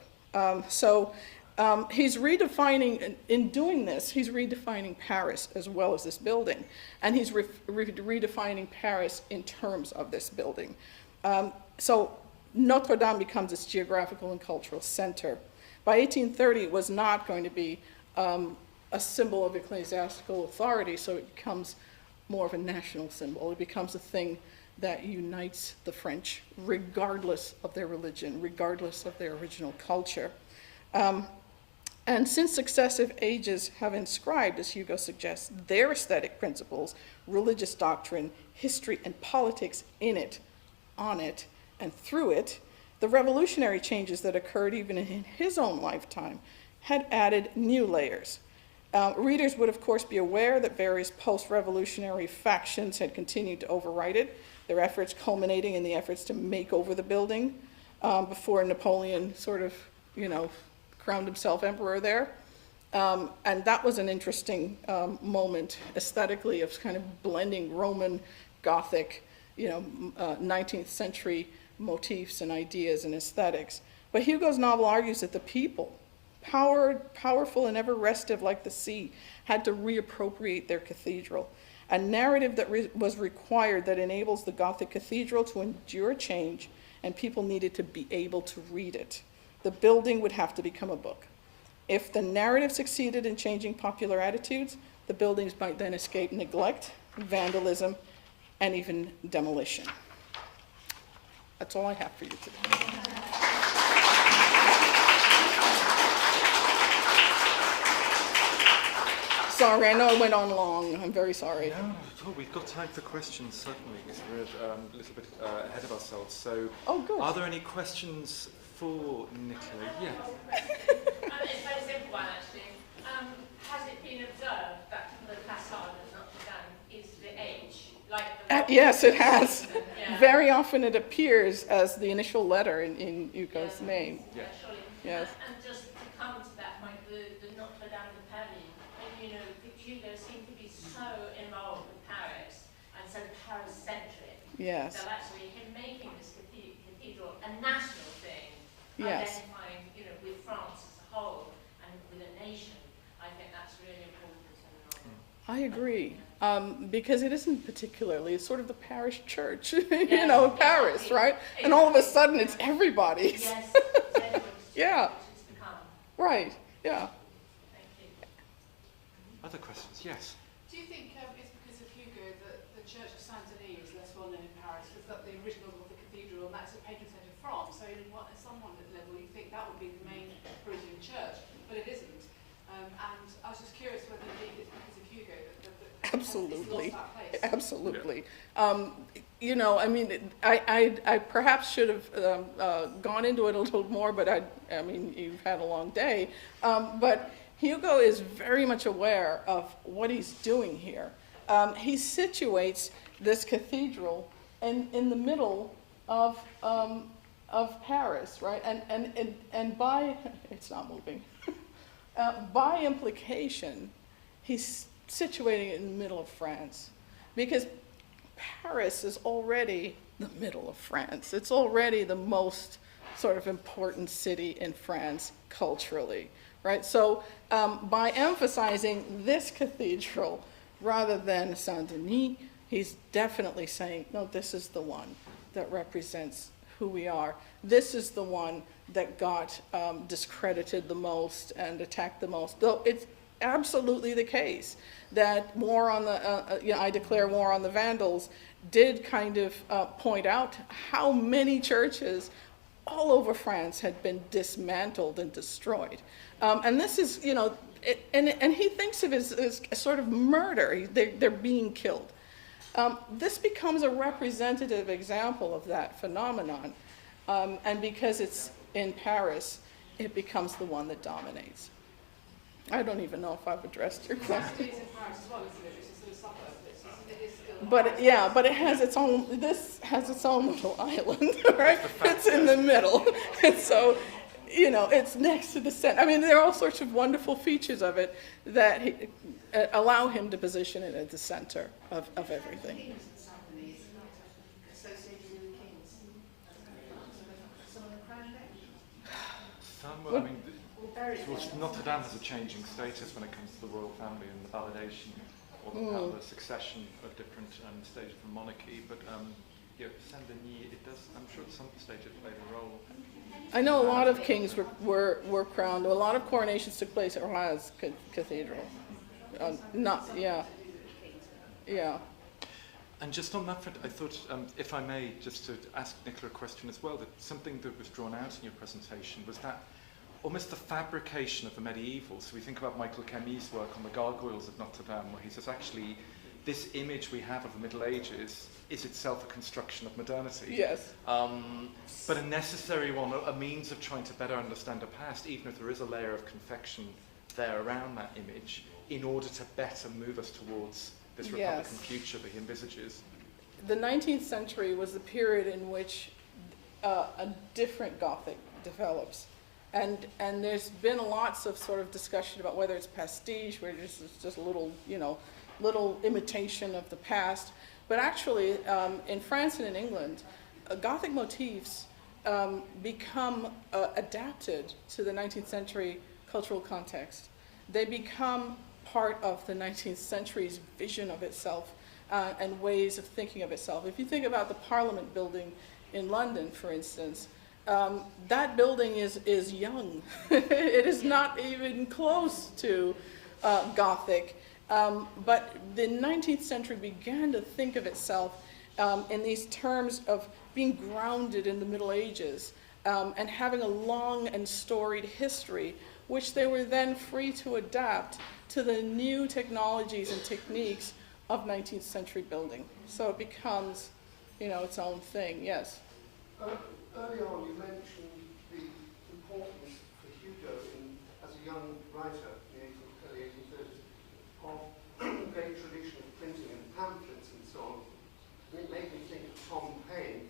He's redefining, in doing this, he's redefining Paris as well as this building, and he's redefining Paris in terms of this building. So Notre-Dame becomes its geographical and cultural center. By 1830, it was not going to be a symbol of ecclesiastical authority, so it becomes more of a national symbol. It becomes a thing that unites the French, regardless of their religion, regardless of their original culture. And since successive ages have inscribed, as Hugo suggests, their aesthetic principles, religious doctrine, history, and politics in it, on it, and through it, the revolutionary changes that occurred even in his own lifetime had added new layers. Readers would, of course, be aware that various post-revolutionary factions had continued to overwrite it, their efforts culminating in the efforts to make over the building before Napoleon sort of, crowned himself emperor there. And that was an interesting moment aesthetically of kind of blending Roman, Gothic, 19th century motifs and ideas and aesthetics. But Hugo's novel argues that the people, powerful and ever restive like the sea, had to reappropriate their cathedral, a narrative that was required that enables the Gothic cathedral to endure change, and people needed to be able to read it. The building would have to become a book. If the narrative succeeded in changing popular attitudes, the buildings might then escape neglect, vandalism, and even demolition. That's all I have for you today. Sorry, I know it went on long. I'm very sorry. No, not at all. We've got time for questions, certainly, because we're a little bit ahead of ourselves. So, good. Are there any questions for Nicola? Yeah. It's a very simple one, actually. Has it been observed that the facade of Notre Dame is the age? Yes, it has. Yeah. Very often it appears as the initial letter in Hugo's name. Yeah, surely. Yes. And just to come to that point, the Notre-Dame de Paris, Victor Hugo seemed to be so involved with Paris and so Paris-centric. Yes. So actually him making this cathedral a national thing, Yes. identifying, with France as a whole and with a nation, I think that's really important in the novel. I agree. Because it isn't particularly, it's sort of the parish church, Yes, Paris, exactly. right? And all of a sudden it's everybody's. Yes, Yeah. it's become. Right, yeah. Thank you. Other questions? Yes. Do you think it's because of Hugo that the Church of Saint-Denis is less well known in Paris? Is that the original of the cathedral, and that's a patron saint of France? So at some level you think that would be the main Parisian church, but it isn't. And I was just curious whether indeed it's because of Hugo that Absolutely. it's lost that place. Absolutely. I perhaps should have gone into it a little more, but you've had a long day. But Hugo is very much aware of what he's doing here. He situates this cathedral in the middle of Paris, right? And by, it's not moving. By implication, he's situating it in the middle of France, because Paris is already the middle of France. It's already the most sort of important city in France culturally, right? So by emphasizing this cathedral rather than Saint-Denis, he's definitely saying, no, this is the one that represents who we are. This is the one that got discredited the most and attacked the most. Though it's absolutely the case that war on the, I declare war on the Vandals, did kind of point out how many churches all over France had been dismantled and destroyed. And this is, and he thinks of it as a sort of murder. They're being killed. This becomes a representative example of that phenomenon, and because it's in Paris, it becomes the one that dominates. I don't even know if I've addressed your question. But yeah, but it has its own. This has its own little island, right? It's in the middle, and so, you know, it's next to the center. I mean, there are all sorts of wonderful features of it that allow him to position it at the center of everything. Well, I mean, Notre-Dame has a changing status when it comes to the royal family and the validation or the succession of different stages of the monarchy. But yeah, Saint-Denis, it does. I'm sure at some stage it played a role. I know a lot of kings were crowned. A lot of coronations took place at Reims Cathedral. Yeah. And just on that front, I thought, if I may, just to ask Nicola a question as well, that something that was drawn out in your presentation was that almost the fabrication of the medieval. So we think about Michael Camus' work on the gargoyles of Notre Dame, where he says, actually, this image we have of the Middle Ages is itself a construction of modernity. Yes. But a necessary one, a means of trying to better understand the past, even if there is a layer of confection there around that image, in order to better move us towards this Republican future that he envisages. The 19th century was the period in which a different Gothic develops. And there's been lots of sort of discussion about whether it's pastiche, where it's just a little, little imitation of the past. But actually, in France and in England, Gothic motifs become adapted to the 19th century cultural context. They become part of the 19th century's vision of itself and ways of thinking of itself. If you think about the Parliament building in London, for instance, that building is young. It is not even close to Gothic. But the 19th century began to think of itself in these terms of being grounded in the Middle Ages and having a long and storied history, which they were then free to adapt to the new technologies and techniques of 19th century building. So it becomes, its own thing, yes. Early on, you mentioned the importance for Hugo as a young writer in the early 1830s of a great tradition of printing and pamphlets and so on. And it made me think of Tom Paine.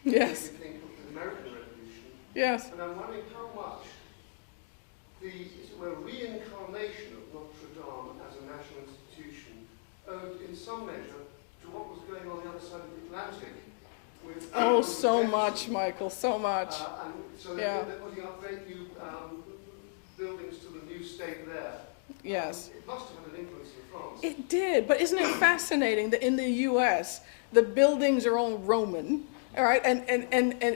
Yes. It made me think of the American Revolution. Yes. And I'm wondering how much the reincarnation of Notre Dame as a national institution owed in some measure to what was going on the other side of the Atlantic. Oh, so much, Michael, so much. And so they're putting up great new buildings to the new state there. Yes. It must have had an influence in France. It did, but isn't it fascinating that in the U.S., the buildings are all Roman, all right, and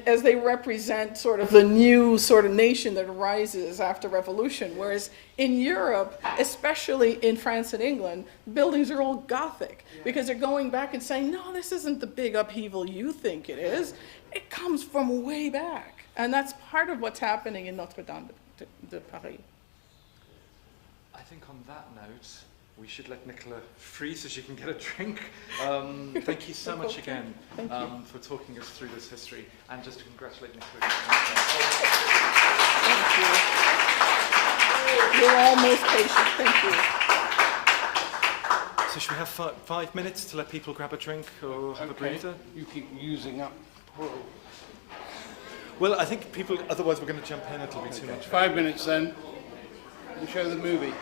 as they represent sort of the new sort of nation that rises after revolution, whereas in Europe, especially in France and England, buildings are all Gothic, because they're going back and saying, no, this isn't the big upheaval you think it is. It comes from way back. And that's part of what's happening in Notre-Dame de Paris. I think on that note, we should let Nicola free so she can get a drink. Thank you so much again for talking us through this history, and just to congratulate Nicola. Thank you. You're all most patient. Thank you. So should we have 5 minutes to let people grab a drink or have a breather? You keep using up. Well, I think people, otherwise we're going to jump in, it'll be too much. 5 minutes then, and show the movie.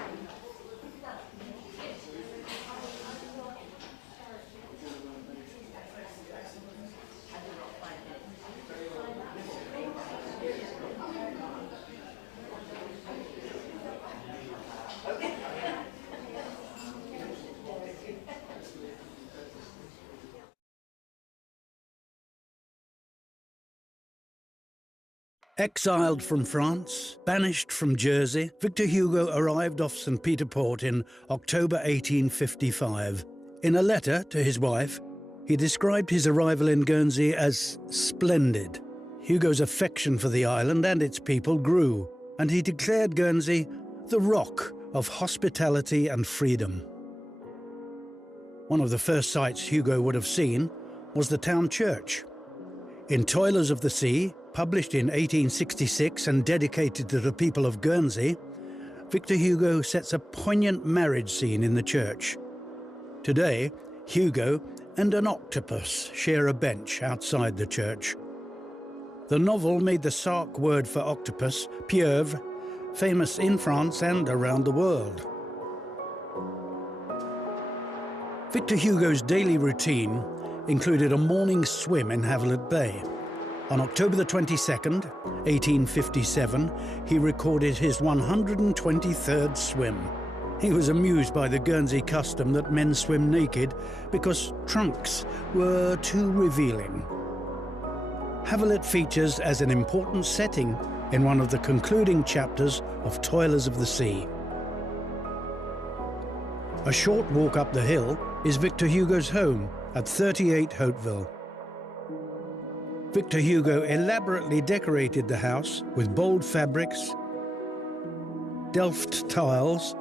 Exiled from France, banished from Jersey, Victor Hugo arrived off St. Peter Port in October 1855. In a letter to his wife, he described his arrival in Guernsey as splendid. Hugo's affection for the island and its people grew, and he declared Guernsey the rock of hospitality and freedom. One of the first sights Hugo would have seen was the town church. In Toilers of the Sea, published in 1866 and dedicated to the people of Guernsey, Victor Hugo sets a poignant marriage scene in the church. Today, Hugo and an octopus share a bench outside the church. The novel made the Sark word for octopus, pieuvre, famous in France and around the world. Victor Hugo's daily routine included a morning swim in Havelet Bay. On October the 22nd, 1857, he recorded his 123rd swim. He was amused by the Guernsey custom that men swim naked because trunks were too revealing. Havelet features as an important setting in one of the concluding chapters of Toilers of the Sea. A short walk up the hill is Victor Hugo's home at 38 Hauteville. Victor Hugo elaborately decorated the house with bold fabrics, Delft tiles,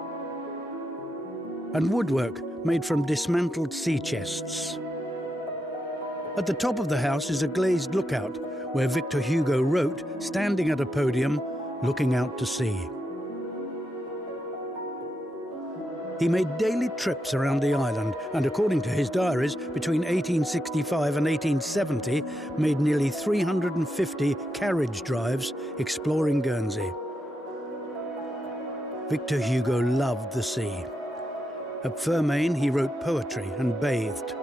and woodwork made from dismantled sea chests. At the top of the house is a glazed lookout where Victor Hugo wrote, standing at a podium, looking out to sea. He made daily trips around the island and, according to his diaries, between 1865 and 1870, made nearly 350 carriage drives exploring Guernsey. Victor Hugo loved the sea. At Fermain, he wrote poetry and bathed.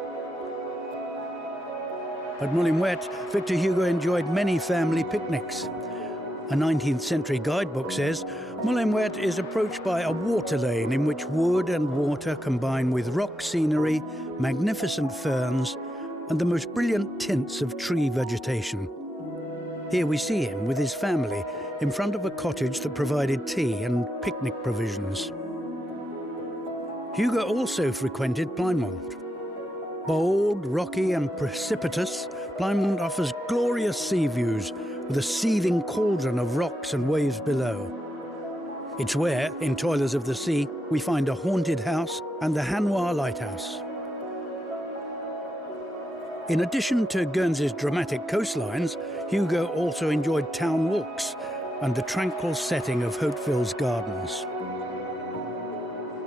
At Molinouette, Victor Hugo enjoyed many family picnics. A 19th century guidebook says, Molinouette is approached by a water lane in which wood and water combine with rock scenery, magnificent ferns, and the most brilliant tints of tree vegetation. Here we see him with his family in front of a cottage that provided tea and picnic provisions. Hugo also frequented Plymouth. Bold, rocky and precipitous, Plymouth offers glorious sea views with a seething cauldron of rocks and waves below. It's where, in Toilers of the Sea, we find a haunted house and the Hanois Lighthouse. In addition to Guernsey's dramatic coastlines, Hugo also enjoyed town walks and the tranquil setting of Hauteville's gardens.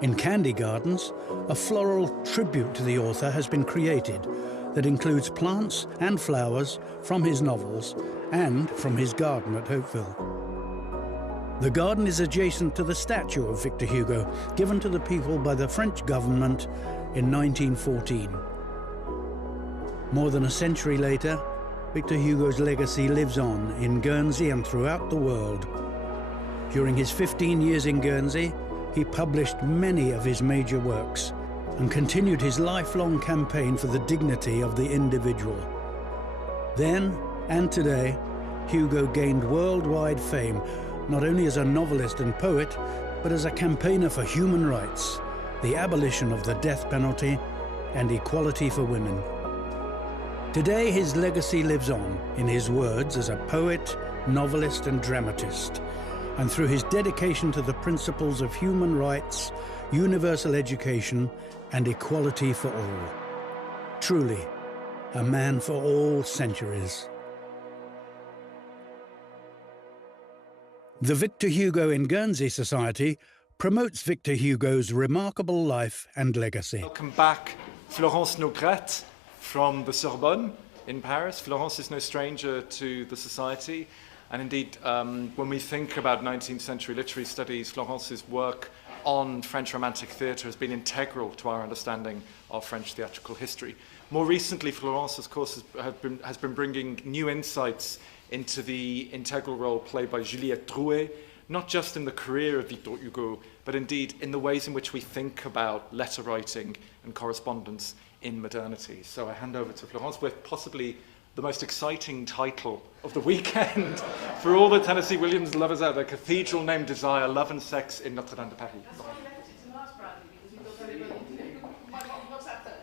In Candy Gardens, a floral tribute to the author has been created that includes plants and flowers from his novels and from his garden at Hauteville. The garden is adjacent to the statue of Victor Hugo, given to the people by the French government in 1914. More than a century later, Victor Hugo's legacy lives on in Guernsey and throughout the world. During his 15 years in Guernsey, he published many of his major works and continued his lifelong campaign for the dignity of the individual. Then and today, Hugo gained worldwide fame, not only as a novelist and poet, but as a campaigner for human rights, the abolition of the death penalty, and equality for women. Today, his legacy lives on in his words as a poet, novelist, and dramatist, and through his dedication to the principles of human rights, universal education, and equality for all. Truly, a man for all centuries. The Victor Hugo and Guernsey Society promotes Victor Hugo's remarkable life and legacy. Welcome back, Florence Naugrette from the Sorbonne in Paris. Florence is no stranger to the Society. And indeed, when we think about 19th century literary studies, Florence's work on French Romantic theatre has been integral to our understanding of French theatrical history. More recently, Florence, of course, has been bringing new insights into the integral role played by Juliette Drouet, not just in the career of Victor Hugo, but indeed in the ways in which we think about letter writing and correspondence in modernity. So I hand over to Florence with possibly the most exciting title of the weekend for all the Tennessee Williams lovers out there, Cathedral Named Desire, Love and Sex in Notre-Dame de Paris. That's why we left it to last, Bradley, because we thought everybody knew. What's that first?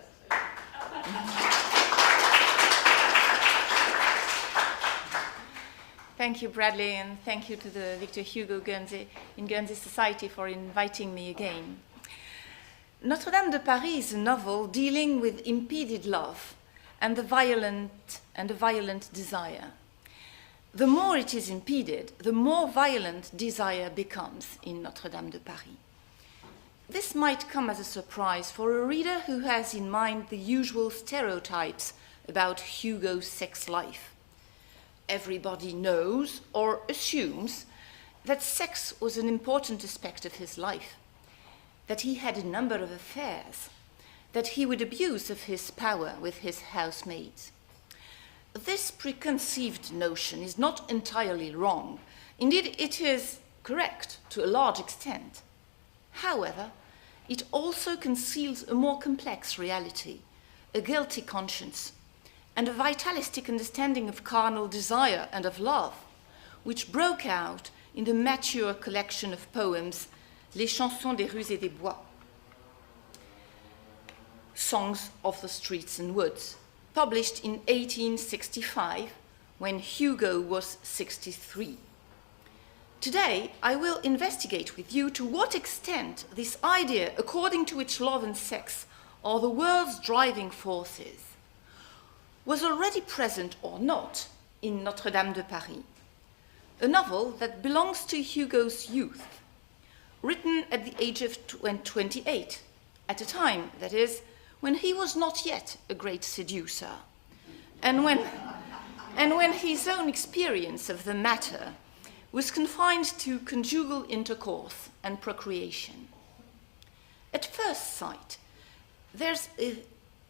Thank you, Bradley, and thank you to the Victor Hugo and Guernsey Society for inviting me again. Notre-Dame de Paris is a novel dealing with impeded love and a violent desire. The more it is impeded, the more violent desire becomes in Notre-Dame de Paris. This might come as a surprise for a reader who has in mind the usual stereotypes about Hugo's sex life. Everybody knows or assumes that sex was an important aspect of his life, that he had a number of affairs, that he would abuse of his power with his housemaids. This preconceived notion is not entirely wrong. Indeed, it is correct to a large extent. However, it also conceals a more complex reality, a guilty conscience, and a vitalistic understanding of carnal desire and of love, which broke out in the mature collection of poems Les Chansons des Rues et des Bois, Songs of the Streets and Woods, published in 1865 when Hugo was 63. Today, I will investigate with you to what extent this idea, according to which love and sex are the world's driving forces, was already present or not in Notre-Dame de Paris, a novel that belongs to Hugo's youth, written at the age of 28, at a time, that is, when he was not yet a great seducer, and when his own experience of the matter was confined to conjugal intercourse and procreation. At first sight, there's a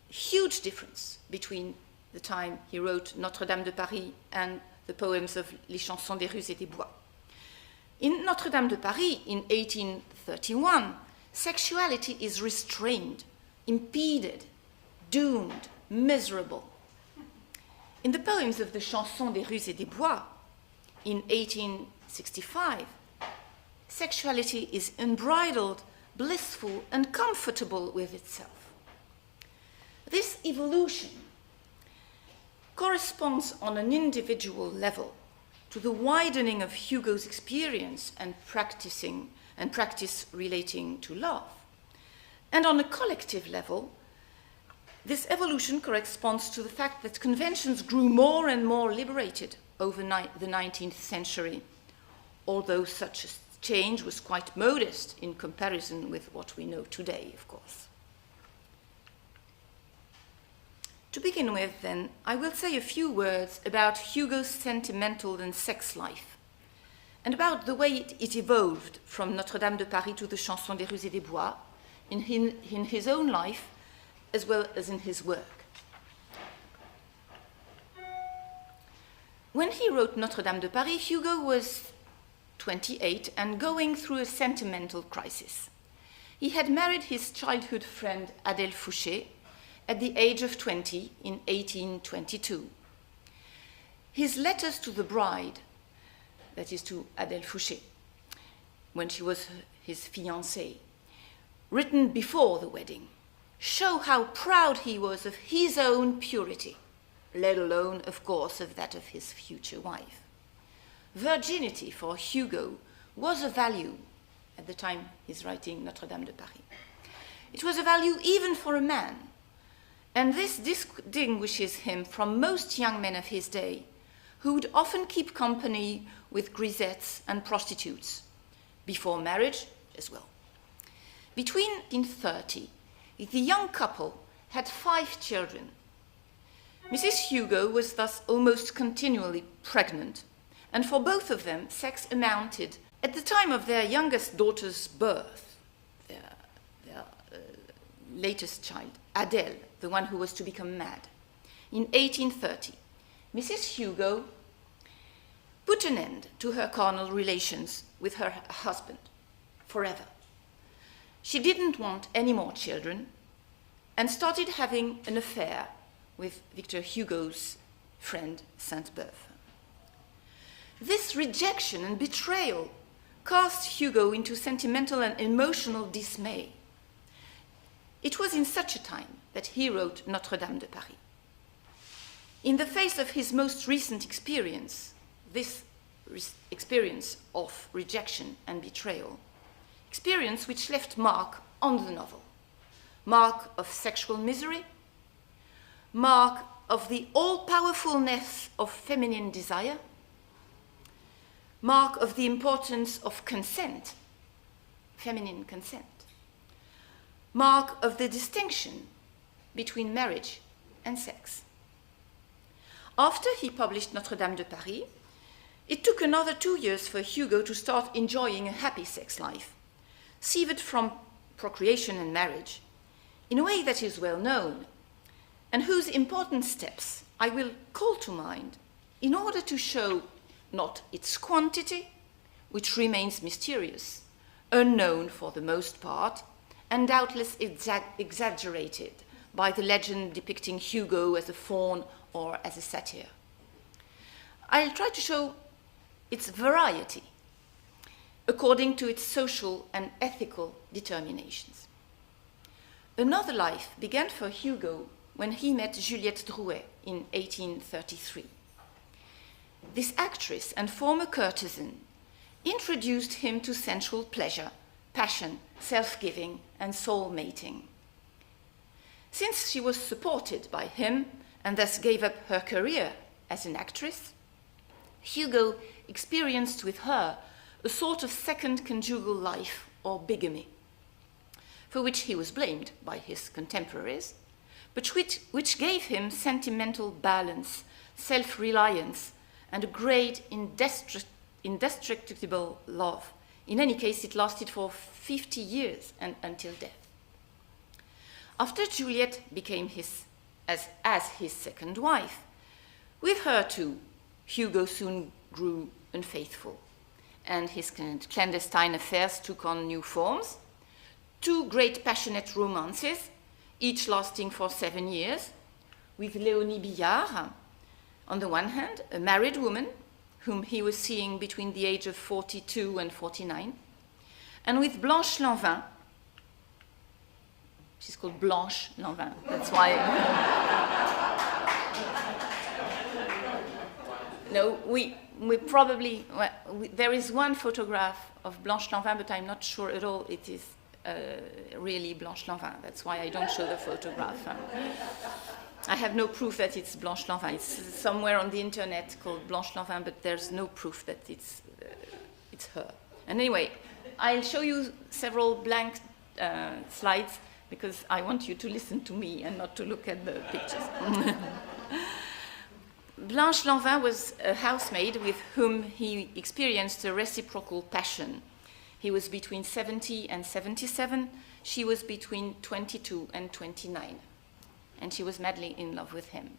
huge difference between the time he wrote Notre-Dame de Paris and the poems of Les Chansons des Rues et des Bois. In Notre-Dame de Paris, in 1831, sexuality is restrained, impeded, doomed, miserable. In the poems of the Chansons des Rues et des Bois, in 1865, sexuality is unbridled, blissful, and comfortable with itself. This evolution corresponds on an individual level to the widening of Hugo's experience and practice relating to love. And on a collective level, this evolution corresponds to the fact that conventions grew more and more liberated over the 19th century, although such a change was quite modest in comparison with what we know today, of course. To begin with, then, I will say a few words about Hugo's sentimental and sex life, and about the way it evolved from Notre-Dame de Paris to the Chansons des Rues et des Bois in his own life, as well as in his work. When he wrote Notre-Dame de Paris, Hugo was 28 and going through a sentimental crisis. He had married his childhood friend Adèle Fouché at the age of 20 in 1822. His letters to the bride, that is to Adèle Fouché, when she was his fiancée, written before the wedding, show how proud he was of his own purity, let alone, of course, of that of his future wife. Virginity for Hugo was a value at the time he's writing Notre-Dame de Paris. It was a value even for a man, and this distinguishes him from most young men of his day, who would often keep company with grisettes and prostitutes, before marriage as well. Between 1830, the young couple had 5 children. Mrs. Hugo was thus almost continually pregnant, and for both of them, sex amounted, at the time of their youngest daughter's birth, their latest child, Adèle, the one who was to become mad, in 1830, Mrs. Hugo put an end to her carnal relations with her husband forever. She didn't want any more children and started having an affair with Victor Hugo's friend Sainte-Beuve. This rejection and betrayal cast Hugo into sentimental and emotional dismay. It was in such a time that he wrote Notre-Dame de Paris. In the face of his most recent experience, this experience of rejection and betrayal. Experience which left mark on the novel. Mark of sexual misery, mark of the all-powerfulness of feminine desire, mark of the importance of consent, feminine consent, mark of the distinction between marriage and sex. After he published Notre-Dame de Paris, it took another 2 years for Hugo to start enjoying a happy sex life, severed from procreation and marriage, in a way that is well known, and whose important steps I will call to mind in order to show not its quantity, which remains mysterious, unknown for the most part, and doubtless exaggerated by the legend depicting Hugo as a faun or as a satyr. I'll try to show its variety according to its social and ethical determinations. Another life began for Hugo when he met Juliette Drouet in 1833. This actress and former courtesan introduced him to sensual pleasure, passion, self-giving, and soul mating. Since she was supported by him and thus gave up her career as an actress, Hugo experienced with her a sort of second conjugal life or bigamy, for which he was blamed by his contemporaries, but which gave him sentimental balance, self-reliance, and a great indestructible love. In any case, it lasted for 50 years and until death. After Juliette became as his second wife, with her too, Hugo soon grew unfaithful, and his clandestine affairs took on new forms. 2 great passionate romances, each lasting for 7 years, with Léonie Billard, on the one hand, a married woman whom he was seeing between the age of 42 and 49, and with Blanche Lanvin. She's called Blanche Lanvin, that's why. No, we probably, there is one photograph of Blanche Lanvin, but I'm not sure at all it is really Blanche Lanvin. That's why I don't show the photograph. I have no proof that it's Blanche Lanvin. It's somewhere on the internet called Blanche Lanvin, but there's no proof that it's her. And anyway, I'll show you several blank slides because I want you to listen to me and not to look at the pictures. Blanche Lanvin was a housemaid with whom he experienced a reciprocal passion. He was between 70 and 77. She was between 22 and 29. And she was madly in love with him.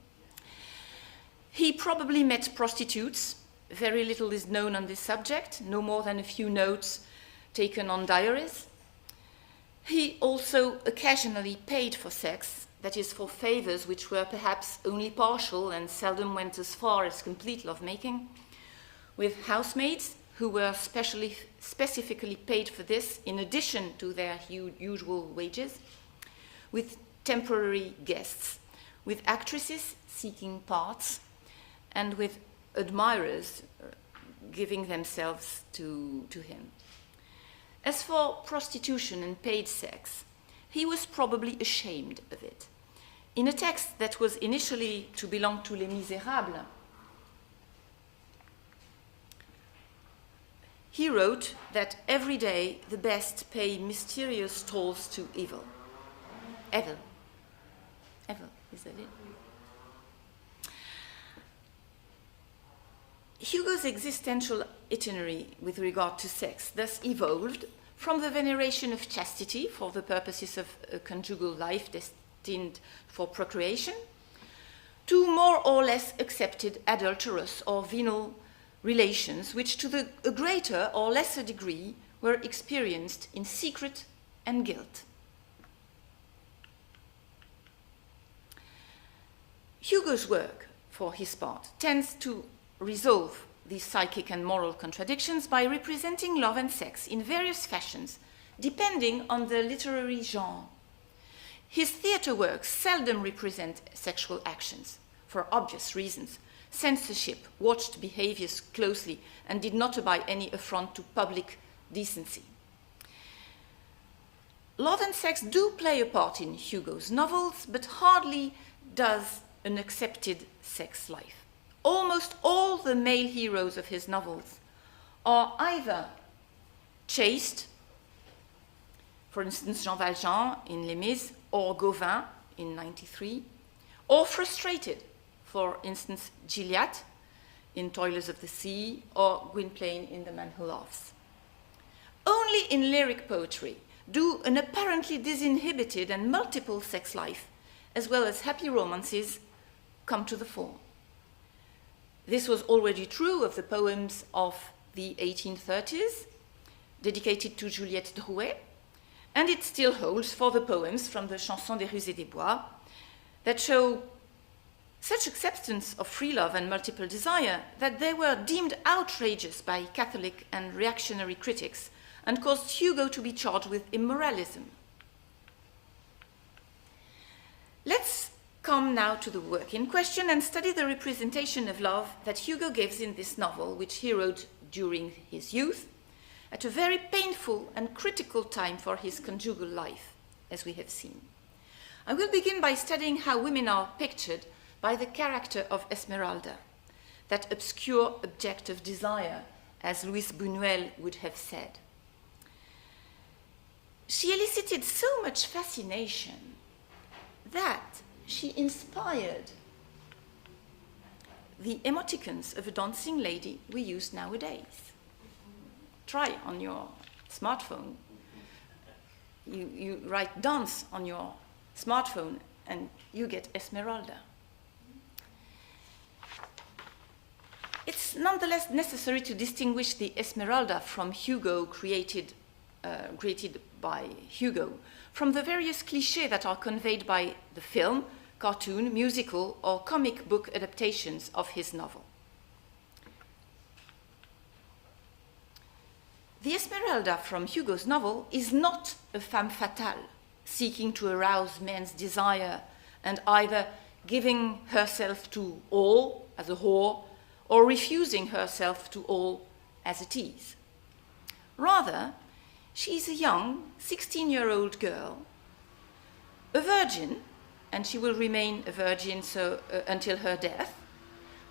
He probably met prostitutes. Very little is known on this subject, no more than a few notes taken on diaries. He also occasionally paid for sex, that is, for favors which were perhaps only partial and seldom went as far as complete lovemaking, with housemaids who were specifically paid for this in addition to their usual wages, with temporary guests, with actresses seeking parts, and with admirers giving themselves to him. As for prostitution and paid sex, he was probably ashamed of it. In a text that was initially to belong to Les Misérables, he wrote that every day the best pay mysterious tolls to evil. Evil. Evil, is that it? Hugo's existential itinerary with regard to sex thus evolved from the veneration of chastity for the purposes of a conjugal life destined for procreation to more or less accepted adulterous or venal relations which to a greater or lesser degree were experienced in secret and guilt. Hugo's work, for his part, tends to resolve these psychic and moral contradictions by representing love and sex in various fashions, depending on the literary genre. His theatre works seldom represent sexual actions, for obvious reasons, censorship watched behaviors closely and did not abide any affront to public decency. Love and sex do play a part in Hugo's novels, but hardly does an accepted sex life. Almost all the male heroes of his novels are either chaste, for instance Jean Valjean in Les Mis, or Gauvin in 93, or frustrated, for instance Gilliatt in Toilers of the Sea, or Gwynplaine in The Man Who Laughs. Only in lyric poetry do an apparently disinhibited and multiple sex life, as well as happy romances, come to the fore. This was already true of the poems of the 1830s, dedicated to Juliette Drouet, and it still holds for the poems from the Chanson des Rues et des Bois that show such acceptance of free love and multiple desire that they were deemed outrageous by Catholic and reactionary critics and caused Hugo to be charged with immoralism. Let's come now to the work in question and study the representation of love that Hugo gives in this novel, which he wrote during his youth, at a very painful and critical time for his conjugal life, as we have seen. I will begin by studying how women are pictured by the character of Esmeralda, that obscure object of desire, as Louis Buñuel would have said. She elicited so much fascination that she inspired the emoticons of a dancing lady we use nowadays. Try on your smartphone. You write dance on your smartphone and you get Esmeralda. It's nonetheless necessary to distinguish the Esmeralda from Hugo created by Hugo from the various clichés that are conveyed by the film, cartoon, musical, or comic book adaptations of his novel. The Esmeralda from Hugo's novel is not a femme fatale seeking to arouse men's desire and either giving herself to all as a whore or refusing herself to all as a tease. Rather, she is a young 16-year-old girl, a virgin, and she will remain a virgin until her death,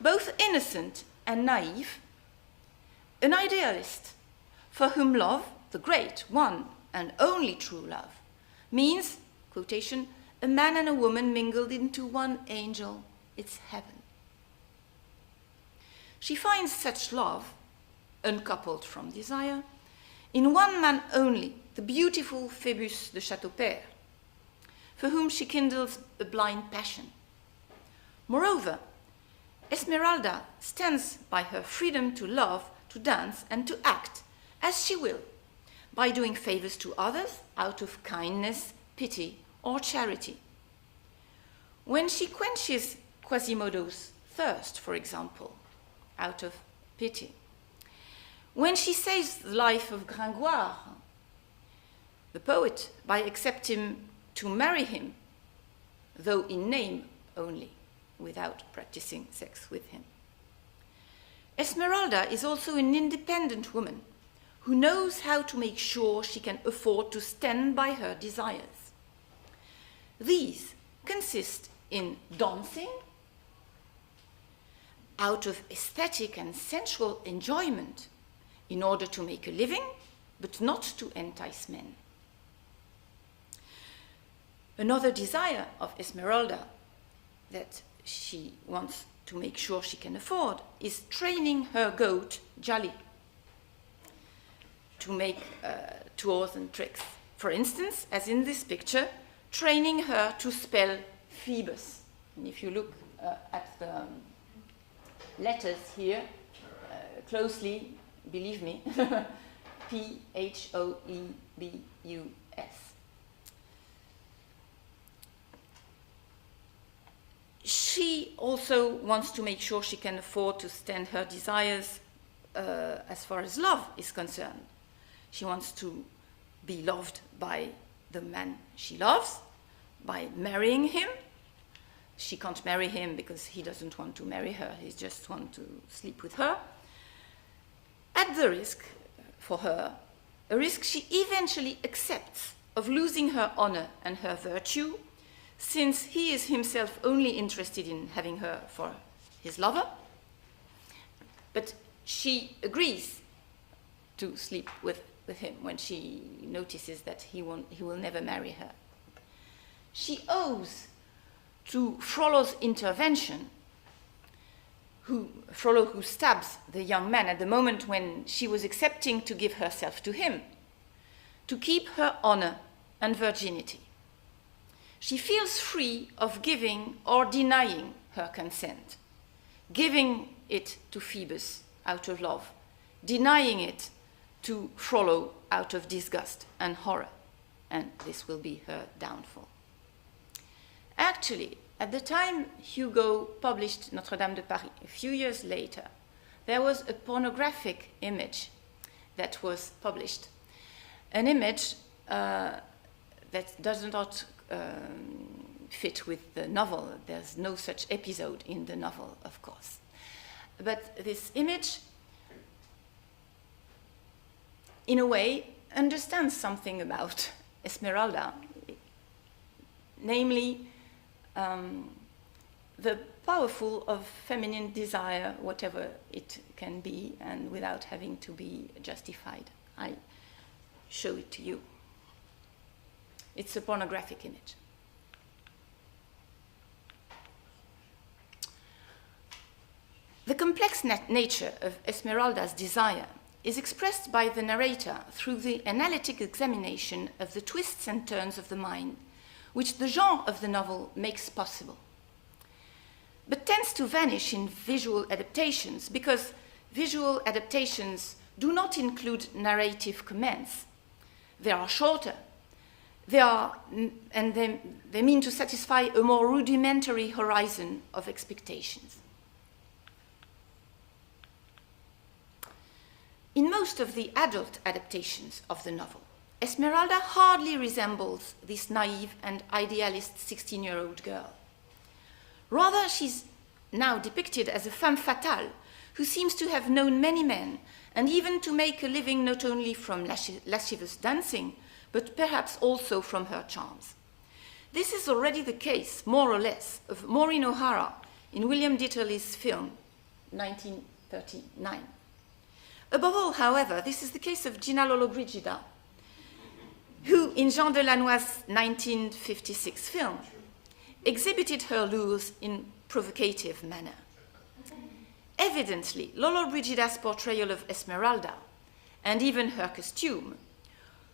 both innocent and naive, an idealist for whom love, the great one and only true love, means, quotation, a man and a woman mingled into one angel, it's heaven. She finds such love, uncoupled from desire, in one man only, the beautiful Phébus de Châteaupers, for whom she kindles a blind passion. Moreover, Esmeralda stands by her freedom to love, to dance, and to act as she will, by doing favors to others out of kindness, pity, or charity. When she quenches Quasimodo's thirst, for example, out of pity. When she saves the life of Gringoire, the poet, by accepting to marry him, though in name only, without practicing sex with him. Esmeralda is also an independent woman who knows how to make sure she can afford to stand by her desires. These consist in dancing out of aesthetic and sensual enjoyment in order to make a living, but not to entice men. Another desire of Esmeralda that she wants to make sure she can afford is training her goat, Jali, to make tours and tricks. For instance, as in this picture, training her to spell Phoebus. And if you look at the letters here closely, believe me, P-H-O-E-B-U-S. She also wants to make sure she can afford to stand her desires as far as love is concerned. She wants to be loved by the man she loves, by marrying him, she can't marry him because he doesn't want to marry her, he just wants to sleep with her. At the risk, for her, a risk she eventually accepts of losing her honor and her virtue, since he is himself only interested in having her for his lover. But she agrees to sleep with him when she notices that he will never marry her. She owes to Frollo's intervention, Frollo who stabs the young man at the moment when she was accepting to give herself to him, to keep her honor and virginity. She feels free of giving or denying her consent, giving it to Phoebus out of love, denying it to Frollo out of disgust and horror, and this will be her downfall. Actually, at the time Hugo published Notre-Dame de Paris, a few years later, there was a pornographic image that was published, an image that does not fit with the novel. There's no such episode in the novel, of course. But this image, in a way, understands something about Esmeralda, namely the powerful of feminine desire, whatever it can be, and without having to be justified. I show it to you. It's a pornographic image. The complex nature of Esmeralda's desire is expressed by the narrator through the analytic examination of the twists and turns of the mind, which the genre of the novel makes possible, but tends to vanish in visual adaptations because visual adaptations do not include narrative comments. They are shorter. And they mean to satisfy a more rudimentary horizon of expectations. In most of the adult adaptations of the novel, Esmeralda hardly resembles this naive and idealist 16-year-old girl. Rather, she's now depicted as a femme fatale who seems to have known many men and even to make a living not only from lascivious dancing, but perhaps also from her charms. This is already the case, more or less, of Maureen O'Hara in William Dieterle's film, 1939. Above all, however, this is the case of Gina Lollobrigida, who, in Jean Delannoy's 1956 film, exhibited her lures in provocative manner. Evidently, Lollobrigida's portrayal of Esmeralda, and even her costume,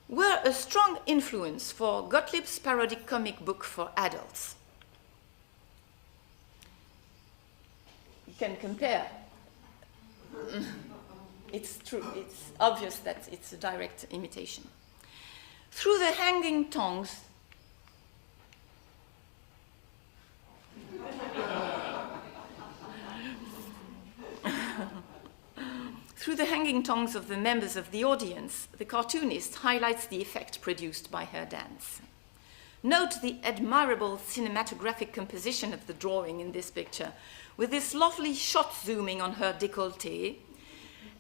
were a strong influence for Gottlieb's parodic comic book for adults. You can compare. It's true, it's obvious that it's a direct imitation. Through the hanging tongues, through the hanging tongues of the members of the audience, the cartoonist highlights the effect produced by her dance. Note the admirable cinematographic composition of the drawing in this picture, with this lovely shot zooming on her décolleté,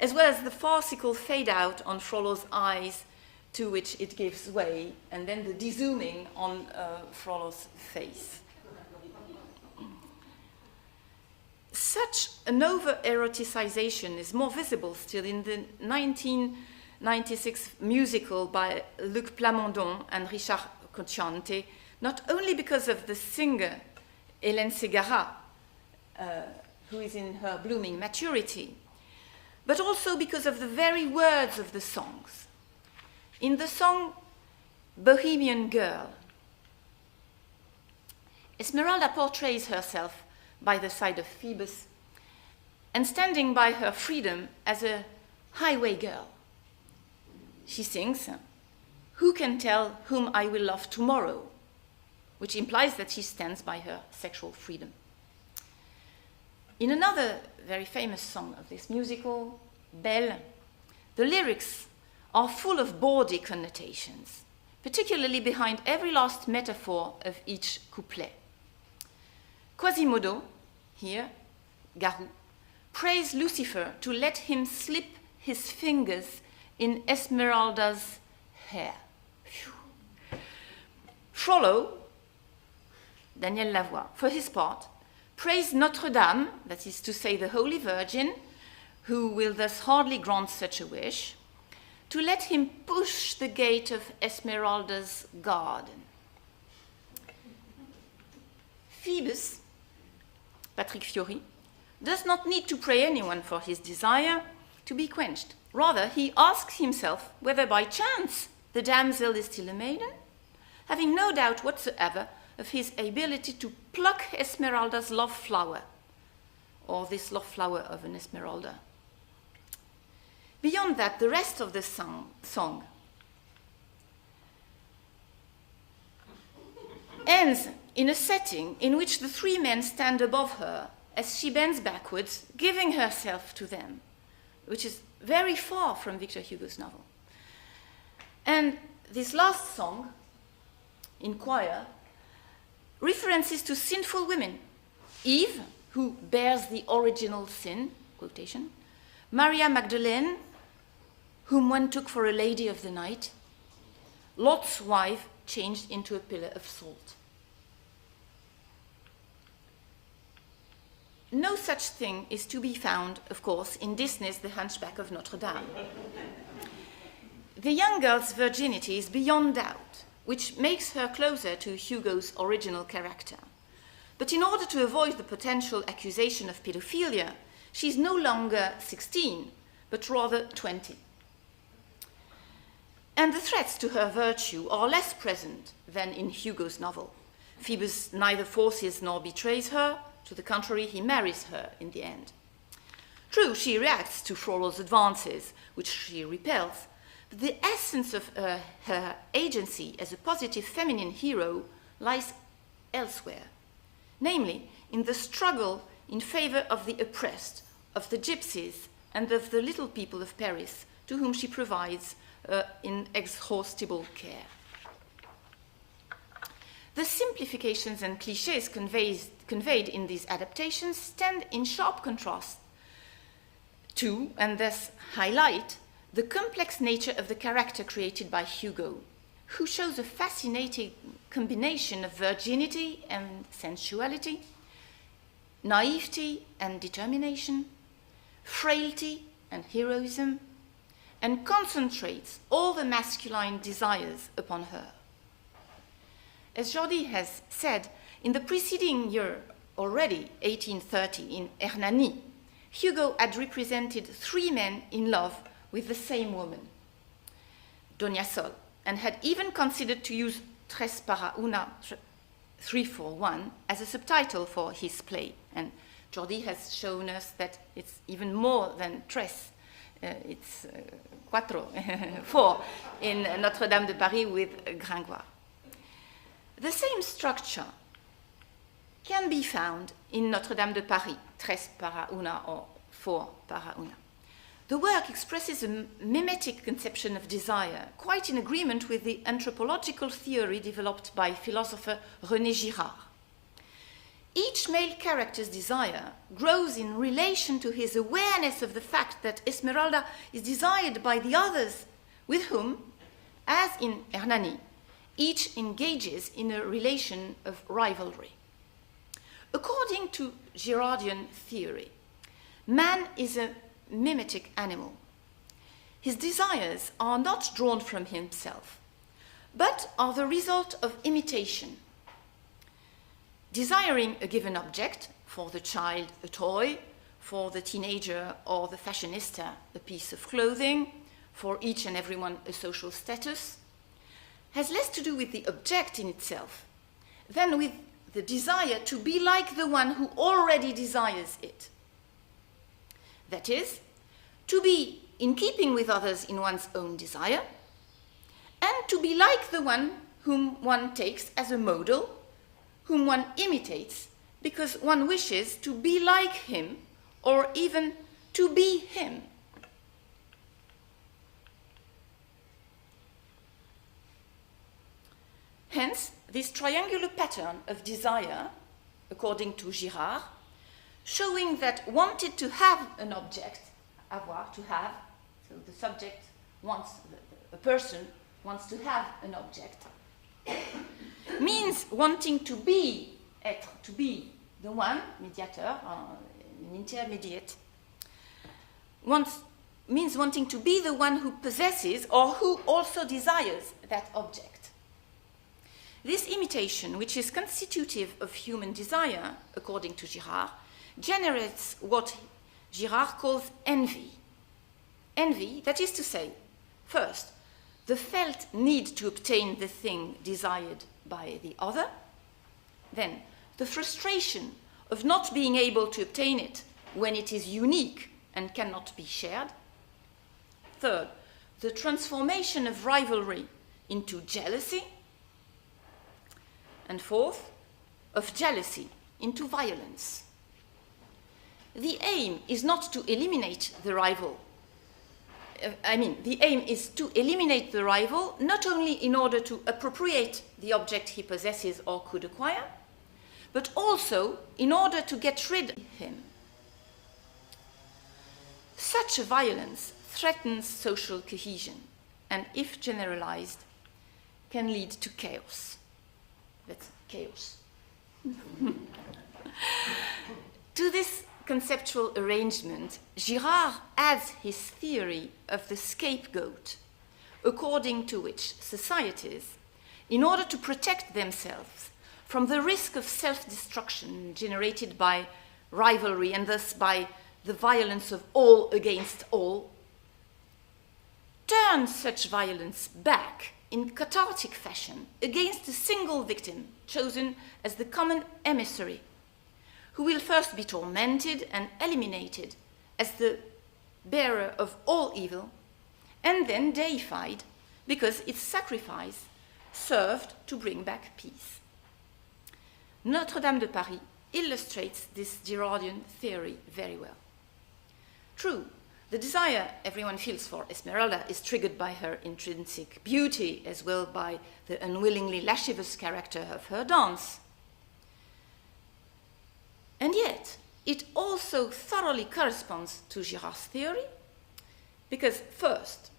as well as the farcical fade out on Frollo's eyes, to which it gives way, and then the dezooming on Frollo's face. Such an over-eroticization is more visible still in the 1996 musical by Luc Plamondon and Richard Cocciante, not only because of the singer Hélène Ségara, who is in her blooming maturity, but also because of the very words of the songs. In the song Bohemian Girl, Esmeralda portrays herself by the side of Phoebus and standing by her freedom as a highway girl. She sings, "Who can tell whom I will love tomorrow?" which implies that she stands by her sexual freedom. In another very famous song of this musical, Belle, the lyrics are full of bawdy connotations, particularly behind every last metaphor of each couplet. Quasimodo, here, Garou, prays Lucifer to let him slip his fingers in Esmeralda's hair. Phew. Frollo, Daniel Lavoie, for his part, prays Notre-Dame, that is to say the Holy Virgin, who will thus hardly grant such a wish, to let him push the gate of Esmeralda's garden. Phoebus, Patrick Fiori, does not need to pray anyone for his desire to be quenched. Rather, he asks himself whether by chance the damsel is still a maiden, having no doubt whatsoever of his ability to pluck Esmeralda's love flower, or this love flower of an Esmeralda. Beyond that, the rest of the song ends in a setting in which the three men stand above her as she bends backwards, giving herself to them, which is very far from Victor Hugo's novel. And this last song, in choir, references to sinful women. Eve, who bears the original sin, quotation, Maria Magdalene, whom one took for a lady of the night, Lot's wife changed into a pillar of salt. No such thing is to be found, of course, in Disney's The Hunchback of Notre Dame. The young girl's virginity is beyond doubt, which makes her closer to Hugo's original character. But in order to avoid the potential accusation of pedophilia, she's no longer 16, but rather 20. And the threats to her virtue are less present than in Hugo's novel. Phoebus neither forces nor betrays her. To the contrary, he marries her in the end. True, she reacts to Frollo's advances, which she repels, but the essence of her agency as a positive feminine hero lies elsewhere, namely in the struggle in favor of the oppressed, of the gypsies, and of the little people of Paris, to whom she provides inexhaustible care. The simplifications and clichés conveyed in these adaptations stand in sharp contrast to, and thus highlight, the complex nature of the character created by Hugo, who shows a fascinating combination of virginity and sensuality, naivety and determination, frailty and heroism, and concentrates all the masculine desires upon her. As Jordi has said, in the preceding year already, 1830, in Hernani, Hugo had represented three men in love with the same woman, Doña Sol, and had even considered to use Tres para una, 3 for 1, as a subtitle for his play. And Jordi has shown us that it's even more than tres, it's cuatro, 4, in Notre-Dame de Paris with Gringoire. The same structure can be found in Notre-Dame de Paris, 3 para una or 4 para una. The work expresses a mimetic conception of desire, quite in agreement with the anthropological theory developed by philosopher René Girard. Each male character's desire grows in relation to his awareness of the fact that Esmeralda is desired by the others with whom, as in Hernani, each engages in a relation of rivalry. According to Girardian theory, man is a mimetic animal. His desires are not drawn from himself, but are the result of imitation. Desiring a given object, for the child a toy, for the teenager or the fashionista a piece of clothing, for each and everyone a social status, has less to do with the object in itself than with the desire to be like the one who already desires it. That is, to be in keeping with others in one's own desire, and to be like the one whom one takes as a model, whom one imitates because one wishes to be like him or even to be him. Hence, this triangular pattern of desire, according to Gérard, showing that wanted to have an object, avoir, to have, so the subject wants, a person wants to have an object, means wanting to be, être, to be the one, médiateur, an intermediate, means wanting to be the one who possesses or who also desires that object. This imitation, which is constitutive of human desire, according to Gérard, generates what Gérard calls envy. Envy, that is to say, first, the felt need to obtain the thing desired by the other, then the frustration of not being able to obtain it when it is unique and cannot be shared, third, the transformation of rivalry into jealousy, and fourth, of jealousy into violence. The aim is not to eliminate the rival. The aim is to eliminate the rival not only in order to appropriate the object he possesses or could acquire, but also in order to get rid of him. Such a violence threatens social cohesion and, if generalized, can lead to chaos. That's chaos. To this conceptual arrangement, Gérard adds his theory of the scapegoat, according to which societies, in order to protect themselves from the risk of self-destruction generated by rivalry and thus by the violence of all against all, turn such violence back in cathartic fashion against a single victim chosen as the common emissary, who will first be tormented and eliminated as the bearer of all evil, and then deified because its sacrifice served to bring back peace. Notre-Dame de Paris illustrates this Girardian theory very well. True, the desire everyone feels for Esmeralda is triggered by her intrinsic beauty as well by the unwillingly lascivious character of her dance. And yet, it also thoroughly corresponds to Gérard's theory, because first,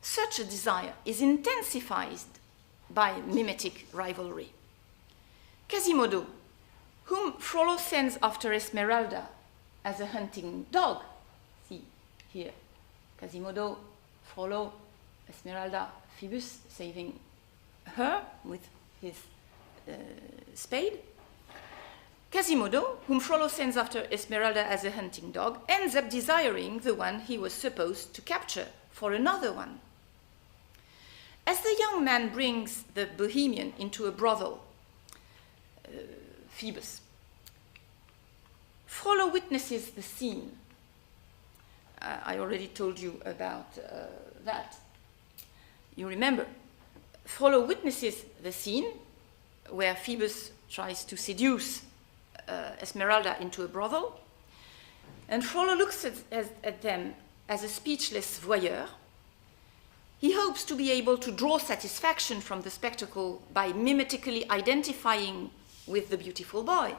such a desire is intensified by mimetic rivalry. Quasimodo, whom Frollo sends after Esmeralda as a hunting dog, see here, Quasimodo, Frollo, Esmeralda, Phoebus saving her with his spade. Quasimodo, whom Frollo sends after Esmeralda as a hunting dog, ends up desiring the one he was supposed to capture for another one. As the young man brings the Bohemian into a brothel, Phoebus, Frollo witnesses the scene. I already told you about that. You remember, Frollo witnesses the scene where Phoebus tries to seduce Esmeralda into a brothel, and Frollo looks at them as a speechless voyeur. He hopes to be able to draw satisfaction from the spectacle by mimetically identifying with the beautiful boy.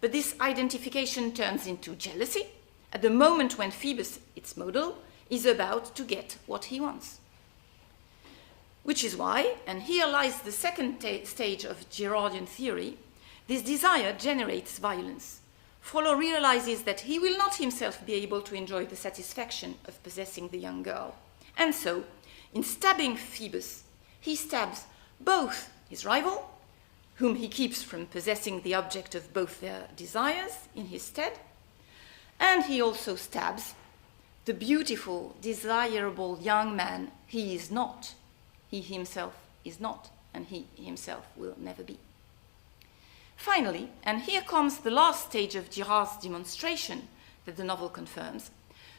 But this identification turns into jealousy at the moment when Phoebus, its model, is about to get what he wants. Which is why, and here lies the second stage of Girardian theory, this desire generates violence. Frollo realizes that he will not himself be able to enjoy the satisfaction of possessing the young girl. And so, in stabbing Phoebus, he stabs both his rival, whom he keeps from possessing the object of both their desires in his stead, and he also stabs the beautiful, desirable young man he is not, he himself is not, and he himself will never be. Finally, and here comes the last stage of Girard's demonstration that the novel confirms,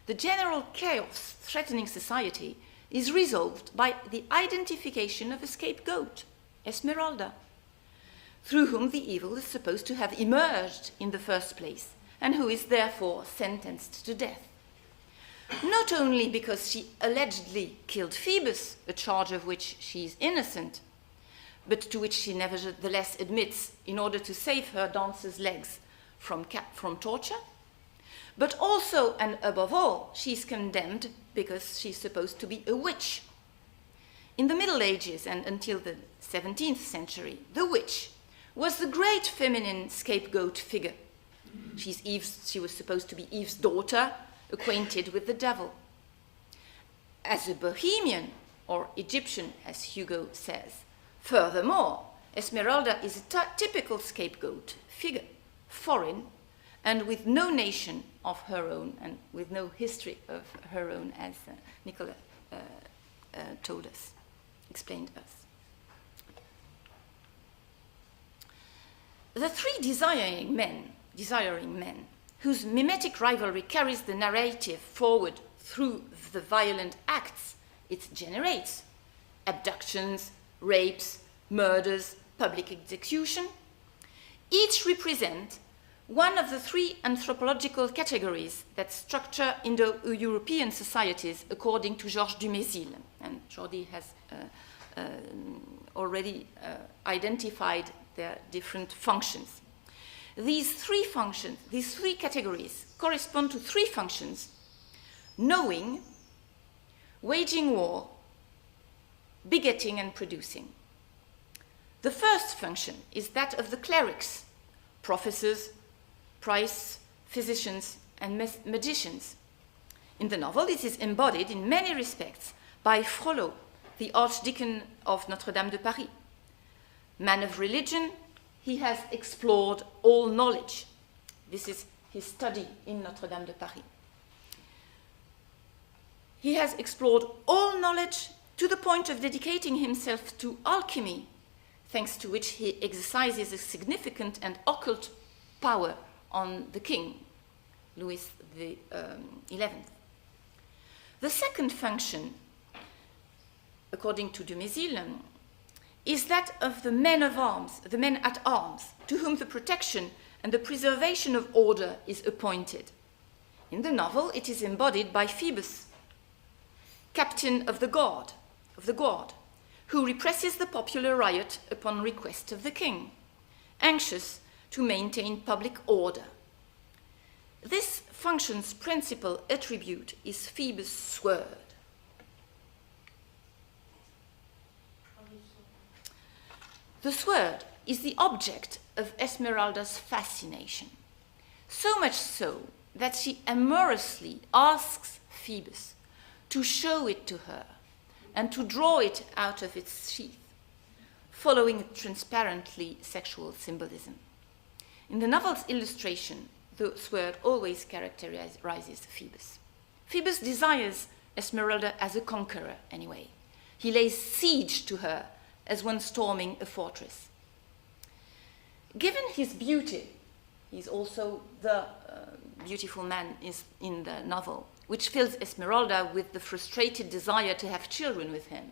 the general chaos threatening society is resolved by the identification of a scapegoat, Esmeralda, through whom the evil is supposed to have emerged in the first place, and who is therefore sentenced to death. Not only because she allegedly killed Phoebus, a charge of which she is innocent, but to which she nevertheless admits in order to save her dancer's legs from torture. But also, and above all, she's condemned because she's supposed to be a witch. In the Middle Ages and until the 17th century, the witch was the great feminine scapegoat figure. She was supposed to be Eve's daughter, acquainted with the devil. As a Bohemian, or Egyptian, as Hugo says. Furthermore, Esmeralda is a typical scapegoat figure, foreign, and with no nation of her own, and with no history of her own, as Nicola told us, explained us. The three desiring men, whose mimetic rivalry carries the narrative forward through the violent acts it generates, abductions, rapes, murders, public execution, each represent one of the three anthropological categories that structure Indo-European societies according to Georges Dumézil, and Jordi has already identified their different functions. These three categories correspond to three functions: knowing, waging war, begetting and producing. The first function is that of the clerics, professors, priests, physicians, and magicians. In the novel, it is embodied in many respects by Frollo, the Archdeacon of Notre-Dame de Paris. Man of religion, he has explored all knowledge. This is his study in Notre-Dame de Paris. He has explored all knowledge to the point of dedicating himself to alchemy, thanks to which he exercises a significant and occult power on the king, Louis XI. The second function, according to Dumézil, is that of the men of arms, the men at arms, to whom the protection and the preservation of order is appointed. In the novel, it is embodied by Phoebus, captain of the guard, who represses the popular riot upon request of the king, anxious to maintain public order. This function's principal attribute is Phoebus' sword. The sword is the object of Esmeralda's fascination, so much so that she amorously asks Phoebus to show it to her and to draw it out of its sheath, following transparently sexual symbolism. In the novel's illustration, the sword always characterizes Phoebus. Phoebus desires Esmeralda as a conqueror, anyway. He lays siege to her as one storming a fortress. Given his beauty, he's also the beautiful man in the novel, which fills Esmeralda with the frustrated desire to have children with him.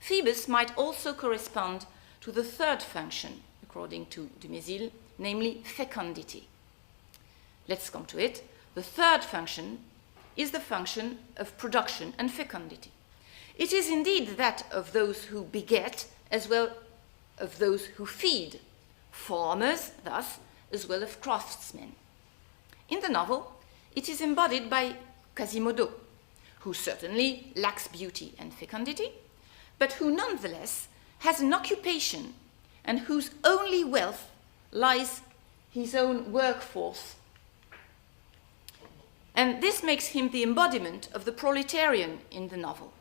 Phoebus might also correspond to the third function, according to Dumézil, namely fecundity. Let's come to it. The third function is the function of production and fecundity. It is indeed that of those who beget as well of those who feed, farmers, thus, as well as craftsmen. In the novel, it is embodied by Quasimodo, who certainly lacks beauty and fecundity, but who nonetheless has an occupation and whose only wealth lies his own workforce. And this makes him the embodiment of the proletarian in the novel.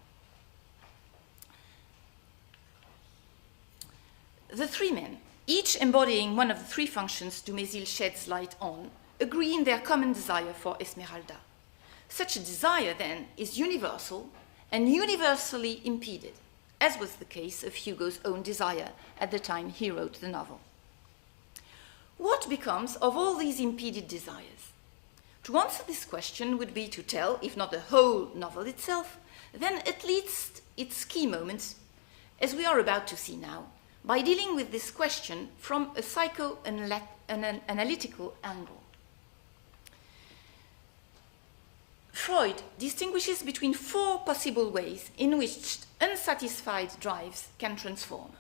The three men, each embodying one of the three functions Dumézil sheds light on, agree in their common desire for Esmeralda. Such a desire, then, is universal and universally impeded, as was the case of Hugo's own desire at the time he wrote the novel. What becomes of all these impeded desires? To answer this question would be to tell, if not the whole novel itself, then at least its key moments, as we are about to see now, by dealing with this question from a psychoanalytical angle. Freud distinguishes between four possible ways in which unsatisfied drives can transform.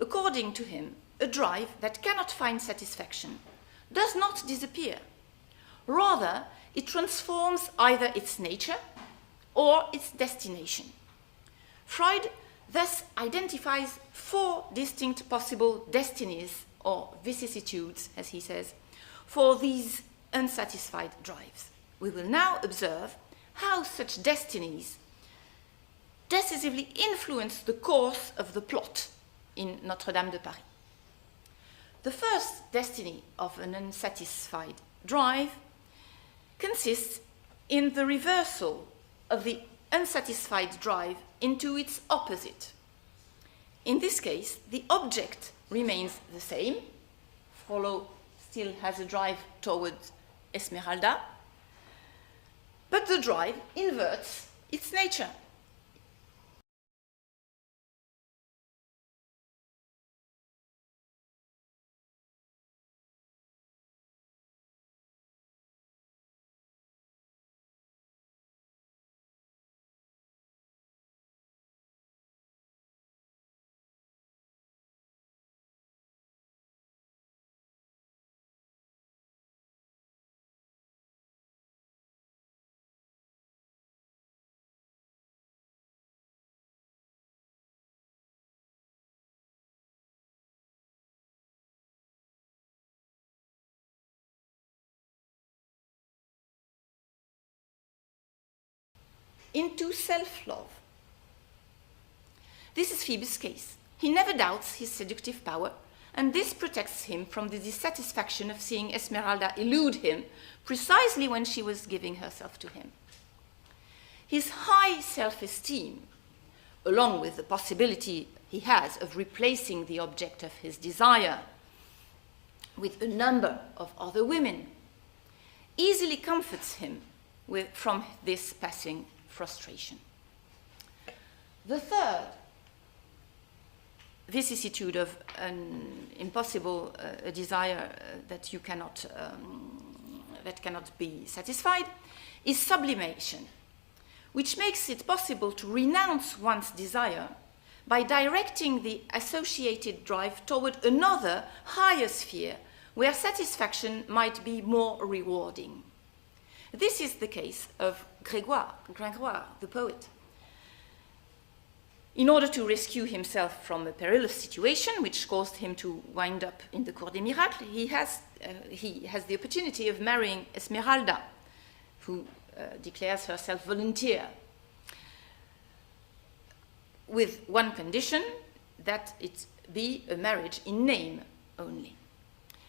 According to him, a drive that cannot find satisfaction does not disappear. Rather, it transforms either its nature or its destination. Freud thus identifies 4 distinct possible destinies, or vicissitudes, as he says, for these unsatisfied drives. We will now observe how such destinies decisively influence the course of the plot in Notre-Dame de Paris. The first destiny of an unsatisfied drive consists in the reversal of the unsatisfied drive into its opposite. In this case, the object remains the same. Frollo still has a drive towards Esmeralda, but the drive inverts its nature. Into self-love. This is Phoebe's case. He never doubts his seductive power, and this protects him from the dissatisfaction of seeing Esmeralda elude him precisely when she was giving herself to him. His high self-esteem, along with the possibility he has of replacing the object of his desire with a number of other women, easily comforts him from this passing frustration. The third vicissitude of an impossible desire that cannot be satisfied is sublimation, which makes it possible to renounce one's desire by directing the associated drive toward another higher sphere where satisfaction might be more rewarding. This is the case of Gringoire, the poet. In order to rescue himself from a perilous situation which caused him to wind up in the Cour des Miracles, he has the opportunity of marrying Esmeralda, who declares herself volunteer, with one condition, that it be a marriage in name only.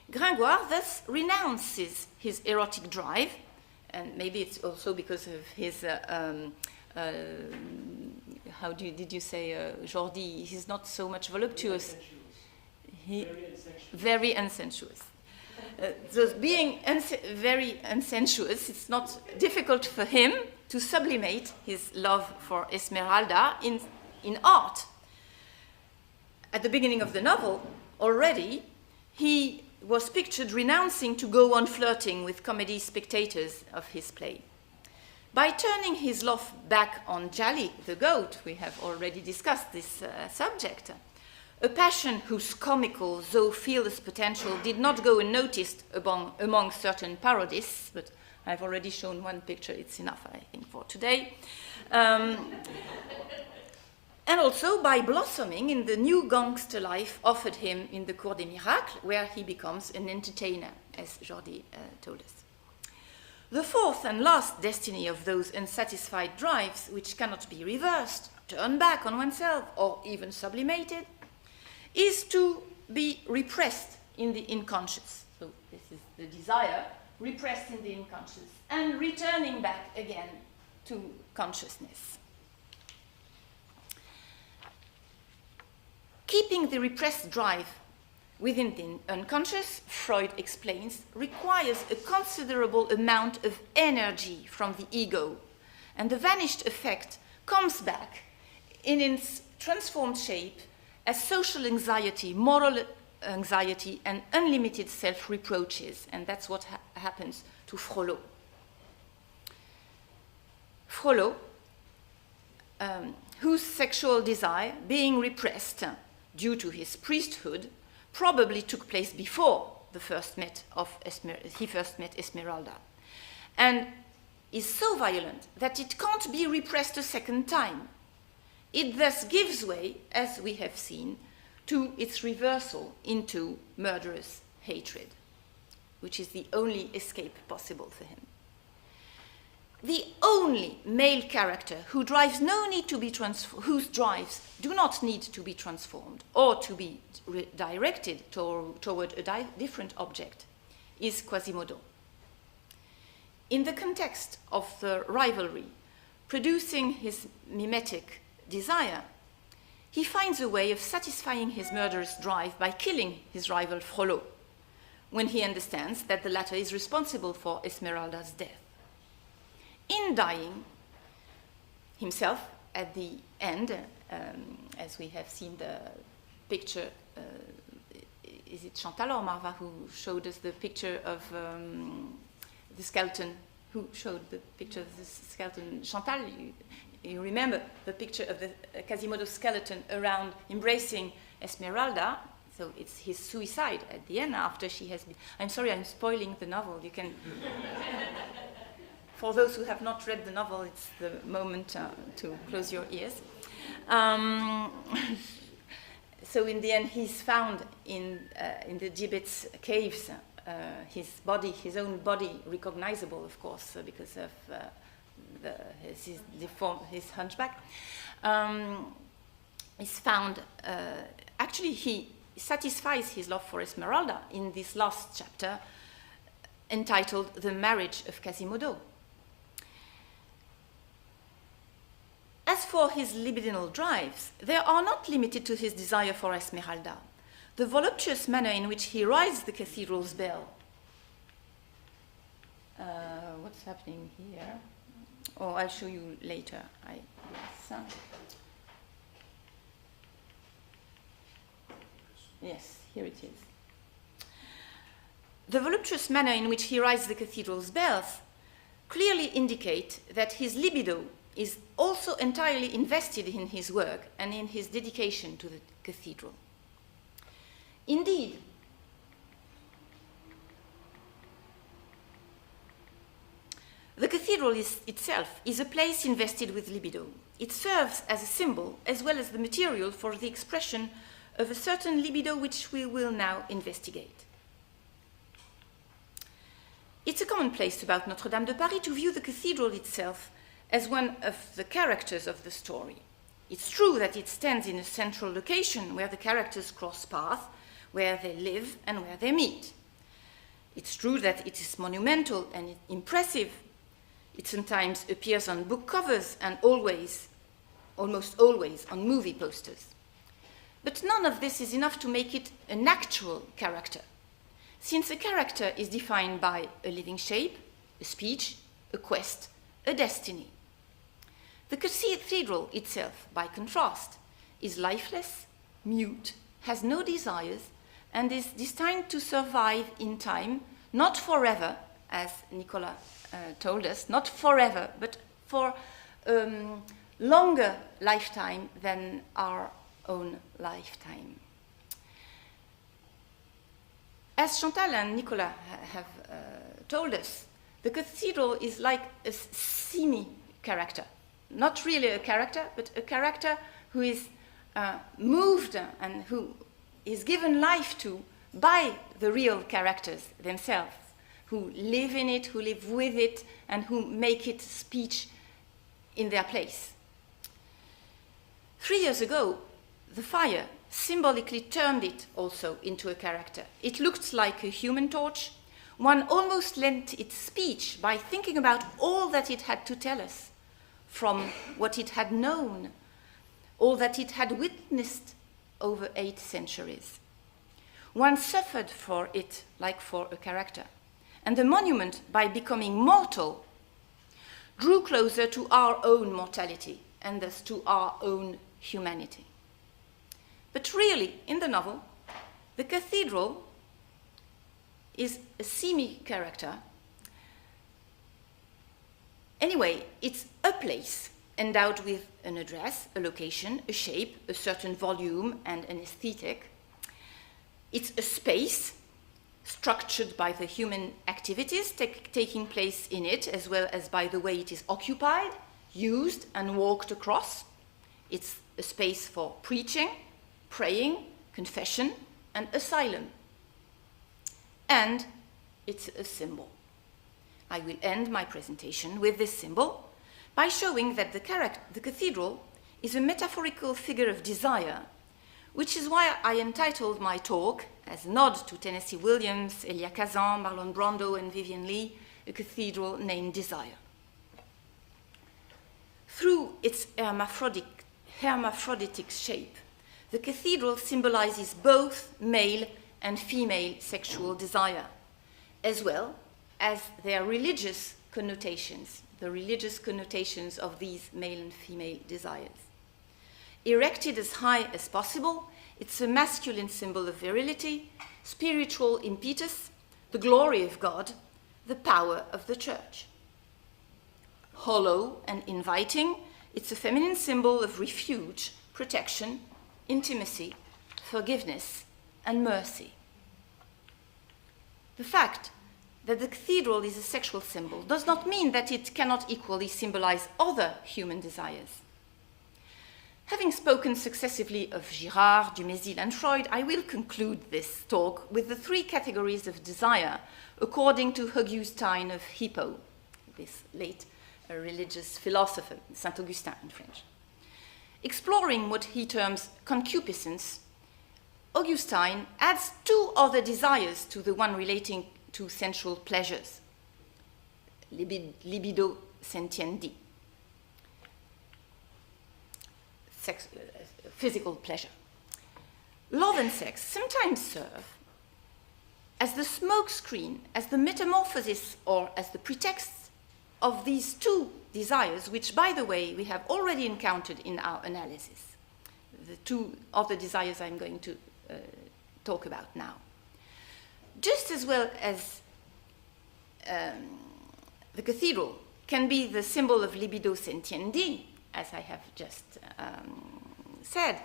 Gringoire thus renounces his erotic drive, and maybe it's also because of his, did you say, Jordi, he's not so much voluptuous. Very unsensuous. So being very unsensuous, it's not difficult for him to sublimate his love for Esmeralda in art. At the beginning of the novel, already, he was pictured renouncing to go on flirting with comedy spectators of his play. By turning his love back on Djali, the goat, we have already discussed this subject, a passion whose comical, though fearless potential did not go unnoticed among certain parodists, but I've already shown one picture, it's enough, I think, for today. And also by blossoming in the new gangster life offered him in the Cour des Miracles, where he becomes an entertainer, as Jordi told us. The fourth and last destiny of those unsatisfied drives, which cannot be reversed, turned back on oneself, or even sublimated, is to be repressed in the unconscious. So this is the desire repressed in the unconscious and returning back again to consciousness. Keeping the repressed drive within the unconscious, Freud explains, requires a considerable amount of energy from the ego, and the vanished effect comes back in its transformed shape as social anxiety, moral anxiety, and unlimited self-reproaches, and that's what happens to Frollo. Frollo, whose sexual desire, being repressed, due to his priesthood, probably took place before he first met Esmeralda, and is so violent that it can't be repressed a second time. It thus gives way, as we have seen, to its reversal into murderous hatred, which is the only escape possible for him. The only male character whose drives do not need to be transformed or to be directed toward a different object is Quasimodo. In the context of the rivalry producing his mimetic desire, he finds a way of satisfying his murderous drive by killing his rival Frollo, when he understands that the latter is responsible for Esmeralda's death. In dying himself at the end, as we have seen the picture, is it Chantal or Marva who showed us the picture of the skeleton? Who showed the picture of the skeleton? Chantal, you remember the picture of the Quasimodo skeleton around embracing Esmeralda. So it's his suicide at the end after she has been... I'm sorry, I'm spoiling the novel. You can... For those who have not read the novel, it's the moment to close your ears. So in the end, he's found in the gibbets caves, his own body, recognizable, of course, because of his hunchback, is found. Actually, he satisfies his love for Esmeralda in this last chapter, entitled "The Marriage of Quasimodo." As for his libidinal drives, they are not limited to his desire for Esmeralda. The voluptuous manner in which he rides the cathedral's bell. What's happening here? Oh, I'll show you later, I guess. Yes, here it is. The voluptuous manner in which he rides the cathedral's bells clearly indicate that his libido is also entirely invested in his work and in his dedication to the cathedral. Indeed, the cathedral itself is a place invested with libido. It serves as a symbol as well as the material for the expression of a certain libido which we will now investigate. It's a commonplace about Notre-Dame de Paris to view the cathedral itself as one of the characters of the story. It's true that it stands in a central location where the characters cross paths, where they live and where they meet. It's true that it is monumental and impressive. It sometimes appears on book covers and almost always on movie posters. But none of this is enough to make it an actual character, since a character is defined by a living shape, a speech, a quest, a destiny. The cathedral itself, by contrast, is lifeless, mute, has no desires, and is destined to survive in time, not forever, as Nicola told us, not forever, but for longer lifetime than our own lifetime. As Chantal and Nicola have told us, the cathedral is like a semi-character. Not really a character, but a character who is moved and who is given life to by the real characters themselves, who live in it, who live with it, and who make its speech in their place. 3 years ago, the fire symbolically turned it also into a character. It looked like a human torch. One almost lent its speech by thinking about all that it had to tell us, from what it had known, all that it had witnessed over 8 centuries. One suffered for it like for a character, and the monument, by becoming mortal, drew closer to our own mortality and thus to our own humanity. But really, in the novel, the cathedral is a semi-character. Anyway, it's a place endowed with an address, a location, a shape, a certain volume, and an aesthetic. It's a space structured by the human activities taking place in it, as well as by the way it is occupied, used, and walked across. It's a space for preaching, praying, confession, and asylum. And it's a symbol. I will end my presentation with this symbol by showing that the cathedral is a metaphorical figure of desire, which is why I entitled my talk, as a nod to Tennessee Williams, Elia Kazan, Marlon Brando, and Vivian Lee, A Cathedral Named Desire. Through its hermaphroditic shape, the cathedral symbolizes both male and female sexual desire, as well as their religious connotations, the religious connotations of these male and female desires. Erected as high as possible, it's a masculine symbol of virility, spiritual impetus, the glory of God, the power of the church. Hollow and inviting, it's a feminine symbol of refuge, protection, intimacy, forgiveness, and mercy. The fact that the cathedral is a sexual symbol does not mean that it cannot equally symbolize other human desires. Having spoken successively of Girard, Dumézil, and Freud, I will conclude this talk with the three categories of desire according to Augustin of Hippo, this late religious philosopher, Saint Augustin in French. Exploring what he terms concupiscence, Augustine adds two other desires to the one relating to sensual pleasures, libido sentiendi, physical pleasure. Love and sex sometimes serve as the smokescreen, as the metamorphosis, or as the pretext of these two desires, which, by the way, we have already encountered in our analysis. The two other desires I'm going to talk about now. Just as well as the cathedral can be the symbol of libido sentiendi, as I have just said,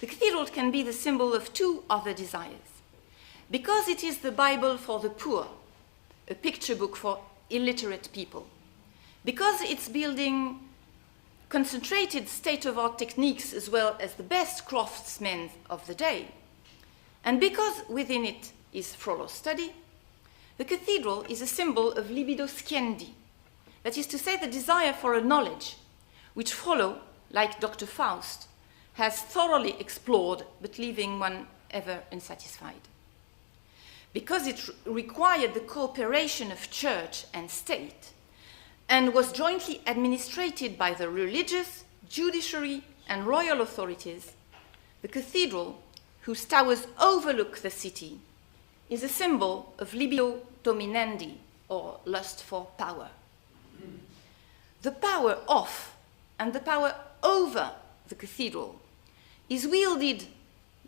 the cathedral can be the symbol of two other desires. Because it is the Bible for the poor, a picture book for illiterate people, because it's building concentrated state-of-art techniques as well as the best craftsmen of the day, and because within it is Frollo's study, the cathedral is a symbol of libido sciendi, that is to say, the desire for a knowledge, which Frollo, like Dr. Faust, has thoroughly explored, but leaving one ever unsatisfied. Because it required the cooperation of church and state, and was jointly administrated by the religious, judiciary, and royal authorities, the cathedral, whose towers overlook the city, is a symbol of libido dominandi, or lust for power. The power of and the power over the cathedral is wielded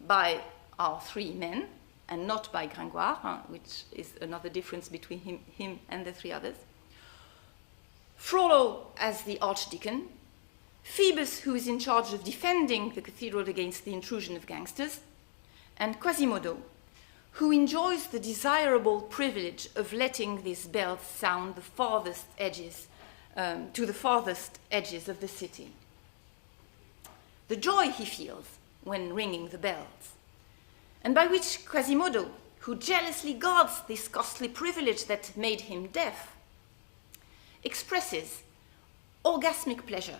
by our three men, and not by Gringoire, which is another difference between him and the three others. Frollo as the archdeacon, Phoebus, who is in charge of defending the cathedral against the intrusion of gangsters, and Quasimodo, who enjoys the desirable privilege of letting these bells sound the farthest edges, to the farthest edges of the city. The joy he feels when ringing the bells, and by which Quasimodo, who jealously guards this costly privilege that made him deaf, expresses orgasmic pleasure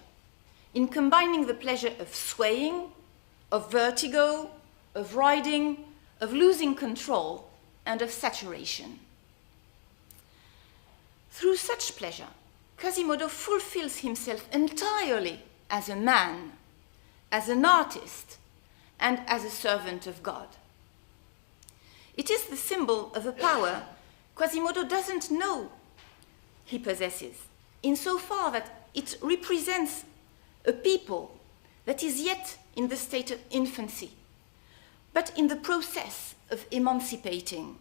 in combining the pleasure of swaying, of vertigo, of riding, of losing control, and of saturation. Through such pleasure, Quasimodo fulfills himself entirely as a man, as an artist, and as a servant of God. It is the symbol of a power Quasimodo doesn't know he possesses, insofar that it represents a people that is yet in the state of infancy, but in the process of emancipating.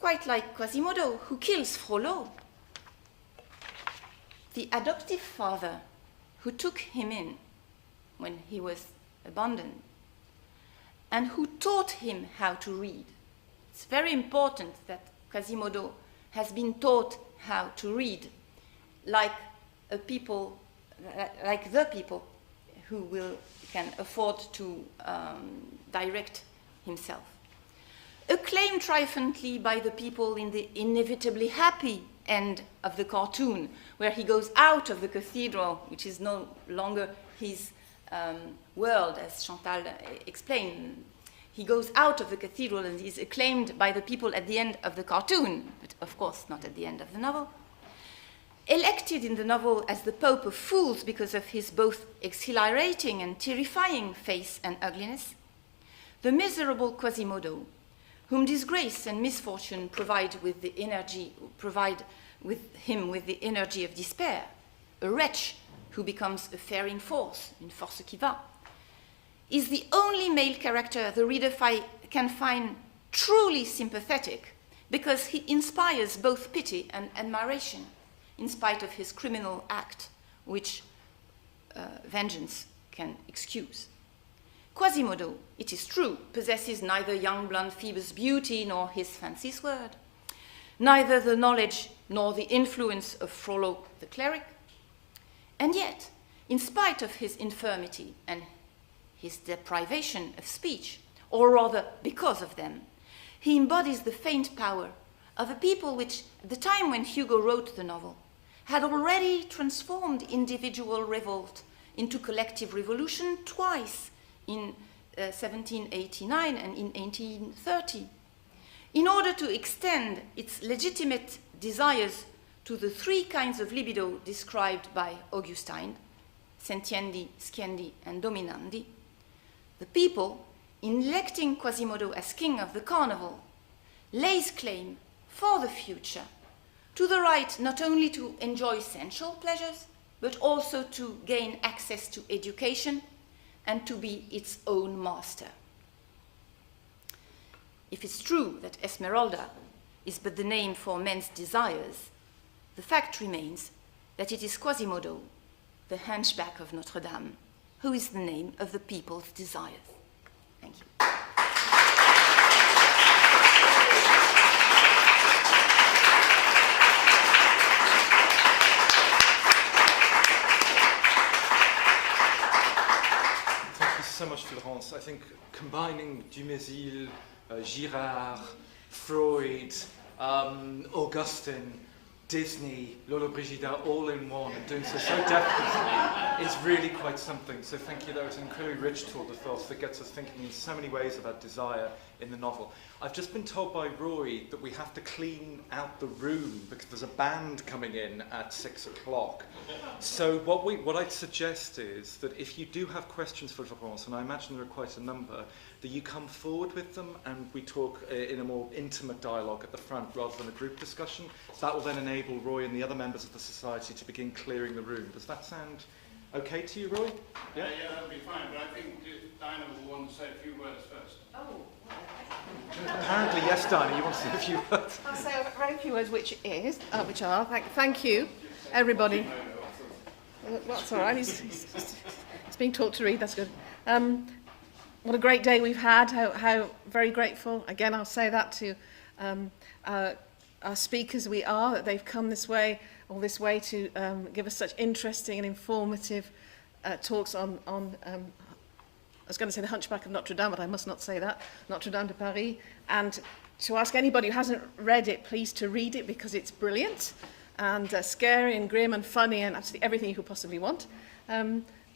Quite like Quasimodo, who kills Frollo. The adoptive father who took him in when he was abandoned, and who taught him how to read. It's very important that Quasimodo has been taught how to read, like the people who can afford to direct himself. Acclaimed triumphantly by the people in the inevitably happy end of the cartoon, where he goes out of the cathedral, which is no longer his world, as Chantal explained. He goes out of the cathedral and is acclaimed by the people at the end of the cartoon, but of course not at the end of the novel. Elected in the novel as the Pope of Fools because of his both exhilarating and terrifying face and ugliness, the miserable Quasimodo, whom disgrace and misfortune provide with him with the energy of despair, a wretch who becomes a faring force, une force qui va, is the only male character the reader can find truly sympathetic, because he inspires both pity and admiration, in spite of his criminal act, which vengeance can excuse. Quasimodo, it is true, possesses neither young blonde Phoebe's beauty nor his fancy's word, neither the knowledge nor the influence of Frollo the cleric, and yet, in spite of his infirmity and his deprivation of speech, or rather because of them, he embodies the faint power of a people which, at the time when Hugo wrote the novel, had already transformed individual revolt into collective revolution twice, in 1789 and in 1830, in order to extend its legitimate desires to the three kinds of libido described by Augustine, sentiendi, sciendi, and dominandi. The people, in electing Quasimodo as king of the carnival, lays claim for the future to the right not only to enjoy sensual pleasures, but also to gain access to education and to be its own master. If it's true that Esmeralda is but the name for men's desires, the fact remains that it is Quasimodo, the hunchback of Notre-Dame, who is the name of the people's desires. Thank you. So much, Florence. I think combining Dumézil, Girard, Freud, Augustine, Disney, Lolo Brigida all in one and doing so deftly is really quite something. So thank you. That was an incredibly rich tour de force that gets us thinking in so many ways about desire in the novel. I've just been told by Roy that we have to clean out the room because there's a band coming in at 6 o'clock. So what I'd suggest is that if you do have questions for Florence, and I imagine there are quite a number, that you come forward with them and we talk in a more intimate dialogue at the front rather than a group discussion. So that will then enable Roy and the other members of the society to begin clearing the room. Does that sound okay to you, Roy? Yeah, that'll be fine, but I think Dinah will want to say a few words first. Oh, apparently, yes, Dinah, you want to say a few words. I'll say a very few words, which are, thank you, everybody. That's all right, he's being taught to read, that's good. What a great day we've had, how very grateful. Again, I'll say that to our speakers we are, that they've come all this way to give us such interesting and informative talks on I was going to say the Hunchback of Notre-Dame, but I must not say that, Notre-Dame de Paris, and to ask anybody who hasn't read it, please to read it because it's brilliant and scary and grim and funny and absolutely everything you could possibly want.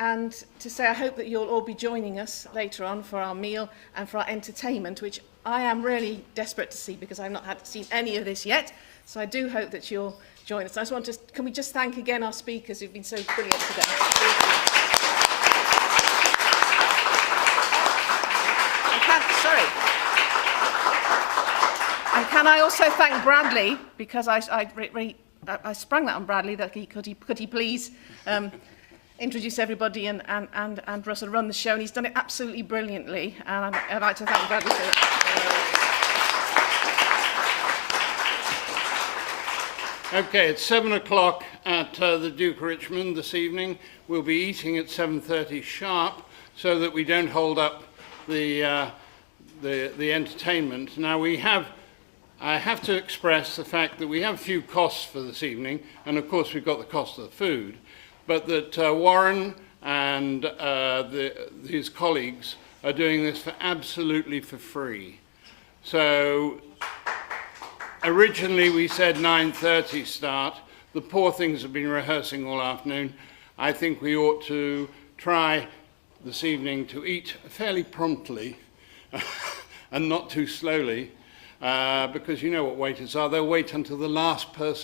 And to say I hope that you'll all be joining us later on for our meal and for our entertainment, which I am really desperate to see because I've not seen any of this yet. So I do hope that you'll join us. I just want to, can we just thank again our speakers who've been so brilliant today. And can I also thank Bradley, because I sprung that on Bradley, that could he please introduce everybody and Russell run the show, and he's done it absolutely brilliantly, and I'd like to thank Bradley for that. Okay, it's 7 o'clock, at the Duke of Richmond this evening. We'll be eating at 7:30 sharp so that we don't hold up the entertainment. Now I have to express the fact that we have a few costs for this evening, and of course we've got the cost of the food, but that Warren and his colleagues are doing this absolutely for free. So originally we said 9:30 start. The poor things have been rehearsing all afternoon. I think we ought to try this evening to eat fairly promptly and not too slowly, because you know what waiters are. They'll wait until the last person